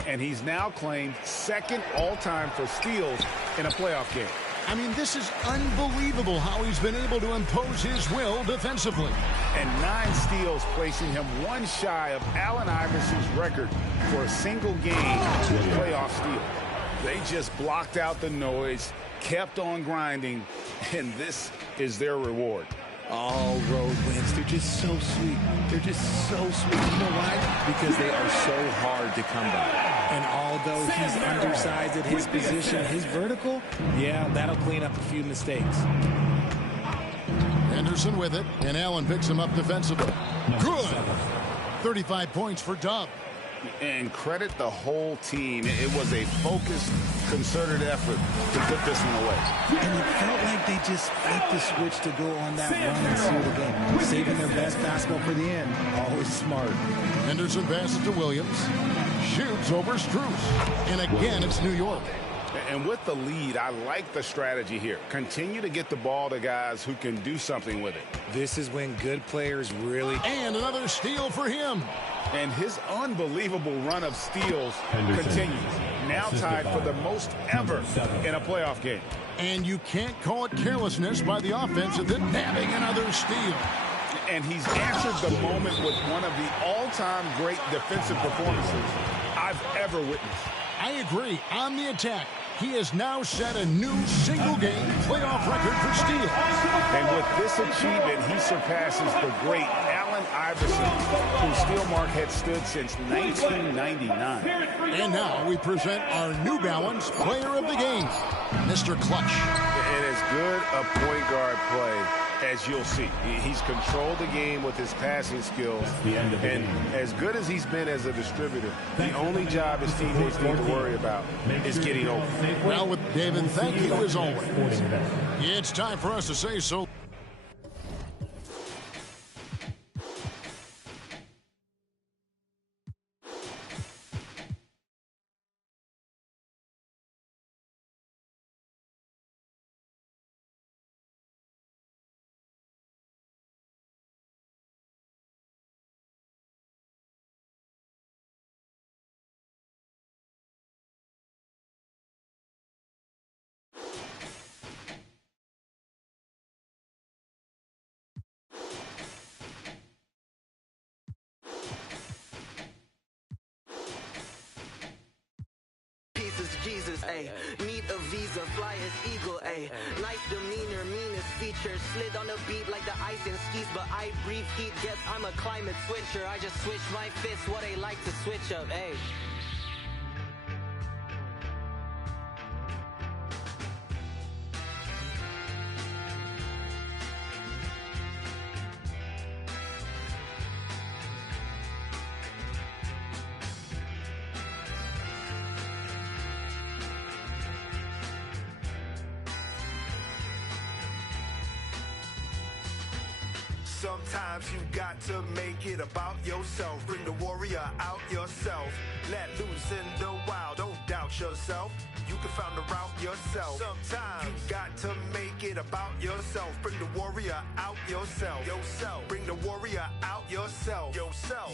And he's now claimed second all-time for steals in a playoff game. I mean, this is unbelievable how he's been able to impose his will defensively. And 9 steals, placing him one shy of Allen Iverson's record for a single game playoff steal. They just blocked out the noise, kept on grinding, and this is their reward. All road wins. They're just so sweet. They're just so sweet. You know why? Because they are so hard to come by. And although he's undersized at his position, his vertical, yeah, that'll clean up a few mistakes. Henderson with it, and Allen picks him up defensively. Good. 35 points for Dub. And credit the whole team. It was a focused, concerted effort to put this one away. And it felt like they just flipped the switch to go on that run and seal the game. Saving their best basketball for the end. Always smart. Henderson passes to Williams. Shoots over Strus. And again, it's New York. And with the lead, I like the strategy here. Continue to get the ball to guys who can do something with it. This is when good players really... And another steal for him. And his unbelievable run of steals continues. Now tied for the most ever in a playoff game. And you can't call it carelessness by the offense at nabbing another steal. And he's answered the moment with one of the all-time great defensive performances I've ever witnessed. I agree. On the attack, he has now set a new single-game playoff record for steals. And with this achievement, he surpasses the great Allen Iverson, whose steal mark had stood since 1999. And now we present our New Balance Player of the Game, Mr. Clutch. And as good a point guard play as you'll see. He's controlled the game with his passing skills. And as good as he's been as a distributor, the only job his teammates need to worry about is getting open. Well, with David, thank you as always. It's time for us to say so. Jesus, ayy. Need a visa, fly as eagle, ayy. Nice demeanor, meanest features. Slid on the beat like the ice and skis, but I breathe heat. Guess I'm a climate switcher. I just switch my fists, what they like to switch up, ayy. Sometimes you got to make it about yourself. Bring the warrior out yourself. Let loose in the wild. Don't doubt yourself. You can find the route yourself. Sometimes you got to make it about yourself. Bring the warrior out yourself. Bring the warrior out yourself. Yourself.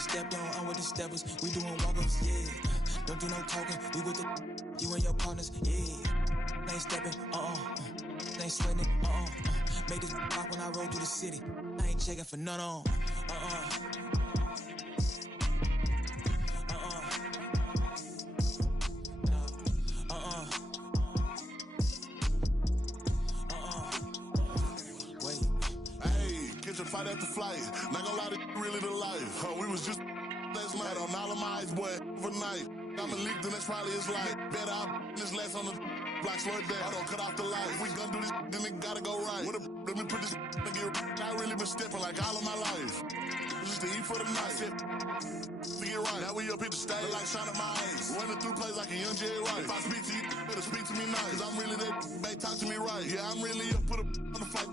Step on, I'm with the steppers, we doing walk-ups, yeah. Don't do no talking, we with the you and your partners, yeah. Ain't stepping, ain't sweating, Made this rock when I roll through the city. I ain't checking for none on, Fight at the flight, not gonna lie, to really the life. We was just last night on all of my eyes, boy, overnight. I'm a leak, then that's probably his life. Better I this less on the block, slow it down. I don't cut off the light. If we gonna do this, then it gotta go right. Let me put this nigga, I really been stepping like all of my life. Steve for the night. To get right. Now we up at the stage like shine at my ace. Running through plays like a young Jerry Rice. If I speak to you, better speak to me nice. Cause I'm really that, babe, talk to me right. Yeah, I'm really up, put a on the fight.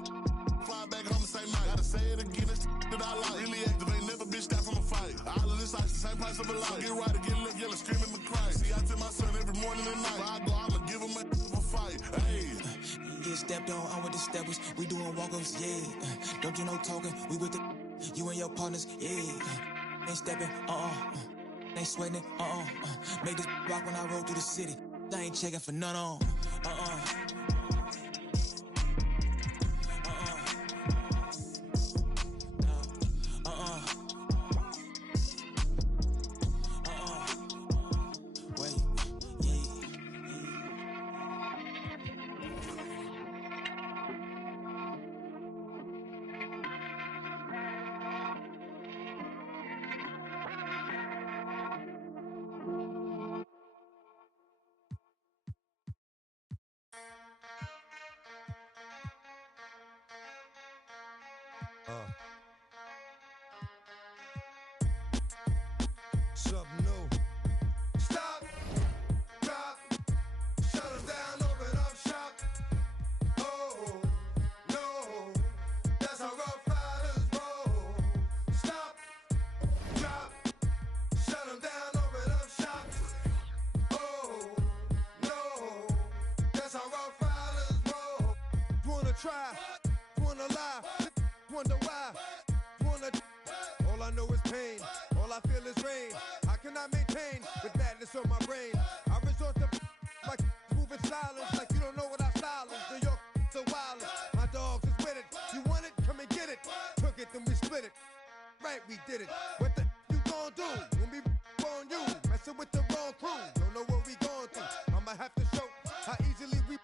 Fly back home the same night. Gotta say it again, it's that I like. Really active, ain't never bitch that from a fight. All of this like the same price of a life. So get right or get left, yelling, screaming, and crying. See, I tell my son every morning and night. If I go, I'ma give him a fight. Hey. Get stepped on, I'm with the steppers. We doing walk-ups, yeah. Don't do no talking, we with the you and your partners, yeah. Ain't stepping, ain't sweating, Make this rock when I roll through the city. I ain't checking for none on, Something new. Stop, drop, shut them down, open up shop. Oh, no, that's how Rough Riders roll. Stop, drop, shut them down, open up shop. Oh, no, that's how Rough Riders roll. Wanna try, wanna lie, wonder why, wanna. All I know is pain, all I feel is rain. How can I maintain with madness on my brain? I resort to like moving silence, like you don't know what our style is. New York, so wild. My dogs is with it. You want it? Come and get it. Took it, then we split it. Right, we did it. What the you gon' do when we on you? Messing with the wrong crew. Don't know what we going through. I'ma have to show how easily we.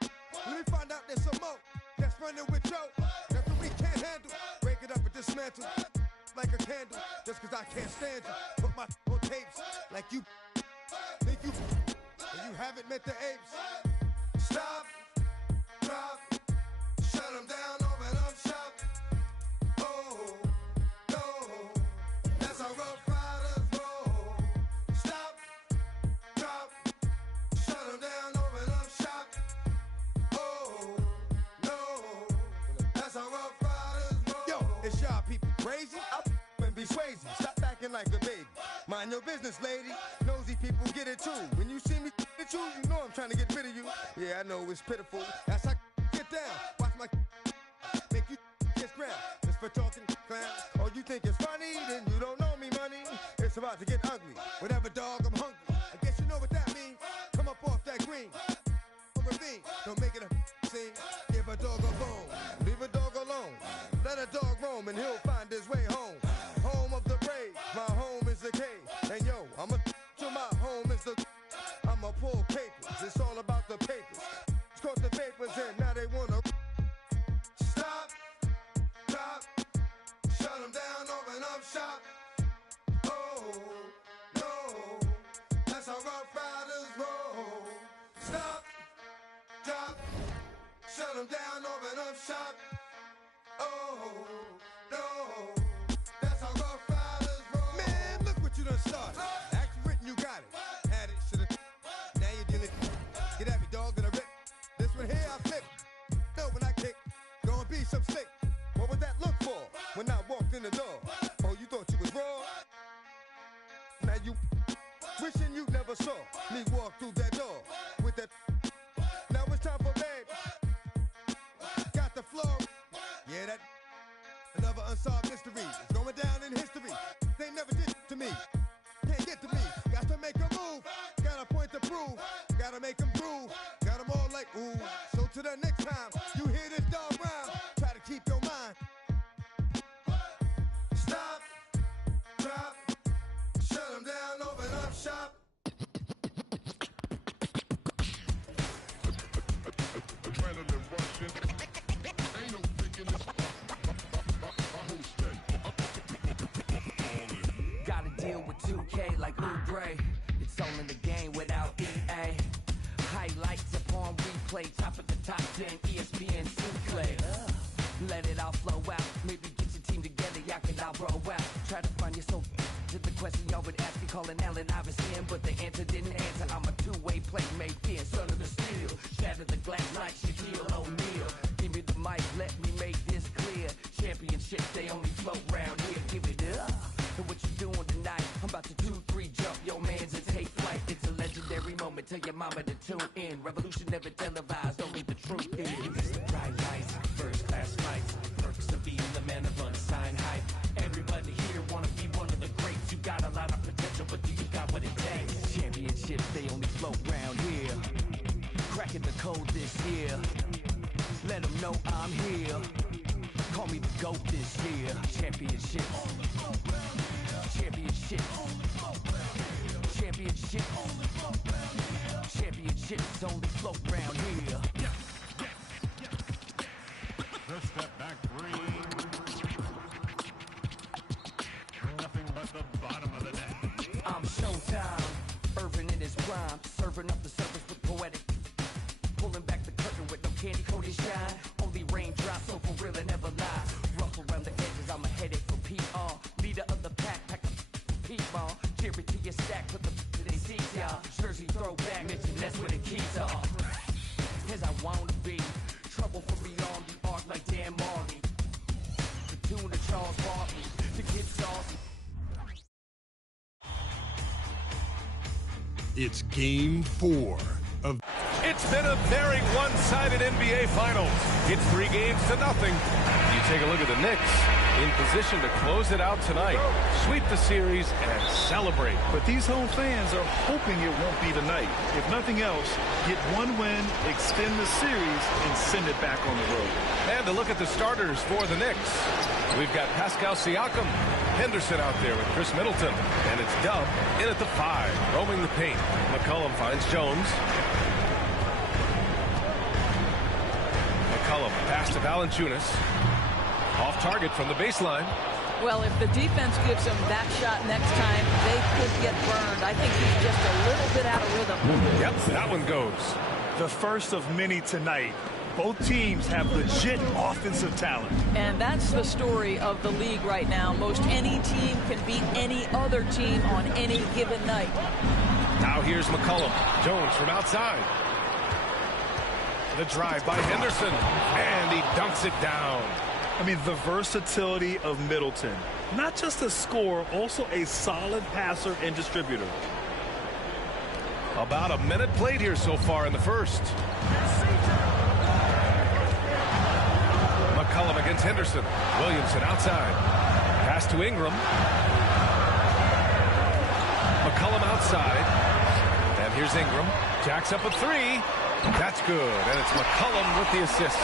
Let me find out there's some more that's running with Joe. Nothing we can't handle. Break it up and dismantle. Like a candle, just cause I can't stand you. Put my on tapes, like you think you and you haven't met the apes. Stop, drop, shut them down, open up shop. Oh, no, that's how Rough Riders roll. Stop, drop, shut them down, open up shop. Oh, no, that's how Rough Riders roll. Yo, it's y'all people crazy? Be Swayze, stop acting like a baby. Mind your business, lady. Nosy people get it too. When you see me at you, you know I'm trying to get rid of you. Yeah, I know it's pitiful. That's how get down. Watch my make you get ground. Just for talking clowns. Oh, you think it's funny? Then you don't know me, money. It's about to get ugly. Whatever, dog, I'm hungry. I guess you know what that means. Come up off that green. Ravine. Don't make it a scene. Give a dog a bone. Leave a dog alone. Let a dog roam and he'll find his way home. Home of the brave, my home is the cave. And yo, I'ma to my home is the. I'ma pull papers, it's all about the papers. Caught the papers and now they wanna. Stop, drop, shut them down, open up shop. Oh, no, that's how Rough Riders roll. Stop, drop, shut them down, open up shop. Oh, no. Start. Act written, you got it. Had it, should've. Now you're dealing. Get at me, dog, and I rip. This one here, I flip. No, when I kick, gonna be some slick. What would that look for when I walked in the door? Oh, you thought you was raw? Now you wishing you never saw me walk through that door with that. Now it's time for bed. Got the floor. Yeah, that. Another unsolved mystery. It's going down in history. They never did to me. Can't get to me. Got to make a move. Got a point to prove. Gotta make them prove. Got them all like, ooh. So to the next time you hear this dog rhyme, try to keep your mind. Stop, drop, shut them down, open up shop. Adrenaline rushing. Ain't no faking this. Gotta deal with 2K like Oubre. It's all in the game without EA. Highlights upon replay, top of the top 10, ESPN Sinclair. Let it all flow out. Maybe get your team together, y'all can all roll out. Try to find You're so to the question y'all would ask me, calling Allen Iverson, but the answer didn't answer. I'm a two-way playmate, being son of the steel. Shatter the glass like Shaquille O'Neal. Give me the mic, let me make this clear. Championships, they only float round here. Give it up. And what you doing tonight? I'm about to 2-3 jump your mans and take flight. It's a legendary moment. Tell your mama to tune in. Revolution never televised, only the truth is. It's the bright lights, first class flights. Perks of being the man of unsigned hype. Everybody here wanna be one of the greats. You got a lot of potential, but do you got what it takes? Championships, they only float round here. Cracking the code this year. Let them know I'm here. Call me the GOAT this year. Championships. Championships. Championships. Championships only float round here. The step back three. Nothing but the bottom of the net. I'm Showtime. Irvin in his prime. Serving up the service with poetic. Pulling back the curtain with no candy coated shine. Only raindrops, so for real and never lie. Rough around the edges, I'm a headache for PR. Leader of the pack, pack a P-ball. Jerry to your stack, put the to they seats, y'all. Jersey throwback, mention that's where the keys are. As I wanna be. Trouble for beyond the arc like Dan Marley. The tune of Charles Barkley. The kid saucy. It's Game 4 of... It's been a very one-sided NBA Finals. It's 3-0. You take a look at the Knicks, in position to close it out tonight, sweep the series, and celebrate. But these home fans are hoping it won't be tonight. If nothing else, get one win, extend the series, and send it back on the road. And to look at the starters for the Knicks, we've got Pascal Siakam, Henderson out there with Chris Middleton, and it's Dub in at the 5, roaming the paint. McCollum finds Jones. McCollum pass to Valanciunas. Off target from the baseline. Well, if the defense gives him that shot next time, they could get burned. I think he's just a little bit out of rhythm. Yep, that one goes. The first of many tonight. Both teams have legit offensive talent. And that's the story of the league right now. Most any team can beat any other team on any given night. Now here's McCollum. Jones from outside. The drive by Henderson. And he dunks it down. I mean, the versatility of Middleton. Not just a scorer, also a solid passer and distributor. About a minute played here so far in the first. McCollum against Henderson. Williamson outside. Pass to Ingram. McCollum outside. And here's Ingram. Jacks up a 3. That's good. And it's McCollum with the assist.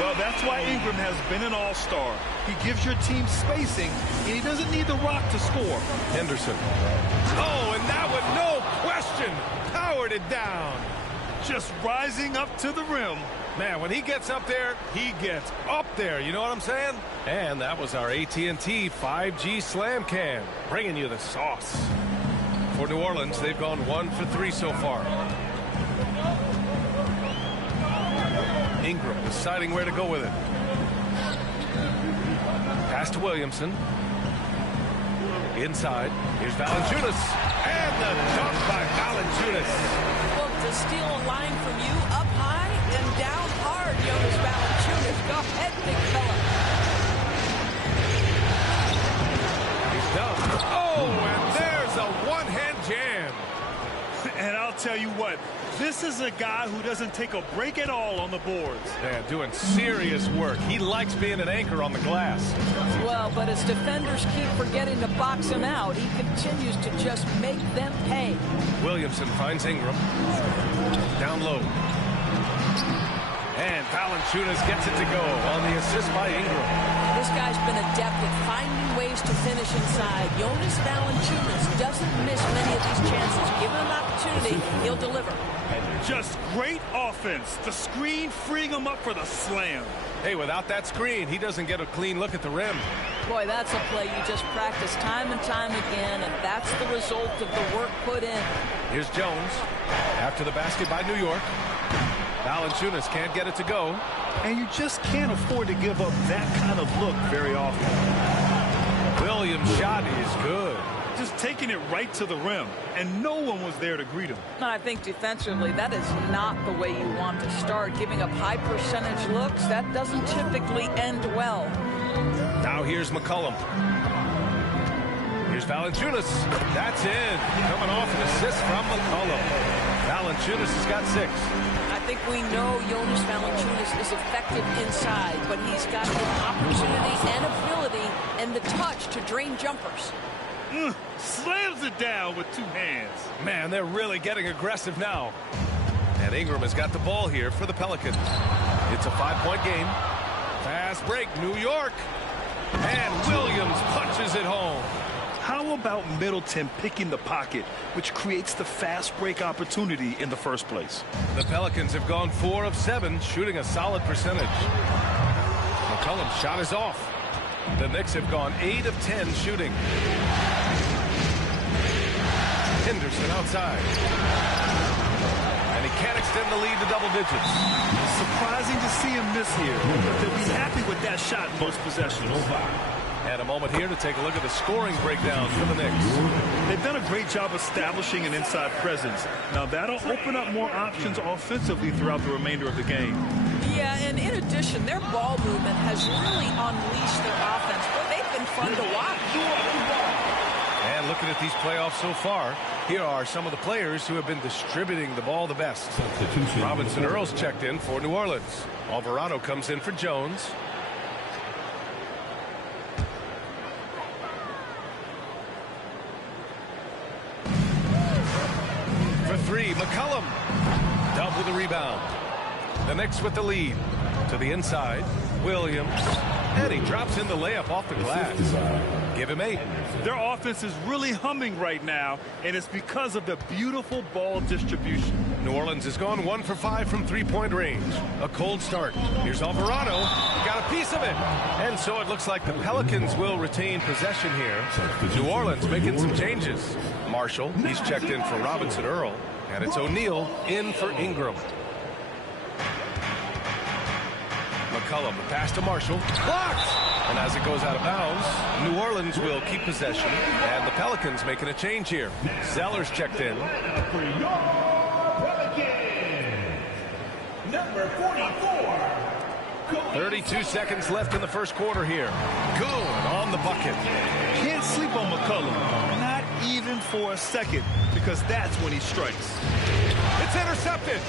Well, that's why Ingram has been an all-star. He gives your team spacing, and he doesn't need the rock to score. Henderson. Oh, and that one, no question, powered it down. Just rising up to the rim. Man, when he gets up there, he gets up there. You know what I'm saying? And that was our AT&T 5G Slam Cam, bringing you the sauce. For New Orleans, they've gone 1 for 3 so far. Ingram deciding where to go with it. Pass to Williamson. Inside. Here's Valanciunas. And the dunk by Valanciunas. Well, to steal a line from you up high and down hard, Jonas Valanciunas. Go ahead, big fella. He's dunked. Oh, and there's a one-hand jam. And I'll tell you what, this is a guy who doesn't take a break at all on the boards. Yeah, doing serious work. He likes being an anchor on the glass. Well, but as defenders keep forgetting to box him out, he continues to just make them pay. Williamson finds Ingram. Down low. And Valanciunas gets it to go on the assist by Ingram. This guy's been adept at finding ways to finish inside. Jonas Valanciunas doesn't miss many of these chances. Given an opportunity, he'll deliver. Just great offense. The screen freeing him up for the slam. Hey, without that screen, he doesn't get a clean look at the rim. Boy, that's a play you just practice time and time again, and that's the result of the work put in. Here's Jones. After the basket by New York. Valanciunas can't get it to go. And you just can't afford to give up that kind of look very often. Williams' shot is good. Just taking it right to the rim, and no one was there to greet him. And I think defensively, that is not the way you want to start. Giving up high percentage looks, that doesn't typically end well. Now here's McCollum. Here's Valanciunas. That's in. Coming off an assist from McCollum. Valanciunas has got 6. I think we know Jonas Valanciunas is effective inside, but he's got the opportunity and ability and the touch to drain jumpers. Slams it down with 2 hands. Man, they're really getting aggressive now. And Ingram has got the ball here for the Pelicans. It's a 5-point game. Fast break, New York. And Williams punches it home. How about Middleton picking the pocket, which creates the fast break opportunity in the first place? The Pelicans have gone 4 of 7, shooting a solid percentage. McCollum's shot is off. The Knicks have gone 8 of 10 shooting. Henderson outside. And he can't extend the lead to double digits. Surprising to see him miss here, but they'll be happy with that shot in most possessions. And a moment here to take a look at the scoring breakdown for the Knicks. They've done a great job establishing an inside presence. Now that'll open up more options offensively throughout the remainder of the game. Yeah, and in addition, their ball movement has really unleashed their offense. But they've been fun to watch. And looking at these playoffs so far, here are some of the players who have been distributing the ball the best. Robinson Earls checked in for New Orleans. Alvarado comes in for Jones. For 3, McCollum. Dub with the rebound. The Knicks with the lead. To the inside, Williams. And he drops in the layup off the glass. Give him 8. Their offense is really humming right now, and it's because of the beautiful ball distribution. New Orleans has gone 1 for 5 from 3-point range. A cold start. Here's Alvarado. Got a piece of it. And so it looks like the Pelicans will retain possession here. New Orleans making some changes. Marshall, he's checked in for Robinson Earl. And it's O'Neal in for Ingram. McCollum, the pass to Marshall. Blocked! And as it goes out of bounds, New Orleans will keep possession. And the Pelicans making a change here. Zellers checked in. Number 44. 32 seconds left in the first quarter here. Good on the bucket. Can't sleep on McCollum. Not even for a second, because that's when he strikes. It's intercepted.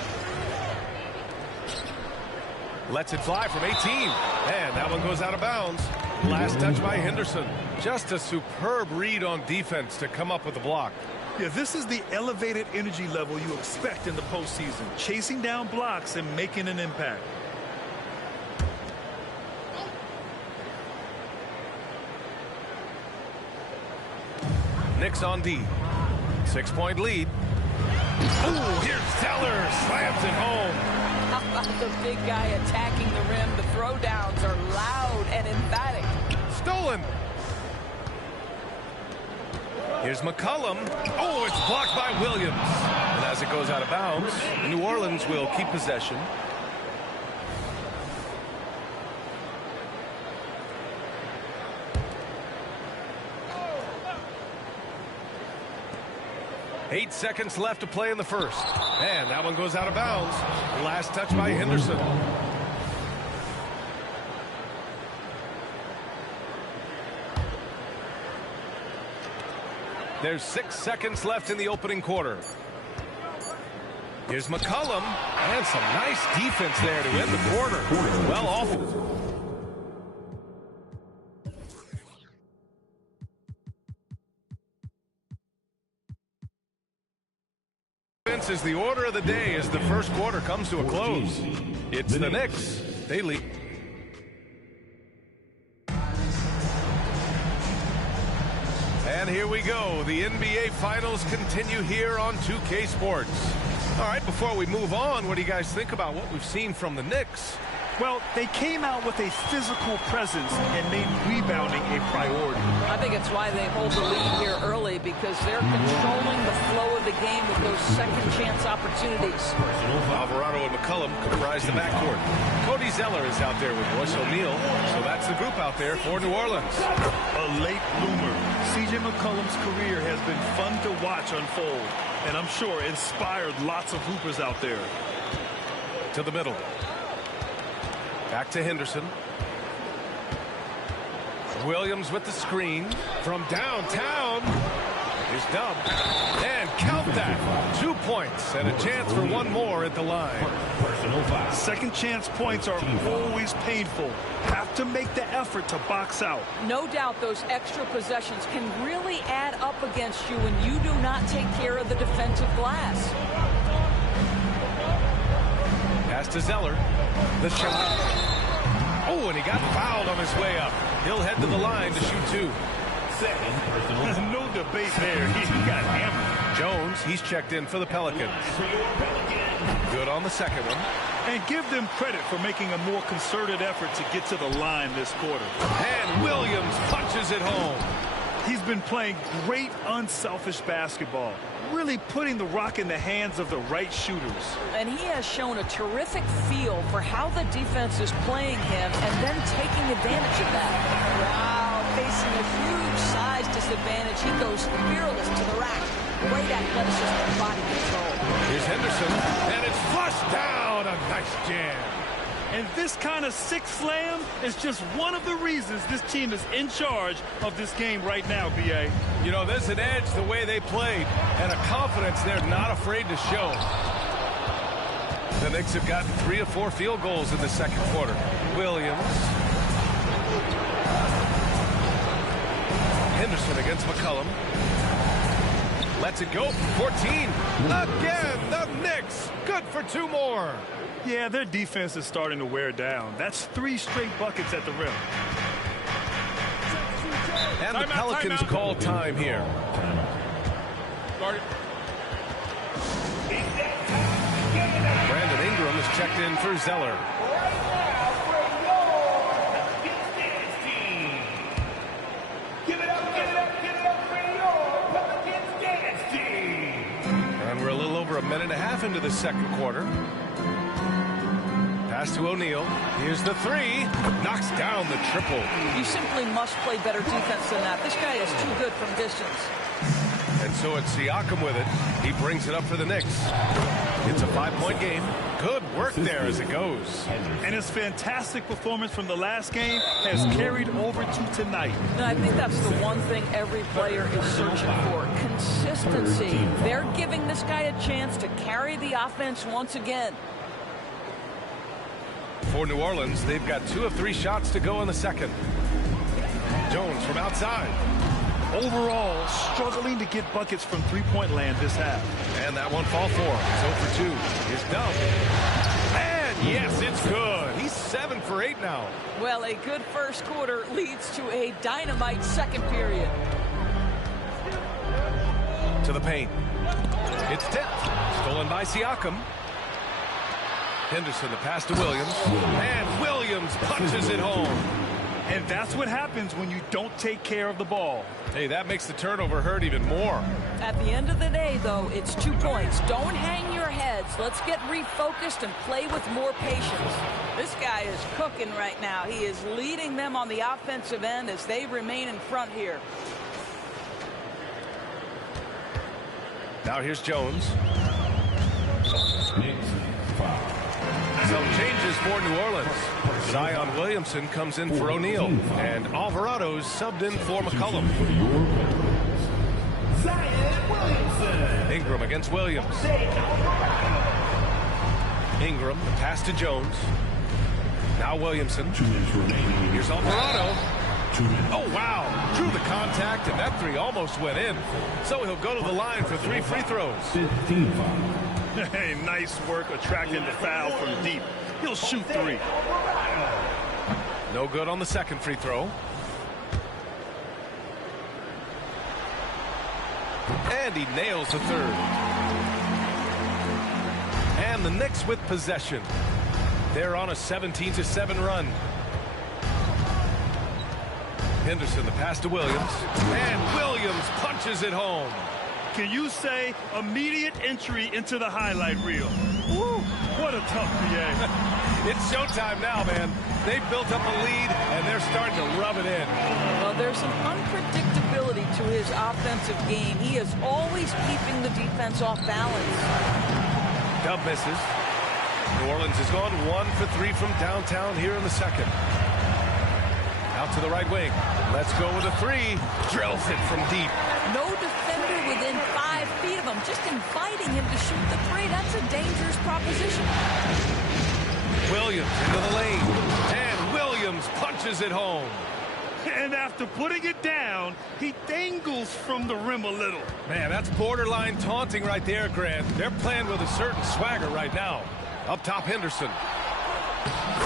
Lets it fly from 18. And that one goes out of bounds. Last touch by Henderson. Just a superb read on defense to come up with the block. Yeah, this is the elevated energy level you expect in the postseason. Chasing down blocks and making an impact. Knicks on D. 6-point lead. Ooh, here's Zeller. Slams it home. How about the big guy attacking the rim? The throwdowns are loud and emphatic. Stolen. Here's McCollum. Oh, it's blocked by Williams. And as it goes out of bounds, New Orleans will keep possession. Eight seconds left to play in the first. And that one goes out of bounds. Last touch by Henderson. There's 6 seconds left in the opening quarter. Here's McCollum. And some nice defense there to end the quarter. Well off. Is the order of the day as the first quarter comes to a close. It's the Knicks. They lead. And here we go. The NBA Finals continue here on 2K Sports. All right, before we move on, what do you guys think about what we've seen from the Knicks? Well, they came out with a physical presence and made rebounding a priority. I think it's why they hold the lead here early, because they're controlling the flow of the game with those second chance opportunities. Alvarado and McCollum comprise the backcourt. Cody Zeller is out there with Royce O'Neal, so that's the group out there for New Orleans. A late bloomer. C.J. McCollum's career has been fun to watch unfold, and I'm sure inspired lots of hoopers out there. To the middle. Back to Henderson. Williams with the screen from downtown. Here's Dub. And count that. 2 points and a chance for one more at the line. Personal foul. Second chance points are always painful. Have to make the effort to box out. No doubt those extra possessions can really add up against you when you do not take care of the defensive glass. Pass to Zeller. The shot. Oh, and he got fouled on his way up. He'll head to the line to shoot two. Second personal. There's no debate there. He got hammered. Jones, he's checked in for the Pelicans. Good on the second one. And give them credit for making a more concerted effort to get to the line this quarter. And Williams punches it home. He's been playing great unselfish basketball, really putting the rock in the hands of the right shooters. And he has shown a terrific feel for how the defense is playing him and then taking advantage of that. Wow, facing a huge size disadvantage, he goes fearless to the rack. Great athleticism and body control. Here's Henderson, and it's flushed down. A nice jam. And this kind of sick slam is just one of the reasons this team is in charge of this game right now, B.A. You know, there's an edge the way they played and a confidence they're not afraid to show. The Knicks have gotten 3 or 4 field goals in the second quarter. Williams. Henderson against McCollum. Lets it go for 14. Again, the Knicks. Good for 2 more. Yeah, their defense is starting to wear down. That's 3 straight buckets at the rim. And the Pelicans call time here. Brandon Ingram is checked in for Zeller. And we're a little over a minute and a half into the second quarter. Pass to O'Neal. Here's the 3. Knocks down the triple. You simply must play better defense than that. This guy is too good from distance. And so it's Siakam with it. He brings it up for the Knicks. It's a 5-point game. Good work there as it goes. And his fantastic performance from the last game has carried over to tonight. And I think that's the one thing every player is searching for. Consistency. They're giving this guy a chance to carry the offense once again. For New Orleans, they've got 2 of 3 shots to go in the second. Jones from outside. Overall, struggling to get buckets from three-point land this half. And that one fall for him. He's 0 for 2. Here's Dub. And yes, it's good. He's 7 for 8 now. Well, a good first quarter leads to a dynamite second period. To the paint. It's tipped. Stolen by Siakam. Henderson, the pass to Williams. And Williams punches it home. And that's what happens when you don't take care of the ball. Hey, that makes the turnover hurt even more. At the end of the day, though, it's 2 points. Don't hang your heads. Let's get refocused and play with more patience. This guy is cooking right now. He is leading them on the offensive end as they remain in front here. Now here's Jones. Some changes for New Orleans. Zion Williamson comes in for O'Neal. And Alvarado's subbed in for McCollum. Ingram against Williams. Ingram, pass to Jones. Now Williamson. Here's Alvarado. Oh, wow. Drew the contact, and that 3 almost went in. So he'll go to the line for 3 free throws. Hey, nice work attracting the foul from deep. He'll shoot 3. No good on the second free throw. And he nails the 3rd. And the Knicks with possession. They're on a 17-7 run. Henderson, the pass to Williams. And Williams punches it home. Can you say immediate entry into the highlight reel? Woo, what a tough PA. It's showtime now, man. They've built up a lead, and they're starting to rub it in. Well, there's some unpredictability to his offensive game. He is always keeping the defense off balance. Dub misses. New Orleans has gone 1 for 3 from downtown here in the second. Out to the right wing. Let's go with a 3. Drills it from deep. No defender within 5 feet of him. Just inviting him to shoot the 3. That's a dangerous proposition. Williams into the lane. And Williams punches it home. And after putting it down, he dangles from the rim a little. Man, that's borderline taunting right there, Grant. They're playing with a certain swagger right now. Up top, Henderson.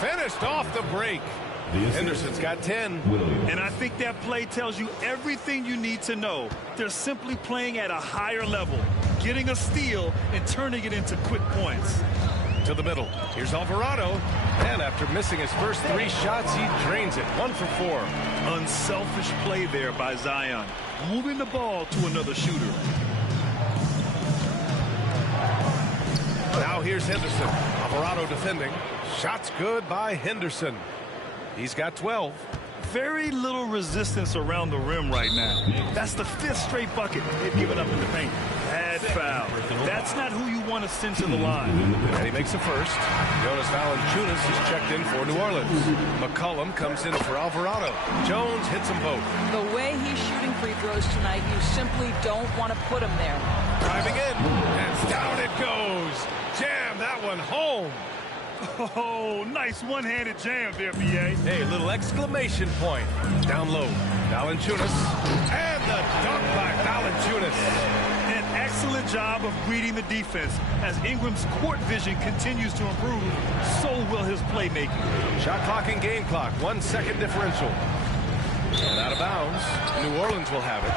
Finished off the break. Henderson's got 10. And I think that play tells you everything you need to know. They're simply playing at a higher level, getting a steal and turning it into quick points. To the middle. Here's Alvarado. And after missing his first 3 shots, he drains it. 1 for 4. Unselfish play there by Zion. Moving the ball to another shooter. Now here's Henderson. Alvarado defending. Shots good by Henderson. He's got 12. Very little resistance around the rim right now. That's the 5th straight bucket they've given up in the paint. Bad foul. That's not who you want to send to the line. And he makes the first. Jonas Valanciunas is checked in for New Orleans. McCollum comes in for Alvarado. Jones hits them both. The way he's shooting free throws tonight, you simply don't want to put him there. Driving in. And down it goes. Jam that one home. Oh, nice one-handed jam there, BA. Hey, little exclamation point. Down low. Valanciunas. And the dunk by Valanciunas. An excellent job of reading the defense. As Ingram's court vision continues to improve, so will his playmaking. Shot clock and game clock. 1 second differential. And out of bounds. New Orleans will have it.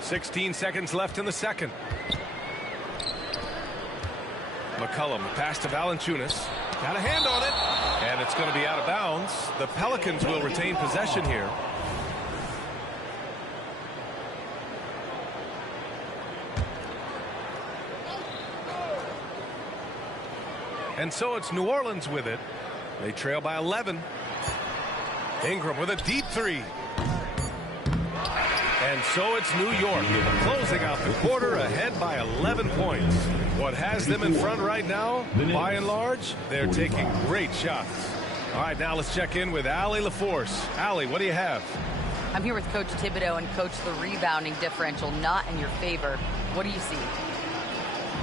16 seconds left in the second. McCollum, pass to Valanciunas. Got a hand on it. And it's going to be out of bounds. The Pelicans will retain possession here. And so it's New Orleans with it. They trail by 11. Ingram with a deep 3. And so it's New York closing out the quarter ahead by 11 points. What has them in front right now, by and large, they're taking great shots. All right, now let's check in with Allie LaForce. Allie, what do you have? I'm here with Coach Thibodeau, and Coach, the rebounding differential not in your favor. What do you see?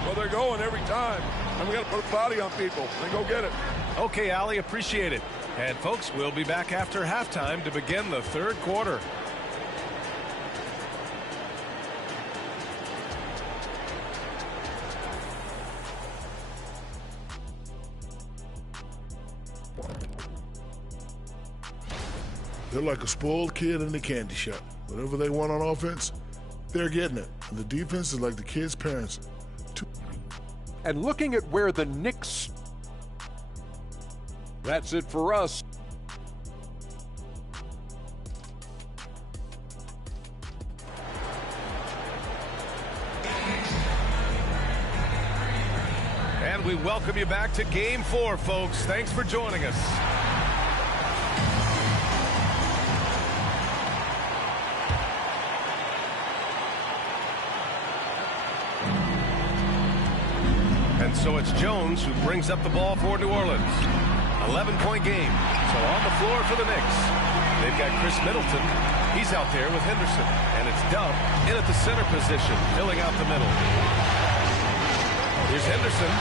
Well, they're going every time. And we got to put a body on people and go get it. Okay, Allie, appreciate it. And folks, we'll be back after halftime to begin the third quarter. They're like a spoiled kid in a candy shop. Whatever they want on offense, they're getting it. And the defense is like the kids' parents. And looking at where the Knicks... That's it for us. And we welcome you back to Game 4, folks. Thanks for joining us. And so it's Jones who brings up the ball for New Orleans. 11-point game. So on the floor for the Knicks. They've got Chris Middleton. He's out there with Henderson. And it's Dub in at the center position, filling out the middle. Here's Henderson.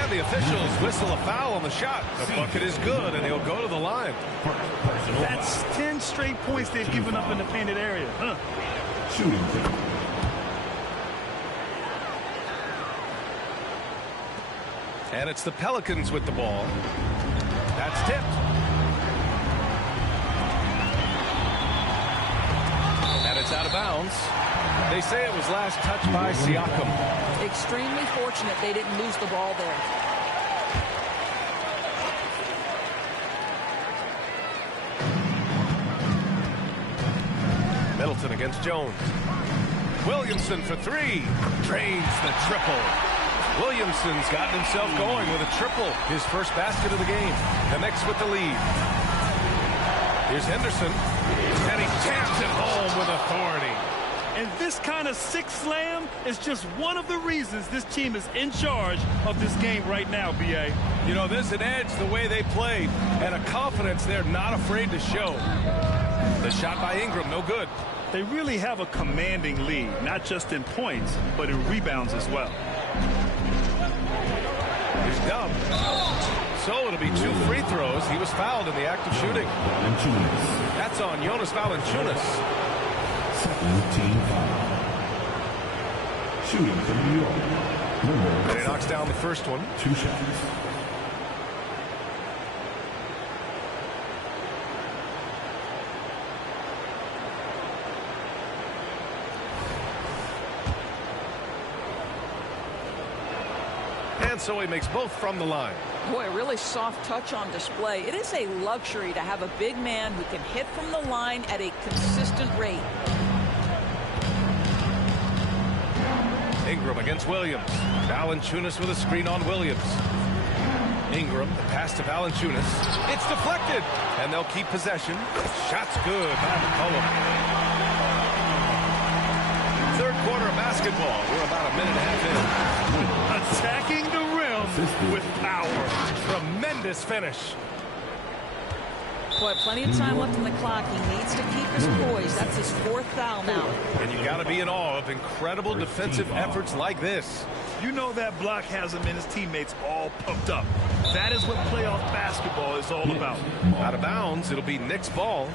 And the officials whistle a foul on the shot. The bucket is good, and he'll go to the line. That's 10 straight points they've given up in the painted area. Shooting. And it's the Pelicans with the ball. That's tipped. bounds. They say it was last touched by Siakam. Extremely fortunate they didn't lose the ball there. Middleton against Jones. Williamson for three. Drains the triple. Williamson's gotten himself going with a triple. His first basket of the game. The Knicks with the lead. Here's Henderson. And he jams it home with authority. And this kind of sick slam is just one of the reasons this team is in charge of this game right now, B.A. You know, there's an edge the way they play and a confidence they're not afraid to show. The shot by Ingram, no good. They really have a commanding lead, not just in points, but in rebounds as well. Here's Dub. So it'll be 2 free throws. He was fouled in the act of shooting. That's on Jonas Valanciunas. Second team foul. Shooting from New York. And he knocks down the first one. 2 shots. And so he makes both from the line. Boy, a really soft touch on display. It is a luxury to have a big man who can hit from the line at a consistent rate. Ingram against Williams. Valanciunas with a screen on Williams. Ingram, the pass to Valanciunas. It's deflected, and they'll keep possession. Shot's good by McCollum. Third quarter of basketball. We're about a minute and a half in. Attacking the rim with power. Tremendous finish. Boy, plenty of time left on the clock. He needs to keep his poise. That's his 4th foul now. And you got to be in awe of incredible defensive efforts like this. You know that block has him and his teammates all pumped up. That is what playoff basketball is all about. Out of bounds, it'll be Knicks ball.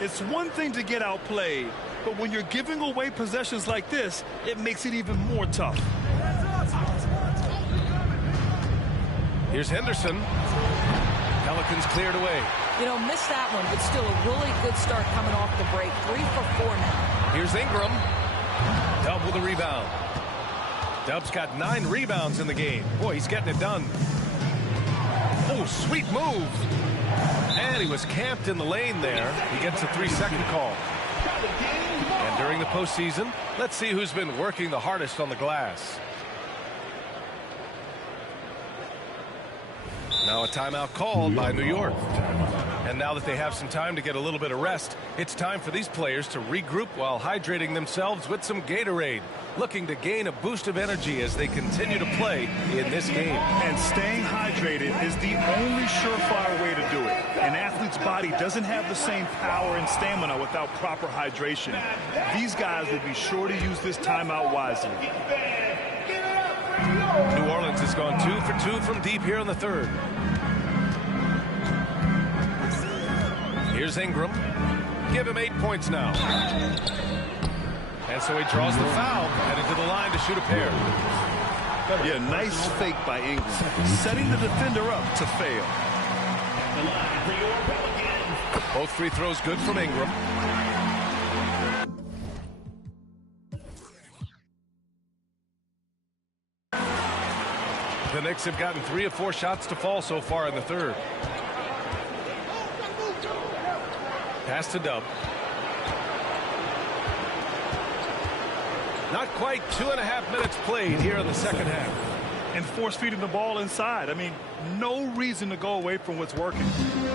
It's one thing to get outplayed, but when you're giving away possessions like this, it makes it even more tough. Here's Henderson. Pelicans cleared away. You know, missed that one, but still a really good start coming off the break. 3 for 4 now. Here's Ingram. Dub with a rebound. Dub's got 9 rebounds in the game. Boy, he's getting it done. Oh, sweet move. And he was camped in the lane there. He gets a 3-second call. And during the postseason, let's see who's been working the hardest on the glass. Now a timeout called by New York. And now that they have some time to get a little bit of rest, it's time for these players to regroup while hydrating themselves with some Gatorade, looking to gain a boost of energy as they continue to play in this game. And staying hydrated is the only surefire way to do it. An athlete's body doesn't have the same power and stamina without proper hydration. These guys will be sure to use this timeout wisely. New Orleans has gone 2 for 2 from deep here in the third. Here's Ingram. Give him 8 points now. And so he draws the foul, headed to the line to shoot a pair. Yeah, nice fake by Ingram, setting the defender up to fail. Both free throws good from Ingram. The Knicks have gotten 3 of 4 shots to fall so far in the third. Pass to Dub. Not quite 2.5 minutes played here in the second half. And force feeding the ball inside. I mean, no reason to go away from what's working.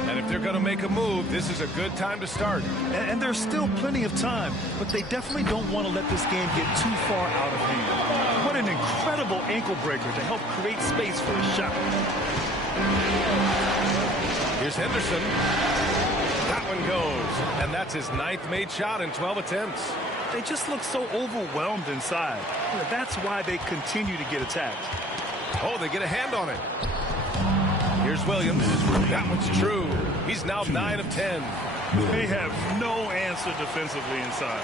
And if they're going to make a move, this is a good time to start. And there's still plenty of time, but they definitely don't want to let this game get too far out of hand. What an incredible ankle breaker to help create space for a shot. Here's Henderson. That one goes. And that's his 9th made shot in 12 attempts. They just look so overwhelmed inside. That's why they continue to get attacked. Oh, they get a hand on it. Here's Williams. That one's true. He's now 9 of 10. They have no answer defensively inside.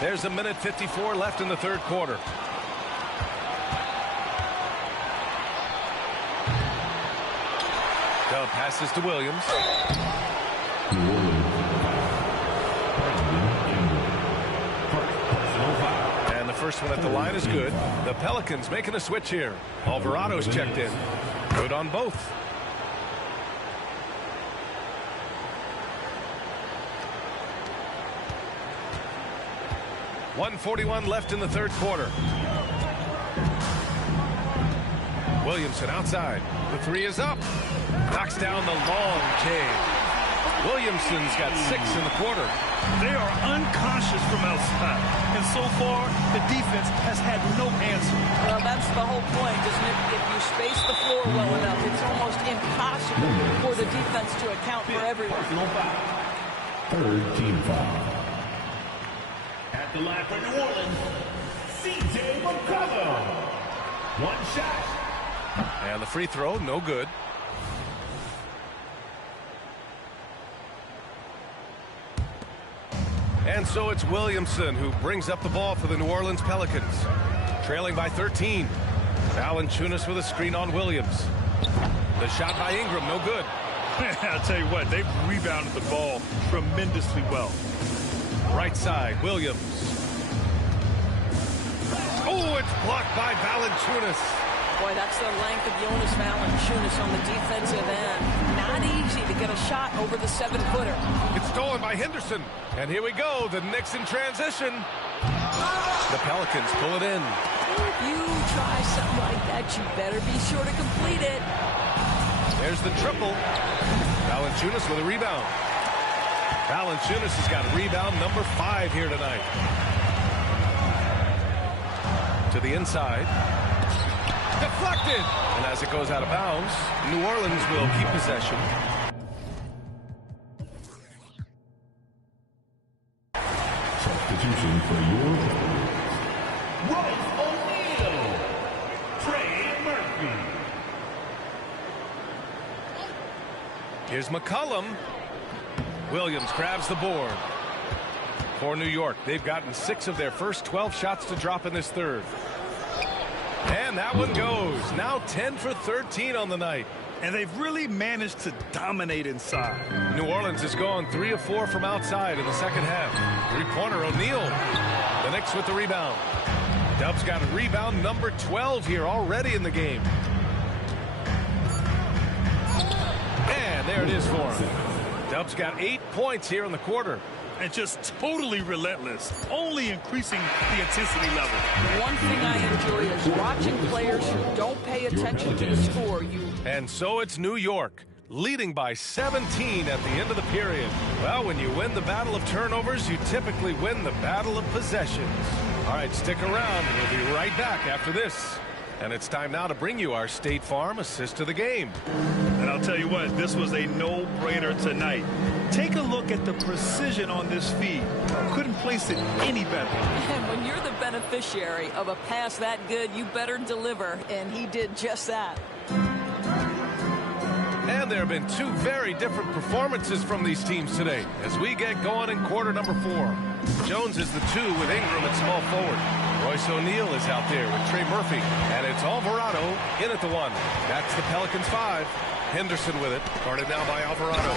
There's a minute 54 left in the third quarter. Dub passes to Williams. first one at the line is good. The Pelicans making a switch here. Alvarado's checked in. Good on both. .141 left in the third quarter. Williamson outside. The three is up. Knocks down the long J. Williamson's got 6 in the quarter. They are unconscious from outside. And so far, the defense has had no answer. Well, that's the whole point, isn't it? If you space the floor well enough, it's almost impossible for the defense to account for everyone. Third team foul. At the line for New Orleans, C.J. McCollum. One shot. And the free throw, no good. And so it's Williamson who brings up the ball for the New Orleans Pelicans. Trailing by 13. Valanciunas with a screen on Williams. The shot by Ingram, no good. I'll tell you what, they've rebounded the ball tremendously well. Right side, Williams. Oh, it's blocked by Valanciunas. Boy, that's the length of Jonas Valanciunas on the defensive end. Not easy to get a shot over the 7-footer. It's stolen by Henderson. And here we go, the Knicks in transition. The Pelicans pull it in. If you try something like that, you better be sure to complete it. There's the triple. Valanciunas with a rebound. Valanciunas has got rebound number 5 here tonight. To the inside. Deflected. And as it goes out of bounds, New Orleans will keep possession. Substitution for your Royce O'Neal. Trey Murphy. Here's McCollum. Williams grabs the board. For New York, they've gotten 6 of their first 12 shots to drop in this third. And that one goes. Now 10 for 13 on the night. And they've really managed to dominate inside. New Orleans has gone 3 of 4 from outside in the second half. Three-pointer O'Neal. The Knicks with the rebound. Dubs got a rebound number 12 here already in the game. And there it is for him. Dubs got 8 points here in the quarter. And just totally relentless, only increasing the intensity level. One thing I enjoy is watching players who don't pay attention to the score. And so it's New York, leading by 17 at the end of the period. Well, when you win the battle of turnovers, you typically win the battle of possessions. All right, stick around. We'll be right back after this. And it's time now to bring you our State Farm assist to the game. And I'll tell you what, this was a no-brainer tonight. Take a look at the precision on this feed. Couldn't place it any better. And when you're the beneficiary of a pass that good, you better deliver. And he did just that. And there have been 2 very different performances from these teams today as we get going in quarter number 4. Jones is the 2 with Ingram at small forward. Royce O'Neal is out there with Trey Murphy. And it's Alvarado in at the 1. That's the Pelicans 5. Henderson with it. Guarded now by Alvarado.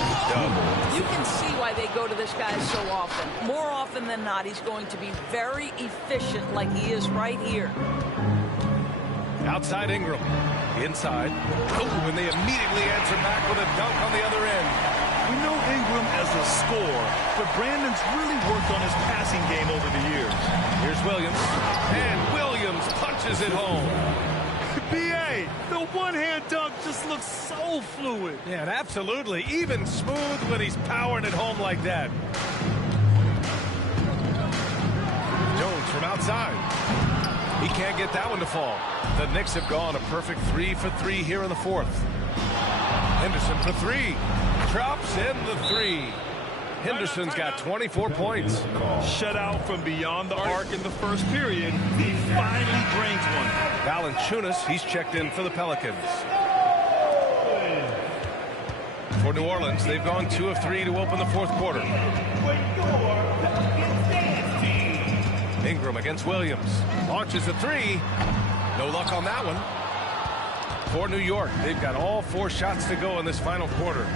You can see why they go to this guy so often. More often than not, he's going to be very efficient like he is right here. Outside Ingram. Inside. Oh, and they immediately answer back with a dunk on the other end. We know Ingram as a scorer, but Brandon's really worked on his passing game over the years. Here's Williams. And Williams punches it home. B.A., the one-hand dunk just looks so fluid. Yeah, and absolutely. Even smooth when he's powering it home like that. Jones from outside. He can't get that one to fall. The Knicks have gone a perfect 3 for 3 here in the fourth. Henderson for 3. Drops in the 3. Henderson's got 24 points. Shut out from beyond the arc in the first period. He finally brings one. Valanciunas, he's checked in for the Pelicans. For New Orleans, they've gone 2 of 3 to open the fourth quarter. Ingram against Williams. Launches a 3. No luck on that one. For New York, they've got all 4 shots to go in this final quarter.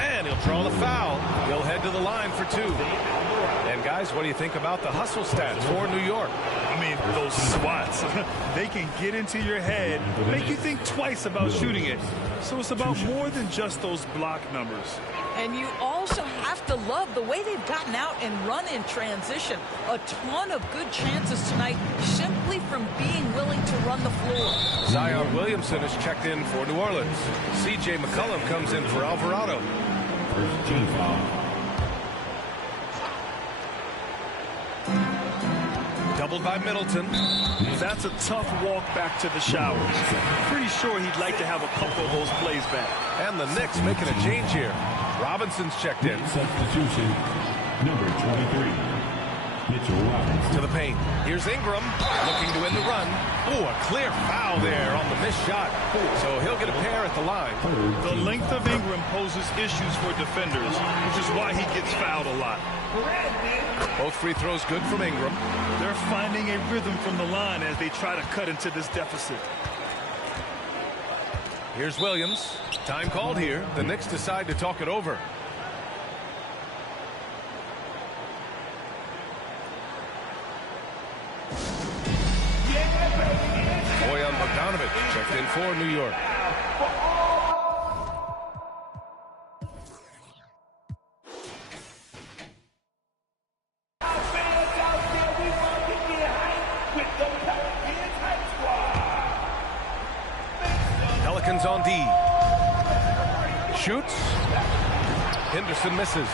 And he'll draw the foul. He'll head head to the line for two. And guys, what do you think about the hustle stats for New York? I mean, those swats, they can get into your head, make you think twice about shooting it. So it's about more than just those block numbers. And you also have to love the way they've gotten out and run in transition. A ton of good chances tonight simply from being willing to run the floor. Zion Williamson is checked in for New Orleans. C.J. McCollum comes in for Alvarado. First team foul. Doubled by Middleton. That's a tough walk back to the showers. Pretty sure he'd like to have a couple of those plays back. And the Knicks making a change here. Robinson's checked in. Substitution, number 23, Mitchell Robinson. To the paint. Here's Ingram looking to win the run. Oh, a clear foul there on the missed shot. So he'll get a pair at the line. The length of Ingram poses issues for defenders, which is why he gets fouled a lot. Both free throws good from Ingram. They're finding a rhythm from the line as they try to cut into this deficit. Here's Williams. Time called here. The Knicks decide to talk it over. Bojan Bogdanović checked in for New York. Pelicans on D. Shoots. Henderson misses.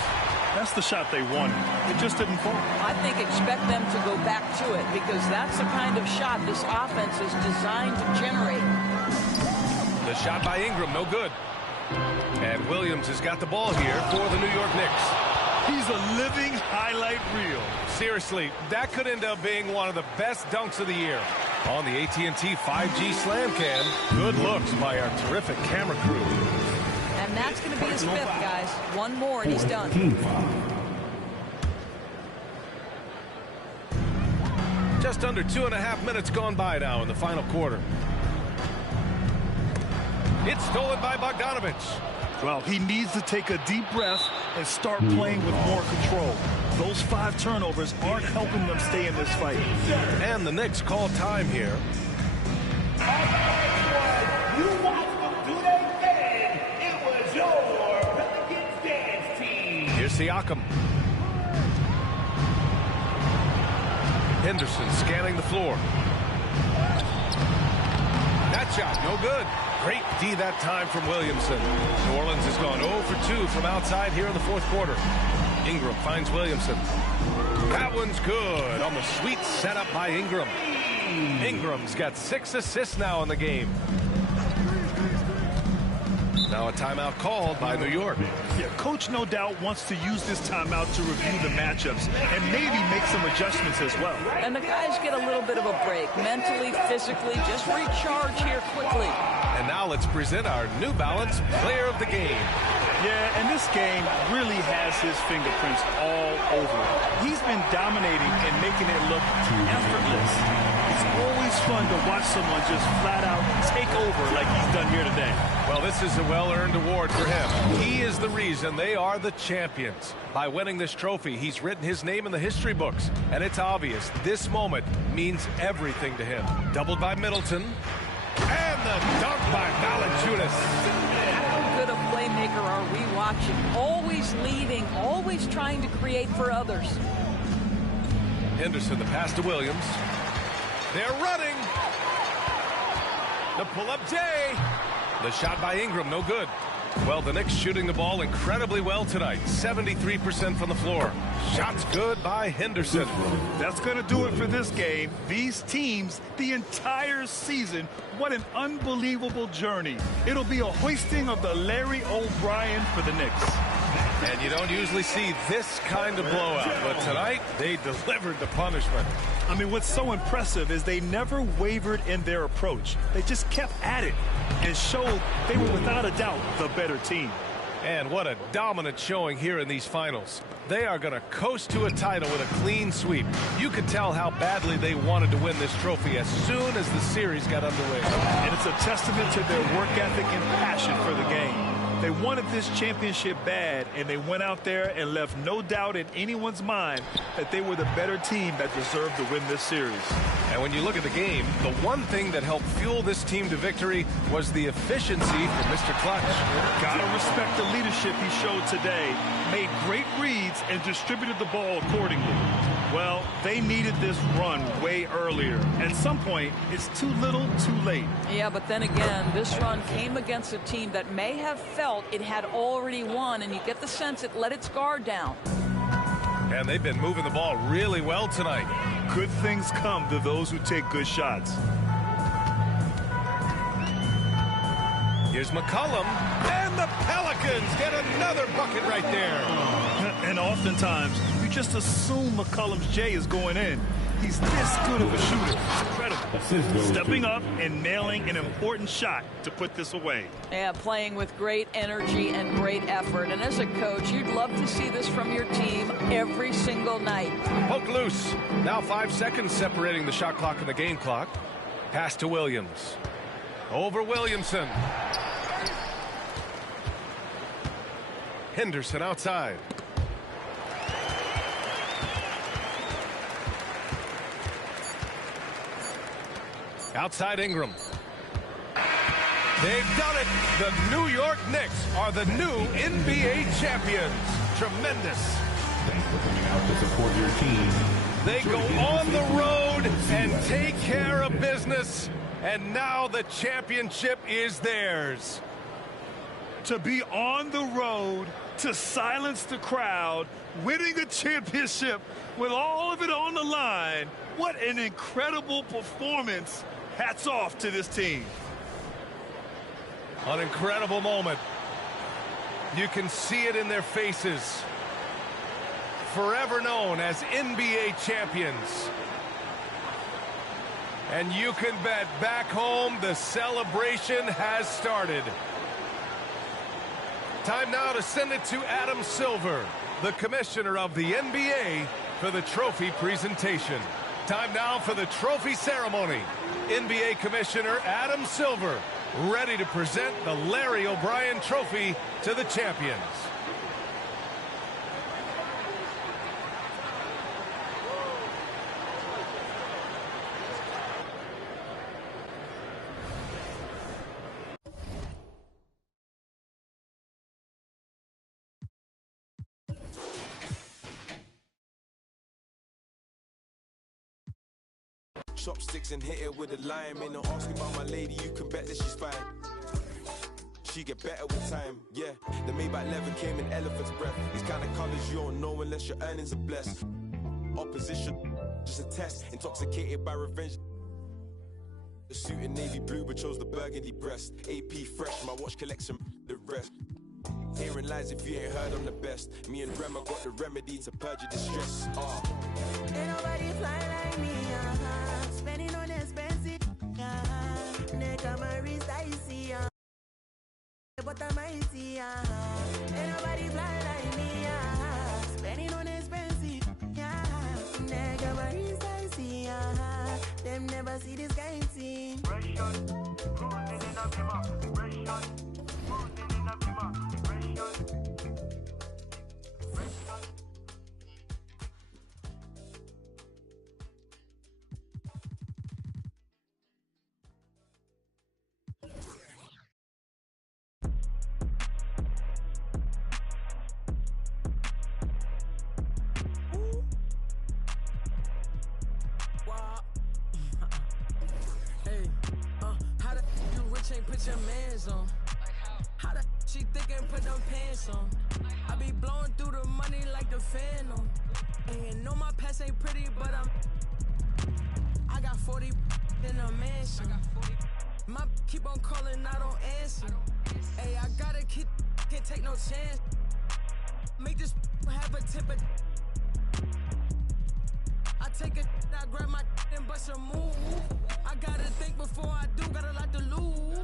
That's the shot they wanted. It just didn't fall. I think expect them to go back to it because that's the kind of shot this offense is designed to generate. The shot by Ingram, no good. And Williams has got the ball here for the New York Knicks. He's a living highlight reel. Seriously, that could end up being one of the best dunks of the year. On the AT&T 5G Slam Cam, good looks by our terrific camera crew. And that's going to be his fifth, guys. One more and he's done. Just under 2.5 minutes gone by now in the final quarter. It's stolen by Bogdanović. Well, he needs to take a deep breath and start playing with more control. Those 5 turnovers aren't helping them stay in this fight. And the Knicks call time here. You watched them do their thing. It was your Pelicans dance team. Here's Siakam. Henderson scanning the floor. That shot, no good. Great D that time from Williamson. New Orleans has gone 0 for 2 from outside here in the fourth quarter. Ingram finds Williamson. That one's good on the sweet setup by Ingram. Ingram's got 6 assists now in the game. Now a timeout called by New York. Yeah, coach no doubt wants to use this timeout to review the matchups and maybe make some adjustments as well. And the guys get a little bit of a break, mentally, physically, just recharge here quickly. And now let's present our New Balance Player of the Game. Yeah, and this game really has his fingerprints all over it. He's been dominating and making it look effortless. It's always fun to watch someone just flat out take over like he's done here today. Well, this is a well-earned award for him. He is the reason they are the champions. By winning this trophy, he's written his name in the history books. And it's obvious this moment means everything to him. Doubled by Middleton. And the dunk by Valanciunas. How good a playmaker are we watching? Always leading, always trying to create for others. Henderson, the pass to Williams. They're running. The pull-up J. The shot by Ingram, no good. Well, the Knicks shooting the ball incredibly well tonight. 73% from the floor. Shots good by Henderson. That's going to do it for this game. These teams, the entire season, what an unbelievable journey. It'll be a hoisting of the Larry O'Brien for the Knicks. And you don't usually see this kind of blowout, but tonight they delivered the punishment. I mean, what's so impressive is they never wavered in their approach. They just kept at it and showed they were without a doubt the better team. And what a dominant showing here in these finals. They are going to coast to a title with a clean sweep. You could tell how badly they wanted to win this trophy as soon as the series got underway. And it's a testament to their work ethic and passion for the game. They wanted this championship bad, and they went out there and left no doubt in anyone's mind that they were the better team that deserved to win this series. And when you look at the game, the one thing that helped fuel this team to victory was the efficiency from Mr. Clutch. Gotta respect the leadership he showed today. Made great reads and distributed the ball accordingly. Well, they needed this run way earlier. At some point, it's too little, too late. Yeah, but then again, this run came against a team that may have felt it had already won, and you get the sense it let its guard down. And they've been moving the ball really well tonight. Good things come to those who take good shots. Here's McCollum, and the Pelicans get another bucket right there. And oftentimes, you just assume McCollum's J is going in. He's this good of a shooter. Incredible. Stepping up and nailing an important shot to put this away. Yeah, playing with great energy and great effort. And as a coach, you'd love to see this from your team every single night. Poke loose. Now 5 seconds separating the shot clock and the game clock. Pass to Williams. Over Williamson. Henderson outside. Outside Ingram. They've done it. The New York Knicks are the new NBA champions. Tremendous. Thanks for coming out to support your team. They go on the road and take care of business. And now the championship is theirs. To be on the road, to silence the crowd, winning a championship with all of it on the line. What an incredible performance. Hats off to this team. An incredible moment. You can see it in their faces. Forever known as NBA champions. And you can bet back home the celebration has started. Time now to send it to Adam Silver, the commissioner of the NBA, for the trophy presentation. Time now for the trophy ceremony. NBA Commissioner Adam Silver, ready to present the Larry O'Brien Trophy to the champions. Chopsticks and hit it with a lime. Ain't no asking about my lady, you can bet that she's fine. She get better with time, yeah. The Maybach leather came in elephant's breath. These kind of colors you don't know unless your earnings are blessed. Opposition, just a test. Intoxicated by revenge. The suit in navy blue but chose the burgundy breast. AP fresh, my watch collection, the rest. Hearing lies if you ain't heard I'm the best. Me and Rema got the remedy to purge your distress. Ain't nobody fly like me, spending on expensive, neck on my wrist I see, but I'm mighty, ain't nobody fly like me, spending on expensive, neck on my wrist I see, them never see this kind of thing. Fresh shot, cruising in a bimmer, fresh shot, cruising in a bimmer, fresh shot, fresh shot. Put your mans on. How the she thinking put them pants on? I be blowing through the money like the Phantom. And you know my past ain't pretty, but I got 40 in a mansion. My keep on calling, I don't answer. Hey, I gotta kid, can't take no chance. Make this have a tip of. I take it, I grab my and bust a move. I gotta think before I do, got a lot to lose.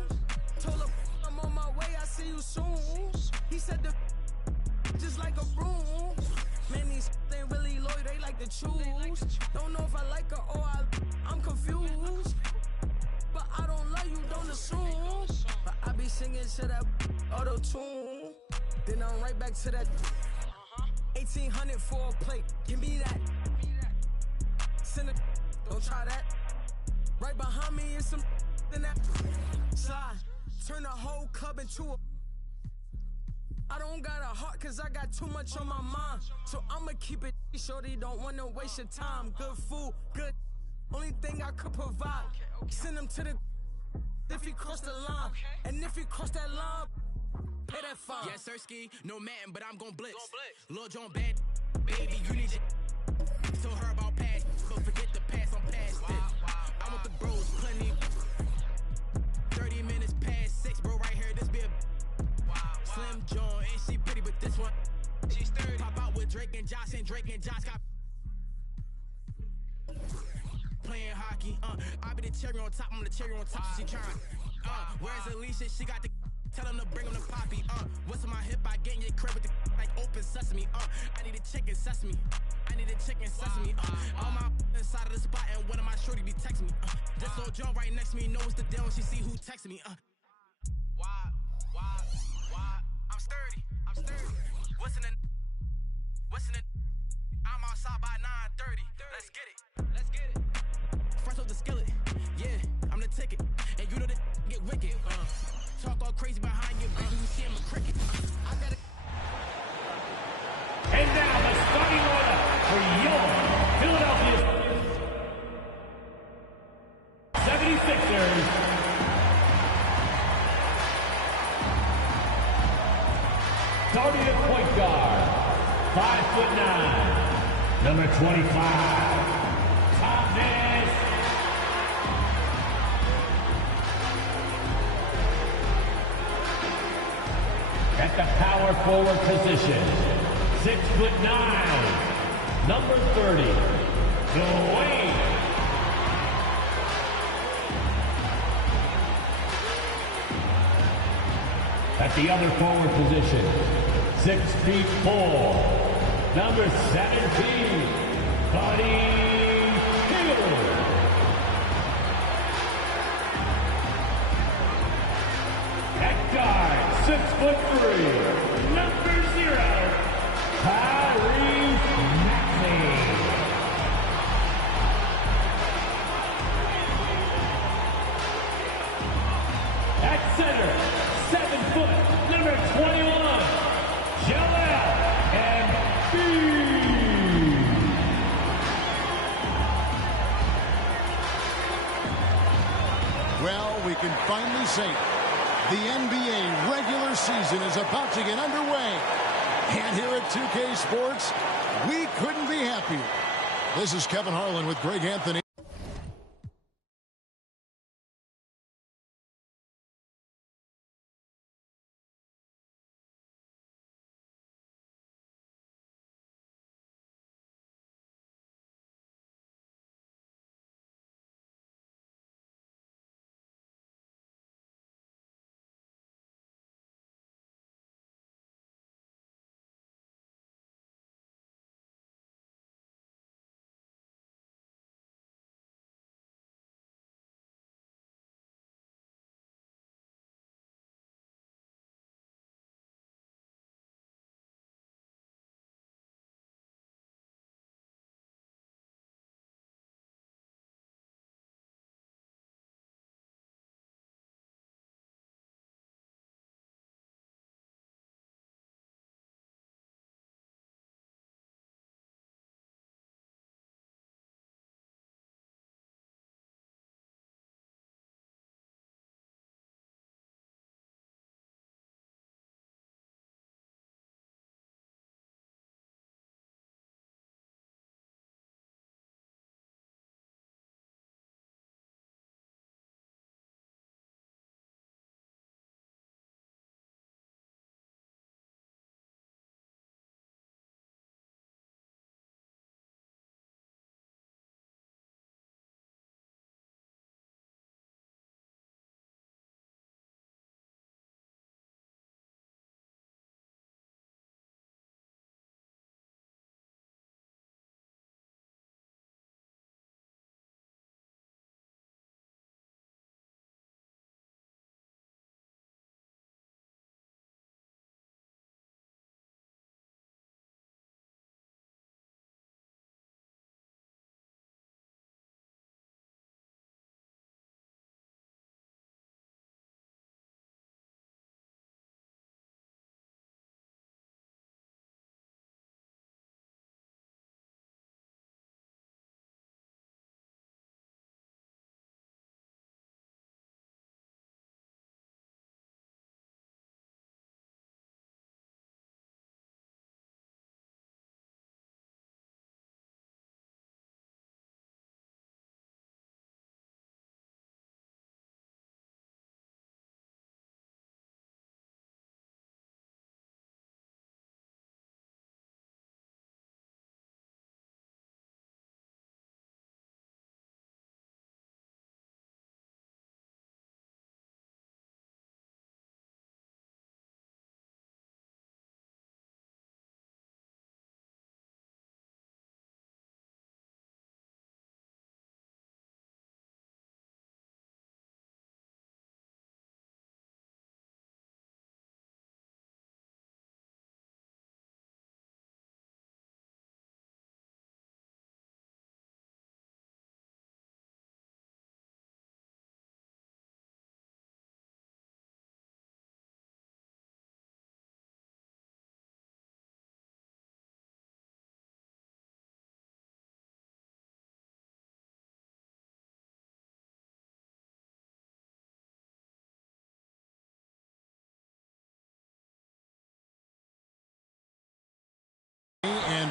Told her I'm on my way, I see you soon. He said the just like a broom. Man, these ain't really loyal, they like to choose. Don't know if I like her or I'm confused. But I don't love you, don't assume. But I be singing to that auto-tune. Then I'm right back to that. 1800 for a plate. Give me that. Send it. Don't try that. Right behind me is some in that. Slide. Turn the whole club into a. I don't got a heart cause I got too much on my mind. So I'ma keep it shorty, don't wanna waste your time. Good food, good. Only thing I could provide. Send him to the if he cross the line. And if he cross that line, pay that fine. Yes, Sirski, no man, but I'm gon' blitz. Lil Jon bad, baby, you need your. Told her about past, but forget the past, I'm past it. I'm with the bros, plenty. 30 minutes past 6, bro, right here, this be a. Slim John, ain't she pretty, but this one, she's 30. Pop out with Drake and Josh, and Drake and Josh got playing hockey. I be the cherry on top, I'm the cherry on top. She trying. Where's Alicia? She got the. Tell him to bring him the poppy. What's on my hip? I get in your crib with the like open sesame. I need a chicken sesame. I need a chicken sesame. All my inside of the spot, and one of my shorty be texting me. This old John right next to me knows the deal when she see who texting me. Why? I'm sturdy. What's in the I'm outside by 9:30. Let's get it. Fresh off the skillet. Yeah, I'm the ticket. And you know that get wicked. Talk all crazy behind your back. You see him a cricket. I gotta. And now the starting lineup for your Philadelphia 76ers. Starting at point guard, 5'9", number 25, Thomas. At the power forward position, 6'9", number 30, Dwayne. At the other forward position, 6'4", number 17, Buddy Hield. At guard, 6'3", number 0, Tyrese Maxey. At center, 7 foot, number 21, Joel Embiid. Well, we can finally say it. The NBA regular season is about to get underway. And here at 2K Sports, we couldn't be happier. This is Kevin Harlan with Greg Anthony.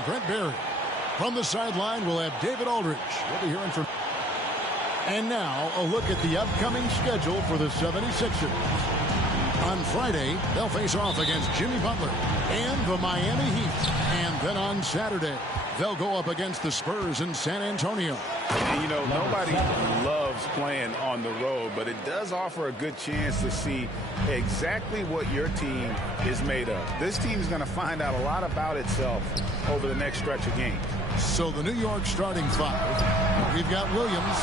and Brent Barry. From the sideline, we'll have David Aldridge. We'll be hearing from... And now, a look at the upcoming schedule for the 76ers. On Friday, they'll face off against Jimmy Butler and the Miami Heat. And then on Saturday, they'll go up against the Spurs in San Antonio. And, you know, nobody loves playing on the road, but it does offer a good chance to see exactly what your team is made of. This team is going to find out a lot about itself over the next stretch of games. So the New York starting five, we've got Williams.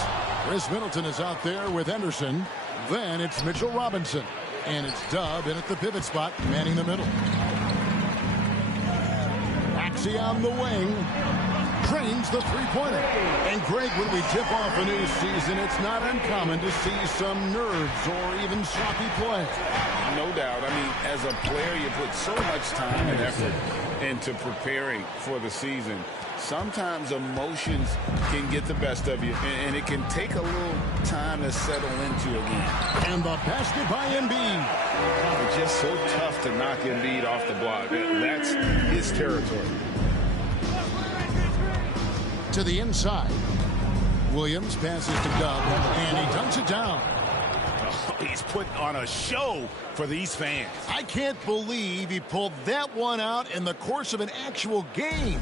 Chris Middleton is out there with Henderson. Then it's Mitchell Robinson. And it's Dub in at the pivot spot, manning the middle. Maxey on the wing. Drains the three-pointer. And Greg, when we tip off a new season, it's not uncommon to see some nerves or even sloppy play. No doubt. I mean, as a player, you put so much time and effort into preparing for the season. Sometimes emotions can get the best of you, and it can take a little time to settle into again. And the basket by Embiid. It's just so tough to knock Embiid off the block. That's his territory. To the inside. Williams passes to Dub, and he dunks it down. He's putting on a show for these fans. I can't believe he pulled that one out in the course of an actual game.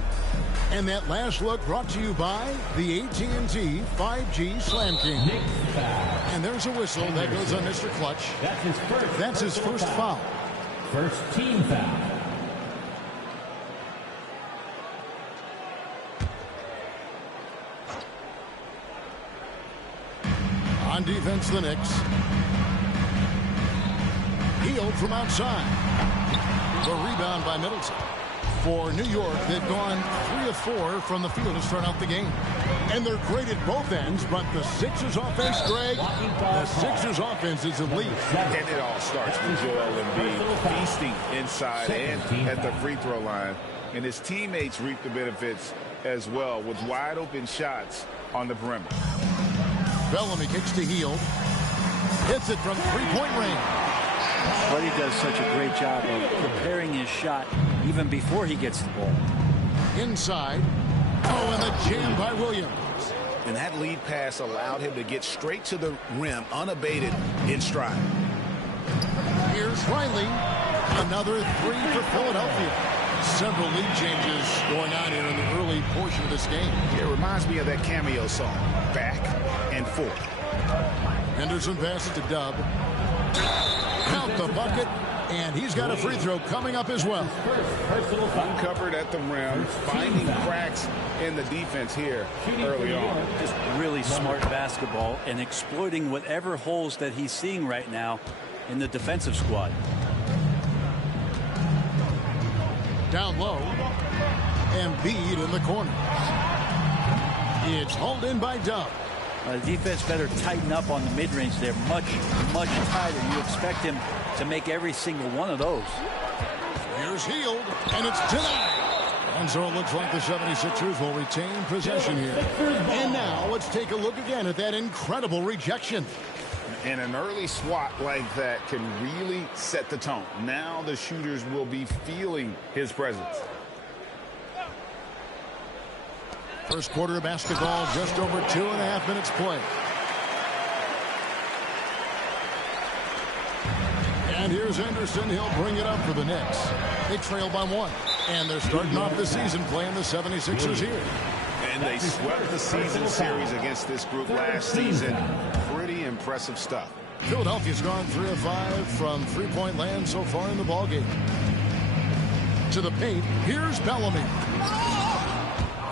And that last look brought to you by the AT&T 5G Slam King. And there's a whistle that goes on Mr. Clutch. That's his first foul. First team foul. On defense, the Knicks. Hield from outside. The rebound by Middleton. For New York, they've gone 3 of 4 from the field to start out the game. And they're great at both ends, but the Sixers offense, Greg, the Sixers offense is elite. And it all starts with Joel Embiid feasting inside and at the free throw line. And his teammates reap the benefits as well with wide open shots on the perimeter. Bellamy kicks to Hield. Hits it from three-point range. Buddy does such a great job of preparing his shot even before he gets the ball. Inside. Oh, and the jam by Williams. And that lead pass allowed him to get straight to the rim, unabated in stride. Here's Riley. Another three for Philadelphia. Several lead changes going on here in the early portion of this game. It reminds me of that cameo song, Back and Forth. Henderson passes to Dub. Count the bucket, and he's got a free throw coming up as well. Uncovered at the rim, finding cracks in the defense here early on. Just really smart basketball and exploiting whatever holes that he's seeing right now in the defensive squad. Down low. Embiid in the corner. It's hauled in by Dub. The defense better tighten up on the mid-range. They're much tighter. You expect him to make every single one of those. Here's Hield, and it's denied. And so it looks like the 76ers will retain possession here. And now let's take a look again at that incredible rejection. And an early swat like that can really set the tone. Now the shooters will be feeling his presence. First quarter of basketball, just over 2.5 minutes play. And here's Henderson. He'll bring it up for the Knicks. They trail by 1. And they're starting off the season playing the 76ers here. And they swept the season series against this group last season. Pretty impressive stuff. Philadelphia's gone 3 of 5 from three-point land so far in the ballgame. To the paint, here's Bellamy.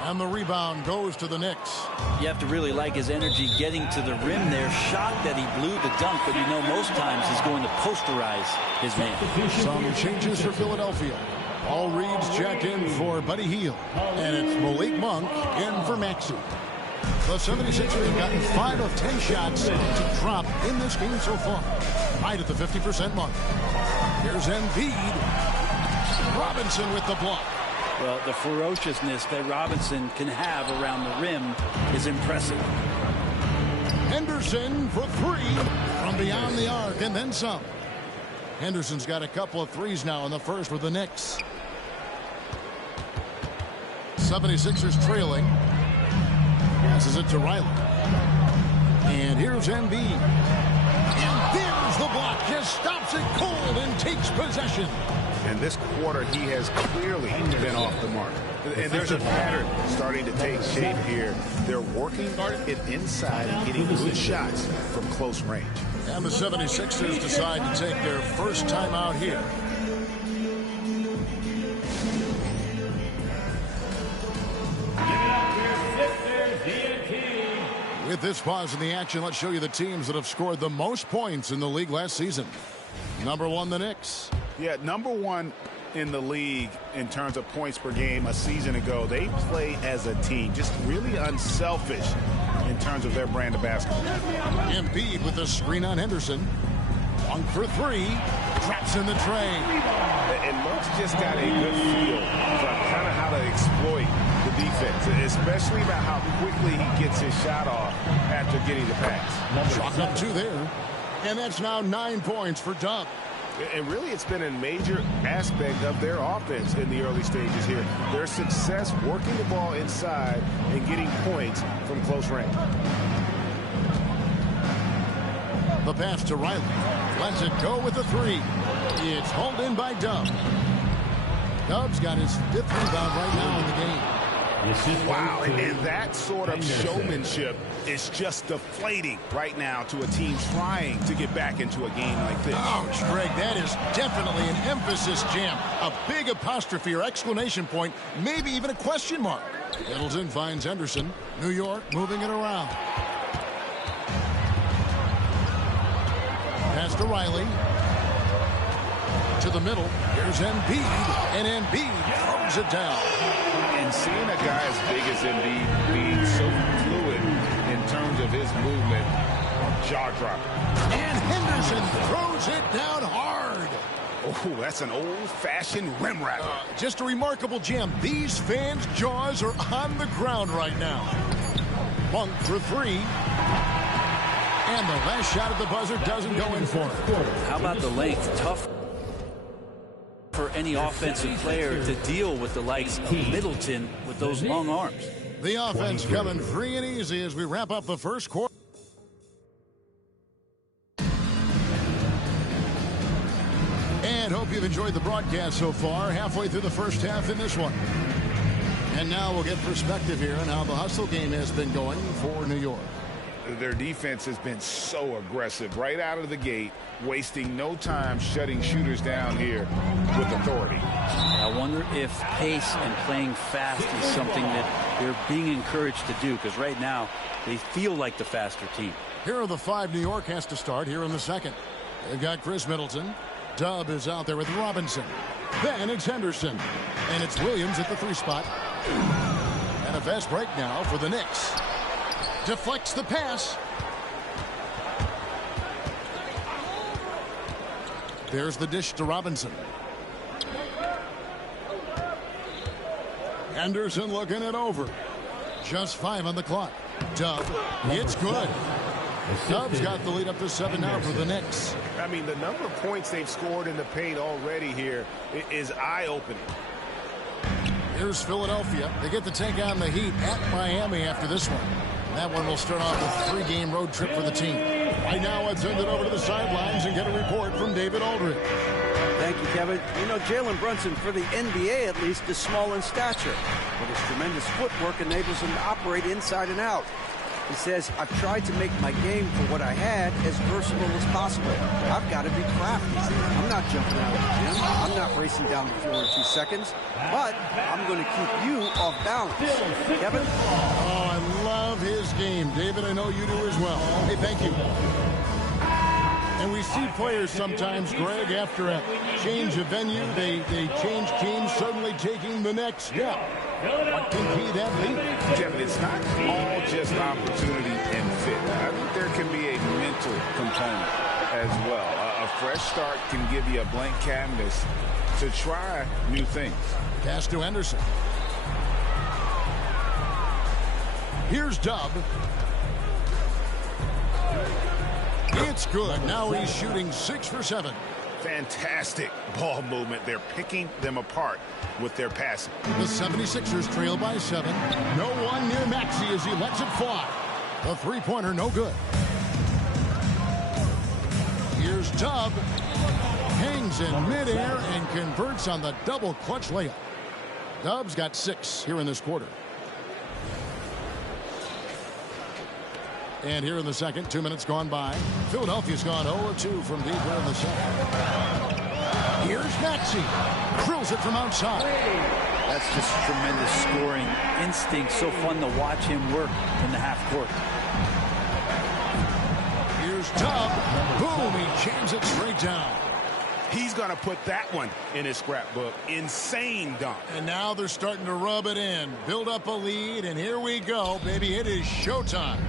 And the rebound goes to the Knicks. You have to really like his energy getting to the rim there. Shocked that he blew the dunk, but you know most times he's going to posterize his man. Some changes for Philadelphia. Paul Reed's checked in for Buddy Hield. And it's Malik Monk in for Maxey. The 76ers have gotten 5 of 10 shots to drop in this game so far. Right at the 50% mark. Here's Embiid. Robinson with the block. Well, the ferociousness that Robinson can have around the rim is impressive. Henderson for 3 from beyond the arc and then some. Henderson's got a couple of threes now in the first with the Knicks. 76ers trailing. Passes it to Riley. And here's Embiid. And there's the block. Just stops it cold and takes possession. And this quarter, he has clearly been off the mark. And there's a pattern starting to take shape here. They're working it inside and getting good shots from close range. And the 76ers decide to take their first time out here. With this pause in the action, let's show you the teams that have scored the most points in the league last season. Number 1, the Knicks. Yeah, number 1 in the league in terms of points per game a season ago. They play as a team, just really unselfish in terms of their brand of basketball. Embiid with a screen on Henderson. 1 for 3. Traps in the tray. And Monk's just got a good feel for kind of how to exploit the defense, especially about how quickly he gets his shot off after getting the pass. Chalk up 2 there. And that's now 9 points for Dub. And really, it's been a major aspect of their offense in the early stages here. Their success working the ball inside and getting points from close range. The pass to Riley. Lets it go with the 3. It's hauled in by Dub. Dub's got his 5th rebound right now in the game. Wow, and that sort of showmanship is just deflating right now to a team trying to get back into a game like this. Ouch, Greg, that is definitely an emphasis jam. A big apostrophe or exclamation point, maybe even a question mark. Middleton finds Henderson. New York moving it around. Pass to Riley. To the middle. Here's Embiid. And Embiid throws it down. And seeing a guy as big as Embiid being so fluid in terms of his movement, jaw-dropping. And Henderson throws it down hard. Oh, that's an old-fashioned rim rattler. Just a remarkable jam. These fans' jaws are on the ground right now. Monk for 3. And the last shot at the buzzer doesn't go in for it. How about the length? Tough for any offensive player to deal with the likes of Middleton with those long arms. The offense coming free and easy as we wrap up the first quarter. And hope you've enjoyed the broadcast so far. Halfway through the first half in this one. And now we'll get perspective here on how the hustle game has been going for New York. Their defense has been so aggressive right out of the gate, wasting no time shutting shooters down here with authority. I wonder if pace and playing fast is something that they're being encouraged to do, because right now they feel like the faster team. Here are the 5 New York has to start here in the second. They've got Chris Middleton. Dub is out there with Robinson. Then it's Henderson. And it's Williams at the 3 spot. And a fast break now for the Knicks. Deflects the pass. There's the dish to Robinson. Henderson looking it over. Just 5 on the clock. Dub, it's good. Dub's got the lead up to 7 now for the Knicks. I mean, the number of points they've scored in the paint already here is eye-opening. Here's Philadelphia. They get to take on the Heat at Miami after this one. That one will start off a 3-game road trip for the team. Right now, let's send it over to the sidelines and get a report from David Aldridge. Thank you, Kevin. You know, Jalen Brunson, for the NBA at least, is small in stature, but his tremendous footwork enables him to operate inside and out. He says, I've tried to make my game for what I had as versatile as possible. I've got to be crafty. I'm not jumping out of the gym. I'm not racing down the floor in 2 seconds, but I'm going to keep you off balance. Kevin? Oh, I love his game. David, I know you do as well. Hey, thank you. And we see players sometimes, Greg, after a change of venue, they change teams, suddenly taking the next step. What can be that leap? Kevin, it's not all just opportunity and fit. I think there can be a mental component as well. A fresh start can give you a blank canvas to try new things. Pass to Henderson. Here's Dub. It's good. Now he's shooting 6 for 7. Fantastic ball movement. They're picking them apart with their passing. The 76ers trail by 7. No one near Maxey as he lets it fly. The three-pointer no good. Here's Tubb. Hangs in midair and converts on the double clutch layup. Tubbs got 6 here in this quarter. And here in the second, 2 minutes gone by. Philadelphia's gone 0-2 from deep here in the second. Here's Maxey. Drills it from outside. That's just tremendous scoring instinct. So fun to watch him work in the half court. Here's Tubb. Boom, he jams it straight down. He's going to put that one in his scrapbook. Insane dunk. And now they're starting to rub it in. Build up a lead, and here we go, baby. It is showtime.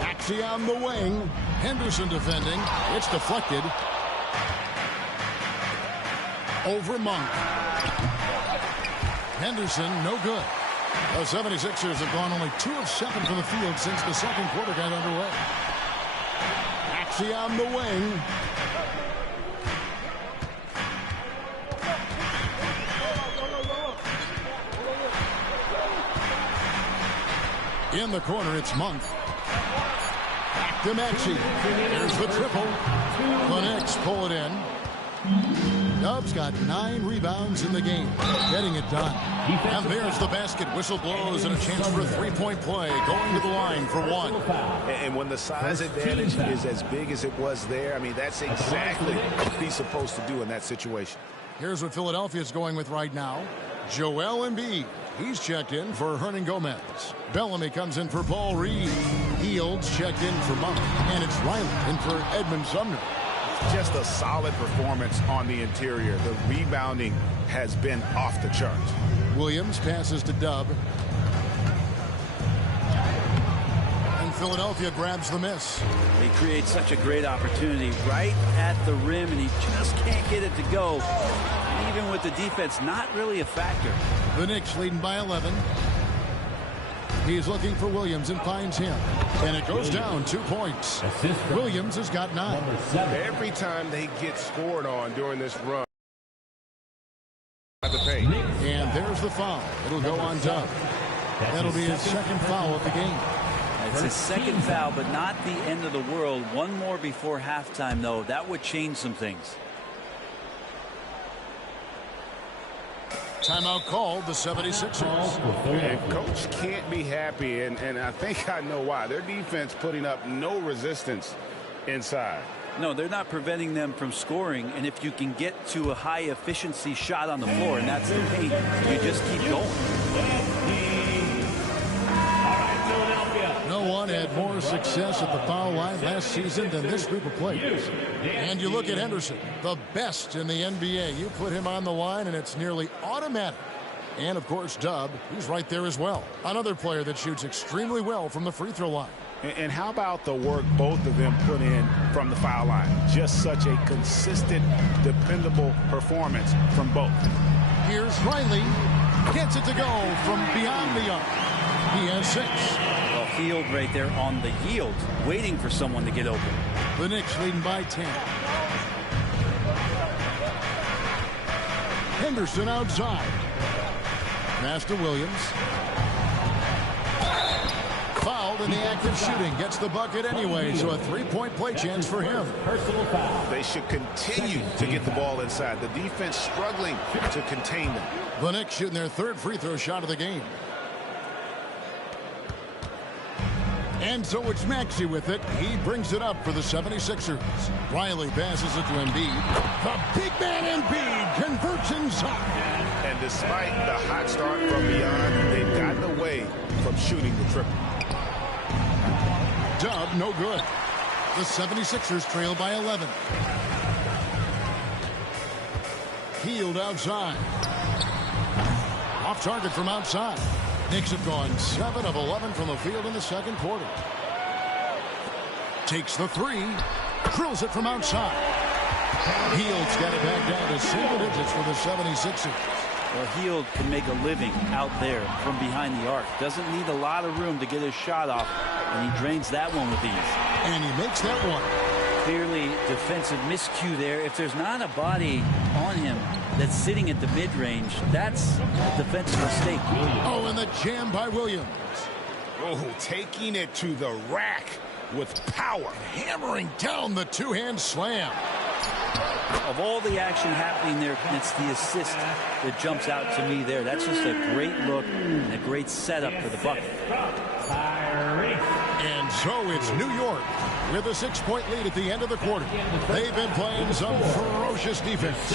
Maxey on the wing. Henderson defending. It's deflected. Over Monk. Henderson, no good. The 76ers have gone only 2 of 7 from the field since the second quarter got underway. Maxey on the wing. In the corner, it's Monk. Back to Maxey. There's the triple. The Knicks pull it in. Tubbs got 9 rebounds in the game, getting it done. And there's the basket. Whistle blows and a chance for a three-point play. Going to the line for 1. And when the size advantage is as big as it was there, I mean, that's exactly what he's supposed to do in that situation. Here's what Philadelphia's going with right now. Joel Embiid. He's checked in for Hernan Gomez. Bellamy comes in for Paul Reed. Fields checked in for Monk. And it's Riley in for Edmund Sumner. Just a solid performance on the interior. The rebounding has been off the charts. Williams passes to Dub. And Philadelphia grabs the miss. He creates such a great opportunity right at the rim, and he just can't get it to go. Even with the defense, not really a factor. The Knicks leading by 11. He's looking for Williams and finds him. And it goes down 2 points. Williams has got 9. Every time they get scored on during this run. And there's the foul. It'll go on Tubb. That'll be his second foul of the game. It's his second foul, but not the end of the world. One more before halftime, though. That would change some things. Timeout called, the 76ers. And coach can't be happy, and I think I know why. Their defense putting up no resistance inside. No, they're not preventing them from scoring, and if you can get to a high efficiency shot on the floor, and that's the paint, you just keep going. No one had more success at the foul line last season than this group of players. And you look at Henderson, the best in the NBA. You put him on the line, and it's nearly automatic. And, of course, Dub, he's right there as well. Another player that shoots extremely well from the free throw line. And how about the work both of them put in from the foul line? Just such a consistent, dependable performance from both. Here's Riley. Gets it to go from beyond the arc. He has 6. Well, Field right there on the yield, waiting for someone to get open. The Knicks leading by 10. Henderson outside. Pass to Williams. Fouled in the act of shooting. Gets the bucket anyway, so a three-point play chance for him. Personal foul. They should continue to get the ball inside. The defense struggling to contain them. The Knicks shooting their 3rd free throw shot of the game. And so it's Maxey with it. He brings it up for the 76ers. Riley passes it to Embiid. The big man Embiid converts inside. And despite the hot start from beyond, they've gotten away from shooting the triple. Dub, no good. The 76ers trail by 11. Hield outside. Off target from outside. Knicks have gone 7 of 11 from the field in the second quarter. Takes the 3. Drills it from outside. Hield's got it back down to single digits for the 76ers. Well, Hield can make a living out there from behind the arc. Doesn't need a lot of room to get his shot off, and he drains that one with ease. And he makes that one. Clearly defensive miscue there. If there's not a body on him that's sitting at the mid-range, that's a defensive mistake. Oh, and the jam by Williams. Oh, taking it to the rack with power. Hammering down the two-hand slam. Of all the action happening there, it's the assist that jumps out to me there. That's just a great look and a great setup for the bucket. And so it's New York with a 6-point lead at the end of the quarter. They've been playing some ferocious defense.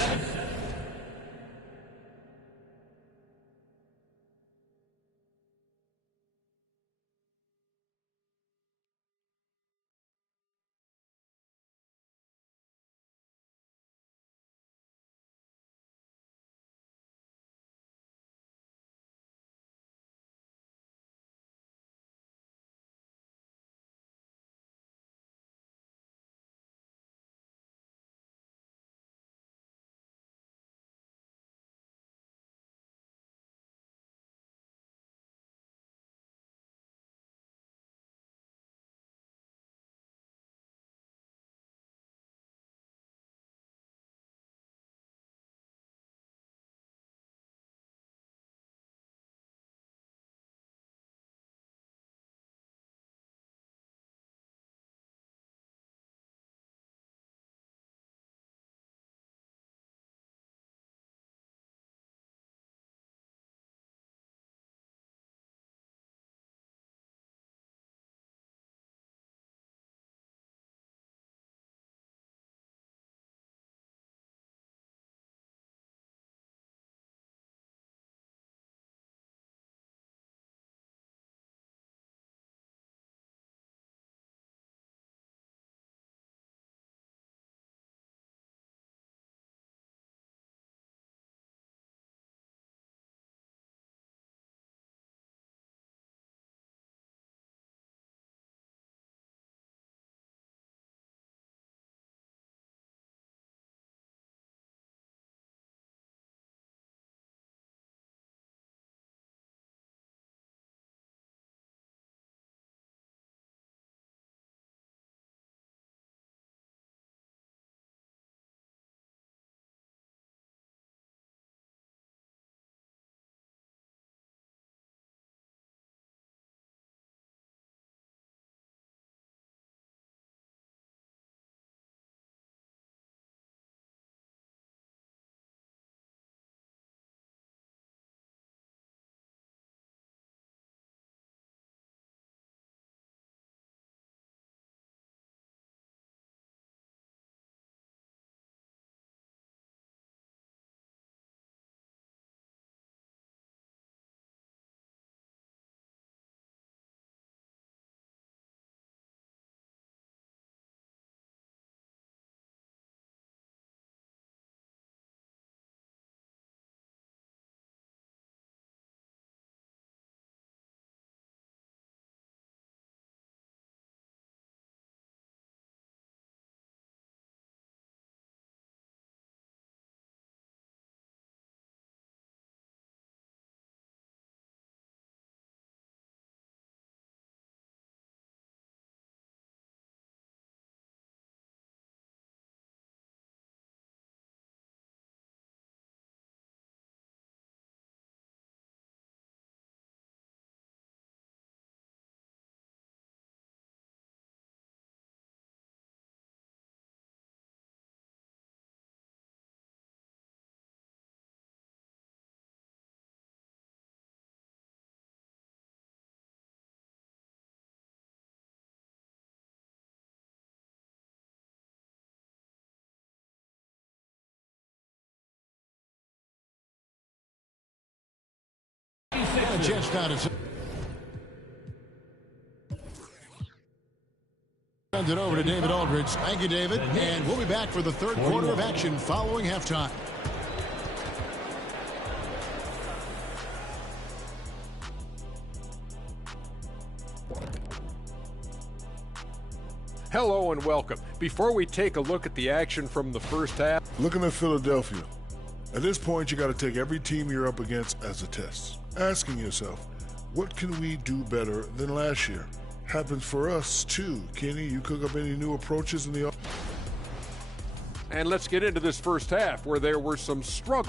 A chance now to send it over to David Aldridge. Thank you, David. And we'll be back for the third quarter of action following halftime. Hello and welcome. Before we take a look at the action from the first half. Looking at Philadelphia, At this point, you got to take every team you're up against as a test, asking yourself, what can we do better than last year? Happens for us too. Kenny, you cook up any new approaches in the And let's get into this first half where there were some struggles.